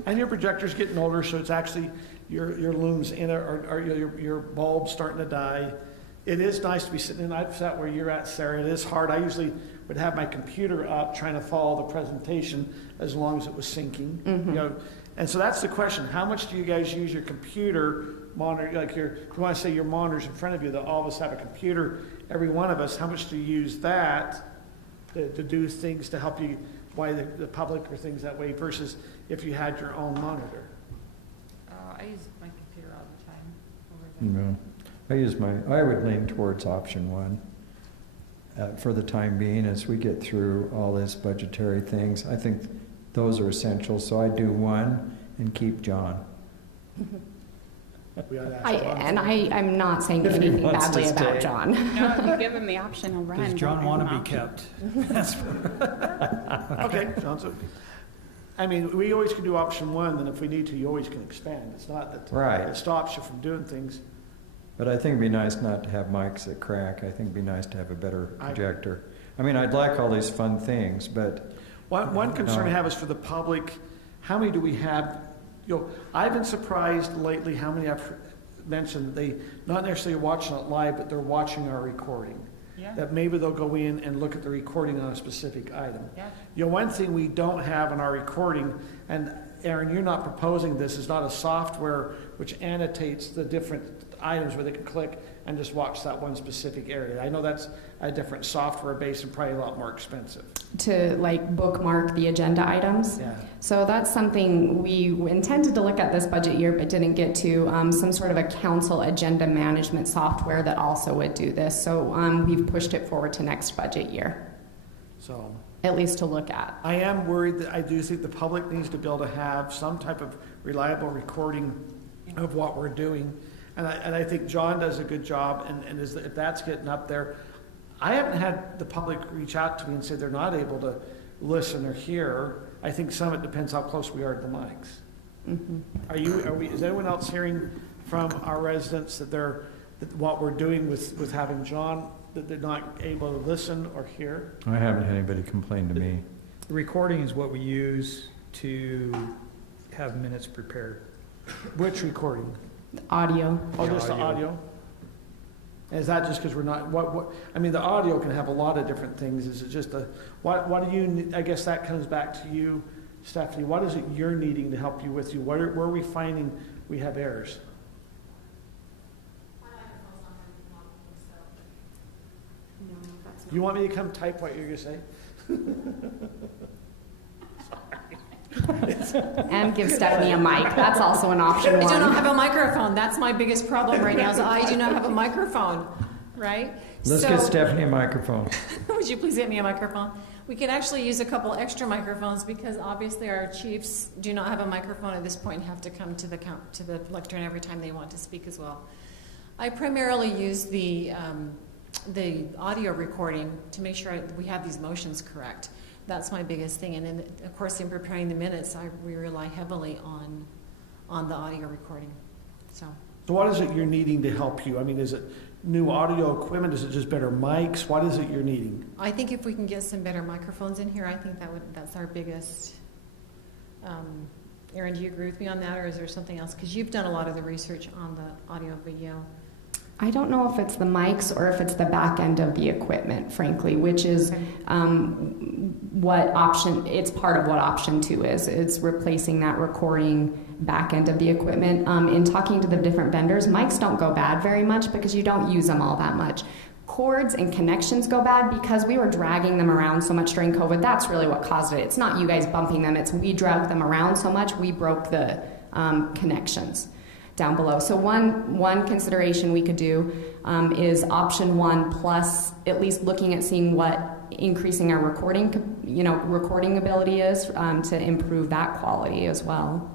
And your projector's getting older, so it's actually your looms in it, or your bulb's starting to die. It is nice to be sitting in. I've sat where you're at, Sarah. It is hard. I usually would have my computer up trying to follow the presentation as long as it was syncing. Mm-hmm. You know, and so that's the question. How much do you guys use your computer monitor? Like you want to say your monitors in front of you, that all of us have a computer, every one of us. How much do you use that to do things to help you, why the public or things that way, versus if you had your own monitor? I use my computer all the time. No, I would lean towards option one for the time being as we get through all this budgetary things. I think those are essential, so I do one and keep John. I'm not saying anything badly about John. No, you give him the option, he'll run. Does John want to be kept? Okay, John's okay. I mean, we always can do option one, and if we need to, you always can expand. It's not that it stops you from doing things. But I think it'd be nice not to have mics that crack. I think it'd be nice to have a better projector. I mean, I'd like all these fun things, but... One concern I have is for the public, how many do we have? You know, I've been surprised lately how many I've mentioned they not necessarily watching it live, but they're watching our recording. Yeah. That maybe they'll go in and look at the recording on a specific item. Yeah. You know, one thing we don't have in our recording, and Erin, you're not proposing this, is not a software which annotates the different items where they can click and just watch that one specific area. I know that's a different software base and probably a lot more expensive. To like bookmark the agenda items. Yeah. So that's something we intended to look at this budget year, but didn't get to. Some sort of a council agenda management software that also would do this. So we've pushed it forward to next budget year. So at least to look at. I am worried that I do think the public needs to be able to have some type of reliable recording of what we're doing. And I think John does a good job, and if that's getting up there, I haven't had the public reach out to me and say they're not able to listen or hear. I think some of it depends how close we are to the mics. Mm-hmm. Is anyone else hearing from our residents that what we're doing with having John, that they're not able to listen or hear? I haven't had anybody complain to me. The recording is what we use to have minutes prepared. Which recording? Audio. Oh, just the audio? Is that just because we're not, I mean, the audio can have a lot of different things. Is it just what do you, I guess that comes back to you, Stephanie. What is it you're needing to help you with you? Where are we finding we have errors? You want me to come type what you're going to say? And give Stephanie a mic. That's also an option. I do not have a microphone. That's my biggest problem right now. Is I do not have a microphone, right? Let's get Stephanie a microphone. Would you please get me a microphone? We could actually use a couple extra microphones because obviously our chiefs do not have a microphone at this point and have to come to the lectern every time they want to speak as well. I primarily use the audio recording to make sure we have these motions correct. That's my biggest thing. And then, of course, in preparing the minutes, we rely heavily on the audio recording. So what is it you're needing to help you? I mean, is it new audio equipment? Is it just better mics? What is it you're needing? I think if we can get some better microphones in here, I think that's our biggest. Erin, do you agree with me on that, or is there something else? Because you've done a lot of the research on the audio video. I don't know if it's the mics or if it's the back end of the equipment, frankly, which is it's part of what option 2 is. It's replacing that recording back end of the equipment. In talking to the different vendors, mics don't go bad very much because you don't use them all that much. Cords and connections go bad because we were dragging them around so much during COVID. That's really what caused it. It's not you guys bumping them, it's we dragged them around so much, we broke the connections down below. So one consideration we could do is option 1 plus at least looking at seeing what increasing our recording ability is to improve that quality as well.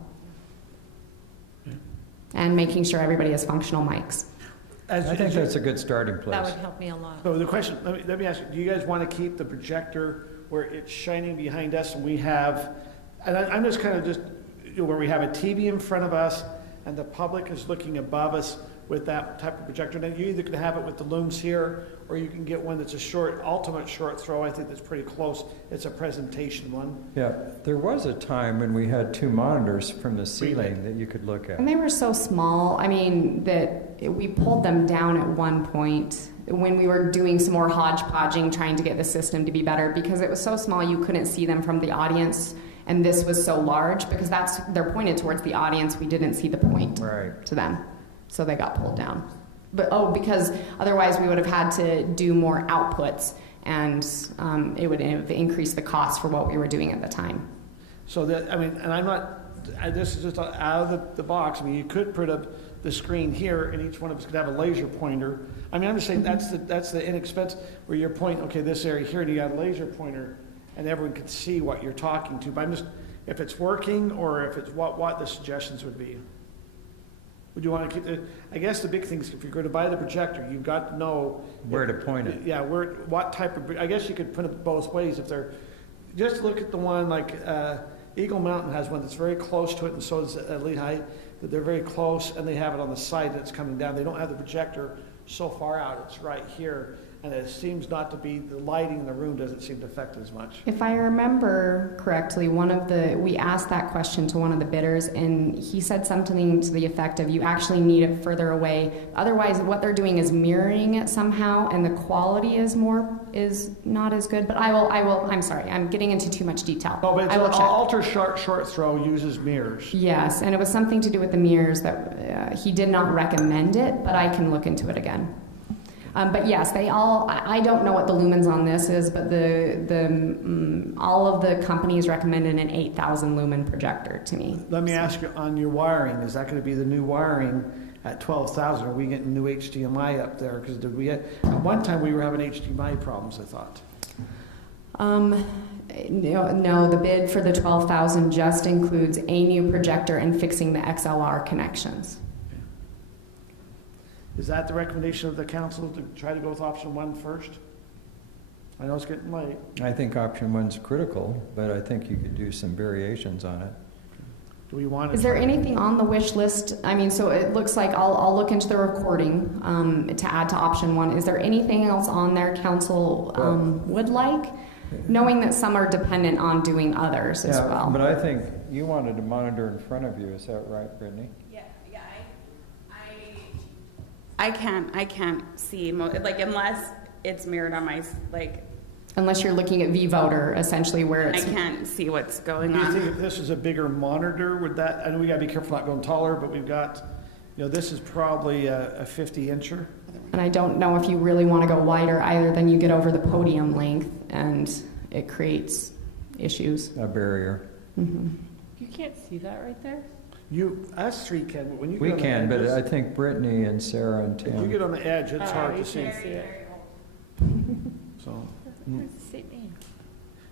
And making sure everybody has functional mics. I think that's a good starting place. That would help me a lot. So the question, let me ask you, do you guys want to keep the projector where it's shining behind us and we have, and I'm just kind of where we have a TV in front of us and the public is looking above us with that type of projector? Now you either can have it with the looms here or you can get one that's a ultimate short throw. I think that's pretty close. It's a presentation one. Yeah, there was a time when we had 2 monitors from the ceiling that you could look at. And they were so small, I mean, that we pulled them down at one point when we were doing some more hodgepodging, trying to get the system to be better, because it was so small you couldn't see them from the audience, and this was so large, because they're pointed towards the audience, we didn't see the point to them. So they got pulled down. But because otherwise we would have had to do more outputs, and it would have increased the cost for what we were doing at the time. So that, I mean, and I'm not, this is just out of the box. I mean, you could put up the screen here, and each one of us could have a laser pointer. I mean, I'm just saying that's the inexpensive, where you're pointing, okay, this area here, and you got a laser pointer, and everyone can see what you're talking to. But I'm just, if it's working, or if it's what the suggestions would be. Would you want to keep the, I guess the big thing is if you're going to buy the projector, you've got to know where to point it. Yeah, what type of, I guess you could put it both ways. If they're, just look at the one like Eagle Mountain has one that's very close to it, and so does Lehigh, that they're very close, and they have it on the side that's coming down. They don't have the projector so far out, it's right here. And it seems not to be, the lighting in the room doesn't seem to affect as much. If I remember correctly, we asked that question to one of the bidders, and he said something to the effect of, you actually need it further away. Otherwise, what they're doing is mirroring it somehow, and the quality is not as good. But I'm sorry, I'm getting into too much detail. No, but I will check. Ultra short throw uses mirrors. Yes, and it was something to do with the mirrors that he did not recommend it, but I can look into it again. But yes, I don't know what the lumens on this is, but all of the companies recommended an 8,000 lumen projector to me. Let me ask you on your wiring, is that going to be the new wiring at 12,000? Are we getting new HDMI up there? Because at one time we were having HDMI problems, I thought. No, the bid for the 12,000 just includes a new projector and fixing the XLR connections. Is that the recommendation of the council, to try to go with option 1 first? I know it's getting late. I think option 1's critical, but I think you could do some variations on it. Do we want to? Is there anything on the wish list? I mean, so it looks like I'll look into the recording to add to option 1. Is there anything else on there council would like? Knowing that some are dependent on doing others as well. But I think you wanted a monitor in front of you, is that right, Brittney? I can't see, unless it's mirrored on my, Unless you're looking at V-Voter, essentially, where it's... I can't see what's going on. Do you think if this is a bigger monitor, would that, I know we gotta be careful not going taller, but we've got, this is probably a 50-incher. And I don't know if you really want to go wider either, then you get over the podium length, and it creates issues. A barrier. Mm-hmm. You can't see that right there? Us three can, but when you We get on can, the but edges, I think Brittney and Sarah and Tim. if you get on the edge, it's hard to see. it. So, Where's the state name?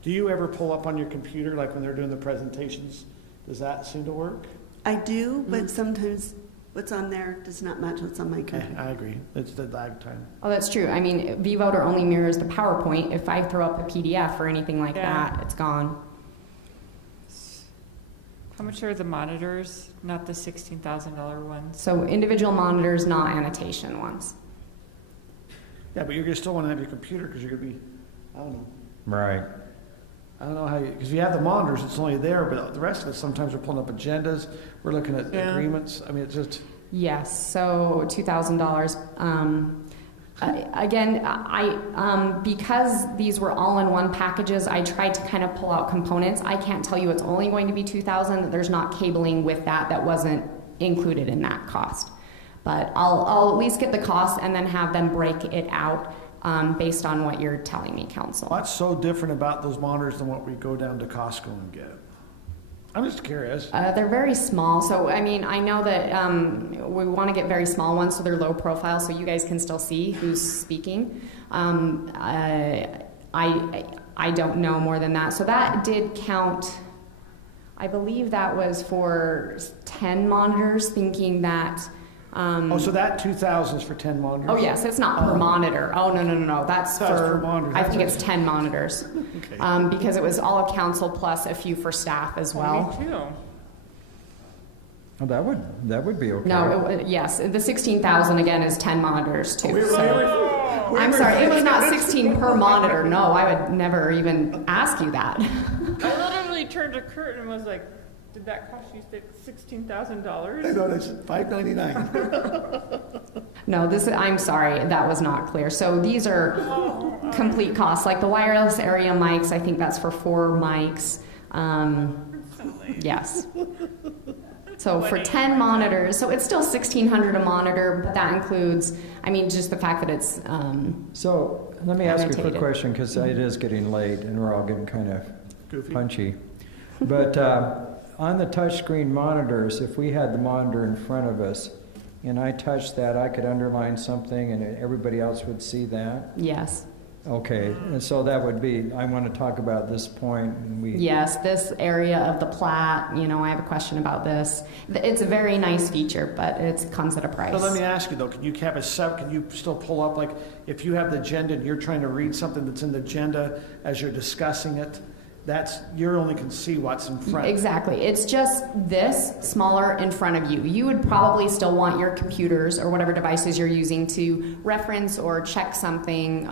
do you ever pull up on your computer, like when they're doing the presentations? Does that seem to work? I do, but sometimes what's on there does not match what's on my computer. I agree. It's the lag time. Oh, that's true. I mean, vVoter only mirrors the PowerPoint. If I throw up a PDF or anything like that, it's gone. How much are the monitors, not the $16,000 ones? So individual monitors, not annotation ones. Yeah, but you're gonna still want to have your computer because you're gonna be, I don't know. Right. I don't know how you, because if you have the monitors, it's only there, but the rest of it, sometimes we're pulling up agendas, we're looking at agreements. I mean, it's just. Yes, so $2,000. Again, because these were all in one packages, I tried to kind of pull out components. I can't tell you it's only going to be $2,000. There's not cabling with that wasn't included in that cost. But I'll at least get the cost and then have them break it out based on what you're telling me, Council. What's so different about those monitors than what we go down to Costco and get? I'm just curious. They're very small, so I mean, I know that we want to get very small ones so they're low profile so you guys can still see who's speaking. I don't know more than that. So that did count, I believe that was for 10 monitors, thinking that so that 2,000 is for 10 monitors? Oh yes, it's not per monitor. Oh, no. That's for monitors. I think it's 10 monitors. Okay. Because it was all council plus a few for staff as well. Me too. Oh, that would be okay. No, yes, the 16,000 again is 10 monitors too. I'm were sorry, it was not 16 per monitor. No, I would never even ask you that. I literally turned to Kurt and was like, did that cost you $16,000? I know, it's $599. No, I'm sorry, that was not clear. So these are complete costs, like the wireless area mics, I think that's for 4 mics. Yes. So for 10 monitors, so it's still $1,600 a monitor, but that includes, I mean, just the fact that it's So let me ask you a quick annotated. question, because it is getting late and we're all getting kind of Goofy. punchy. But on the touchscreen monitors, if we had the monitor in front of us and I touched that, I could underline something and everybody else would see that? Yes. Okay, and so that would be, I want to talk about this point. And Yes, this area of the plat, I have a question about this. It's a very nice feature, but it comes at a price. But let me ask you though, can you still pull up, like, if you have the agenda and you're trying to read something that's in the agenda as you're discussing it, you only can see what's in front. Exactly. It's just this smaller in front of you. You would probably still want your computers or whatever devices you're using to reference or check something.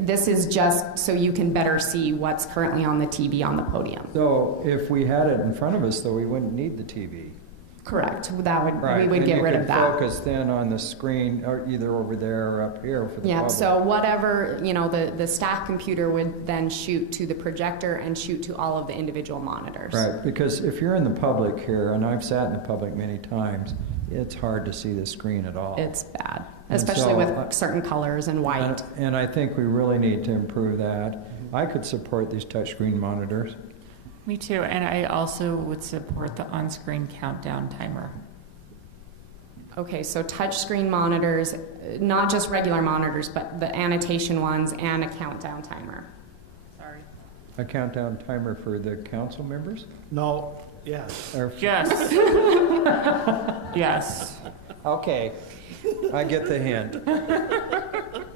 This is just so you can better see what's currently on the TV on the podium. So if we had it in front of us, though, we wouldn't need the TV. Correct. We Right. would get rid of that. Focus then on the screen, or either over there or up here for the Yeah, public. so whatever, the staff computer would then shoot to the projector and shoot to all of the individual monitors. Right, because if you're in the public here, and I've sat in the public many times, it's hard to see the screen at all. It's bad, And especially so, with certain colors and white. And I think we really need to improve that. I could support these touchscreen monitors. Me too, and I also would support the on-screen countdown timer. Okay, so touchscreen monitors, not just regular monitors, but the annotation ones and a countdown timer. Sorry. A countdown timer for the council members? No, yes. Yes. Yes. Okay, I get the hint.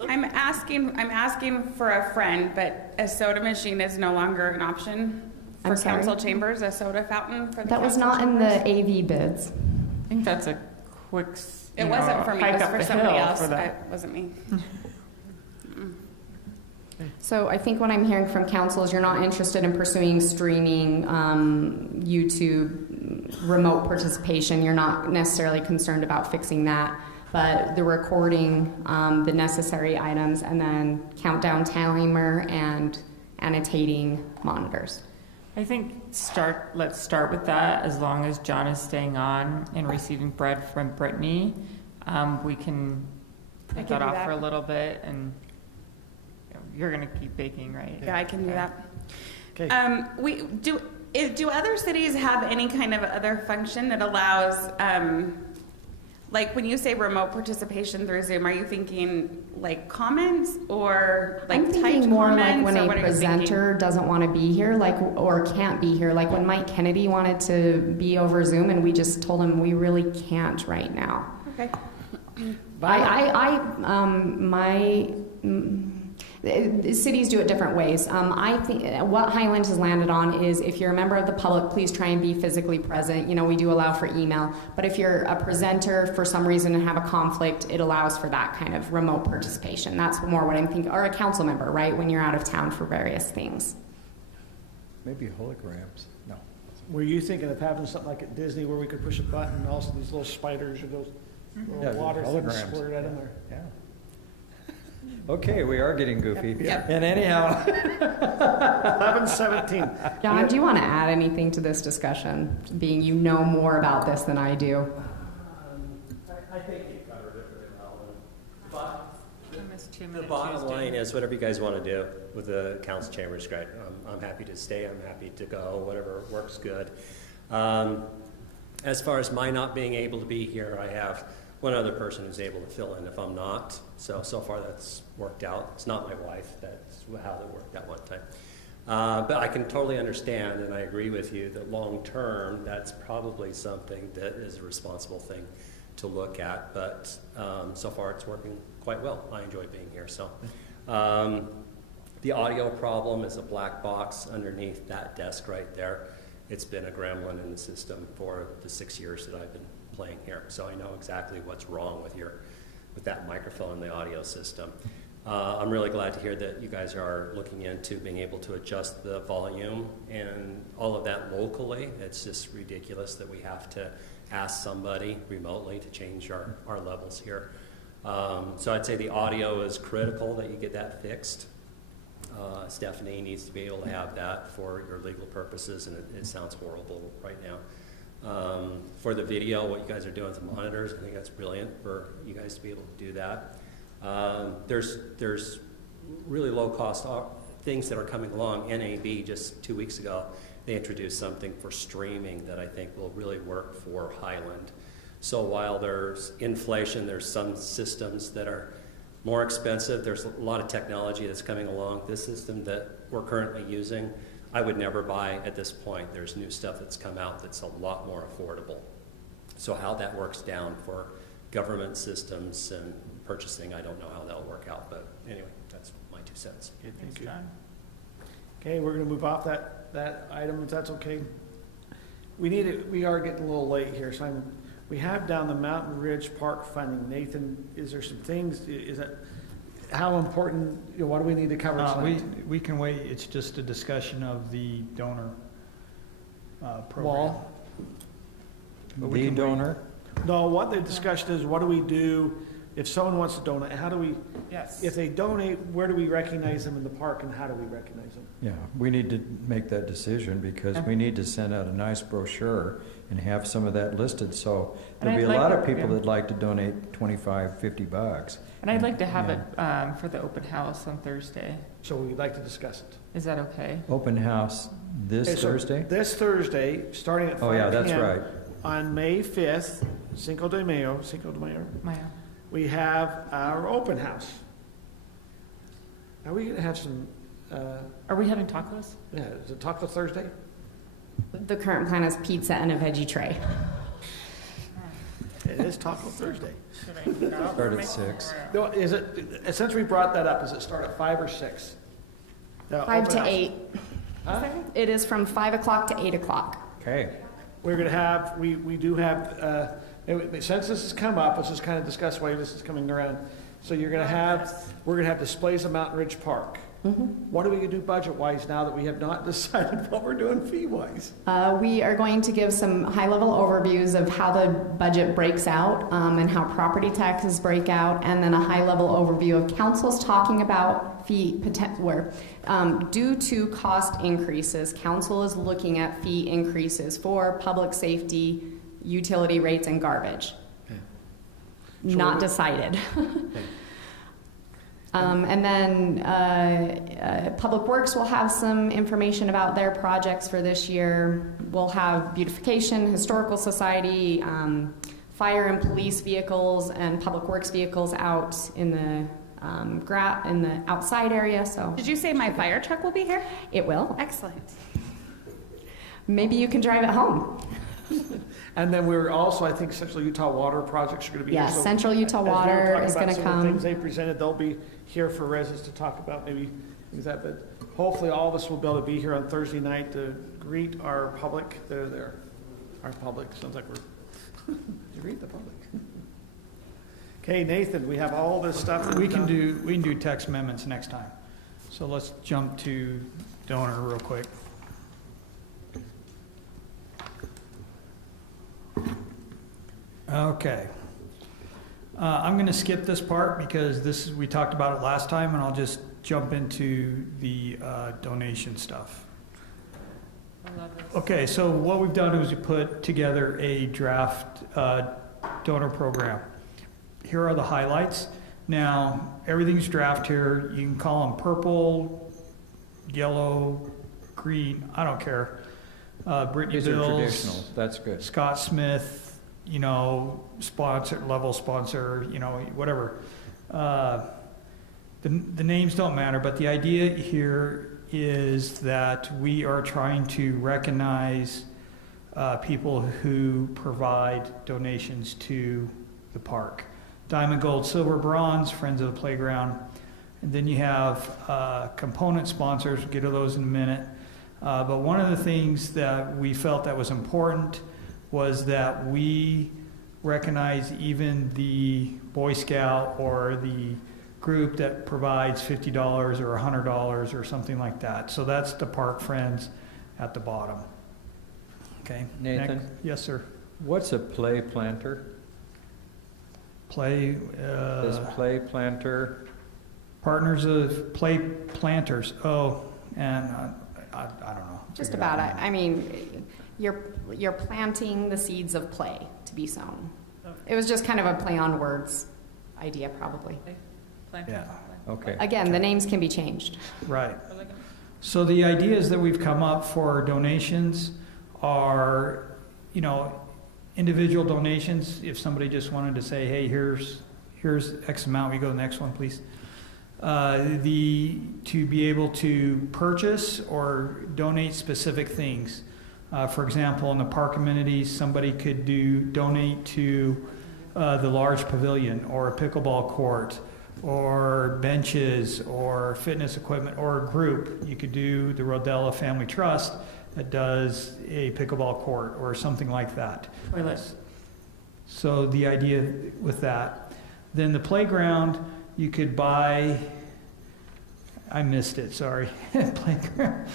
I'm asking for a friend, but a soda machine is no longer an option for I'm sorry? council chambers, a soda fountain for the That was council not in chambers? the AV bids. I think that's a quick, It wasn't for me, it hike was up for the somebody hill else, for that. it wasn't me. So I think what I'm hearing from council is you're not interested in pursuing streaming, YouTube, remote participation. You're not necessarily concerned about fixing that, but the recording, the necessary items, and then countdown timer and annotating monitors. I think let's start with that. As long as John is staying on and receiving bread from Brittney, we can put that off for a little bit, and you're gonna keep baking, right? Yeah, I can do that. Okay. Do other cities have any kind of other function that allows Like, when you say remote participation through Zoom, are you thinking like comments or like I'm typed thinking more like comments, when or a what are you presenter doesn't want to be here, like, or can't be here. Like when Mike Kennedy wanted to be over Zoom, and we just told him we really can't right now. Okay. Cities do it different ways. I think what Highland has landed on is if you're a member of the public, please try and be physically present. You know, we do allow for email, but if you're a presenter for some reason and have a conflict, it allows for that kind of remote participation. That's more what I'm thinking, or a council member, right, when you're out of town for various things. Maybe holograms. No. Were you thinking of having something like at Disney where we could push a button and also these little spiders or those little water things squirt at them? Or? Yeah. Okay, we are getting goofy. Yep. And anyhow. 11:17. John, do you want to add anything to this discussion, being you know more about this than I do? I think you covered it very well. But the bottom line is whatever you guys want to do with the council chamber is great. I'm happy to stay. I'm happy to go. Whatever works good. As far as my not being able to be here, I have one other person who's able to fill in if I'm not. So far that's worked out. It's not my wife. That's how that worked that one time. But I can totally understand, and I agree with you, that long term, that's probably something that is a responsible thing to look at. But so far it's working quite well. I enjoy being here. So the audio problem is a black box underneath that desk right there. It's been a gremlin in the system for the 6 years that I've been playing here, so I know exactly what's wrong with that microphone in the audio system. I'm really glad to hear that you guys are looking into being able to adjust the volume and all of that locally. It's just ridiculous that we have to ask somebody remotely to change our levels here. So I'd say the audio is critical that you get that fixed. Stephanie needs to be able to have that for your legal purposes, and it sounds horrible right now. For the video, what you guys are doing with the monitors, I think that's brilliant for you guys to be able to do that. There's really low cost things that are coming along. NAB just 2 weeks ago, they introduced something for streaming that I think will really work for Highland. So while there's inflation, there's some systems that are more expensive. There's a lot of technology that's coming along. This system that we're currently using, I would never buy at this point. There's new stuff that's come out that's a lot more affordable. So how that works down for government systems and purchasing, I don't know how that'll work out, but anyway, that's my 2 cents. Okay, thank you. Okay, we're going to move off that item, if that's okay. We are getting a little late here, so we have down the Mountain Ridge Park funding. Nathan, is there some things, how important, what do we need to cover tonight? We can wait. It's just a discussion of the donor program. Wall? The donor? No, what the discussion is, what do we do if someone wants to donate? How do we, if they donate, where do we recognize them in the park, and how do we recognize them? Yeah, we need to make that decision because we need to send out a nice brochure and have some of that listed. So there'll be a lot of people that'd like to donate $25-50. And I'd like to have it for the open house on Thursday. So we'd like to discuss it. Is that okay? Open house this Thursday? This Thursday, starting at 5 p.m. Oh, yeah, that's right. On May 5th, Cinco de Mayo, we have our open house. Are we going to have some... Are we having tacos? Yeah, is it Taco Thursday? The current plan is pizza and a veggie tray. It is Taco Thursday. Start at 6. No, is it, since we brought that up, does it start at 5 or 6? 5 to 8. Huh? It is from 5 o'clock to 8 o'clock. Okay. We're going to have, we do have, since this has come up, let's just kind of discuss why this is coming around. So you're going to have, we're going to have displays of Mountain Ridge Park. What are we going to do budget-wise now that we have not decided what we're doing fee-wise? We are going to give some high-level overviews of how the budget breaks out and how property taxes break out, and then a high-level overview of council's talking about fee where due to cost increases, council is looking at fee increases for public safety, utility rates, and garbage. Okay. Not decided. Okay. And then Public Works will have some information about their projects for this year. We'll have beautification, historical society, fire and police vehicles and public works vehicles out in the in the outside area. So did you say my fire truck will be here? It will. Excellent. Maybe you can drive it home. And then we're also, I think, Central Utah Water projects are going to be here. Yes, So Central Utah as we were Water talking is about going to some of the come. things they presented, they'll be here for residents to talk about maybe things like that. But hopefully all of us will be able to be here on Thursday night to greet our public. They're there. Our public. Sounds like we're to greet the public. Okay, Nathan, we have all this stuff. that We we've can done. do text amendments next time. So let's jump to donor real quick. Okay. I'm going to skip this part because we talked about it last time, and I'll just jump into the donation stuff. Okay, so what we've done is we put together a draft donor program. Here are the highlights. Now, everything's draft here. You can call them purple, yellow, green, I don't care. Brittney These are Bills, traditional. That's good. Scott Smith, level sponsor, whatever. The names don't matter, but the idea here is that we are trying to recognize people who provide donations to the park. Diamond, gold, silver, bronze, Friends of the Playground. And then you have component sponsors, we'll get to those in a minute. But one of the things that we felt that was important was that we recognize even the Boy Scout or the group that provides $50 or $100 or something like that. So that's the Park Friends at the bottom. Okay. Nathan? Next. Yes, sir. What's a play planter? Is play planter? Partners of Play Planters. Oh, and I don't know. Just about it. I mean, you're planting the seeds of play to be sown. It was just kind of a play on words idea, probably. Yeah. Okay. Again, the names can be changed. Right. So the ideas that we've come up for donations are, individual donations. If somebody just wanted to say, hey, here's X amount, we go to the next one, please. To be able to purchase or donate specific things. For example, in the park amenities, somebody could donate to the large pavilion or a pickleball court or benches or fitness equipment or a group. You could do the Rodella Family Trust that does a pickleball court or something like that. Toilets. So the idea with that. Then the playground, you could buy, I missed it, sorry. Playground.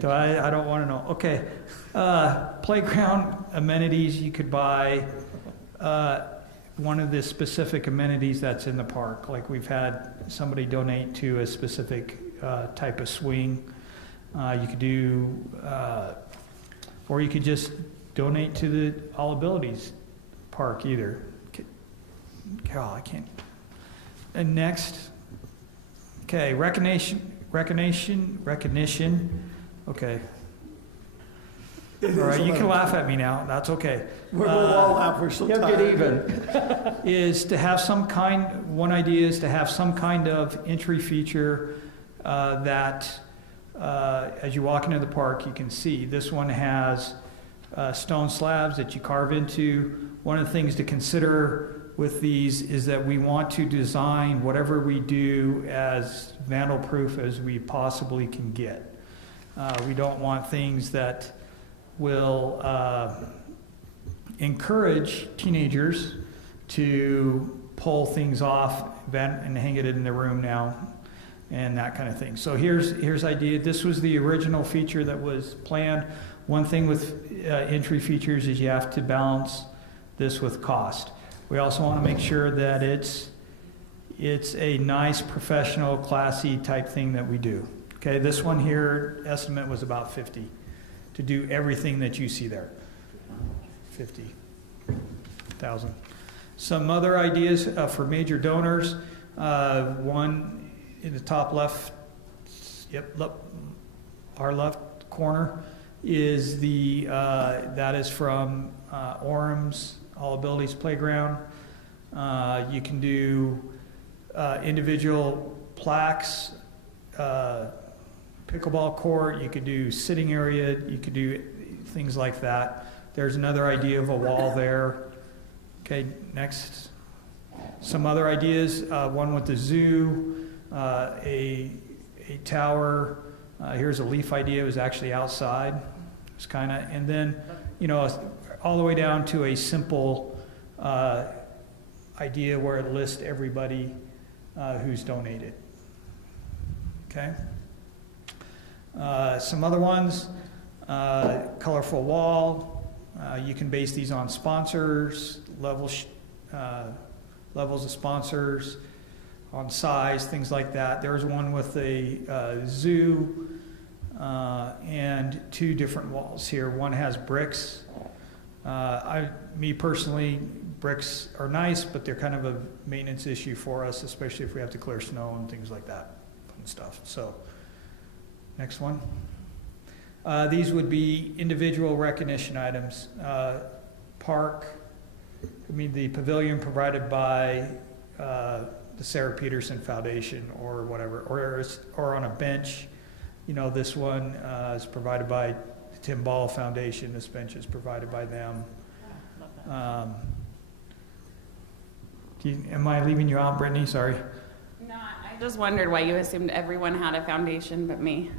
So I don't want to know. Okay. Playground amenities, you could buy one of the specific amenities that's in the park. Like we've had somebody donate to a specific type of swing. You could do, or you could just donate to the All Abilities Park either. God, I can't. And next, okay, recognition. Okay. All right, you can laugh at me now. That's okay. We'll all laugh. We're so tired. Get even. Is to have some kind. One idea is to have some kind of entry feature that, as you walk into the park, you can see. This one has stone slabs that you carve into. One of the things to consider with these is that we want to design whatever we do as vandal-proof as we possibly can get. We don't want things that will encourage teenagers to pull things off and hang it in the room now and that kind of thing. So here's idea. This was the original feature that was planned. One thing with entry features is you have to balance this with cost. We also want to make sure that it's a nice, professional, classy type thing that we do. Okay, this one here, estimate was about 50 to do everything that you see there. 50,000. Some other ideas for major donors. One in the top left, our left corner is that is from Orem's All Abilities Playground. You can do individual plaques, pickleball court, you could do sitting area, you could do things like that. There's another idea of a wall there. Okay, next. Some other ideas, one with the zoo, a tower. Here's a leaf idea, it was actually outside. It's kind of, and then, you know, all the way down to a simple idea where it lists everybody who's donated. Okay. Some other ones, colorful wall. You can base these on sponsors, levels of sponsors, on size, things like that. There's one with a zoo and two different walls here. One has bricks. Me personally, bricks are nice, but they're kind of a maintenance issue for us, especially if we have to clear snow and things like that and stuff. So, next one. These would be individual recognition items. The pavilion provided by the Sarah Peterson Foundation or whatever, or on a bench. You know, this one is provided by the Tim Ball Foundation. This bench is provided by them. Am I leaving you out, Brittany? Sorry. No, I just wondered why you assumed everyone had a foundation but me.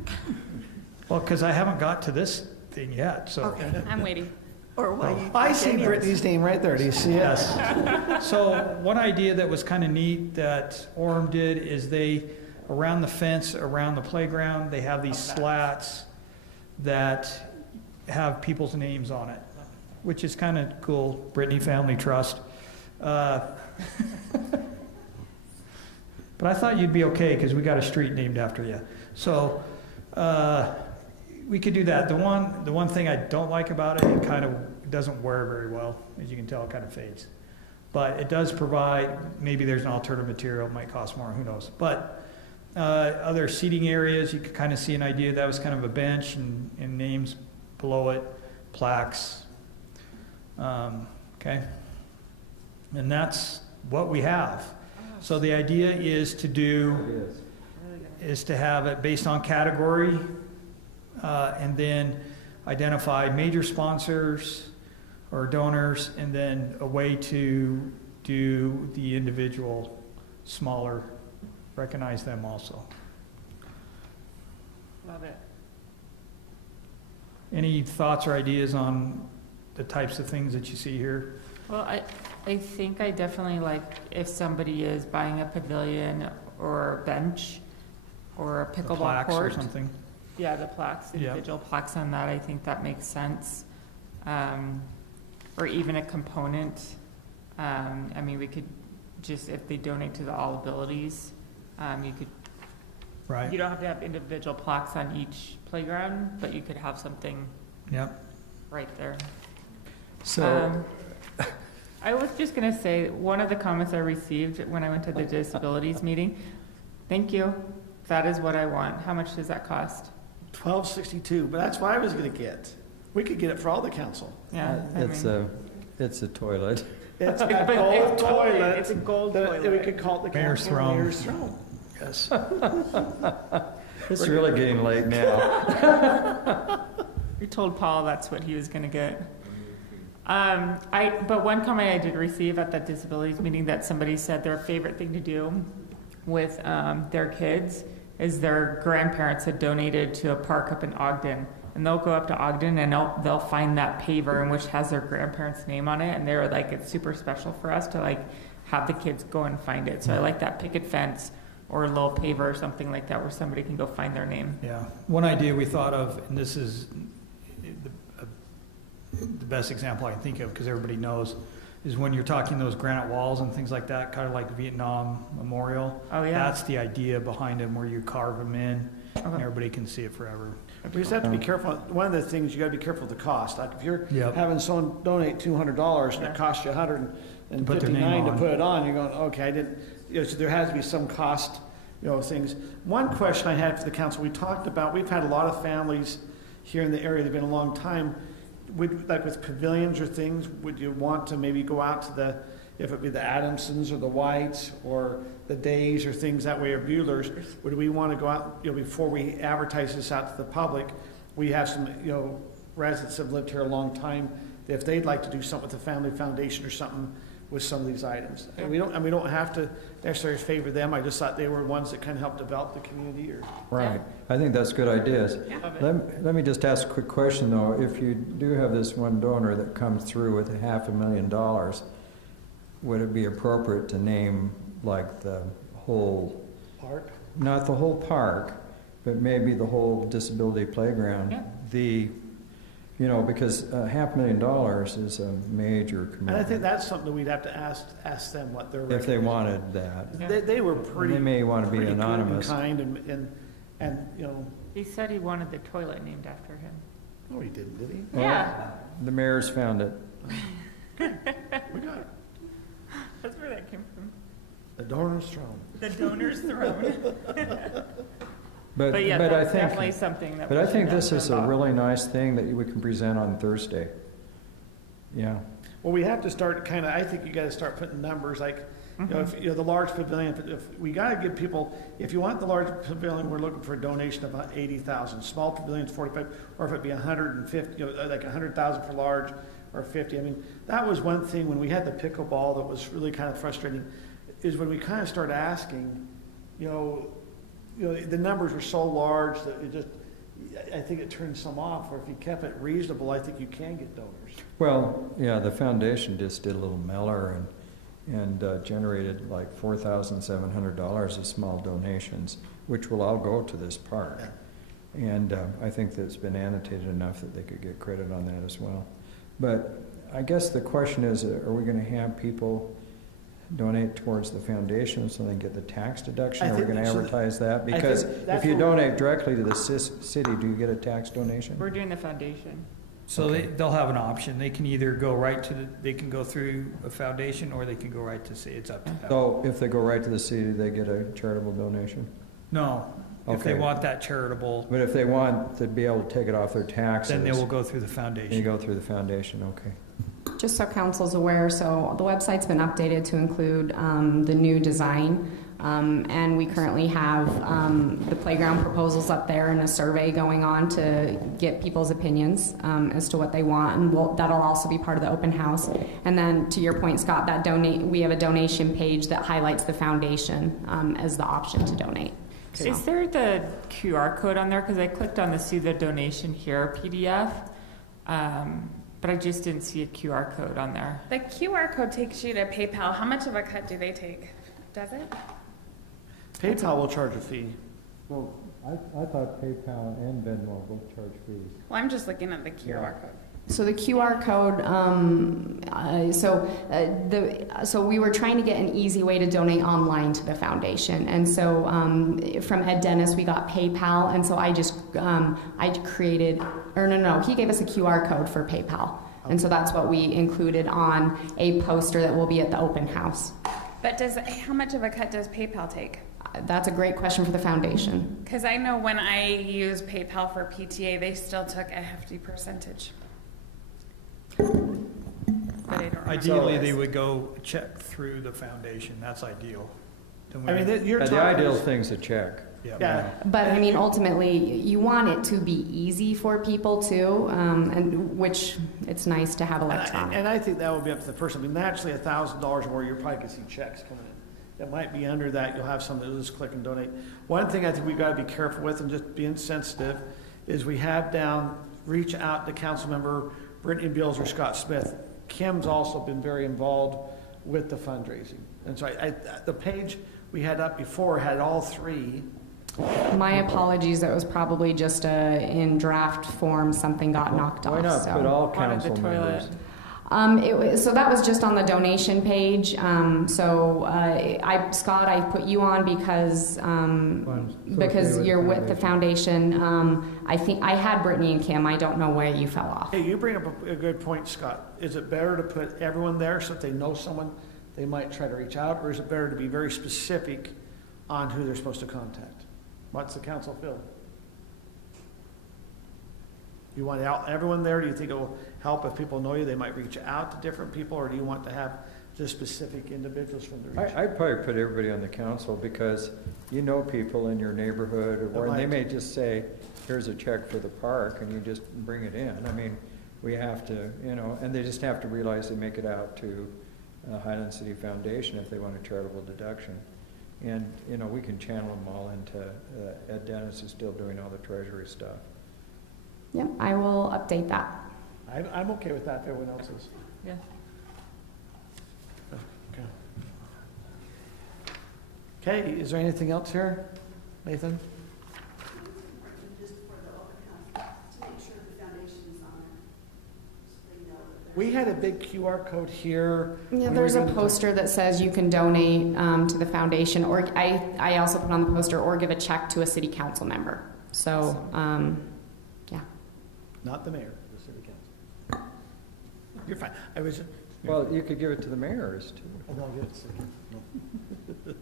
Well, because I haven't got to this thing yet, so. Okay, I'm waiting. Or why you I see Brittany's name right there. Do you see it? Yes. So one idea that was kind of neat that Orem did is they, around the fence, around the playground, they have these slats that have people's names on it, which is kind of cool. Brittney Family Trust. But I thought you'd be okay because we got a street named after you. So we could do that. The one thing I don't like about it, it kind of doesn't wear very well. As you can tell, it kind of fades. But it does provide, maybe there's an alternative material, it might cost more, who knows. But other seating areas, you could kind of see an idea. That was kind of a bench and names below it, plaques. Okay. And that's what we have. So the idea is to have it based on category, and then identify major sponsors or donors, and then a way to do the individual smaller, recognize them also. Love it. Any thoughts or ideas on the types of things that you see here? Well, I think I definitely like if somebody is buying a pavilion or a bench or a pickleball court. Or something. Yeah, the plaques, individual plaques on that, I think that makes sense. Or even a component. I mean, we could just, if they donate to the All Abilities, you could, right. You don't have to have individual plaques on each playground, but you could have something right there. So, I was just going to say, one of the comments I received when I went to the disabilities meeting, thank you, that is what I want. How much does that cost? $12.62, but that's what I was going to get. We could get it for all the council. Yeah, it's a toilet. It's a gold toilet. It's a gold toilet. We could call it the Mayor's throne. Mayor's throne. Yes. It's really getting late now. We told Paul that's what he was going to get. But one comment I did receive at that disabilities meeting that somebody said their favorite thing to do with their kids is their grandparents had donated to a park up in Ogden, and they'll go up to Ogden and they'll find that paver in which has their grandparents' name on it, and they're like, it's super special for us to like have the kids go and find it. So I like that picket fence or a little paver or something like that where somebody can go find their name. Yeah. One idea we thought of, and this is the best example I can think of because everybody knows, is when you're talking those granite walls and things like that, kind of like Vietnam Memorial. Oh, yeah. That's the idea behind them, where you carve them in and everybody can see it forever. We just have to be careful. One of the things, you got to be careful of the cost. Like if you're Yep. having someone donate $200 and it costs you $159 to put it on, you're going, okay, I didn't. You know, so there has to be some cost, things. One question I had for the council, we talked about, we've had a lot of families here in the area. They've been a long time. like with pavilions or things, would you want to maybe go out to the, if it be the Adamsons or the Whites or the Days or things that way, or Bueller's, would we want to go out, before we advertise this out to the public, we have some, residents that have lived here a long time, if they'd like to do something with the Family Foundation or something with some of these items. And we don't have to necessarily favor them. I just thought they were ones that kind of helped develop the community. Right. I think that's good ideas. Let me just ask a quick question, though. If you do have this one donor that comes through with $500,000, would it be appropriate to name like the whole park? Not the whole park, but maybe the whole disability playground. Yeah. Because $500,000 is a major commitment. And I think that's something that we'd have to ask them what their if they wanted that. Yeah. They were pretty. They may want to be anonymous. Kind and He said he wanted the toilet named after him. No, he didn't, did he? Yeah. Well, the mayor's found it. We got it. That's where that came from. The donor's throne. The donor's throne. But yeah, I that's think definitely something that. But I think this is a really nice thing that we can present on Thursday. Yeah. Well, we have to start I think you got to start putting numbers like, if the large pavilion. If we got to give people, if you want the large pavilion, we're looking for a donation of 80,000. Small pavilions 45, or if it be 150, like 100,000 for large, or 50. I mean, that was one thing when we had the pickleball that was really kind of frustrating, is when we kind of started asking, the numbers were so large that it just, I think it turned some off, or if you kept it reasonable, I think you can get donors. Well, yeah, the foundation just did a little mailer and generated like $4,700 of small donations, which will all go to this park. And I think that it's been annotated enough that they could get credit on that as well. But I guess the question is, are we going to have people donate towards the foundation so they can get the tax deduction? Are we going to advertise that? Because if you donate directly to the city, do you get a tax donation? We're doing the foundation. So they'll have an option. They can either go right to they can go through a foundation, or they can go right to city. It's up to them. So if they go right to the city, they get a charitable donation? No. If they want that charitable. But if they want to be able to take it off their taxes. Then they will go through the foundation. You go through the foundation, okay. Just so council's aware, so the website's been updated to include the new design, and we currently have the playground proposals up there and a survey going on to get people's opinions as to what they want, and that'll also be part of the open house. And then to your point, Scott, we have a donation page that highlights the foundation as the option to donate. So. Is there the QR code on there? Because I clicked on the See the Donation Here PDF. But I just didn't see a QR code on there. The QR code takes you to PayPal. How much of a cut do they take? Does it? PayPal will charge a fee. Well, I thought PayPal and Venmo both charge fees. Well, I'm just looking at the QR code. So the QR code, so we were trying to get an easy way to donate online to the foundation, and so from Ed Dennis we got PayPal, and so I just created, he gave us a QR code for PayPal, and so that's what we included on a poster that will be at the open house. But how much of a cut does PayPal take? That's a great question for the foundation. Because I know when I use PayPal for PTA, they still took a hefty percentage. Ideally, they would go check through the foundation. That's ideal. I mean, the ideal thing's a check. Yeah. But I mean, ultimately, you want it to be easy for people too, and which it's nice to have electronic. And I think that would be up to the person. I mean, naturally, $1,000 or more, you're probably going to see checks coming in. That might be under that. You'll have some that just click and donate. One thing I think we've got to be careful with, and just being sensitive, is we have reach out to council member Brittney Beals or Scott Smith. Kim's also been very involved with the fundraising. And so the page we had up before had all three. My apologies, that was probably just in draft form, something got knocked off. Why not put all council members? So that was just on the donation page. Scott, I put you on because you're with the foundation. I think I had Brittney and Kim. I don't know where you fell off. Hey, you bring up a good point, Scott. Is it better to put everyone there so if they know someone, they might try to reach out, or is it better to be very specific on who they're supposed to contact? What's the council feel? You want everyone there? Do you think it'll help if people know you? They might reach out to different people, or do you want to have just specific individuals from the region? I'd probably put everybody on the council because you know people in your neighborhood, or they may just say, here's a check for the park, and you just bring it in. I mean, we have to, and they just have to realize they make it out to Highland City Foundation if they want a charitable deduction. And, we can channel them all into Ed Dennis, who's still doing all the treasury stuff. Yep, I will update that. I'm okay with that if everyone else is. Yeah. Okay, is there anything else here, Nathan? Just for the open house, to make sure the foundation's on it, so they know that there's. We had a big QR code here. Yeah, there's a poster that says you can donate to the foundation, or I also put on the poster, or give a check to a city council member. So, yeah. Not the mayor, the city council. You're fine. Well, you could give it to the mayors too. I'll give it to the city council.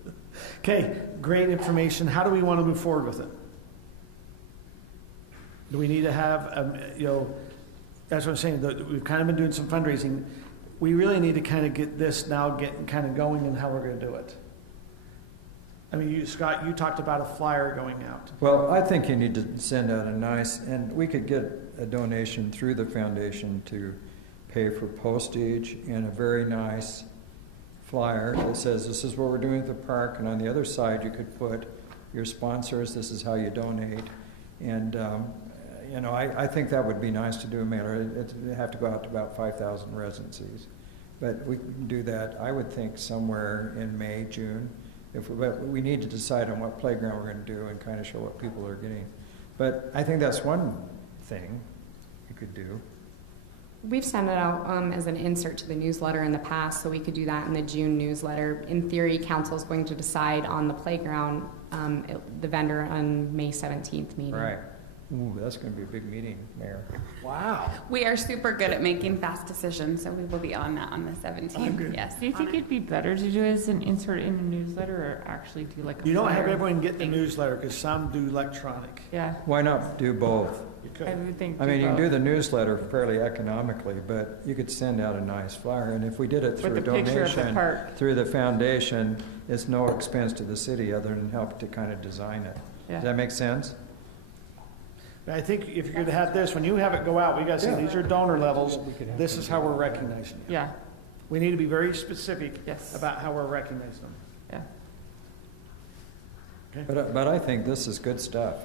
Okay, great information. How do we want to move forward with it? Do we need to have, that's what I'm saying, we've kind of been doing some fundraising. We really need to kind of get this now getting kind of going and how we're going to do it. I mean, Scott, you talked about a flyer going out. Well, I think you need to send out and we could get a donation through the foundation to pay for postage and a very nice flyer that says this is what we're doing at the park, and on the other side you could put your sponsors, this is how you donate. And I think that would be nice to do a mailer. It'd have to go out to about 5,000 residencies, but we can do that, I would think, somewhere in May, June. But we need to decide on what playground we're going to do and kind of show what people are getting. But I think that's one thing you could do. We've sent it out as an insert to the newsletter in the past, so we could do that in the June newsletter. In theory, council is going to decide on the playground, the vendor on May 17th meeting. Right. Ooh, that's going to be a big meeting, Mayor. Wow. We are super good at making fast decisions, so we will be on that on the 17th. Yes. Do you think it'd be better to do it as an insert in a newsletter, or actually do like a You don't flyer? have everyone get the newsletter because some do electronic. Yeah. Why not do both? You could. I would think. I mean, you can do the newsletter fairly economically, but you could send out a nice flyer, and if we did it through a With the picture of the donation park. through the foundation, it's no expense to the city other than help to kind of design it. Yeah. Does that make sense? But I think if you're going to have this, when you have it go out, we got to say, these are donor levels, this is how we're recognizing it. Yeah. We need to be very specific Yes. about how we're recognizing them. Yeah. Okay. But I think this is good stuff.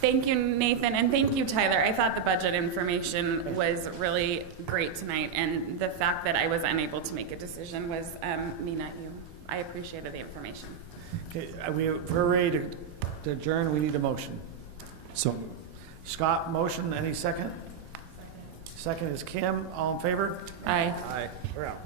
Thank you, Nathan, and thank you, Tyler. I thought the budget information was really great tonight, and the fact that I was unable to make a decision was me, not you. I appreciated the information. Okay, we're ready to adjourn. We need a motion. So, Scott, motion. Any second? Second is Kim. All in favor? Aye. Aye. We're out.